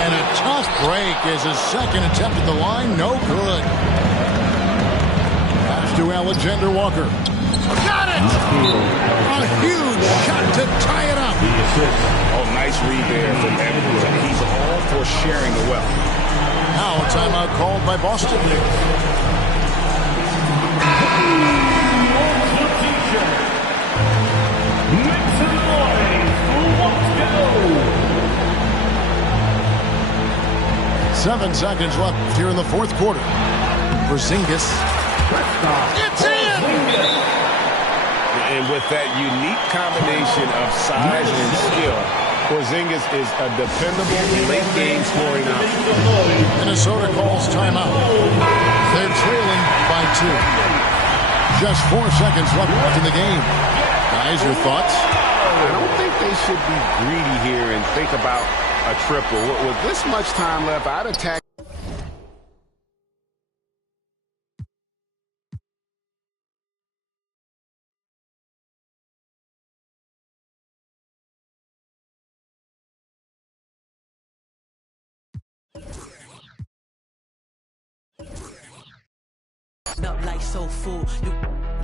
And a tough break is his second attempt at the line. No good. Pass to Alexander Walker. Got it! A huge shot to tie it up. Oh, nice read there from Edwards. He's all for sharing the wealth. Now a timeout called by Boston. 7 seconds left here in the fourth quarter. Porzingis. It's in! And with that unique combination of size and skill, Porzingis is a dependable late-game scoring option. Minnesota calls timeout. They're trailing by 2. Just 4 seconds left in the game. Guys, your thoughts? I don't think they should be greedy here and think about a triple. With this much time left, I'd attack. Up like so full, you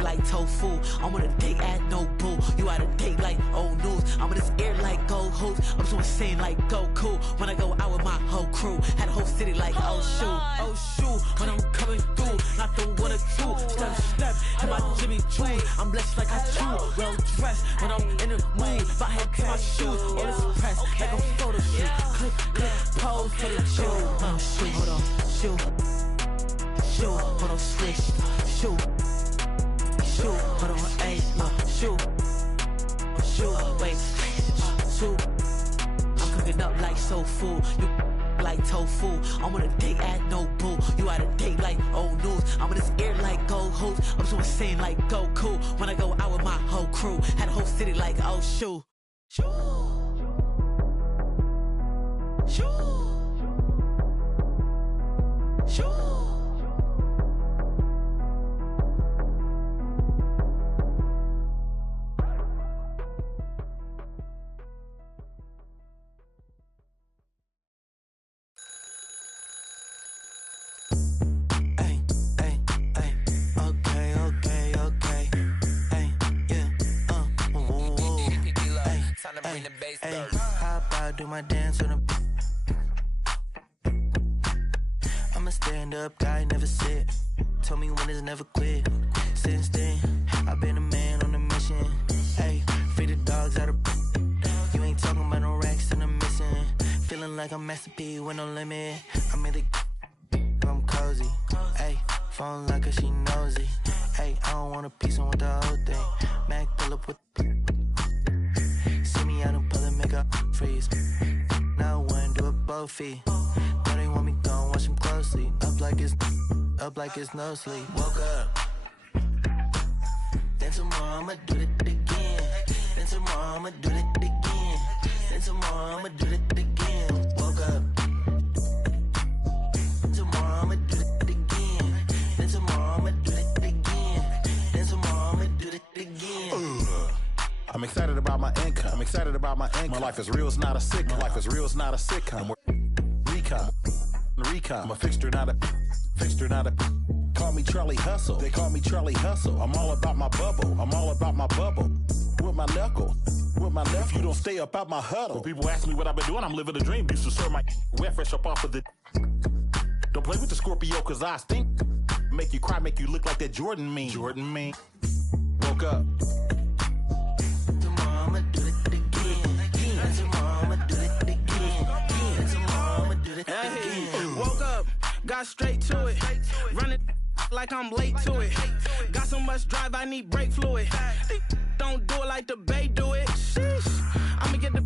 like tofu. I'm on a date at no boo. You out a date like old news. I'm in this air like gold hoops. I'm so insane like Goku. When I go out with my whole crew, had a whole city like oh shoot. When I'm coming through, not the 1 or 2. Step, and my Jimmy Choo. I'm blessed like I chew. Well dressed when I'm in the mood. If I had my shoes, all this press like a photo shoot. Click, pose for the chew. Shoot, hold on, shoot, hold on, switch, shoot, hold on, ayy, shoot, wait, shoot. I'm cooking up like so full, you like tofu. I'm on a date at no boo. You out a date like old news. I'm in this air like gold hoops. I'm so insane like Goku. When I go out with my whole crew, had a whole city like oh shoot. Do my dance on a. I'm a stand-up guy, never sit. Told me winners never quit. Since then, I've been a man on a mission. Hey, free the dogs out of. You ain't talking about no racks and I'm missing. Feeling like I'm Master P with no limit. I'm in the. I'm cozy. Hey, phone like her, she nosy. Hey, I don't want a piece, I want the whole thing. Mac pull up with. See me out in public, make up freeze. Now one do a both feet. Now they want me gone, watch them closely. Up like it's no sleep. Woke up. Then tomorrow I'ma do it again. Then tomorrow I'ma do it again. Then tomorrow I'ma do it again. Woke up. Tomorrow I'ma do it again. Then tomorrow I'ma do it again. Then tomorrow I'ma do it again. I'm excited about my income. I'm excited about my income. My life is real, it's not a sitcom. My life is real, it's not a sitcom. Recon. I'm a fixture, not a. Call me Charlie Hustle. They call me Charlie Hustle. I'm all about my bubble. With my knuckle. If you don't stay up out my huddle. When people ask me what I've been doing, I'm living a dream. Used to serve my wet fresh up off of the. Don't play with the Scorpio, cause I stink. Make you cry, make you look like that Jordan meme. Woke up. Tomorrow I'ma do it again. Tomorrow I'ma do it again. Tomorrow I'ma do it again. Woke up, got straight to it. Running like I'm late to it. Got so much drive, I need brake fluid. Don't do it like the Bay do it. Sheesh, I'ma get the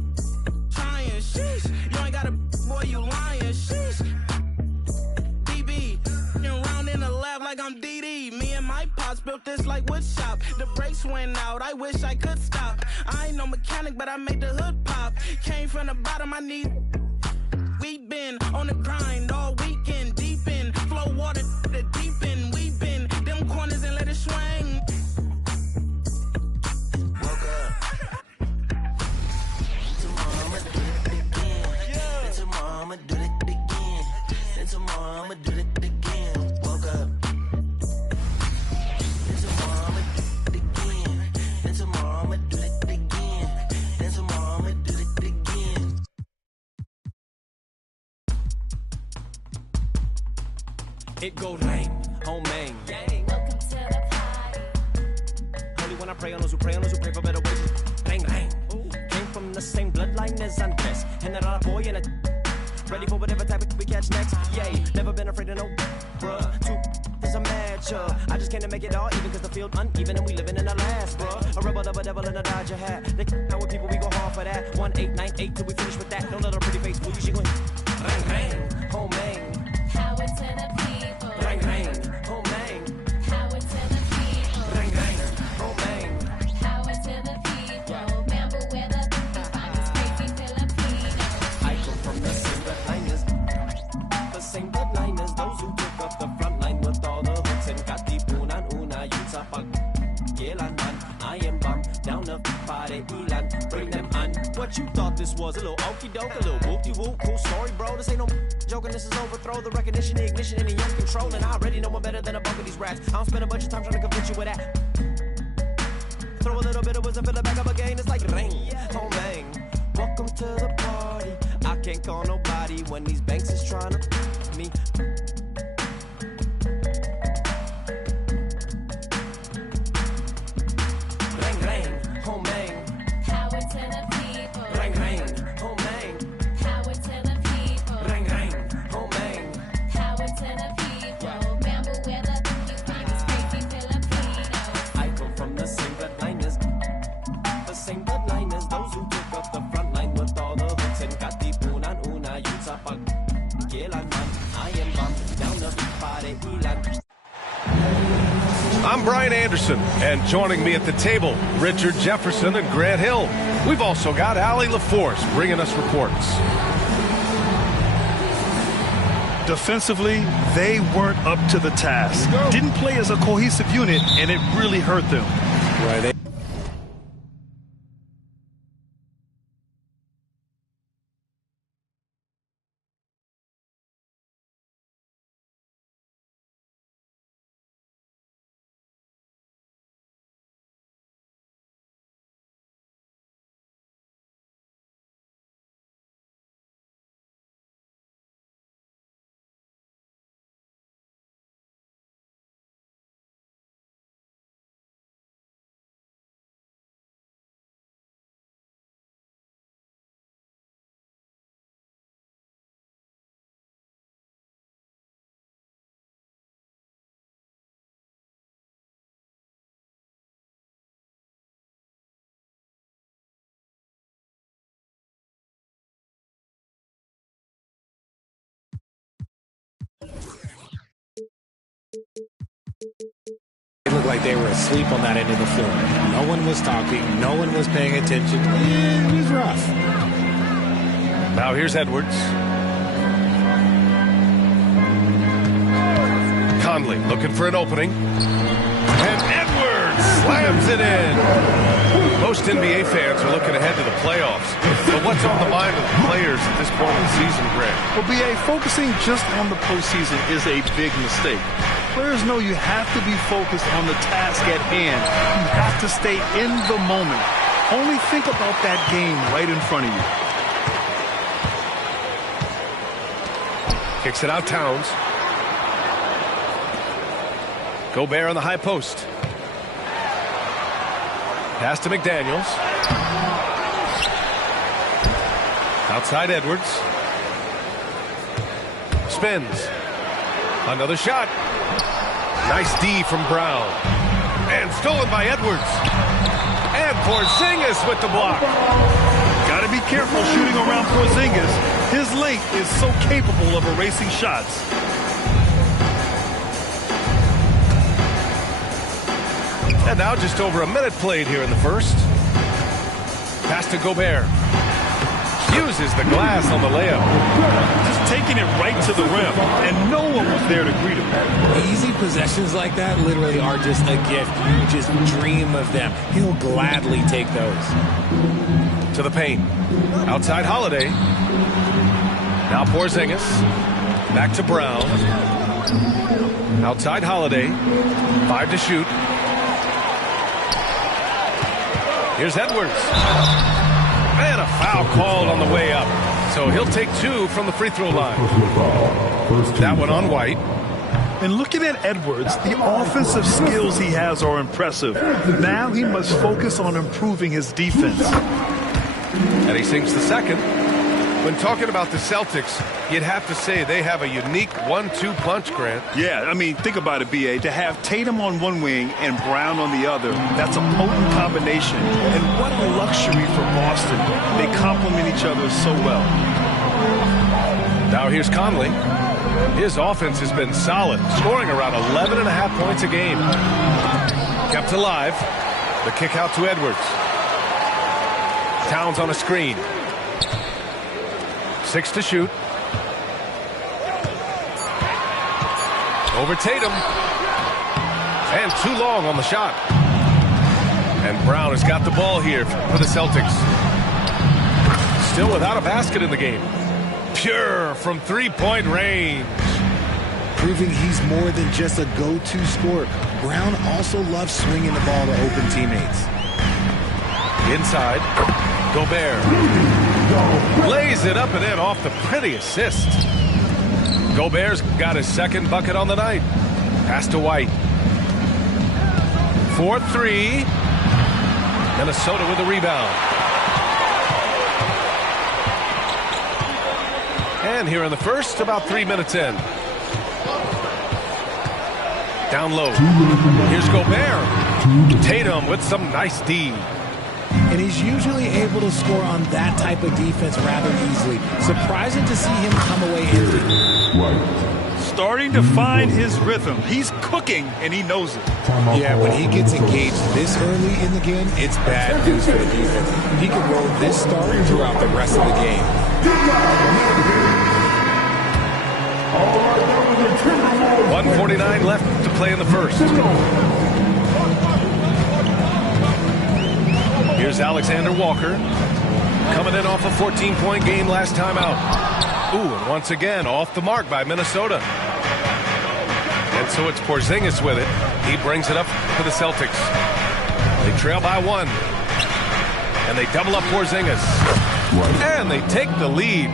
trying. Sheesh, you ain't got a boy, you lying. Sheesh, DB, round in the lab like I'm DD. Me and my pops built this like wood shop. The brakes went out, I wish I could stop. I ain't no mechanic, but I made the hood pop. Came from the bottom, I need. We been on the grind all weekend, deep in flow water, the deep end. We been them corners and let it swing. Woke up. Tomorrow I'ma do it again. Then tomorrow I'ma do it again. Then tomorrow I'ma do it again. Woke up. Then tomorrow I'ma do it again. Then tomorrow I'ma do it again. Then tomorrow I'ma do it again. It go rain on Maine. Welcome to the party. Only when I pray on those who pray for better wages. Bang, bang. Came from the same bloodline as Andres. And that other boy in a. Ready for whatever type of we catch next. Yay, never been afraid of no. Bruh, two is a matchup. I just came to make it all even cause the field uneven and we living in the last, bruh. A rebel of a devil in a Dodger hat. They out with people, we go hard for that. 1898 till we finish with that. Don't let her pretty face fool you, she gon' bang, bang, home Maine. Power to the people. Bang, bang, home Maine. Power to the people. Bang, bang, home Maine. Power to the people. Remember where the finest crazy Filipinos. I come from the same bloodliners. The same bloodliners. Those who took up the front line with all the hooks and katipunan una yun sa pagkilanman. I am bomb down the party ilan. Bring them on. What you thought this was? A little okie doke, a little whoop-de-whoop. Cool story, bro. This ain't no joking. This is overthrow. The recognition, the ignition, and the young control. And I already know one better than a bunk of these rats. I don't spend a bunch of time trying to convince you with that. Throw a little bit of wisdom, fill it back up again. It's like rain, oh man. Welcome to the party. I can't call nobody when these banks is trying to me. Rain, rain, oh man. Power to the people. Rain, rain, oh man. Power to the people. Rain, rain, oh man. Power to the people. Remember where the finest crazy Filipinos. I come from the same bloodliners. The same bloodliners. Those who took up the front line with all the hooks and katipunan una yun sa pagkilanman. I am bomb down the party ilan. I'm Brian Anderson, and joining me at the table, Richard Jefferson and Grant Hill. We've also got Allie LaForce bringing us reports. Defensively, they weren't up to the task. Didn't play as a cohesive unit, and it really hurt them. Right. It looked like they were asleep on that end of the floor. No one was talking. No one was paying attention. It was rough. Now here's Edwards. Conley looking for an opening. And Edwards slams it in. Most NBA fans are looking ahead to the playoffs. But what's on the mind of the players at this point in the season, Greg? Well, B.A., focusing just on the postseason is a big mistake. Players know you have to be focused on the task at hand. You have to stay in the moment. Only think about that game right in front of you. Kicks it out, Towns. Gobert on the high post. Pass to McDaniels. Outside Edwards. Spins. Another shot. Nice D from Brown. And stolen by Edwards. And Porzingis with the block. Got to be careful shooting around Porzingis. His length is so capable of erasing shots. And now just over a minute played here in the first. Pass to Gobert. Uses the glass on the layup. Just taking it right to the rim, and no one was there to greet him. Easy possessions like that literally are just a gift. You just dream of them. He'll gladly take those. To the paint. Outside Holiday. Now Porzingis. Back to Brown. Outside Holiday. 5 to shoot. Here's Edwards. And a foul called on the way up. So he'll take 2 from the free throw line. That one on White. And looking at Edwards, the offensive skills he has are impressive. Now he must focus on improving his defense. And he sinks the second. When talking about the Celtics, you'd have to say they have a unique 1-2 punch, Grant. Yeah, I mean, think about it, B.A. To have Tatum on one wing and Brown on the other, that's a potent combination. And what a luxury for Boston. They complement each other so well. Now here's Conley. His offense has been solid, scoring around 11.5 points a game. Kept alive. The kick out to Edwards. Towns on a screen. 6 to shoot. Over Tatum. And too long on the shot. And Brown has got the ball here for the Celtics. Still without a basket in the game. Pure from three-point range. Proving he's more than just a go-to scorer. Brown also loves swinging the ball to open teammates. Inside. Gobert. Lays it up and in off the pretty assist. Gobert's got his second bucket on the night. Pass to White. 4-3. Minnesota with a rebound. And here in the first, about 3 minutes in. Down low. Here's Gobert. Tatum with some nice D. And he's usually able to score on that type of defense rather easily. Surprising to see him come away empty. Starting to find his rhythm. He's cooking, and he knows it. Yeah, when he gets engaged this early in the game, it's bad news for the defense. He can roll this start throughout the rest of the game. 1:49 left to play in the first. Here's Alexander Walker. Coming in off a 14-point game last time out. Ooh, and once again, off the mark by Minnesota. And so it's Porzingis with it. He brings it up for the Celtics. They trail by 1. And they double up Porzingis. And they take the lead.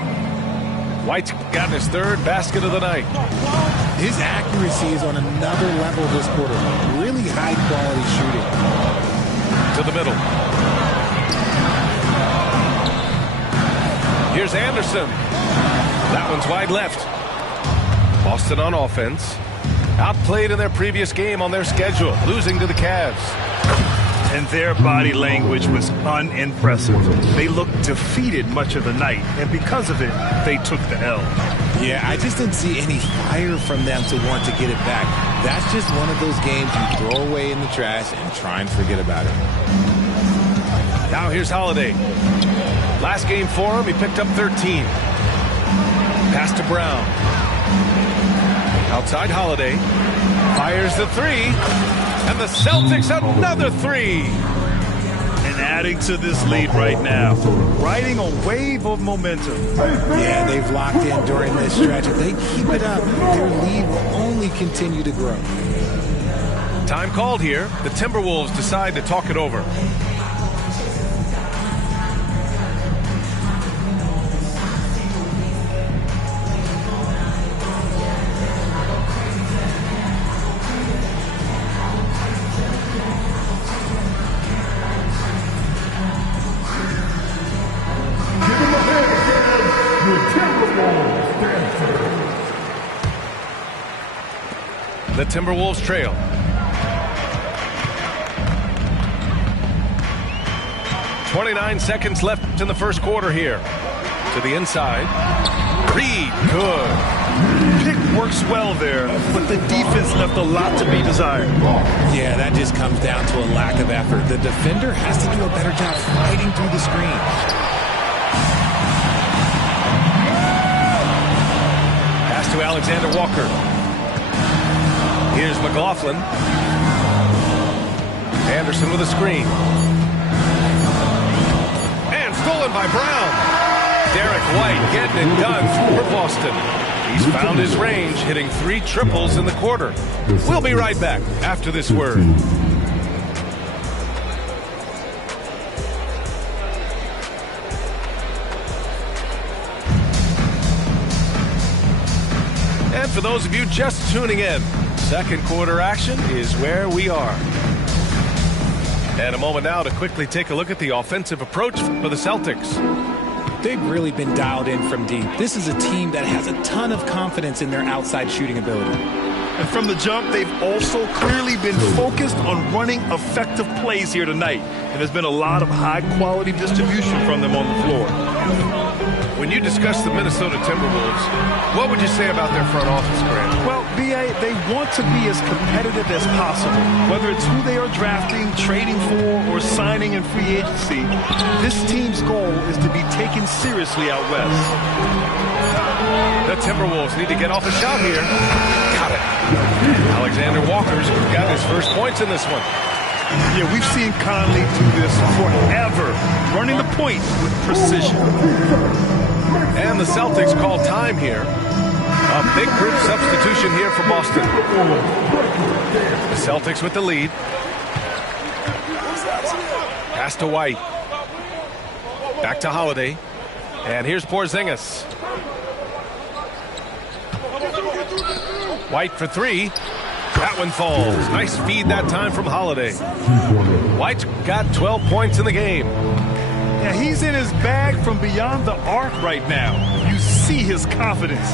White's got his third basket of the night. His accuracy is on another level this quarter. Really high-quality shooting. To the middle. Here's Anderson. That one's wide left. Boston on offense. Outplayed in their previous game on their schedule, losing to the Cavs. And their body language was unimpressive. They looked defeated much of the night, and because of it, they took the L. Yeah, I just didn't see any fire from them to want to get it back. That's just one of those games you throw away in the trash and try and forget about it. Now here's Holiday. Last game for him, he picked up 13. Pass to Brown. Outside Holiday. Fires the three. And the Celtics another three. And adding to this lead right now. Riding a wave of momentum. Yeah, they've locked in during this stretch. If they keep it up, their lead will only continue to grow. Time called here. The Timberwolves decide to talk it over. The Timberwolves trail. .29 seconds left in the first quarter here. To the inside. Reed, good. Pick works well there, but the defense left a lot to be desired. Yeah, that just comes down to a lack of effort. The defender has to do a better job fighting through the screen. Pass to Alexander Walker. Here's McLaughlin. Anderson with a screen. And stolen by Brown. Derek White getting it done for Boston. He's found his range, hitting 3 triples in the quarter. We'll be right back after this word. And for those of you just tuning in, second quarter action is where we are. And a moment now to quickly take a look at the offensive approach for the Celtics. They've really been dialed in from deep. This is a team that has a ton of confidence in their outside shooting ability. And from the jump, they've also clearly been focused on running effective plays here tonight. And there's been a lot of high-quality distribution from them on the floor. When you discuss the Minnesota Timberwolves, what would you say about their front office, Grant? Well, B.A., they want to be as competitive as possible. Whether it's who they are drafting, trading for, or signing in free agency, this team's goal is to be taken seriously out west. The Timberwolves need to get off a shot here. Got it. Alexander Walker's got his first points in this one. Yeah, we've seen Conley do this forever, running the point with precision. And the Celtics call time here. A big group substitution here for Boston. The Celtics with the lead. Pass to White. Back to Holiday. And here's Porzingis. White for 3. That one falls. Nice feed that time from Holiday. White's got 12 points in the game. Yeah, he's in his bag from beyond the arc right now. You see his confidence.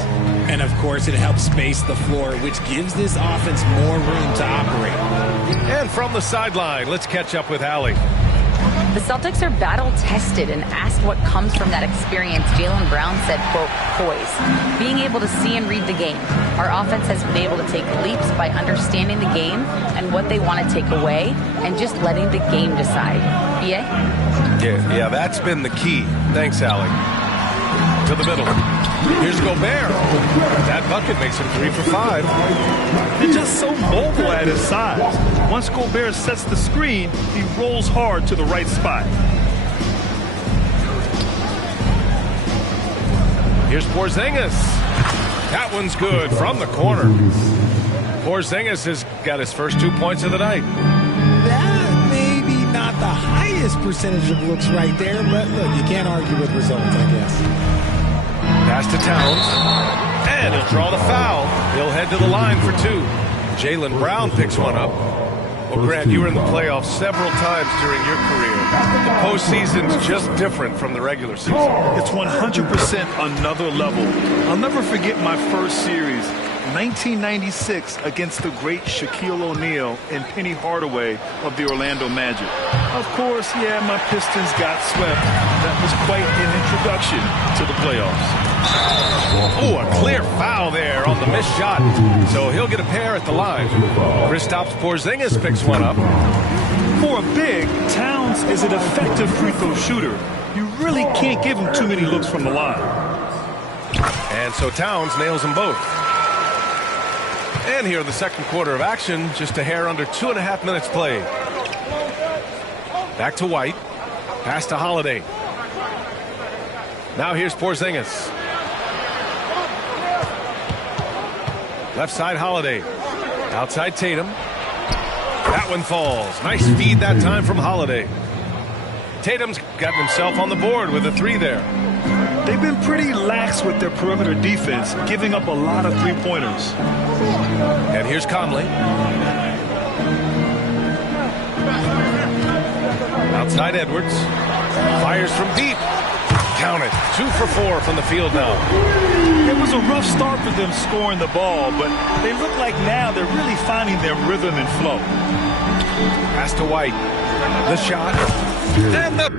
And, of course, it helps space the floor, which gives this offense more room to operate. And from the sideline, let's catch up with Allie. The Celtics are battle-tested, and asked what comes from that experience, Jaylen Brown said, quote, poise. Being able to see and read the game. Our offense has been able to take leaps by understanding the game and what they want to take away and just letting the game decide. B.A.? Yeah, that's been the key. Thanks, Allie. To the middle. Here's Gobert. That bucket makes him 3 for 5. He's just so mobile at his size. Once Gobert sets the screen, he rolls hard to the right spot. Here's Porzingis. That one's good from the corner. Porzingis has got his first 2 points of the night. That maybe not the highest percentage of looks right there, but look, you can't argue with results, I guess. Pass to Towns. And he'll draw the foul. He'll head to the line for 2. Jaylen Brown picks one up. Well, Grant, you were in the playoffs several times during your career. The postseason's just different from the regular season. It's 100% another level. I'll never forget my first series, 1996, against the great Shaquille O'Neal and Penny Hardaway of the Orlando Magic. Of course, yeah, my Pistons got swept. That was quite an introduction to the playoffs. Oh, a clear foul there on the missed shot. So he'll get a pair at the line. Kristaps Porzingis picks one up. For a big, Towns is an effective free throw shooter. You really really can't give him too many looks from the line. And so Towns nails them both. And here in the second quarter of action, just a hair under 2.5 minutes played. Back to White. Pass to Holiday. Now here's Porzingis. Left side Holiday. Outside Tatum. That one falls. Nice feed that time from Holiday. Tatum's got himself on the board with a 3 there. They've been pretty lax with their perimeter defense, giving up a lot of three-pointers. And here's Conley. Outside Edwards. Fires from deep. Count it. 2 for 4 from the field now. It was a rough start for them scoring the ball, but they look like now they're really finding their rhythm and flow. Pass to White. The shot. And the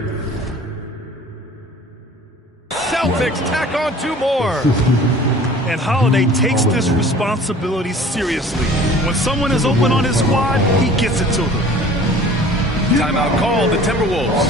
Celtics tack on 2 more. And Holiday takes this responsibility seriously. When someone is open on his squad, he gets it to them. Timeout called the Timberwolves.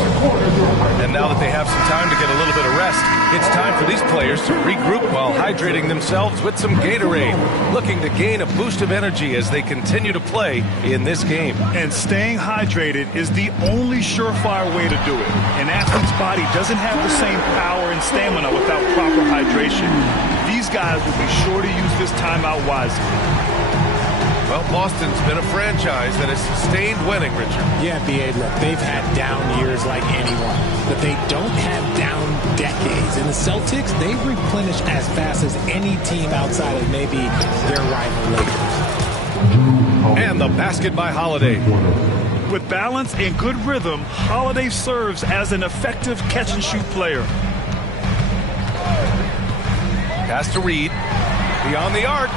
And now that they have some time to get a little bit of rest, it's time for these players to regroup while hydrating themselves with some Gatorade, looking to gain a boost of energy as they continue to play in this game. And staying hydrated is the only surefire way to do it. An athlete's body doesn't have the same power and stamina without proper hydration. These guys will be sure to use this timeout wisely. Well, Boston's been a franchise that has sustained winning, Richard. Yeah, B.A., look, they've had down years like anyone, but they don't have down decades. And the Celtics, they replenish as fast as any team outside of maybe their rival Lakers. And the basket by Holiday. With balance and good rhythm, Holiday serves as an effective catch-and-shoot player. Pass to Reed. Beyond the arc.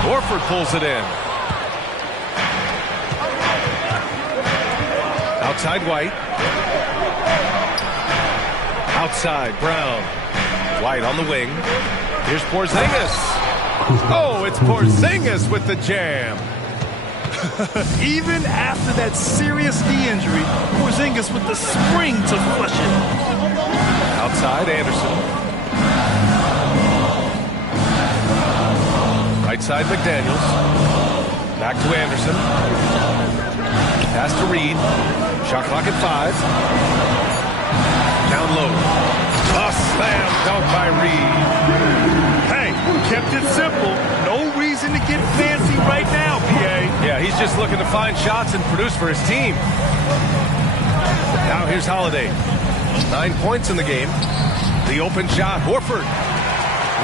Horford pulls it in. Outside White. Outside Brown. White on the wing. Here's Porzingis. Oh, it's Porzingis with the jam. Even after that serious knee injury, Porzingis with the spring to flush it. Outside Anderson. Right side McDaniels. Back to Anderson. Pass to Reed. Shot clock at 5. Down low. A slam dunk by Reed. Hey, kept it simple. No reason to get fancy right now, PA. Yeah, he's just looking to find shots and produce for his team. Now here's Holiday. 9 points in the game. The open shot. Horford.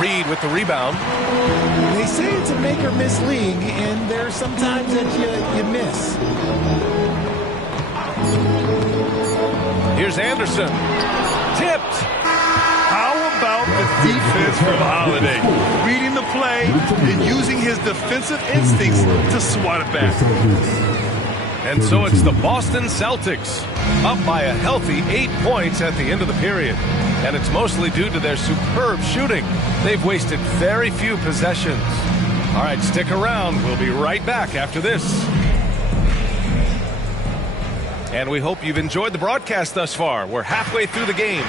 Reed with the rebound. They say it's a make or miss league, and there's sometimes that you miss. Here's Anderson. Tipped. How about the defense from Holiday? Reading the play and using his defensive instincts to swat it back. And so it's the Boston Celtics, up by a healthy 8 points at the end of the period. And it's mostly due to their superb shooting. They've wasted very few possessions. All right, stick around. We'll be right back after this. And we hope you've enjoyed the broadcast thus far. We're halfway through the game.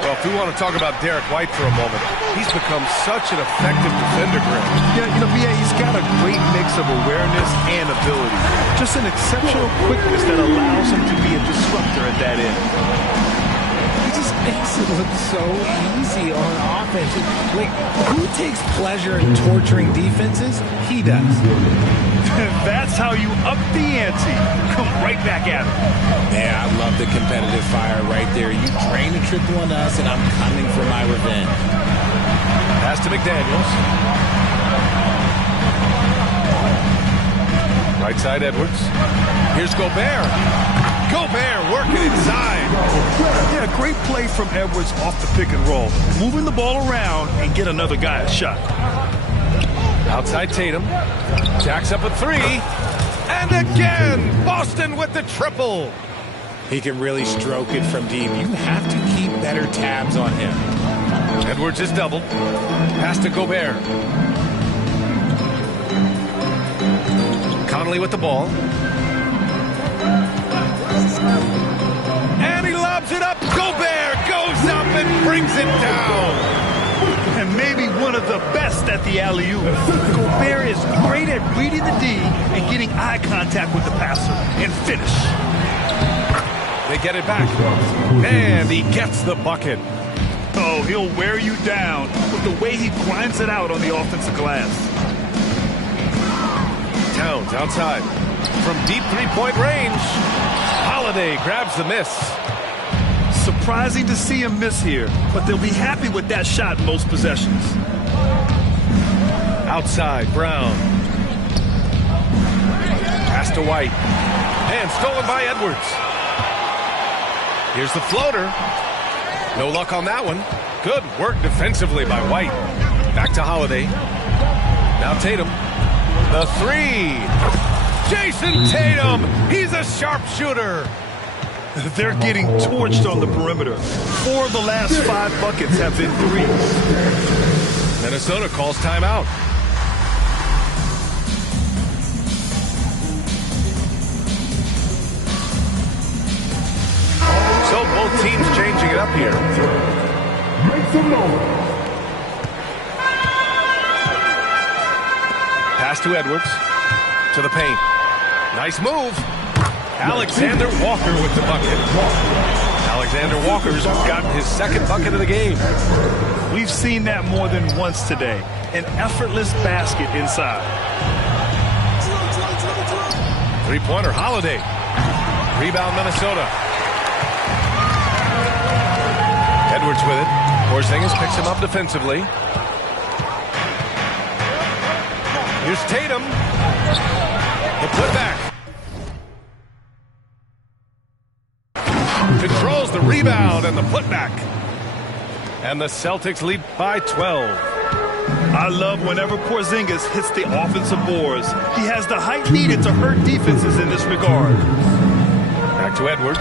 Well, if we want to talk about Derek White for a moment, he's become such an effective defender, Greg. Yeah, BA, he's got a great mix of awareness and ability. Just an exceptional quickness that allows him to be a disruptor at that end. He just makes it look so easy on offense. Like, who takes pleasure in torturing defenses? He does. That's how you up the ante. Come right back at him. Yeah, I love the competitive fire right there. You drain a triple on us, and I'm coming for my revenge. Pass to McDaniels. Right side Edwards. Here's Gobert. Gobert working inside. Yeah, great play from Edwards off the pick and roll. Moving the ball around and get another guy a shot. Outside Tatum. Jacks up a 3. And again, Boston with the triple. He can really stroke it from deep. You have to keep better tabs on him. Edwards is doubled. Pass to Gobert. Conley with the ball. And he lobs Puts it up. Gobert goes up and brings it down. And maybe one of the best at the alley-oop. Gobert is great at reading the D and getting eye contact with the passer and finish. They get it back. And he gets the bucket. Oh, he'll wear you down with the way he grinds it out on the offensive glass. Towns outside. From deep three-point range, Holiday grabs the miss. Surprising to see him miss here, but they'll be happy with that shot in most possessions. Outside, Brown. Pass to White. And stolen by Edwards. Here's the floater. No luck on that one. Good work defensively by White. Back to Holiday. Now Tatum. The three. Jason Tatum. He's a sharpshooter. They're getting torched on the perimeter. 4 of the last 5 buckets have been threes. Minnesota calls timeout. So both teams changing it up here. Make some noise. Pass to Edwards. To the paint. Nice move. Alexander Walker with the bucket. Alexander Walker's gotten his second bucket of the game. We've seen that more than once today. An effortless basket inside. Three-pointer, Holiday. Rebound, Minnesota. Edwards with it. Porzingis picks him up defensively. Here's Tatum. The putback. Controls the rebound and the putback. And the Celtics lead by 12. I love whenever Porzingis hits the offensive boards. He has the height needed to hurt defenses in this regard. Back to Edwards.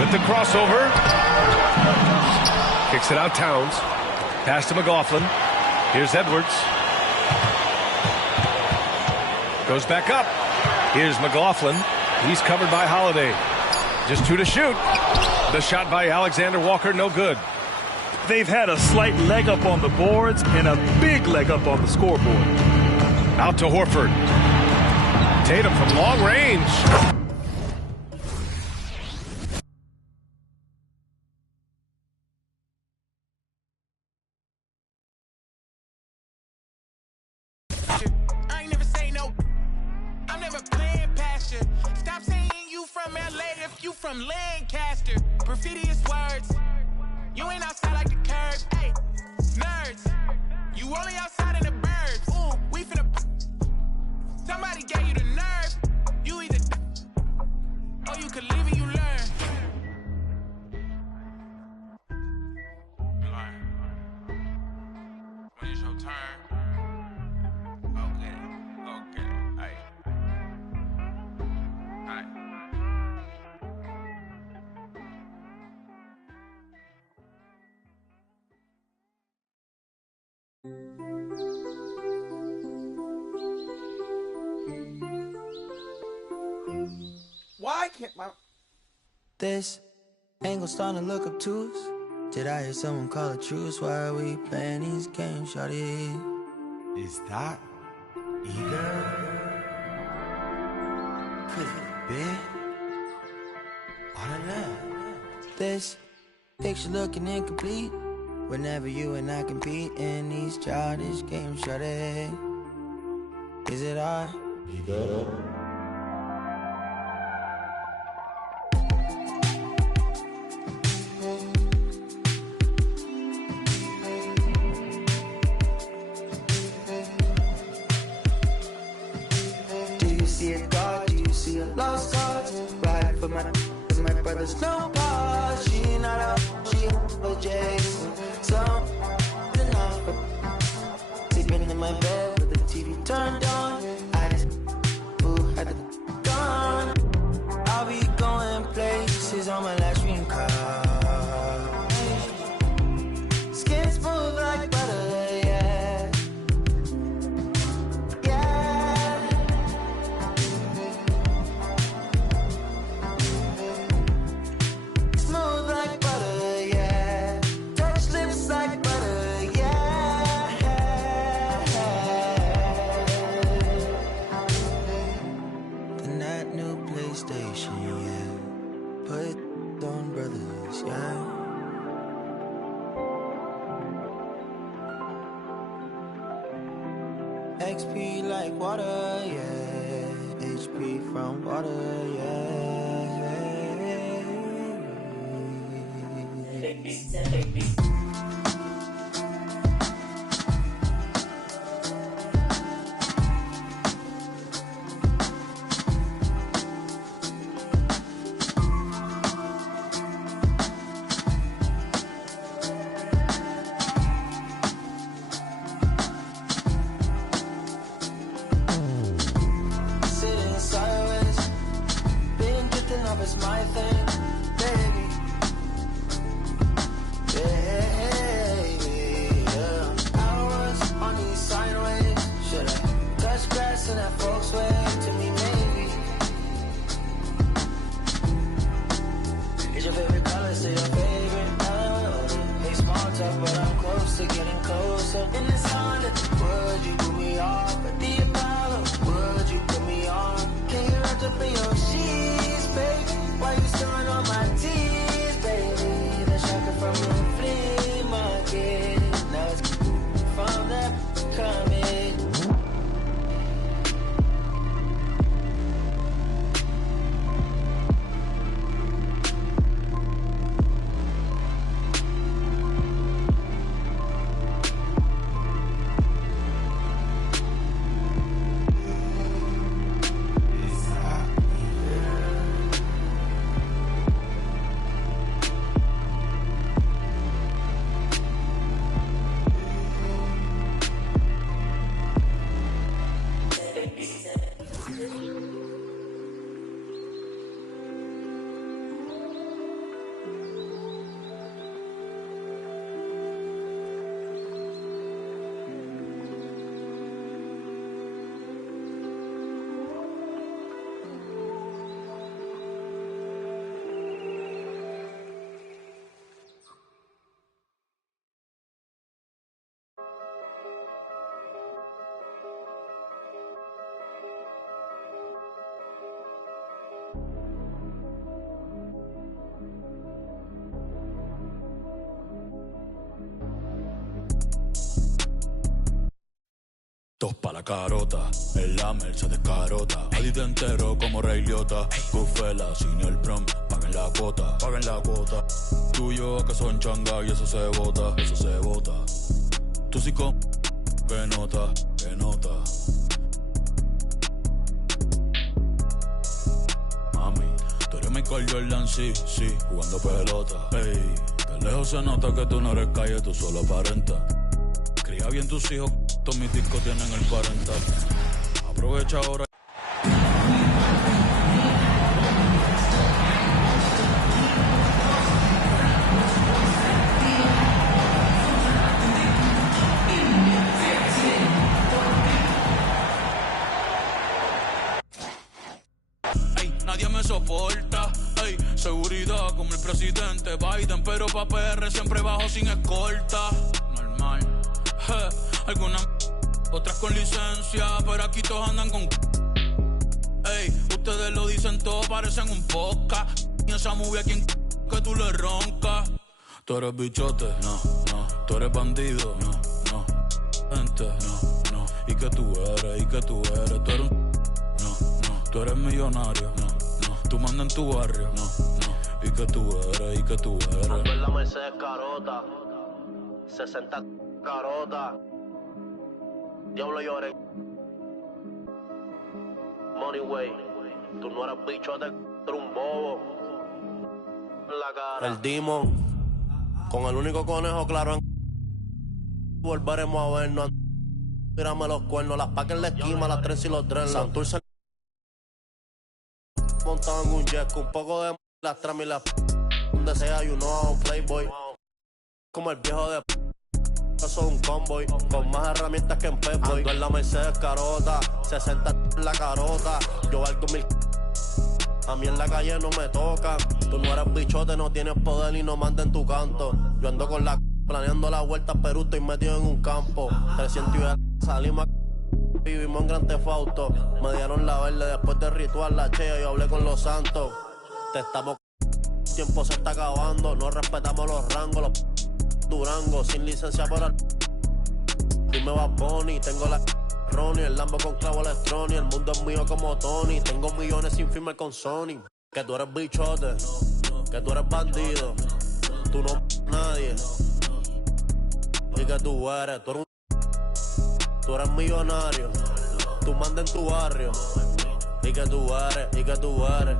With the crossover. Kicks it out, Towns. Pass to McLaughlin. Here's Edwards. Goes back up. Here's McLaughlin. He's covered by Holiday. Just 2 to shoot. The shot by Alexander Walker, no good. They've had a slight leg up on the boards and a big leg up on the scoreboard. Out to Horford. Tatum from long range. From Lancaster, perfidious words. You ain't outside like the curb, hey, nerds. You only outside in the burbs. Ooh, we finna. Somebody gave you the nerve. You either or you could live and you learn. When it's your turn. Okay, hey. Hey. Why can't my... This angle starting to look obtuse. Did I hear someone call it truce? Why are we playing these games, shawty? Is that Igor? Could it be? I don't know. This picture looking incomplete. Whenever you and I compete in these childish games, shawty. Is it I? Igor? Lost cards, ride for my brother's no pause. She not up, she a Jason. So enough for sleeping in my bed with the TV turned on. I just had the gun. I'll be going places on my last dream car. Skin smooth like butter, yeah. face, yeah. XP like water, yeah. HP from water, yeah. It's my thing, baby. Yeah. I was on these sideways. Should I touch grass in that Volkswagen? To me, maybe. Is your favorite color still your favorite? Hey, small talk, but I'm close to getting closer. In the sun, would you put me off? But the Apollo, would you put me on? Can you wrap up in your sheets, baby? Why you stirring on my tears, baby? The shocker from the flea market. Now it's from that coming. Dos pa' la carota, el Lamer se descarota. Adito entero como Ray Liotta. Goodfellas sin el prom, paguen la cuota, paguen la cuota. Tú y yo que son changa y eso se bota, eso se bota. Tú sí con, que nota, que nota. Mami, tú eres Michael Jordan, sí, sí, jugando pelota. Ey, de lejos se nota que tú no eres calle, tú solo aparentas. Cría bien tus hijos, todos mis discos tienen el parental. Aprovecha ahora. Ey, nadie me soporta. Ey, seguridad como el presidente Biden, pero pa' PR siempre bajo sin escolta. Normal. Algunas, otras con licencia, pero aquí todos andan con. Ey, ustedes lo dicen todo, parecen un podcast. Y esa movie aquí en que tú le roncas. Tú eres bichote, no, no. Tú eres bandido, no, no. Gente, no, no. ¿Y qué tú eres? ¿Y qué tú eres? Tú eres un. No, no. Tú eres millonario, no, no. Tú mandas en tu barrio, no, no. ¿Y qué tú eres? ¿Y qué tú eres? Ando en la Mercedes carota, 60 carota. Diablo lloré. Money way. Tú no eras bichote, tú eres un bobo. En la cara. El Demon. Con el único conejo claro en. Volveremos a vernos. Tírame los cuernos. Las pacas en la esquina, las tres y los dreadlocks. Santurce montado en un jet. Con un poco de las tramas y las. Donde sea, you know, un playboy. Como el viejo de. Soy un convoy, con más herramientas que en Pep-Boy. Ando en la Mercedes carota, 60 en la carota. Yo valgo 1000. A mí en la calle no me tocan. Tú no eres bichote, no tienes poder y no mandas en tu canto. Yo ando con la planeando la vuelta, pero estoy metido en un campo. 300 y salimos vivimos en Gran Theft Auto. Me dieron la verde después del ritual, la chea, yo hablé con los santos. Te estamos tiempo se está acabando. No respetamos los rangos, los Durango, sin licencia por el. Dime Bad Bunny, tengo la Ronnie, el Lambo con clavo electrónico. El mundo es mío como Tony, tengo millones sin firmar con Sony. Que tú eres bichote, que tú eres bandido, tú no nadie. Y que tú eres millonario, tú mandas en tu barrio. Y que tú eres.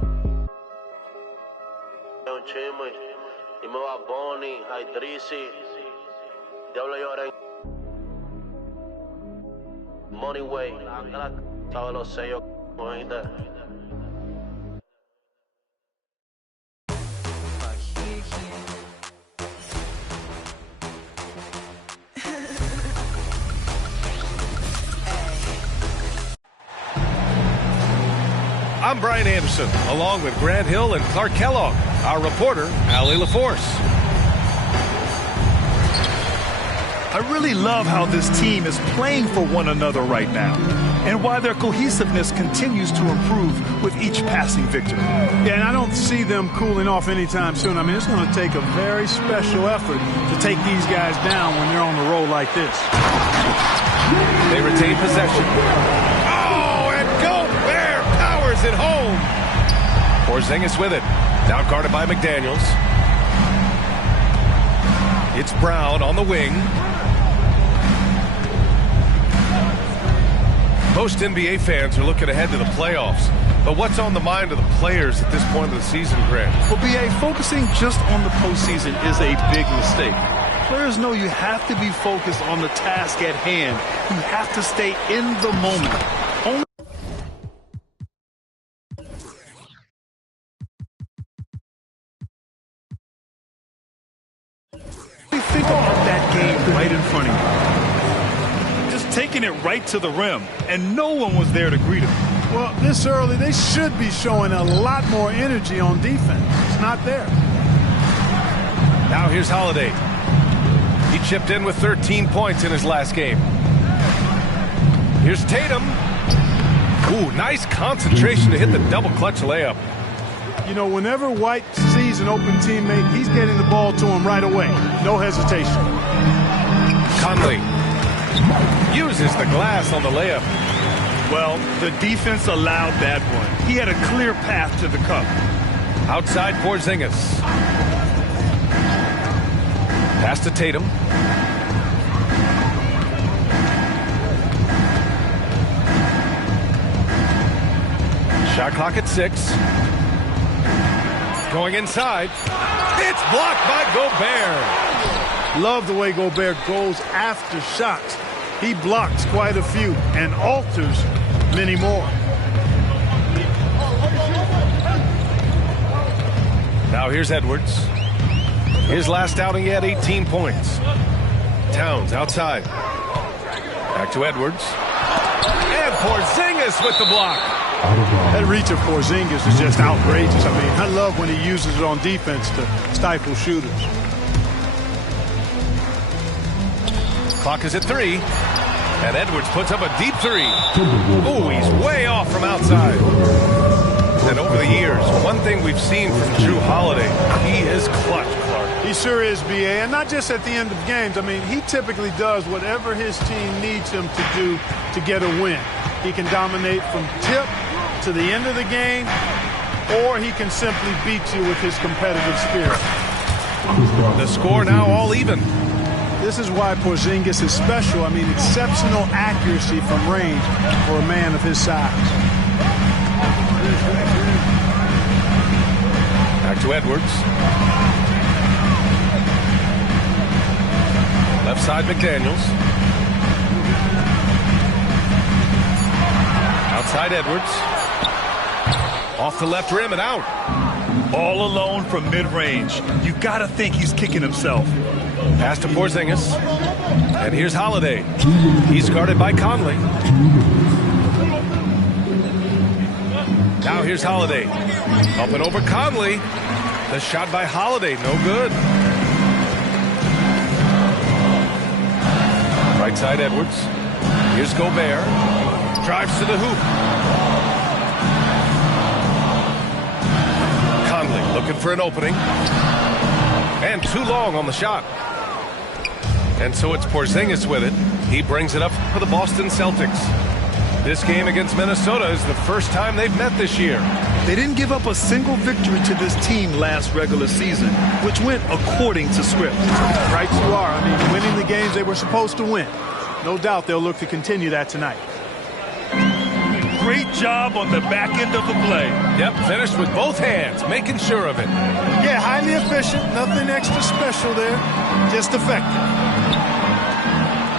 Un chisme, dime Bad Bunny, Idrisi, Diablo Lloren, Money Way, sabes los sellos, oíste. I'm Brian Anderson, along with Grant Hill and Clark Kellogg. Our reporter, Allie LaForce. I really love how this team is playing for one another right now, and why their cohesiveness continues to improve with each passing victory. Yeah, and I don't see them cooling off anytime soon. I mean, it's going to take a very special effort to take these guys down when they're on the roll like this. They retain possession. Oh, and Gobert powers it home. Porzingis with it. Now guarded by McDaniels. It's Brown on the wing. Most NBA fans are looking ahead to the playoffs. But what's on the mind of the players at this point of the season, Grant? Well, B.A., focusing just on the postseason is a big mistake. Players know you have to be focused on the task at hand. You have to stay in the moment. Only think about that game right in front of you. Just taking it right to the rim, and no one was there to greet him. Well, this early, they should be showing a lot more energy on defense. It's not there. Now here's Holiday. He chipped in with 13 points in his last game. Here's Tatum. Ooh, nice concentration to hit the double clutch layup. You know, whenever White sees an open teammate, he's getting the ball to him right away. No hesitation. Conley uses the glass on the layup. Well, the defense allowed that one. He had a clear path to the cup. Outside Porzingis. Pass to Tatum. Shot clock at 6. Going inside. It's blocked by Gobert. Love the way Gobert goes after shots. He blocks quite a few and alters many more. Now here's Edwards. His last outing, he had 18 points. Towns outside. Back to Edwards. And Porzingis with the block. That reach of Porzingis is just outrageous. I mean, I love when he uses it on defense to stifle shooters. Clock is at 3. And Edwards puts up a deep 3. Ooh, he's way off from outside. And over the years, one thing we've seen from Jrue Holiday, he is clutch, Clark. He sure is, B.A., and not just at the end of games. I mean, he typically does whatever his team needs him to do to get a win. He can dominate from tip to the end of the game, or he can simply beat you with his competitive spirit. The score now all even. This is why Porzingis is special. I mean, exceptional accuracy from range for a man of his size. Back to Edwards. Left side McDaniels. Outside Edwards. Off the left rim and out. All alone from mid-range. You gotta think he's kicking himself. Pass to Porzingis. And here's Holiday. He's guarded by Conley. Now here's Holiday. Up and over Conley. The shot by Holiday, no good. Right side Edwards. Here's Gobert. Drives to the hoop. Conley Looking for an opening. And too long on the shot. And so it's Porzingis with it. He brings it up for the Boston Celtics. This game against Minnesota is the first time they've met this year. They didn't give up a single victory to this team last regular season, which went according to script. Right you are. I mean, winning the games they were supposed to win. No doubt they'll look to continue that tonight. Great job on the back end of the play. Yep, finished with both hands, making sure of it. Yeah, highly efficient. Nothing extra special there. Just effective.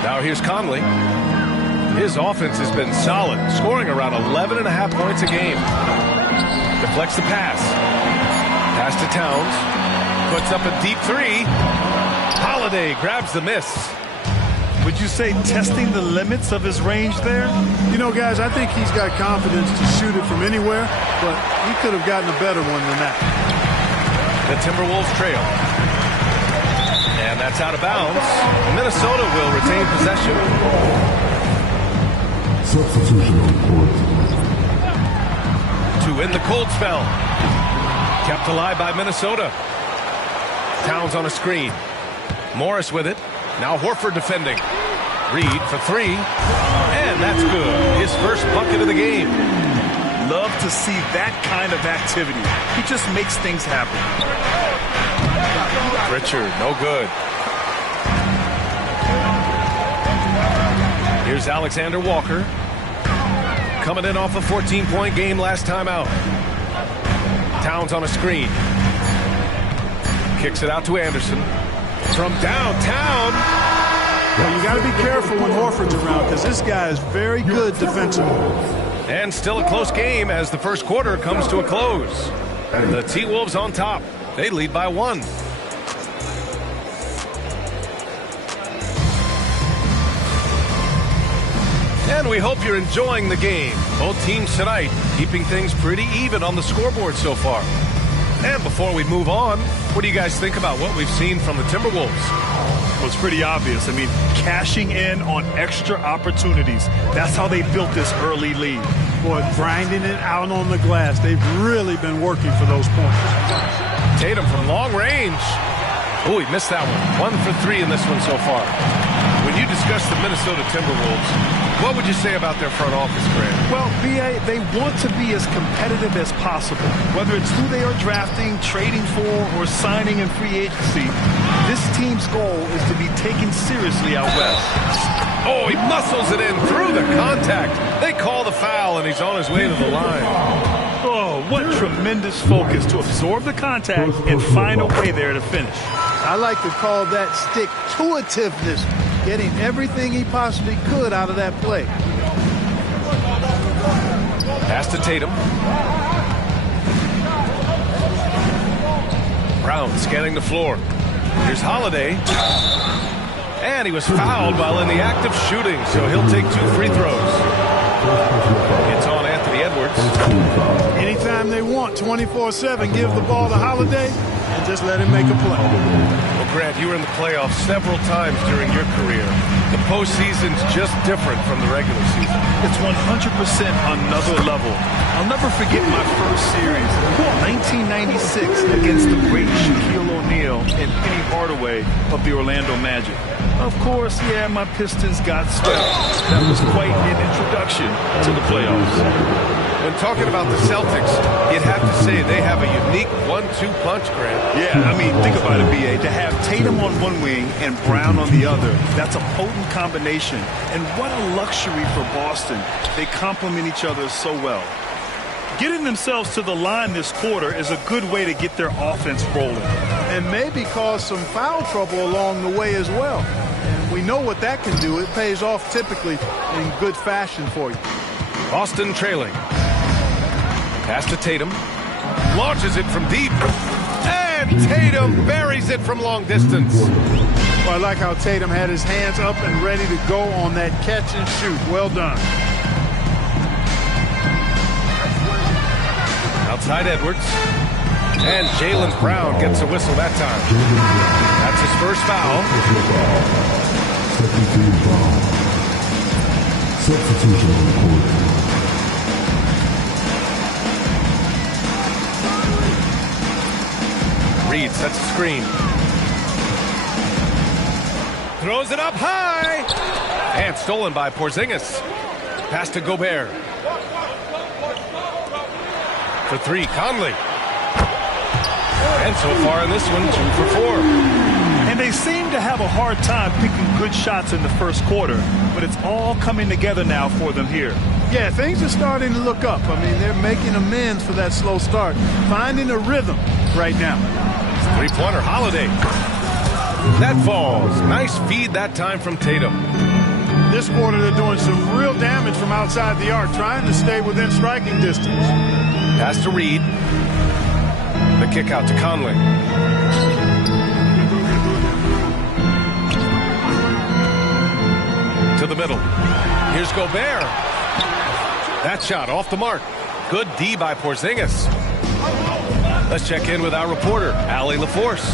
Now here's Conley. His offense has been solid, scoring around 11.5 points a game. Deflects the pass. Pass to Towns. Puts up a deep three. Holiday grabs the miss. Would you say testing the limits of his range there? You know, guys, I think he's got confidence to shoot it from anywhere, but he could have gotten a better one than that. The Timberwolves trail. And that's out of bounds. Minnesota will retain possession. Substitution on court. To end the cold spell. Kept alive by Minnesota. Towns on a screen. Morris with it. Now Horford defending. Reed for three. And that's good. His first bucket of the game. Love to see that kind of activity. He just makes things happen. Richard, no good. Here's Alexander Walker. Coming in off a 14-point game last time out. Towns on a screen. Kicks it out to Anderson. From downtown. Well, you got to be careful when Horford's around because this guy is very good defensively. And still a close game as the first quarter comes to a close. The T-Wolves on top. They lead by 1. And we hope you're enjoying the game. Both teams tonight keeping things pretty even on the scoreboard so far. And before we move on, what do you guys think about what we've seen from the Timberwolves? Well, it's pretty obvious. I mean, cashing in on extra opportunities. That's how they built this early lead. Boy, grinding it out on the glass. They've really been working for those points. Tatum from long range. Oh, he missed that one. 1 for 3 in this one so far. When you discuss the Minnesota Timberwolves, what would you say about their front office, Grant? Well, B.A., they want to be as competitive as possible. Whether it's who they are drafting, trading for, or signing in free agency, this team's goal is to be taken seriously out west. Oh, he muscles it in through the contact. They call the foul, and he's on his way to the line. Oh, what tremendous focus to absorb the contact and find a way there to finish. I like to call that stick-to-itiveness, getting everything he possibly could out of that play. Pass to Tatum. Brown scanning the floor. Here's Holiday. And he was fouled while in the act of shooting, so he'll take 2 free throws. It's on Anthony Edwards. Anytime they want, 24/7, give the ball to Holiday and just let him make a play. Well, Grant, you were in the playoffs several times during your career. The postseason's just different from the regular season. It's 100% another level. I'll never forget my first series, 1996, against the great Shaquille O'Neal and Penny Hardaway of the Orlando Magic. Of course, yeah, my Pistons got swept. That was quite an introduction to the playoffs. When talking about the Celtics, you'd have to say they have a unique 1-2 punch, Grant. Yeah, I mean, think about it, B.A. To have Tatum on one wing and Brown on the other, that's a potent combination. And what a luxury for Boston. They complement each other so well. Getting themselves to the line this quarter is a good way to get their offense rolling. And maybe cause some foul trouble along the way as well. And we know what that can do. It pays off typically in good fashion for you. Boston trailing. Pass to Tatum. Launches it from deep. And Tatum buries it from long distance. Well, I like how Tatum had his hands up and ready to go on that catch and shoot. Well done. Outside Edwards. And Jaylen Brown gets a whistle that time. That's his first foul. Substitution on the court. Reed sets a screen. Throws it up high. And stolen by Porzingis. Pass to Gobert. For three, Conley. And so far in this one, 2 for 4. And they seem to have a hard time picking good shots in the first quarter, but it's all coming together now for them here. Yeah, things are starting to look up. I mean, they're making amends for that slow start, finding a rhythm right now. Three-pointer, Holiday. That falls. Nice feed that time from Tatum. This quarter, they're doing some real damage from outside the arc, trying to stay within striking distance. Pass to Reed. The kick out to Conley. To the middle. Here's Gobert. That shot off the mark. Good D by Porzingis. Let's check in with our reporter, Allie LaForce.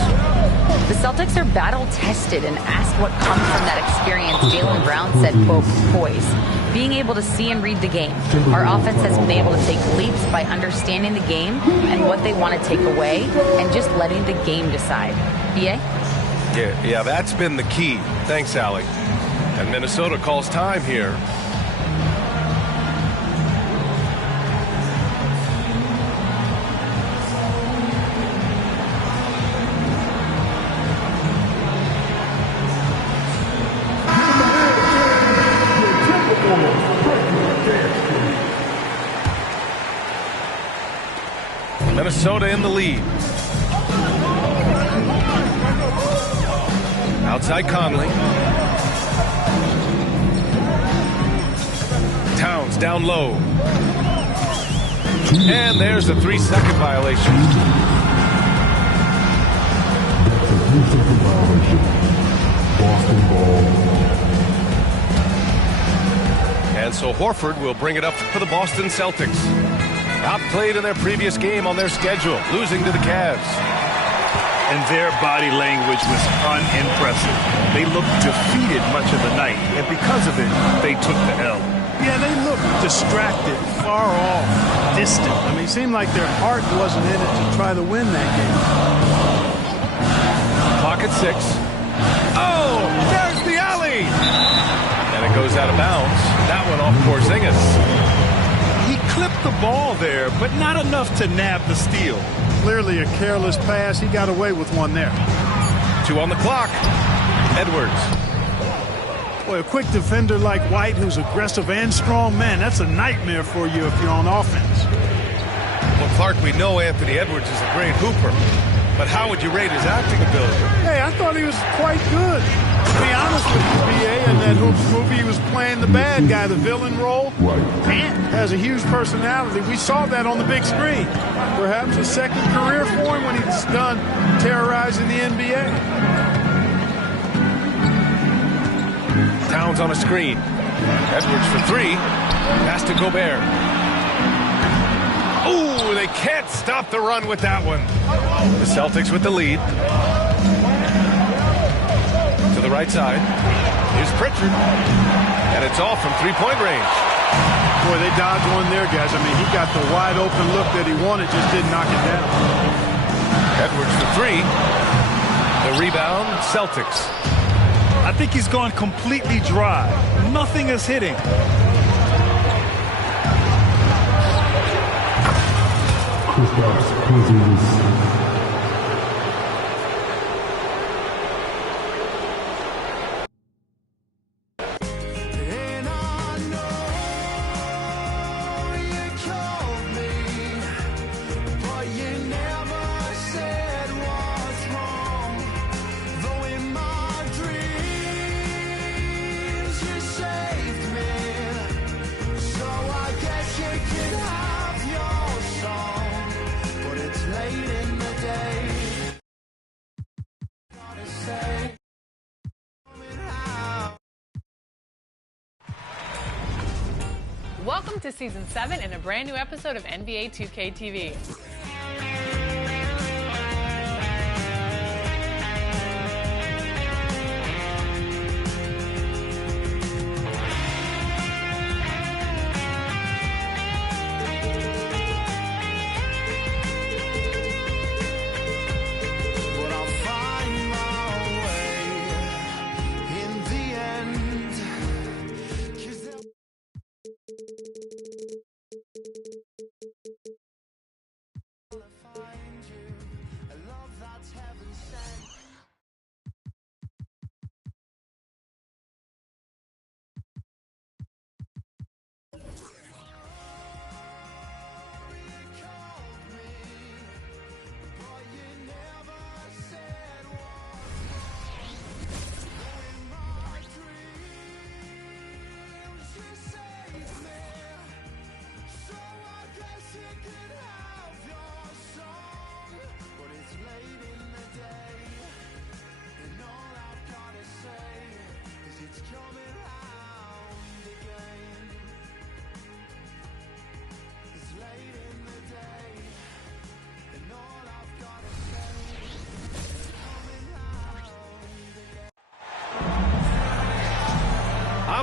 The Celtics are battle-tested and asked what comes from that experience. Jaylen Brown said, quote, poise. Being able to see and read the game. Our offense has been able to take leaps by understanding the game and what they want to take away and just letting the game decide. B.A.? Yeah, that's been the key. Thanks, Allie. And Minnesota calls time here. Minnesota in the lead. Outside Conley. Towns down low. And there's a 3-second violation. Boston ball. And so Horford will bring it up for the Boston Celtics. Outplayed in their previous game on their schedule, losing to the Cavs. And their body language was unimpressive. They looked defeated much of the night, and because of it, they took the L. Yeah, they looked distracted, far off, distant. I mean, it seemed like their heart wasn't in it to try to win that game. Clock at 6. Oh, there's the alley! And it goes out of bounds. That one off Porzingis. He clipped the ball there, but not enough to nab the steal. Clearly a careless pass. He got away with one there. 2 on the clock. Edwards. Boy, a quick defender like White, who's aggressive and strong, man, that's a nightmare for you if you're on offense. Well, Clark, we know Anthony Edwards is a great hooper, but how would you rate his acting ability? Hey, I thought he was quite good. To be honest with you, B.A., in that Hoops movie, he was playing the bad guy, the villain role. And has a huge personality. We saw that on the big screen. Perhaps a second career for him when he's done terrorizing the NBA. Towns on a screen. Edwards for 3. Pass to Gobert. Ooh, they can't stop the run with that one. The Celtics with the lead. To the right side. Here's Pritchard. And it's off from 3-point range. Boy, they dodged one there, guys. I mean, he got the wide open look that he wanted, just didn't knock it down. Edwards for 3. The rebound, Celtics. I think he's gone completely dry. Nothing is hitting. Welcome to Season 7 and a brand new episode of NBA 2K TV.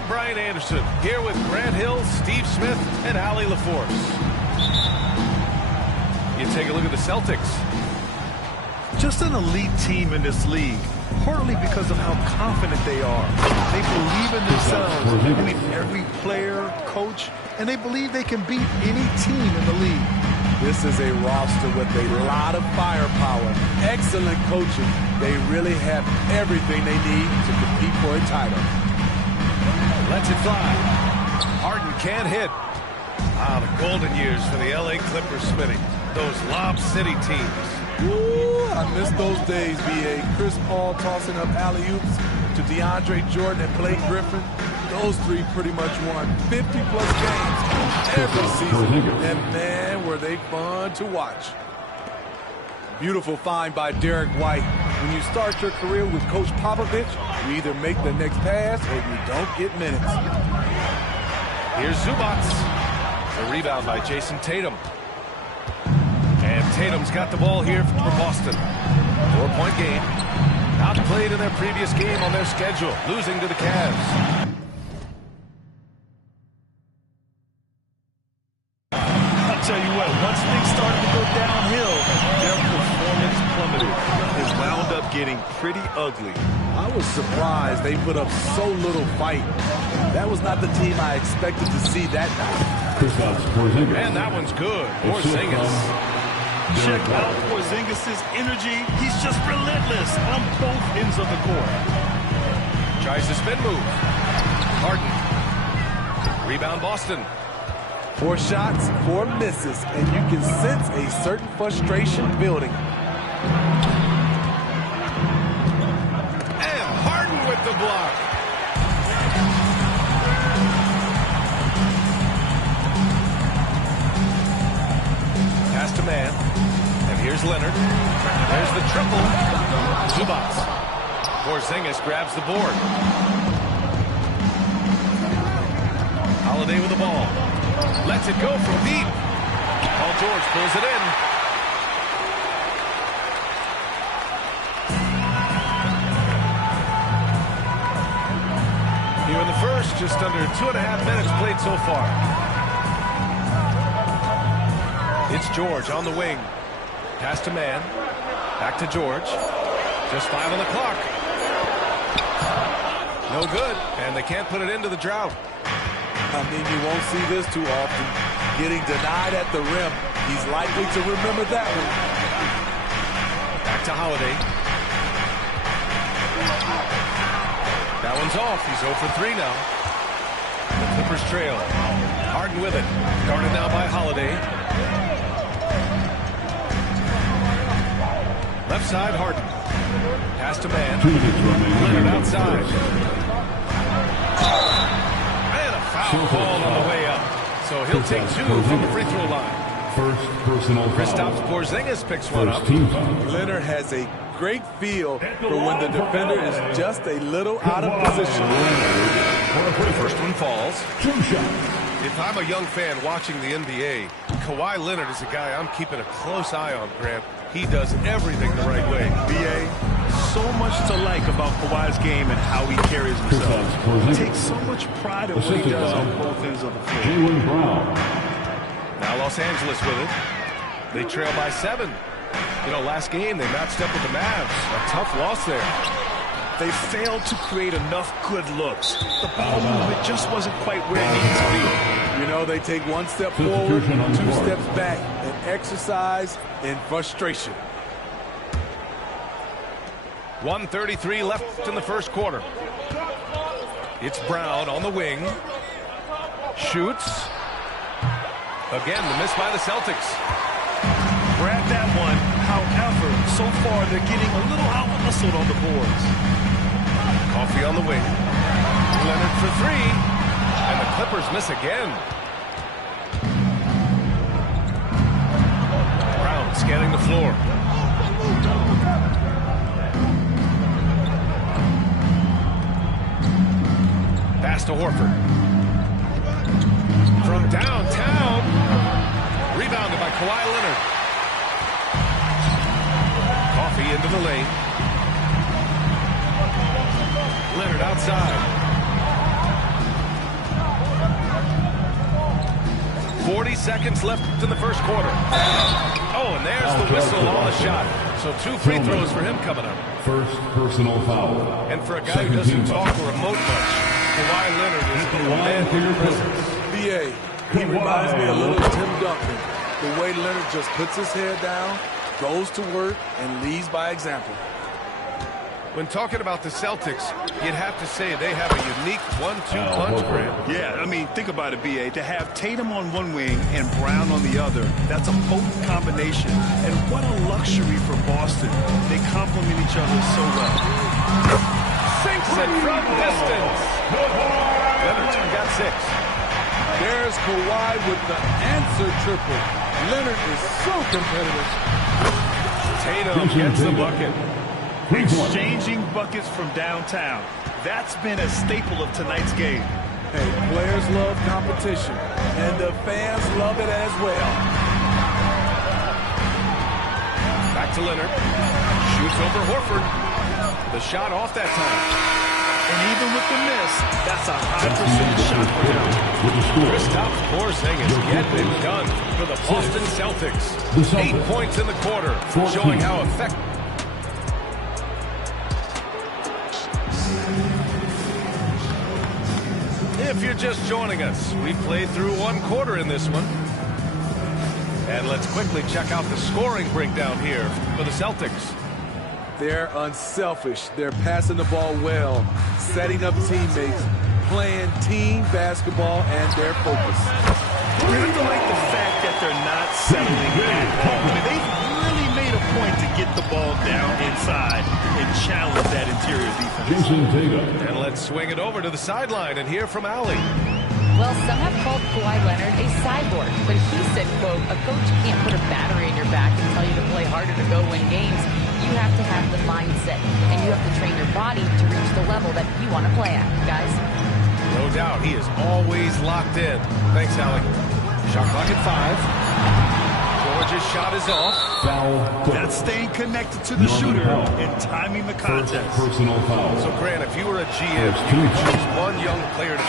I'm Brian Anderson, here with Grant Hill, Steve Smith, and Allie LaForce. You take a look at the Celtics. Just an elite team in this league, partly because of how confident they are. They believe in themselves, every player, coach, and they believe they can beat any team in the league. This is a roster with a lot of firepower, excellent coaching. They really have everything they need to compete for a title. Lets it fly. Harden can't hit. The golden years for the LA Clippers, Smitty. Those Lob City teams. Ooh, I miss those days, B.A. Chris Paul tossing up alley-oops to DeAndre Jordan and Blake Griffin. Those three pretty much won 50-plus games every season. And, man, were they fun to watch. Beautiful find by Derek White. When you start your career with Coach Popovich, you either make the next pass or you don't get minutes. Here's Zubats. The rebound by Jason Tatum. And Tatum's got the ball here for Boston. 4-point game. Outplayed in their previous game on their schedule, losing to the Cavs. I'll tell you what, once things started to go downhill, their performance plummeted. It wound up getting pretty ugly. I was surprised they put up so little fight. That was not the team I expected to see that night. And that one's good. Porzingis. Check out Porzingis' energy. He's just relentless on both ends of the court. Tries the spin move. Harden. Rebound Boston. 4 shots, 4 misses, and you can sense a certain frustration building. And Harden with the block. Pass to man. And here's Leonard. There's the triple. Zubats. Porzingis grabs the board. Holiday with the ball. Lets it go from deep. Paul George pulls it in. Here in the first, just under 2.5 minutes played so far. It's George on the wing. Pass to man. Back to George. Just 5 on the clock. No good, and they can't put it into the drought. I mean, you won't see this too often. Getting denied at the rim. He's likely to remember that one. Back to Holiday. That one's off. He's 0 for 3 now. The Clippers trail. Harden with it. Guarded now by Holiday. Left side, Harden. Pass to man. Leonard outside. And a foul ball on the way up. So he'll take 2 from the free throw line. First personal foul. Kristaps Porzingis picks one up. Leonard has a great feel for when the defender is just a little out of position. First one falls. If I'm a young fan watching the NBA, Kawhi Leonard is a guy I'm keeping a close eye on, Grant. He does everything the right way. B.A., so much to like about Kawhi's game and how he carries himself. He takes so much pride in what he does on both ends of the floor. Jaylen Brown. Now Los Angeles with it. They trail by 7. You know, last game they matched up with the Mavs. A tough loss there. They failed to create enough good looks. The ball movement just wasn't quite where it needed to be. You know, they take 1 step forward, 2 steps back, an exercise in frustration. 1:33 left in the first quarter. It's Brown on the wing. Shoots. Again, the miss by the Celtics. Grab that one. However, so far they're getting a little out-hustled on the boards. Coffee on the wing. Leonard for 3. And the Clippers miss again. Brown scanning the floor. Pass to Horford. From downtown. Rebounded by Kawhi Leonard. Coffee into the lane. Leonard outside. 40 seconds left in the first quarter. Oh, and there's the whistle on the shot. So 2 free throws for him coming up. First personal foul. And for a guy who doesn't talk or emote much, Kawhi Leonard is a man for your presence. B.A., he reminds me a little of Tim Duncan. The way Leonard just puts his head down, goes to work, and leads by example. When talking about the Celtics, you'd have to say they have a unique 1-2 punch for him. Yeah, I mean, think about it, B.A. To have Tatum on one wing and Brown on the other, that's a potent combination. And what a luxury for Boston. They complement each other so well. Sinks it from distance. Leonard's got 6. There's Kawhi with the answer triple. Leonard is so competitive. Tatum gets the bucket. Exchanging buckets from downtown. That's been a staple of tonight's game. Hey, players love competition, and the fans love it as well. Back to Leonard. Shoots over Horford. The shot off that time. And even with the miss, that's a high percentage shot for him. Kristaps Porzingis getting it done for the Boston Celtics. 8 points in the quarter, showing how effective. If you're just joining us, we've played through 1 quarter in this one. And let's quickly check out the scoring breakdown here for the Celtics. They're unselfish. They're passing the ball well, setting up teammates, playing team basketball, and they're focused. You have to like the fact that they're not settling at all. I mean, they've really made a point to get the ball down inside and challenge that interior defense. And let's swing it over to the sideline and hear from Allie. Well, some have called Kawhi Leonard a cyborg, but he said, quote, a coach can't put a battery in your back and tell you to play harder to go win games. You have to have the mindset, and you have to train your body to reach the level that you want to play at, guys. No doubt, he is always locked in. Thanks, Allie. Shot clock at 5. George's shot is off. That's staying connected to the shooter and timing the contest. Personal foul. So, Grant, if you were a GM, you would choose one young player to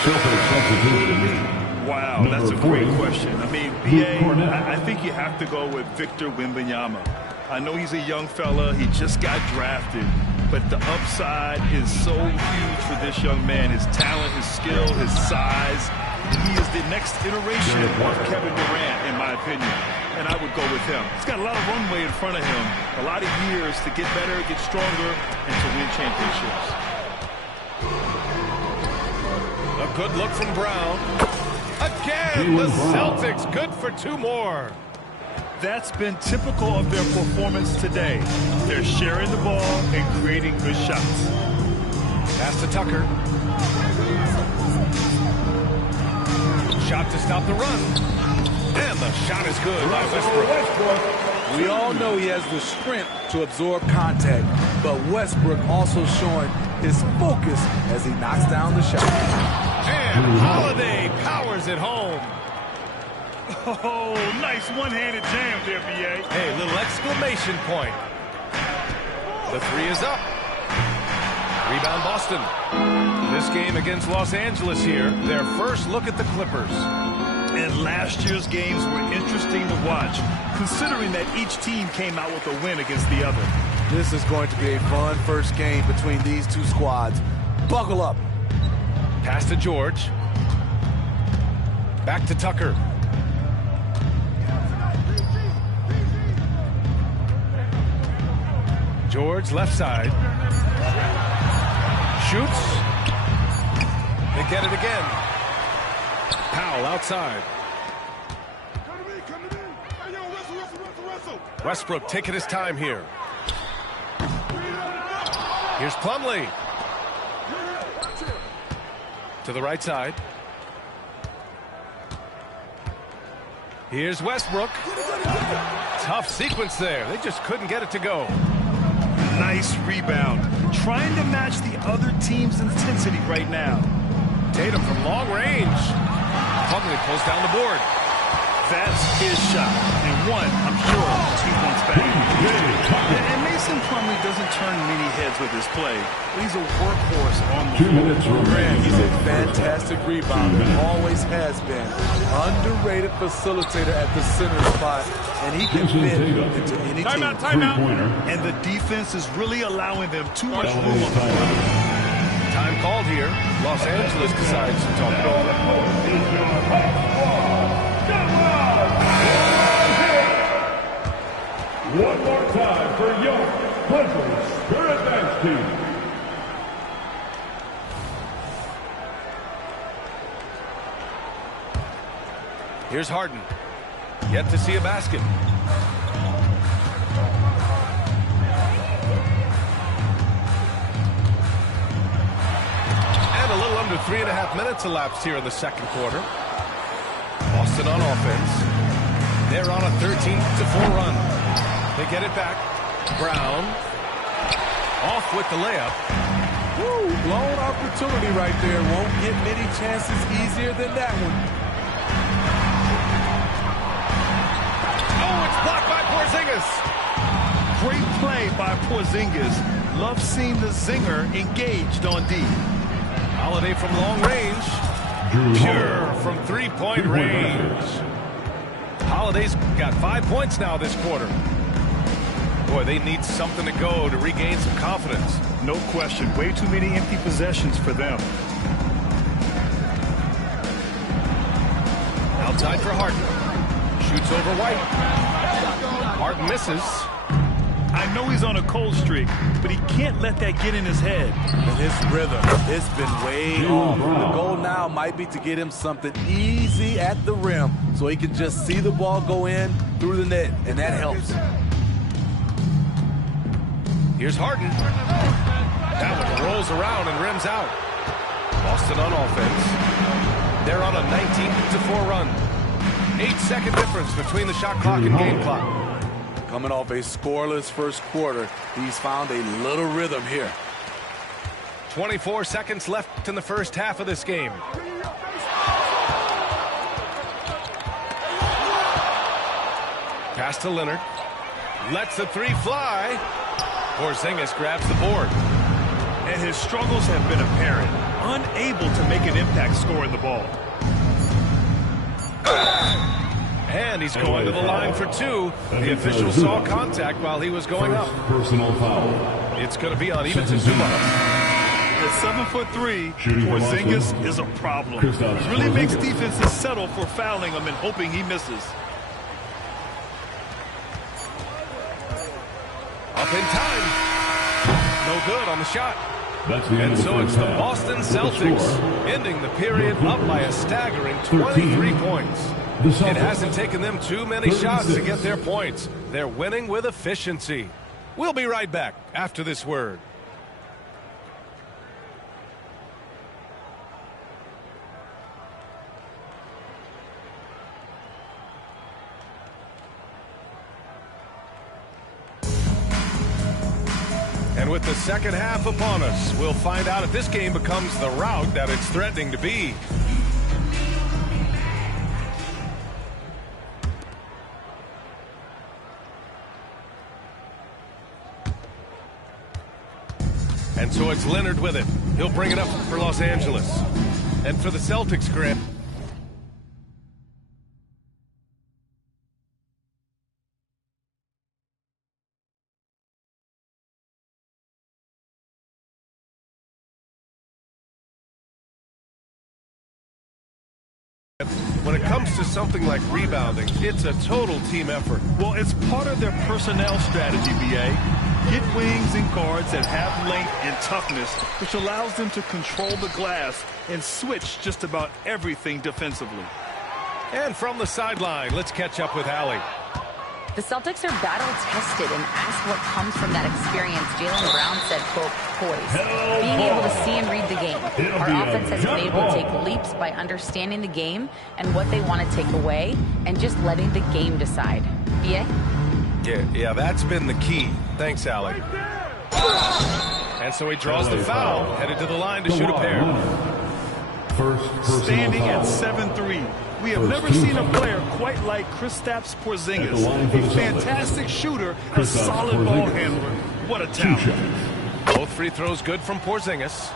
Wow, that's a great question. I mean, B.A., I think you have to go with Victor Wembanyama. I know he's a young fella. He just got drafted. But the upside is so huge for this young man. His talent, his skill, his size. He is the next iteration of Kevin Durant, in my opinion. And I would go with him. He's got a lot of runway in front of him. A lot of years to get better, get stronger, and to win championships. A good look from Brown. Again, the Celtics good for 2 more. That's been typical of their performance today. They're sharing the ball and creating good shots. Pass to Tucker. Shot to stop the run. And the shot is good by Westbrook. We all know he has the strength to absorb contact, but Westbrook also showing his focus as he knocks down the shot. And Holiday powers it home. Oh, nice one-handed jam there, B.A. Hey, little exclamation point. The 3 is up. Rebound Boston. This game against Los Angeles here, their first look at the Clippers. And last year's games were interesting to watch, considering that each team came out with a win against the other. This is going to be a fun first game between these 2 squads. Buckle up. Pass to George. Back to Tucker. George, left side. Shoots. They get it again. Powell outside. Westbrook taking his time here. Here's Plumlee. To the right side. Here's Westbrook. Tough sequence there. They just couldn't get it to go. Nice rebound. Trying to match the other team's intensity right now. Tatum from long range. Plumlee pulls down the board. That's his shot. And one, I'm sure, he wants back. And Mason Plumlee doesn't turn many heads with his play. But he's a workhorse on the 2 minutes remaining. He's a fantastic rebounder. Always has been. Underrated facilitator at the center spot. And he can fit into any team. Timeout. And the defense is really allowing them too much room on the floor. Time called here. Los Angeles decides to talk it over. One more time for your Clippers Spirit Bench team. Here's Harden. Yet to see a basket. And a little under 3.5 minutes elapsed here in the second quarter. Boston on offense. They're on a 13-4 run. They get it back. Brown. Off with the layup. Woo, blown opportunity right there. Won't get many chances easier than that one. Oh, it's blocked by Porzingis. Great play by Porzingis. Love seeing the zinger engaged on D. Holiday from long range. Pure from three-point range. Holiday's got 5 points now this quarter. Boy, they need something to go to regain some confidence. No question. Way too many empty possessions for them. Outside for Harden. Shoots over White. Harden misses. I know he's on a cold streak, but he can't let that get in his head. And his rhythm, it's been way off. The goal now might be to get him something easy at the rim so he can just see the ball go in through the net, and that helps. Here's Harden. That one rolls around and rims out. Boston on offense. They're on a 19-4 run. 8-second difference between the shot clock and game clock. Coming off a scoreless first quarter, he's found a little rhythm here. 24 seconds left in the first half of this game. Pass to Leonard. Lets the three fly. Porzingis grabs the board. And his struggles have been apparent. Unable to make an impact scoring the ball. And he's going to the line for two. The official saw contact while he was going up. Personal foul. It's going to be on Ivica Zubac. At 7'3", Porzingis is a problem. It really makes defenses settle for fouling him and hoping he misses. Up in time. No good on the shot. That's the and so it's the Boston Celtics ending the period up by a staggering 23 points. It hasn't taken them too many shots to get their points. They're winning with efficiency. We'll be right back after this word. And with the second half upon us, we'll find out if this game becomes the rout that it's threatening to be. And so it's Leonard with it. He'll bring it up for Los Angeles. And for the Celtics, Grant. When it comes to something like rebounding, it's a total team effort. Well, it's part of their personnel strategy, B.A. Get wings and guards that have length and toughness, which allows them to control the glass and switch just about everything defensively. And from the sideline, let's catch up with Allie. The Celtics are battle-tested, and asked what comes from that experience, Jaylen Brown said, quote, poise. Being able to see and read the game. Our offense has been able to take leaps by understanding the game and what they want to take away, and just letting the game decide. B.A.? Yeah, that's been the key. Thanks, Allie. And so he draws the foul, headed to the line to shoot a pair. Standing at 7'3", we have never seen a player quite like Kristaps Porzingis. A fantastic shooter, a solid ball handler. What a talent. Both free throws good from Porzingis.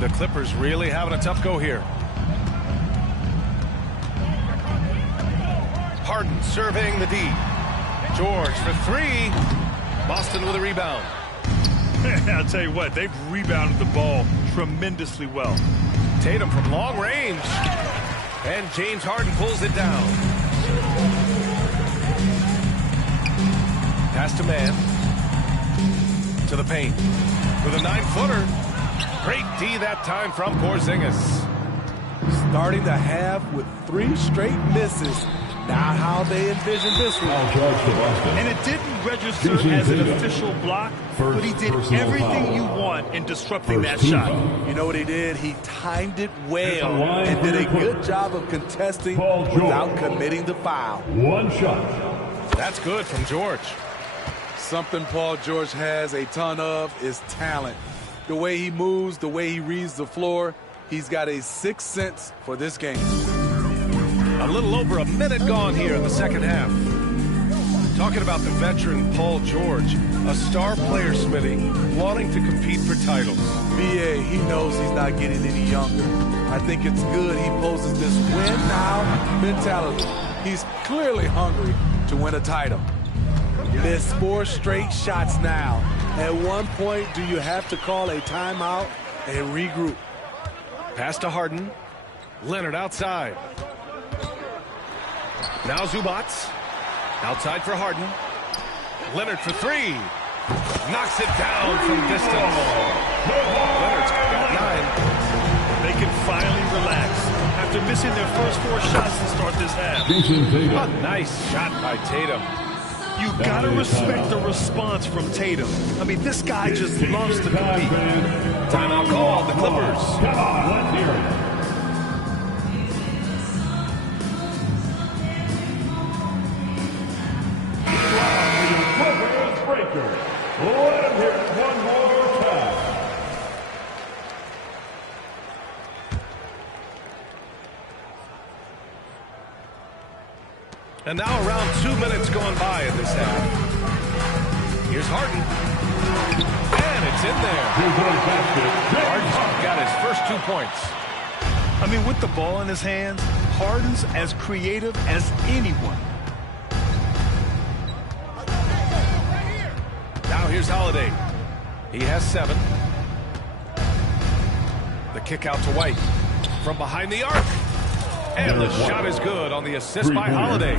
The Clippers really having a tough go here. Harden surveying the D. George for three. Boston with a rebound. I'll tell you what, they've rebounded the ball tremendously well. Tatum from long range. And James Harden pulls it down. Pass to man. To the paint. With a 9-footer. Great D that time from Porzingis. Starting the half with 3 straight misses. Not how they envisioned this one. And it didn't register as an official block, but he did everything you want in disrupting that shot. You know what he did? He timed it well and did a good job of contesting without committing the foul. One shot. That's good from George. Something Paul George has a ton of is talent. The way he moves, the way he reads the floor, he's got a sixth sense for this game. A little over a minute gone here in the second half. Talking about the veteran Paul George, a star player, Smitty, wanting to compete for titles. B.A., he knows he's not getting any younger. I think it's good he poses this win now mentality. He's clearly hungry to win a title. Missed 4 straight shots now. At one point, do you have to call a timeout and regroup? Pass to Harden. Leonard outside. Now Zubac. Outside for Harden. Leonard for 3. Knocks it down from distance. Leonard's got 9. They can finally relax after missing their first 4 shots to start this half. A nice shot by Tatum. You gotta respect the response from Tatum. I mean, this guy just loves to compete. Timeout called, the Clippers. Let's hear it. Breaker. Let him hear it one more time. And now around 2 minutes going by in this half. Here's Harden. And it's in there. Harden's got his first 2 points. I mean, with the ball in his hands, Harden's as creative as anyone. Now here's Holiday. He has 7. The kick out to White. From behind the arc. And the shot is good on the assist by Holiday.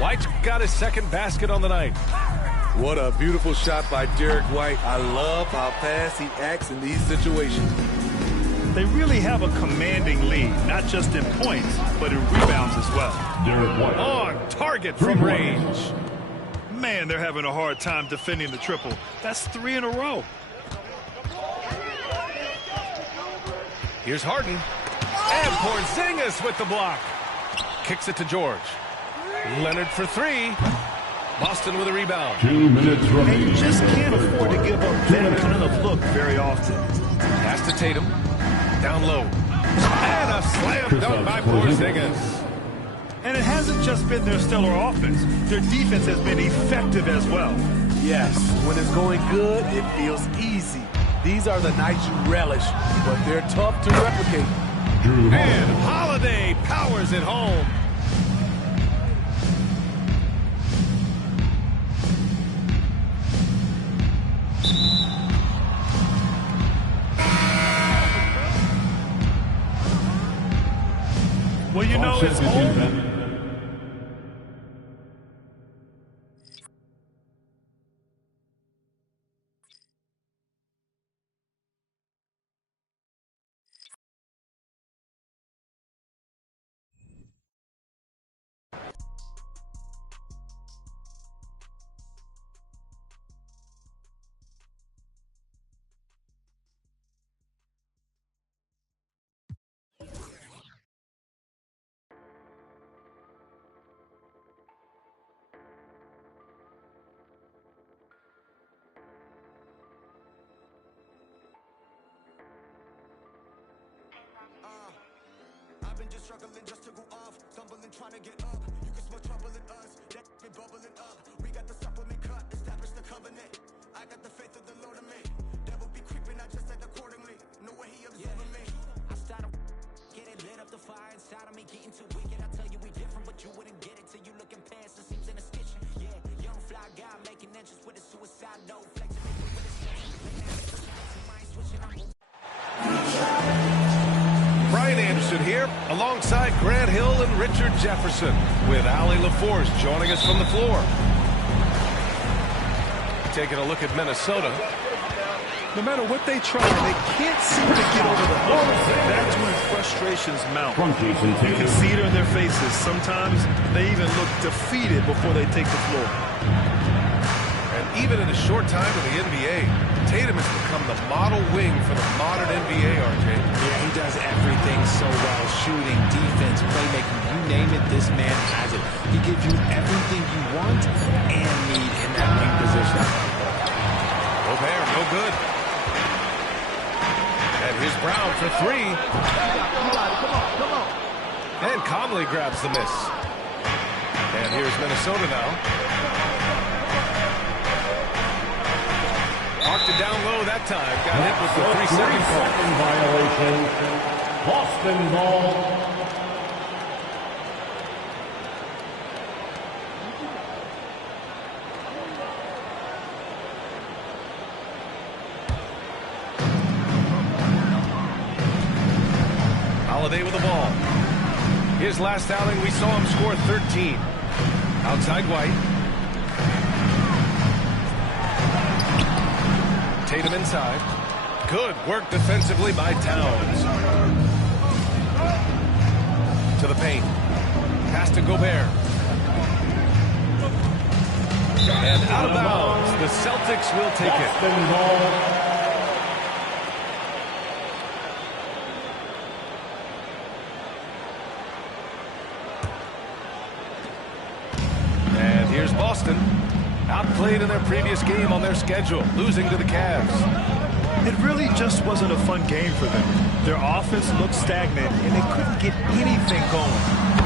White's got his second basket on the night. What a beautiful shot by Derek White. I love how fast he acts in these situations. They really have a commanding lead, not just in points, but in rebounds as well. Derek White. On target from range. Man, they're having a hard time defending the triple. That's 3 in a row. Here's Harden. And Porzingis with the block. Kicks it to George. Leonard for 3. Boston with a rebound. 2 minutes remaining. And you just can't afford to give up that kind of look very often. Pass to Tatum. Down low. And a slam dunk by Porzingis. And it hasn't just been their stellar offense. Their defense has been effective as well. Yes, when it's going good, it feels easy. These are the nights you relish, but they're tough to replicate. And Holiday powers it home. Well, you know, it's home. struggling just to go off, stumbling, trying to get up. You can smell trouble in us, that been bubbling up. We got the supplement cut, establish the covenant. I got the faith of the Lord in me. Devil be creeping, I just act accordingly. Know where he observing me. I started getting lit up the fire inside of me, getting too wicked. I tell you we different, but you wouldn't get it till you looking past the seams in the stitching. Yeah, young fly guy making entrance with a suicide note, flexing it with a mind switching. Brian Anderson here, alongside Grant Hill and Richard Jefferson, with Allie LaForce joining us from the floor. Taking a look at Minnesota. No matter what they try, they can't seem to get over the hump. That's when frustrations mount. You can see it in their faces. Sometimes they even look defeated before they take the floor. And even in a short time in the NBA, Tatum has become the model wing for the modern NBA, RJ. Yeah, he does everything so well. Shooting, defense, playmaking, you name it, this man has it. He gives you everything you want and need in that wing position. Gobert, no good. And here's Brown for three. Come on. And Conley grabs the miss. And here's Minnesota now. Marked it down low that time. Got hit with the 3-second violation. Boston ball. Holiday with the ball. His last outing, we saw him score 13. Outside White. Tatum inside. Good work defensively by Towns. To the paint. Pass to Gobert. And out of bounds. The Celtics will take it. And here's Boston. Outplayed in their previous game on their schedule, losing to the Cavs. It really just wasn't a fun game for them. Their offense looked stagnant, and they couldn't get anything going.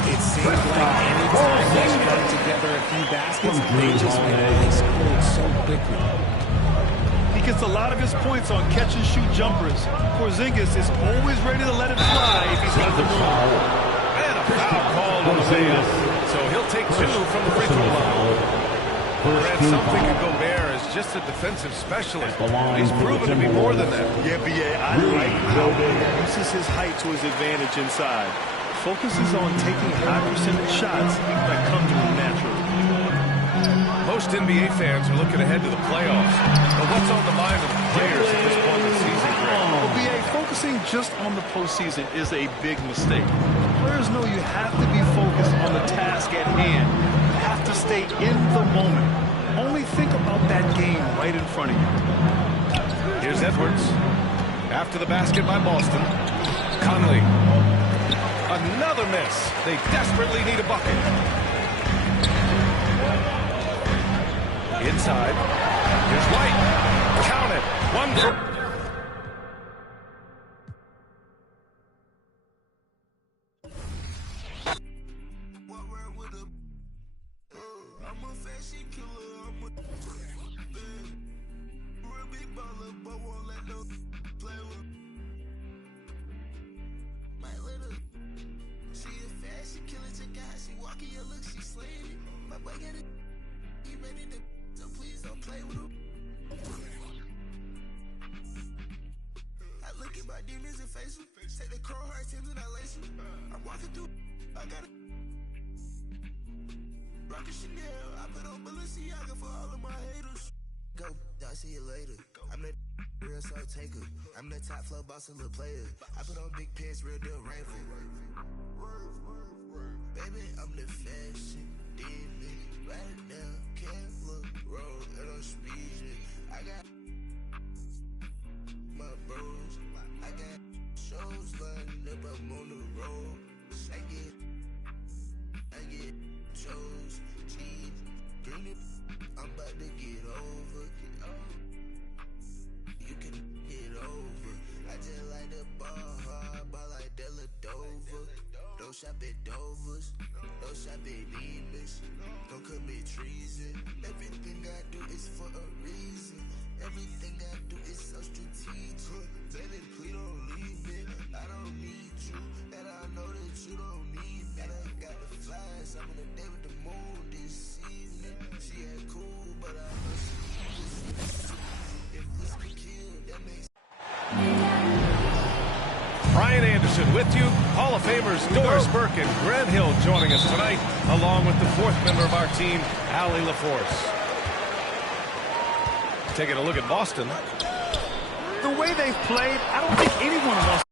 It seemed like any time they strung together a few baskets, they just explode so quickly. He gets a lot of his points on catch-and-shoot jumpers. Porzingis is always ready to let it fly if he's got the room. And a foul called on Isaiah. So he'll take two from the free throw line. Grant, some think of Gobert as just a defensive specialist. He's proven to be more than that. Yeah, B.A., I like how he uses his height to his advantage inside. Focuses on taking high-percentage shots that come to him naturally. Most NBA fans are looking ahead to the playoffs. But what's on the mind of the players at this point in the season, Grant? Well, B.A., focusing just on the postseason is a big mistake. Players know you have to be focused on the task at hand. Have to stay in the moment. Only think about that game right in front of you. Here's Edwards. After the basket by Boston. Conley. Another miss. They desperately need a bucket. Inside. Here's White. Count it. One for... See you later. I'm the real soul taker. I'm the top flow boss of the player. I put on big pants, real deal rainful. Baby, I'm the fashion demon. Right now, can't look road and I'm speeding. I got my bros. I got shows lined up. I'm on the road. I get shows. Cheese. Green it. I'm about to get over. You can get over. I just like the ball hard, ball like Della Dover. Don't shy they need, bitch. Don't commit treason. Everything I do is for a reason. Everything I do is so strategic. Baby, please don't leave me. I don't need you, and I know that you don't need me. And I got the flies. I'm in a day with the moon this evening. She ain't cool, but I know she. If this could kill, that makes. Brian Anderson with you. Hall of Famers Doris Burke and Grant Hill joining us tonight, along with the fourth member of our team, Allie LaForce. Taking a look at Boston. The way they've played, I don't think anyone wants.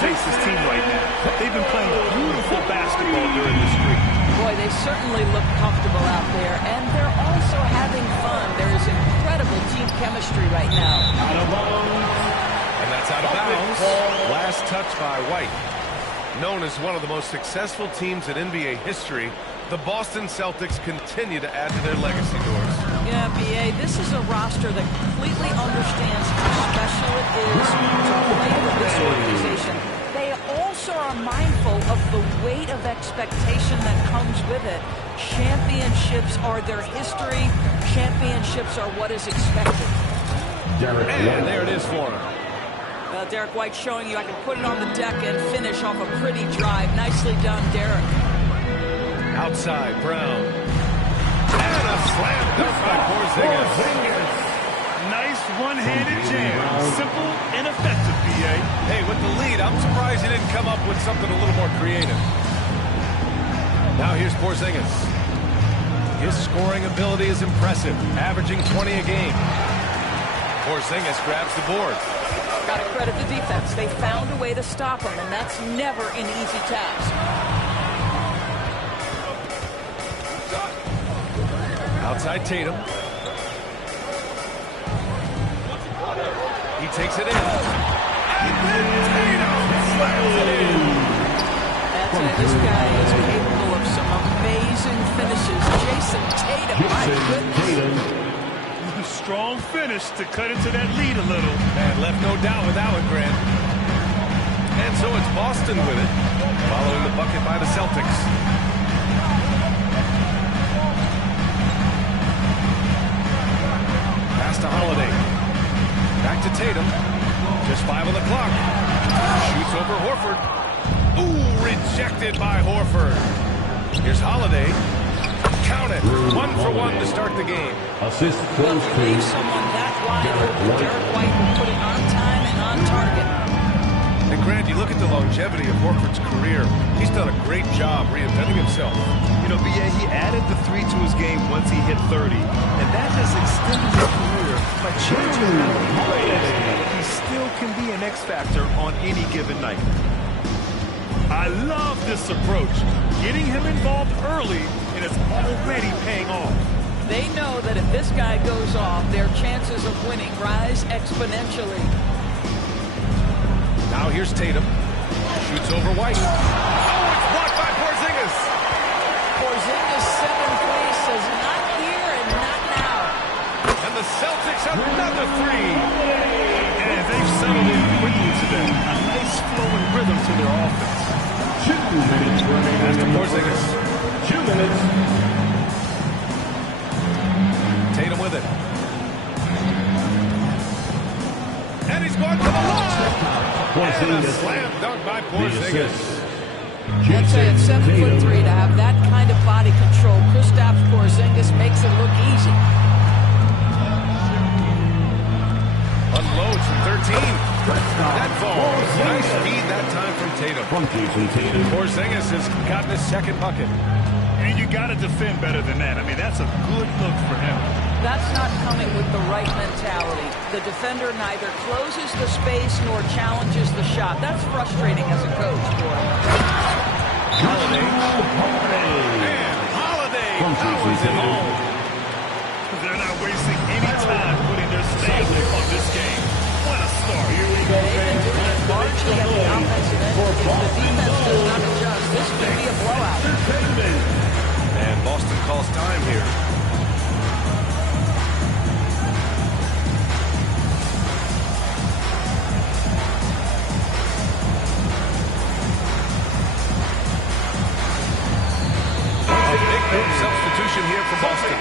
Face this team right now. They've been playing beautiful basketball during this streak. Boy, they certainly look comfortable out there, and they're also having fun. There is incredible team chemistry right now. Out of bounds. And that's out of bounds. Last touch by White. Known as one of the most successful teams in NBA history, the Boston Celtics continue to add to their legacy, Doris. Yeah, B.A., this is a roster that completely understands how special it is to play with this organization. They also are mindful of the weight of expectation that comes with it. Championships are their history. Championships are what is expected. And there it is for him. Derek White showing you I can put it on the deck and finish off a pretty drive. Nicely done, Derek. Outside, Brown. And a slam dunk by Porzingis. Nice one-handed jam. Simple and effective, B.A. Hey, with the lead, I'm surprised he didn't come up with something a little more creative. Now here's Porzingis. His scoring ability is impressive, averaging 20 a game. Porzingis grabs the board. Got to credit the defense. They found a way to stop him, and that's never an easy task. Outside Tatum. He takes it in. And then Tatum slams it in. That's it. This guy is capable of some amazing finishes. Jason Tatum, my goodness. Strong finish to cut into that lead a little. And left no doubt with that one, Grant. And so it's Boston with it, following the bucket by the Celtics. Pass to Holiday. Back to Tatum. Just 5 on the clock. Shoots over Horford. Ooh, rejected by Horford. Here's Holiday. Count it. 1 for 1 to start the game. Assist Well, close to to leave someone that wide open, Derek White will put it on time and on target. And Grant, you look at the longevity of Horford's career. He's done a great job reinventing himself. You know, B.A., he added the 3 to his game once he hit 30. And that has extended his career by changing how he plays. He still can be an X factor on any given night. I love this approach. Getting him involved early, and it's already paying off. They know that if this guy goes off, their chances of winning rise exponentially. Now here's Tatum. Shoots over White. Oh, it's blocked by Porzingis. Porzingis 7-3 says not here and not now. And the Celtics another 3. And they've settled in quickly today. A nice flowing rhythm to their offense. 2 minutes remaining. That's to Porzingis. 2 minutes. Tatum with it. And he's going to the line. And a slam dunk by Porzingis. That's it, 7'3" to have that kind of body control. Kristaps Porzingis makes it look easy. Unloads from 13. That falls. Nice speed that time from Tatum. Porzingis has gotten his second bucket. And you got to defend better than that. I mean, that's a good look for him. That's not coming with the right mentality. The defender neither closes the space nor challenges the shot. That's frustrating as a coach for him. Holiday. And Holiday powers it home. They're not wasting any time putting their stamp on this game. What a start. They've been doing a largely at the offensive end. If the defense does not adjust, this could be a blowout. And Boston calls time here. A big substitution here for Boston.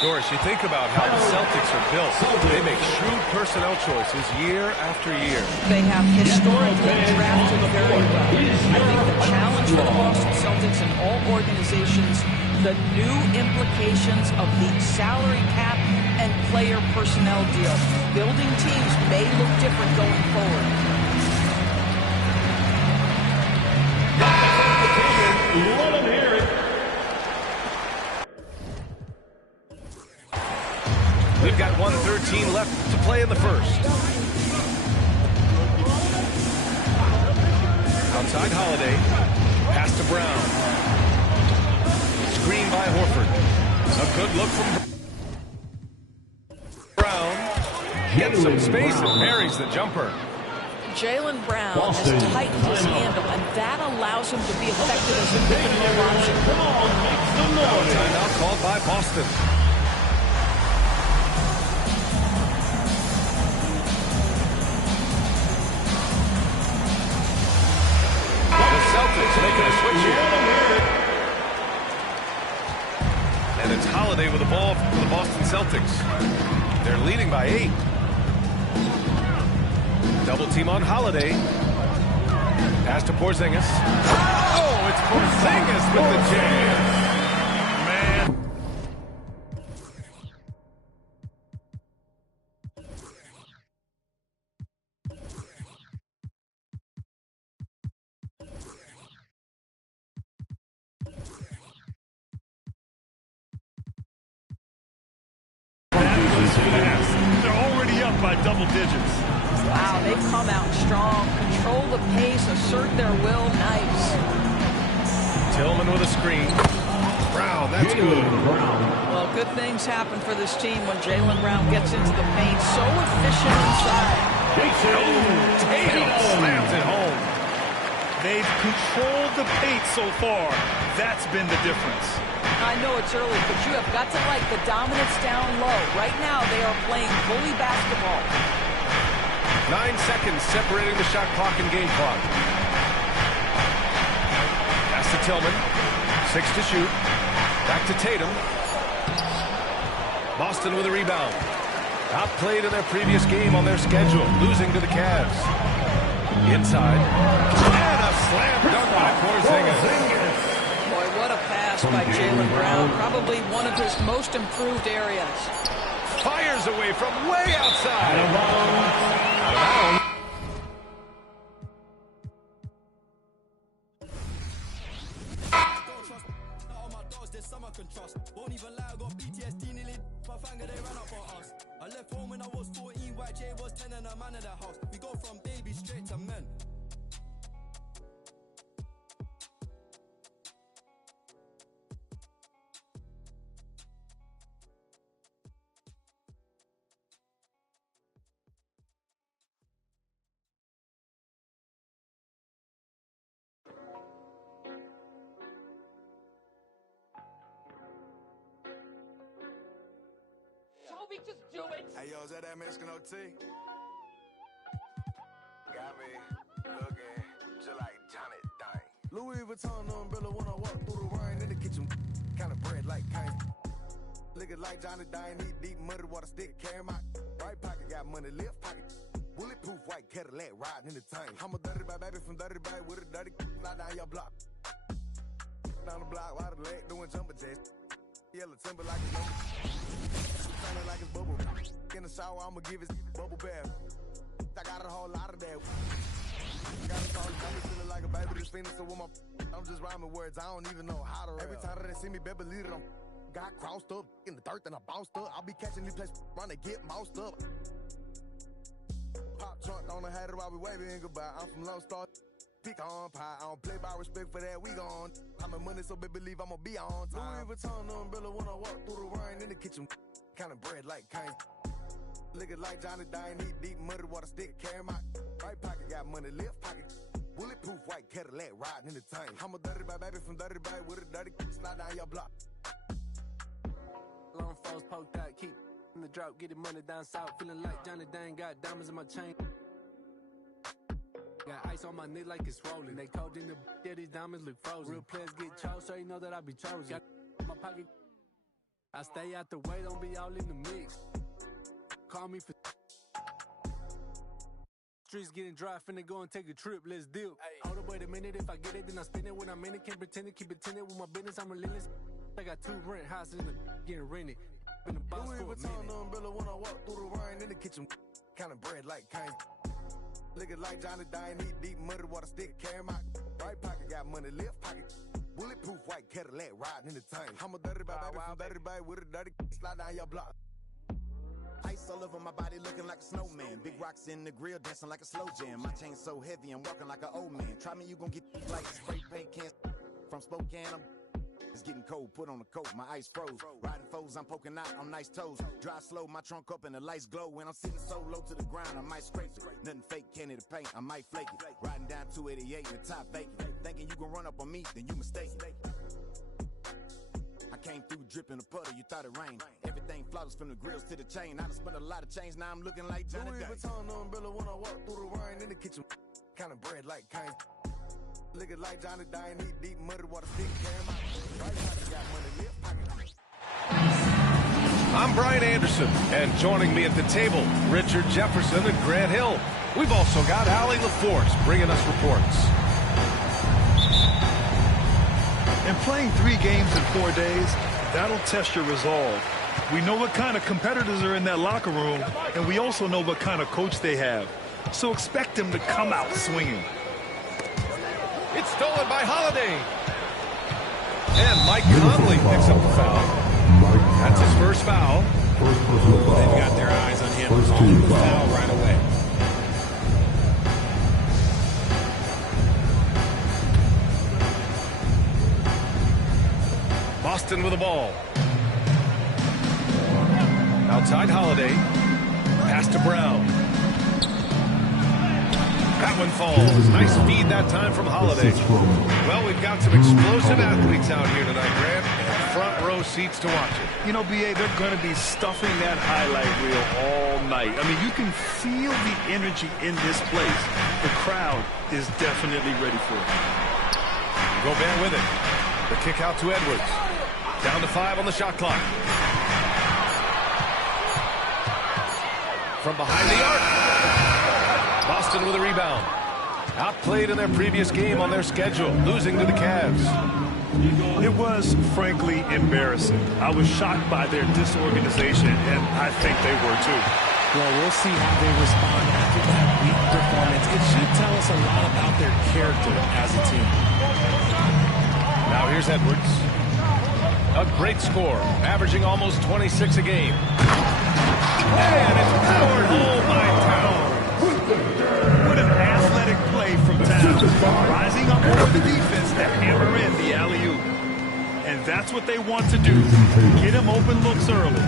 Doris, you think about how the Celtics are built. They make shrewd personnel choices year after year. They have historically drafted very well. I think the challenge for the Boston Celtics and all organizations, the new implications of the salary cap and player personnel deal. Building teams may look different going forward. Let them hear it. We've got 1:13 left to play in the first. Outside Holiday. Pass to Brown. Screen by Horford. A good look from Brown. Gets some space and buries the jumper. Jaylen Brown has tightened his handle, and that allows him to be effective as a pick and roll option. Timeout called by Boston. The Celtics making a switch here. And it's Holiday with the ball for the Boston Celtics. They're leading by 8. Double team on Holiday. Pass to Porzingis. Oh, it's Porzingis with the jam. Man. That was fast. They're already up by double digits. Wow, they come out strong, control the pace, assert their will. Nice. Tillman with a screen. Brown, that's good. Well, good things happen for this team when Jaylen Brown gets into the paint. So efficient inside. Tatum slams it home. They've controlled the paint so far. That's been the difference. I know it's early, but you have got to like the dominance down low. Right now, they are playing bully basketball. 9 seconds separating the shot clock and game clock. Pass to Tillman. 6 to shoot. Back to Tatum. Boston with a rebound. Outplayed in their previous game on their schedule, losing to the Cavs. Inside. And a slam dunk by Porzingis. Boy, what a pass by Jaylen Brown. Probably one of his most improved areas. Fires away from way outside. Out of bounds. Won't even lie, I got PTSD nearly. My finger, they ran up on us. I left home when I was 14, YJ was 10 and a man in the house. We go from baby straight to men. Toby, just do it. Hey, yo, is that Mexican OT? Got me looking just like Johnny Dang. Louis Vuitton umbrella when I walk through the rain in the kitchen. Kind of bread like Kane. Looking like Johnny Dang, eat deep muddy water stick. Carry my right pocket, got money, left pocket. Bulletproof white Cadillac riding in the tank. I'm a dirty bad baby from dirty bag with a dirty fly down your block. Down the block, wide the leg, doing jumper jacks. Yellow timber like a number. Sounding like it's bubble. In the shower, I'ma give his bubble bath. I got a whole lot of that. Got a call, got me feeling like a baby that's fiending. So with my, I'm just rhyming words. I don't even know how to rap. Every time that they see me, better believe it. I'm got crossed up in the dirt and I bounced up. I'll be catching these places, run to get moused up. Pop trunk on the hat while we waving goodbye. I'm from Lone Star. Pick on pie. I don't play by respect for that. We gone. I'm in money, so baby believe I'ma be on time. Louis Vuitton umbrella when I walk through the rain in the kitchen. kind of bread like kind. Looking like Johnny Dine, eat deep muddy water stick, carry my right pocket, got money, left pocket. Bulletproof white Cadillac riding in the tank. I'm a dirty bag baby from dirty bag with a dirty slide down your block. Long foes poked out, keep in the drop, getting money down south. Feeling like Johnny Dane, got diamonds in my chain. Got ice on my neck like it's rolling. They cold in the yeah, these diamonds look frozen. Real players get chose, so you know that I be chosen. Got my pocket. I stay out the way, don't be all in the mix. Call me for streets getting dry, finna go and take a trip, let's deal. Hold up, wait a minute, if I get it, then I spend it. When I'm in it, can't pretend it, keep it tinted. With my business, I'm relentless. I got 2 rent houses in the getting rented. Been a boss Louis for a Vuitton minute. umbrella when I walk through the rain in the kitchen. Kind of bread like kind. Looking like Johnny Dine, eat deep muddy water stick, carry my right pocket, got money, left pocket. Bulletproof white Cadillac riding in the tank. I'm a dirty bag baby from dirty bag with a dirty slide down your block. Ice all over my body looking like a snowman. Big rocks in the grill dancing like a slow jam. My chain so heavy I'm walking like an old man. Try me, you gon' get like spray paint cans from Spokane. It's getting cold, put on a coat, my ice froze. Riding foes, I'm poking out on nice toes. Drive slow, my trunk up and the lights glow. When I'm sitting so low to the ground, I might scrape it. Nothing fake, candy to paint, I might flake it. Riding down 288 in the top vacant. Thinking you gon' run up on me, then you mistaken. I came through dripping a puddle, you thought it rained. Everything flawless from the grills to the chain. I done spent a lot of change, now I'm looking like Johnny Louis Dane. Vuitton umbrella when I walk through the rain in the kitchen. Kind of bread like kind. Looking like Johnny Dine, eat deep muddy water stick, carry my right pocket, got money, left pocket. I'm Brian Anderson, and joining me at the table, Richard Jefferson and Grant Hill. We've also got Allie LaForce bringing us reports. And playing 3 games in 4 days, that'll test your resolve. We know what kind of competitors are in that locker room, and we also know what kind of coach they have. So expect them to come out swinging. It's stolen by Holiday. And Mike Conley picks up the foul. That's his first foul. They've got their eyes on him. On the foul right away. Boston with the ball. Outside Holiday. Pass to Brown. That one falls. Nice feed that time from Holiday. Well, we've got some explosive athletes out here tonight, Grant. Front row seats to watch it. You know, B.A., they're going to be stuffing that highlight reel all night. I mean, you can feel the energy in this place. The crowd is definitely ready for it. Gobert with it. The kick out to Edwards. Down to 5 on the shot clock. From behind the arc. Boston with a rebound. Outplayed in their previous game on their schedule, losing to the Cavs. It was, frankly, embarrassing. I was shocked by their disorganization, and I think they were too. Well, we'll see how they respond after that weak performance. It should tell us a lot about their character as a team. Now here's Edwards. A great score, averaging almost 26 a game. And it's powered home by Town. What an athletic play from Town. Rising up over the defense to hammer in the alley-oop. And that's what they want to do. Get him open looks early.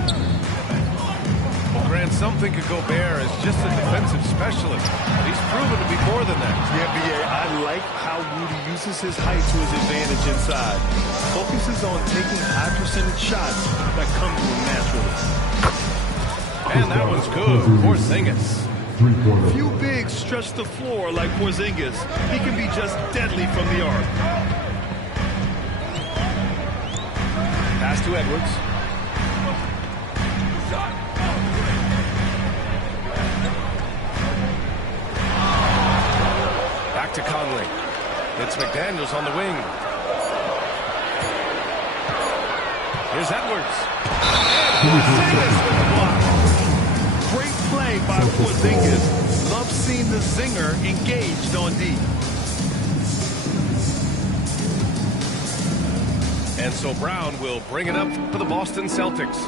Well, Grant, some think of Gobert as just a defensive specialist. But he's proven to be more than that. Yeah, B.A., I like how Rudy uses his height to his advantage inside. Focuses on taking high percentage shots that come to him naturally. And that one's good. Porzingis. Few bigs stretch the floor like Porzingis. He can be just deadly from the arc. Pass to Edwards. Back to Conley. It's McDaniels on the wing. Here's Edwards. Porzingis with the block. Great play by Porzingis. Love seeing the zinger engaged on D. And so Brown will bring it up for the Boston Celtics.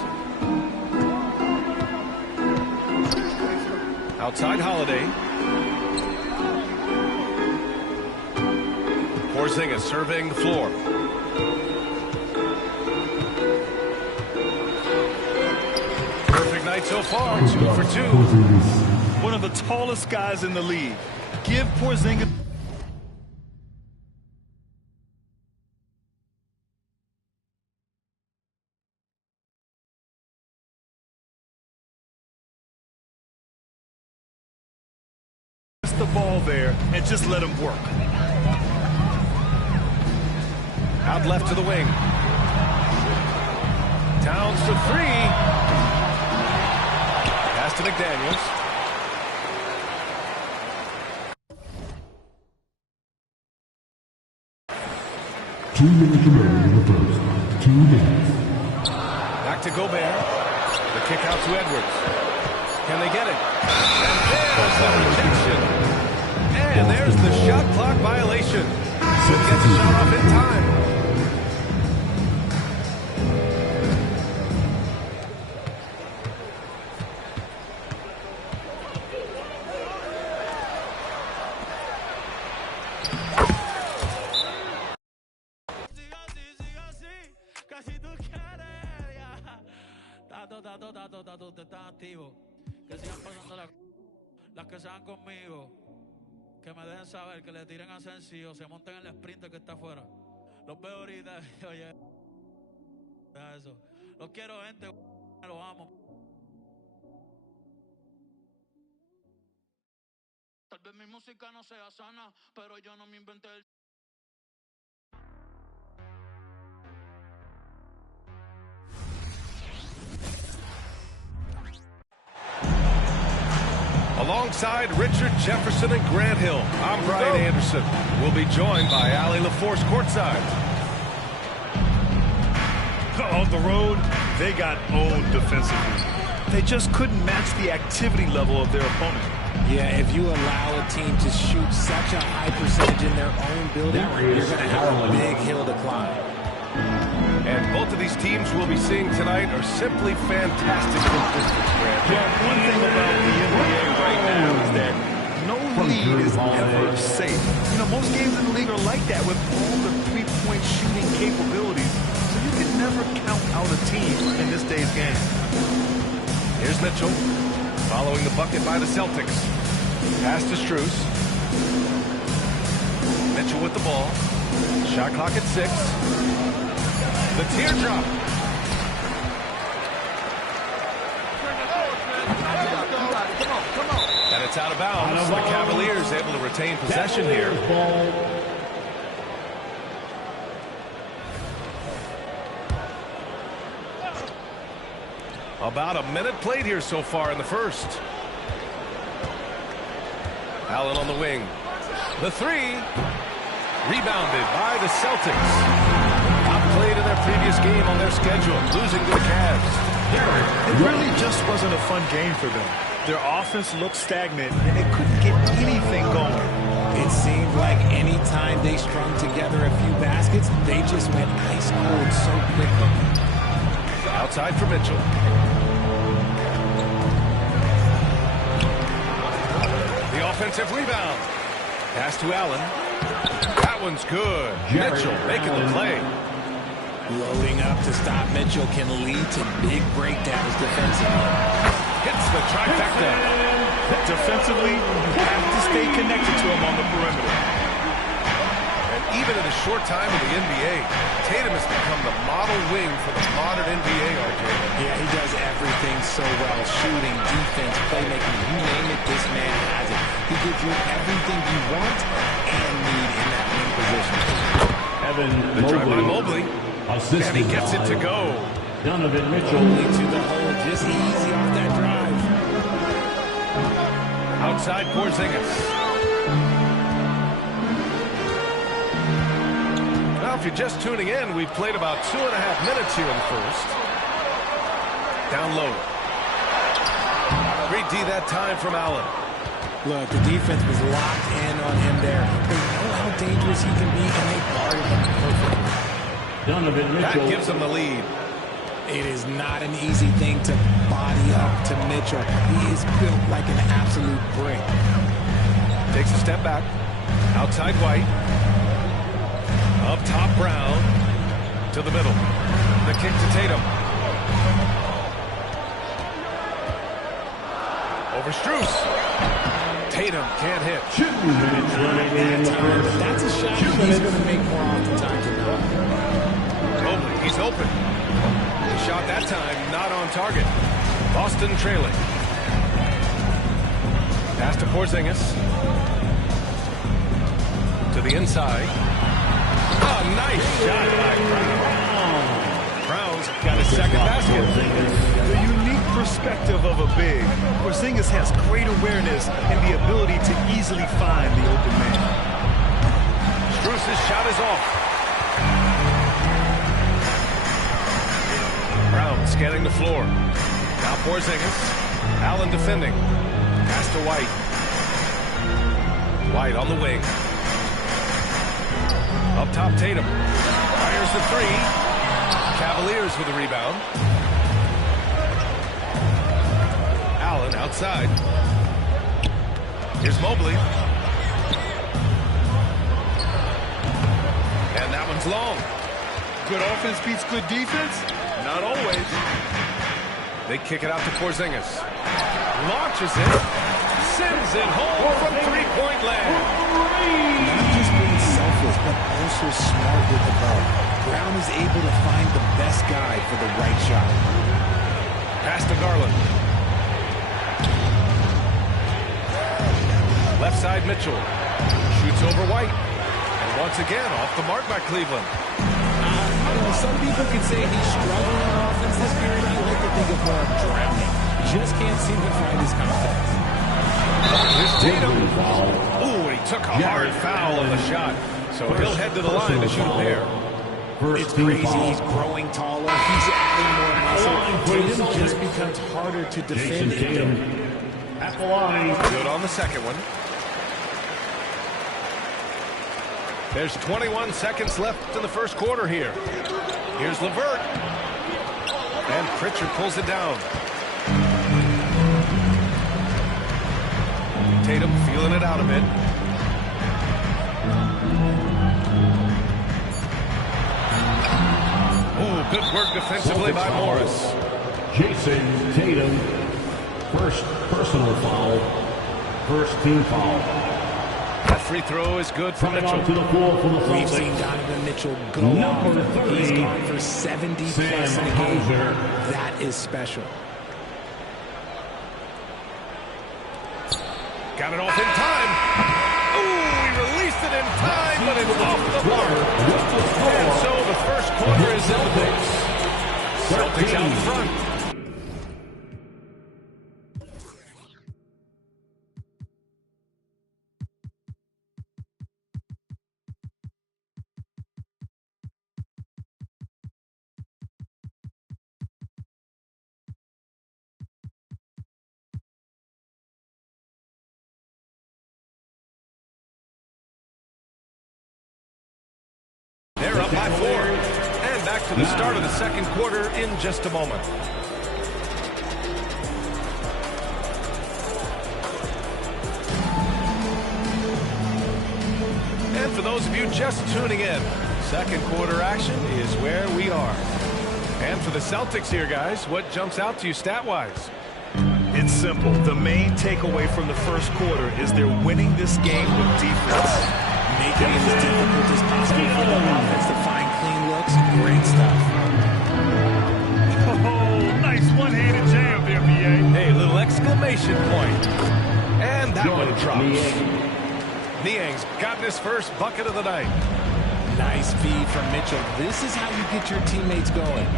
Outside Holiday. Porzingis surveying the floor. so far, 2 for 2. One of the tallest guys in the league. Give Porzingis... the ball there and just let him work. Out left to the wing. Towns for 3. Pass to McDaniels. Two minutes remaining in the first. 2 minutes. Back to Gobert. The kick out to Edwards. Can they get it? And there's the rejection. And there's the shot clock violation. Couldn't get the shot off in time. Están activos. Que sigan pasando las que sean conmigo. Que me dejen saber, que le tiren a Asensio, se monten en el sprinter que está afuera. Los veo ahorita. Oye, eso. Los quiero, gente. Los amo. Tal vez mi música no sea sana, pero yo no me inventé el... Alongside Richard Jefferson and Grant Hill, I'm Brian Anderson. We'll be joined by Allie LaForce courtside. On the road, they got owned defensively. They just couldn't match the activity level of their opponent. Yeah, if you allow a team to shoot such a high percentage in their own building, you're going to have a big hill to climb. And both of these teams we'll be seeing tonight are simply fantastic from distance, Grant. Well, one thing about the NBA right now is that no lead is ever safe. You know, most games in the league are like that with all the three-point shooting capabilities. So you can never count out a team in this day's game. Here's Mitchell, following the bucket by the Celtics. Pass to Strus. Mitchell with the ball. Shot clock at 6. The teardrop. And it's out of bounds. The Cavaliers able to retain possession here. About a minute played here so far in the first. Allen on the wing. The 3. Rebounded by the Celtics. Played in their previous game on their schedule, losing to the Cavs. It really just wasn't a fun game for them. Their offense looked stagnant, and they couldn't get anything going. It seemed like any time they strung together a few baskets, they just went ice cold so quickly. Outside for Mitchell. The offensive rebound. Pass to Allen. That one's good. Mitchell making the play. Loading up to stop Mitchell can lead to big breakdowns defensively. Hits the trifecta. Defensively, you have to stay connected to him on the perimeter. And even in a short time in the NBA, Tatum has become the model wing for the modern NBA, RJ. Yeah, he does everything so well. Shooting, defense, playmaking, you name it, this man has it. He gives you everything you want and need in that wing position. The drive by Mobley. And he gets it to go. Donovan Mitchell. Mobley to the hole, just easy off that drive. Outside Porzingis. Now, if you're just tuning in, we've played about 2.5 minutes here in the first. Down low. Great D that time from Allen. Look, the defense was locked in on him there. They know how dangerous he can be, and they guarded him perfectly. Donovan Mitchell. That gives them the lead. It is not an easy thing to body up to Mitchell. He is built like an absolute brick. Takes a step back. Outside White. Up top Brown. To the middle. The kick to Tatum. Over Strus. Tatum can't hit. 2 minutes remaining in the first. That's a shot he's going to make more oftentimes than not. Mobley, he's open. The shot that time not on target. Boston trailing. Pass to Porzingis. To the inside. Oh, nice shot by Brown. Brown's got his second basket. The unique perspective of a big. Porzingis has great awareness and the ability to easily find the open man. Strus's shot is off. Brown scanning the floor. Now Porzingis. Allen defending. Pass to White. White on the wing. Up top, Tatum. Fires the three. Cavaliers with a rebound. Allen outside. Here's Mobley. And that one's long. Good offense beats good defense? Not always. They kick it out to Porzingis. Launches it. Sends it home from three-point land. Not just being selfless, but also smart with the ball. Brown is able to find the best guy for the right shot. Pass to Garland. Left side, Mitchell. Shoots over White. And once again, off the mark by Cleveland. Some people could say he's struggling on offense this period. I like to think of more of drowning. Just can't seem to find his confidence. Here's Tatum. Ooh, and he took a hard foul on the shot. So he'll head to the line to shoot there. It's crazy. He's growing taller. He's adding more muscle. Tatum just becomes harder to defend. At the line. Good on the second one. There's 21 seconds left in the first quarter here. Here's LeVert. And Pritchard pulls it down. Tatum feeling it out a bit. Ooh, good work defensively by Morris. Jason Tatum. First personal foul. First team foul. That free throw is good for Mitchell. We've seen Donovan Mitchell go off. He's gone for 70 plus in a game. That is special. Got it off in time. Ooh, he released it in time, but it's off the mark. And so the first quarter is in the books. Celtics out front. They're up by 4. And back to the start of the second quarter in just a moment. And for those of you just tuning in, second quarter action is where we are. And for the Celtics here, guys, what jumps out to you stat-wise? It's simple. The main takeaway from the first quarter is they're winning this game with defense. Making it as difficult as possible for the offense to find clean looks. Great stuff. Oh, nice one-handed jam there, BA. Hey, little exclamation point. And that one drops. Niang's gotten his first bucket of the night. Nice feed from Mitchell. This is how you get your teammates going.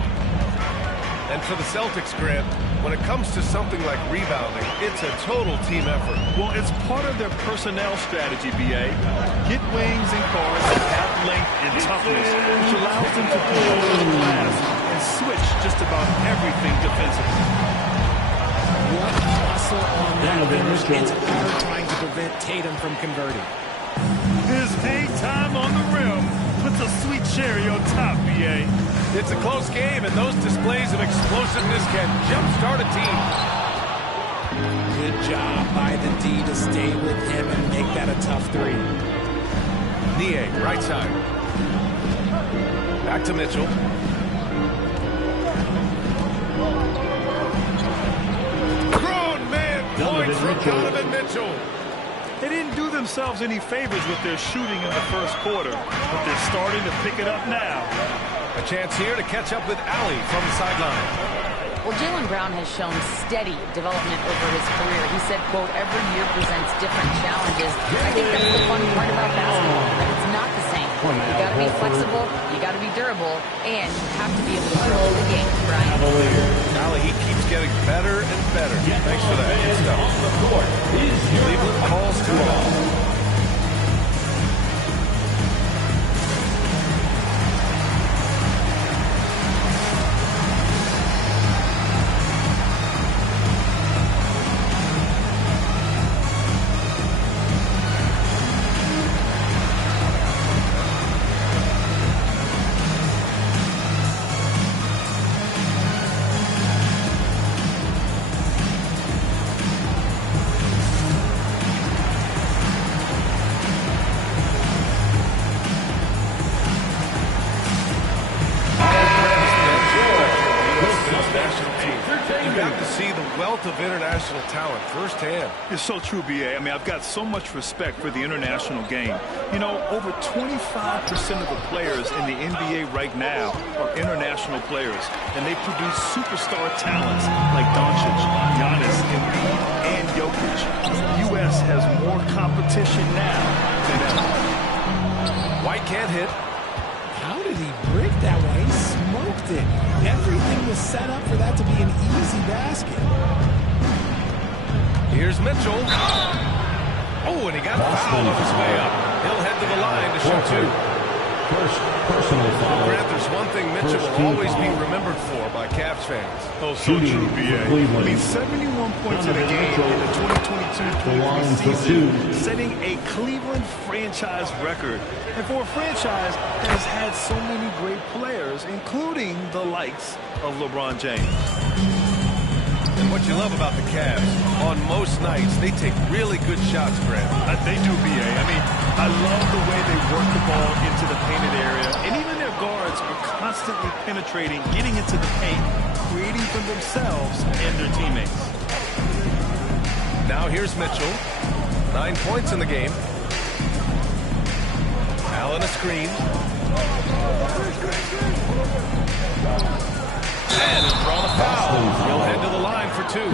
And for the Celtics, Grant, when it comes to something like rebounding, it's a total team effort. Well, it's part of their personnel strategy, BA. Get wings and guards that have length and toughness, which allows them to control the glass and switch just about everything defensively. What muscle on that finish. It's hard trying to prevent Tatum from converting. His hang time on the rim puts a sweet cherry on top, BA. It's a close game, and those displays of explosiveness can jumpstart a team. Good job by the D to stay with him and make that a tough three. Niang, right side. Back to Mitchell. Grown man points Donovan Mitchell. They didn't do themselves any favors with their shooting in the first quarter, but they're starting to pick it up now. A chance here to catch up with Allie from the sideline. Well, Jaylen Brown has shown steady development over his career. He said, quote, every year presents different challenges. I think that's the fun part about basketball, that it's not the same. You got to be flexible, you got to be durable, and you have to be able to control the game, Brian. Allie, he keeps getting better and better. Thanks for that. Good stuff. Cleveland calls to ball. Of international talent firsthand. It's so true, B.A. I mean, I've got so much respect for the international game. You know, over 25% of the players in the NBA right now are international players, and they produce superstar talents like Doncic, Giannis, Embiid, and Jokic. The U.S. has more competition now than ever. White can't hit. How did he break that way? He smoked it. Everything was set up for that to be an easy basket. Here's Mitchell. Oh, and he got fouled off his way up. He'll head to the line to shoot two. First personal foul. Grant, there's one thing Mitchell will always be remembered for by Cavs fans. Oh, so true, B.A. I mean, 71 points in a game in the 2022-23 season, setting a Cleveland franchise record. And for a franchise that has had so many great players, including the likes of LeBron James. And what you love about the Cavs, on most nights, they take really good shots, Grant. They do, B.A. I mean, I love the way they work the ball into the painted area. And even their guards are constantly penetrating, getting into the paint, creating for themselves and their teammates. Now here's Mitchell. 9 points in the game. Allen a screen. And draw the foul. He'll head to the line for two.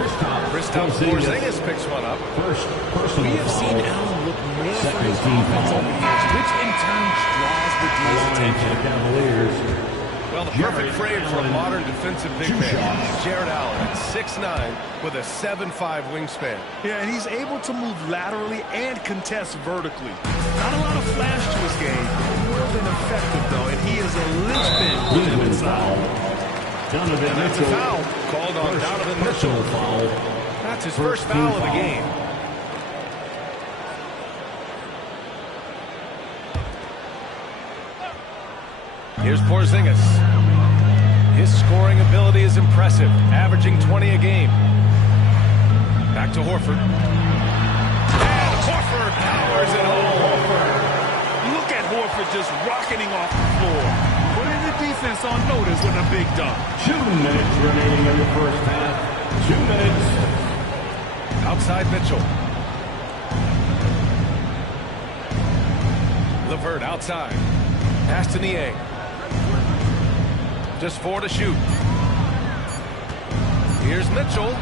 Kristaps Porzingis picks one up. We have seen Allen look more for his offense over the years, which in turn draws the D's attention. Well, the perfect frame for a modern defensive big man. Jared Allen at 6'9" with a 7'5" wingspan. Yeah, and he's able to move laterally and contest vertically. Not a lot of flash to his game, more than effective, though, and he is a linchpin for them inside. And that's a foul called on Donovan Mitchell. That's his first foul of the game. Here's Porzingis. His scoring ability is impressive, averaging 20 a game. Back to Horford. And Horford powers it home. Look at Horford just rocketing off the floor. Putting the defense on notice with a big dunk. 2 minutes remaining in the first half. 2 minutes. Outside Mitchell. LeVert outside. Pass to Niang. Just 4 to shoot. Here's Mitchell.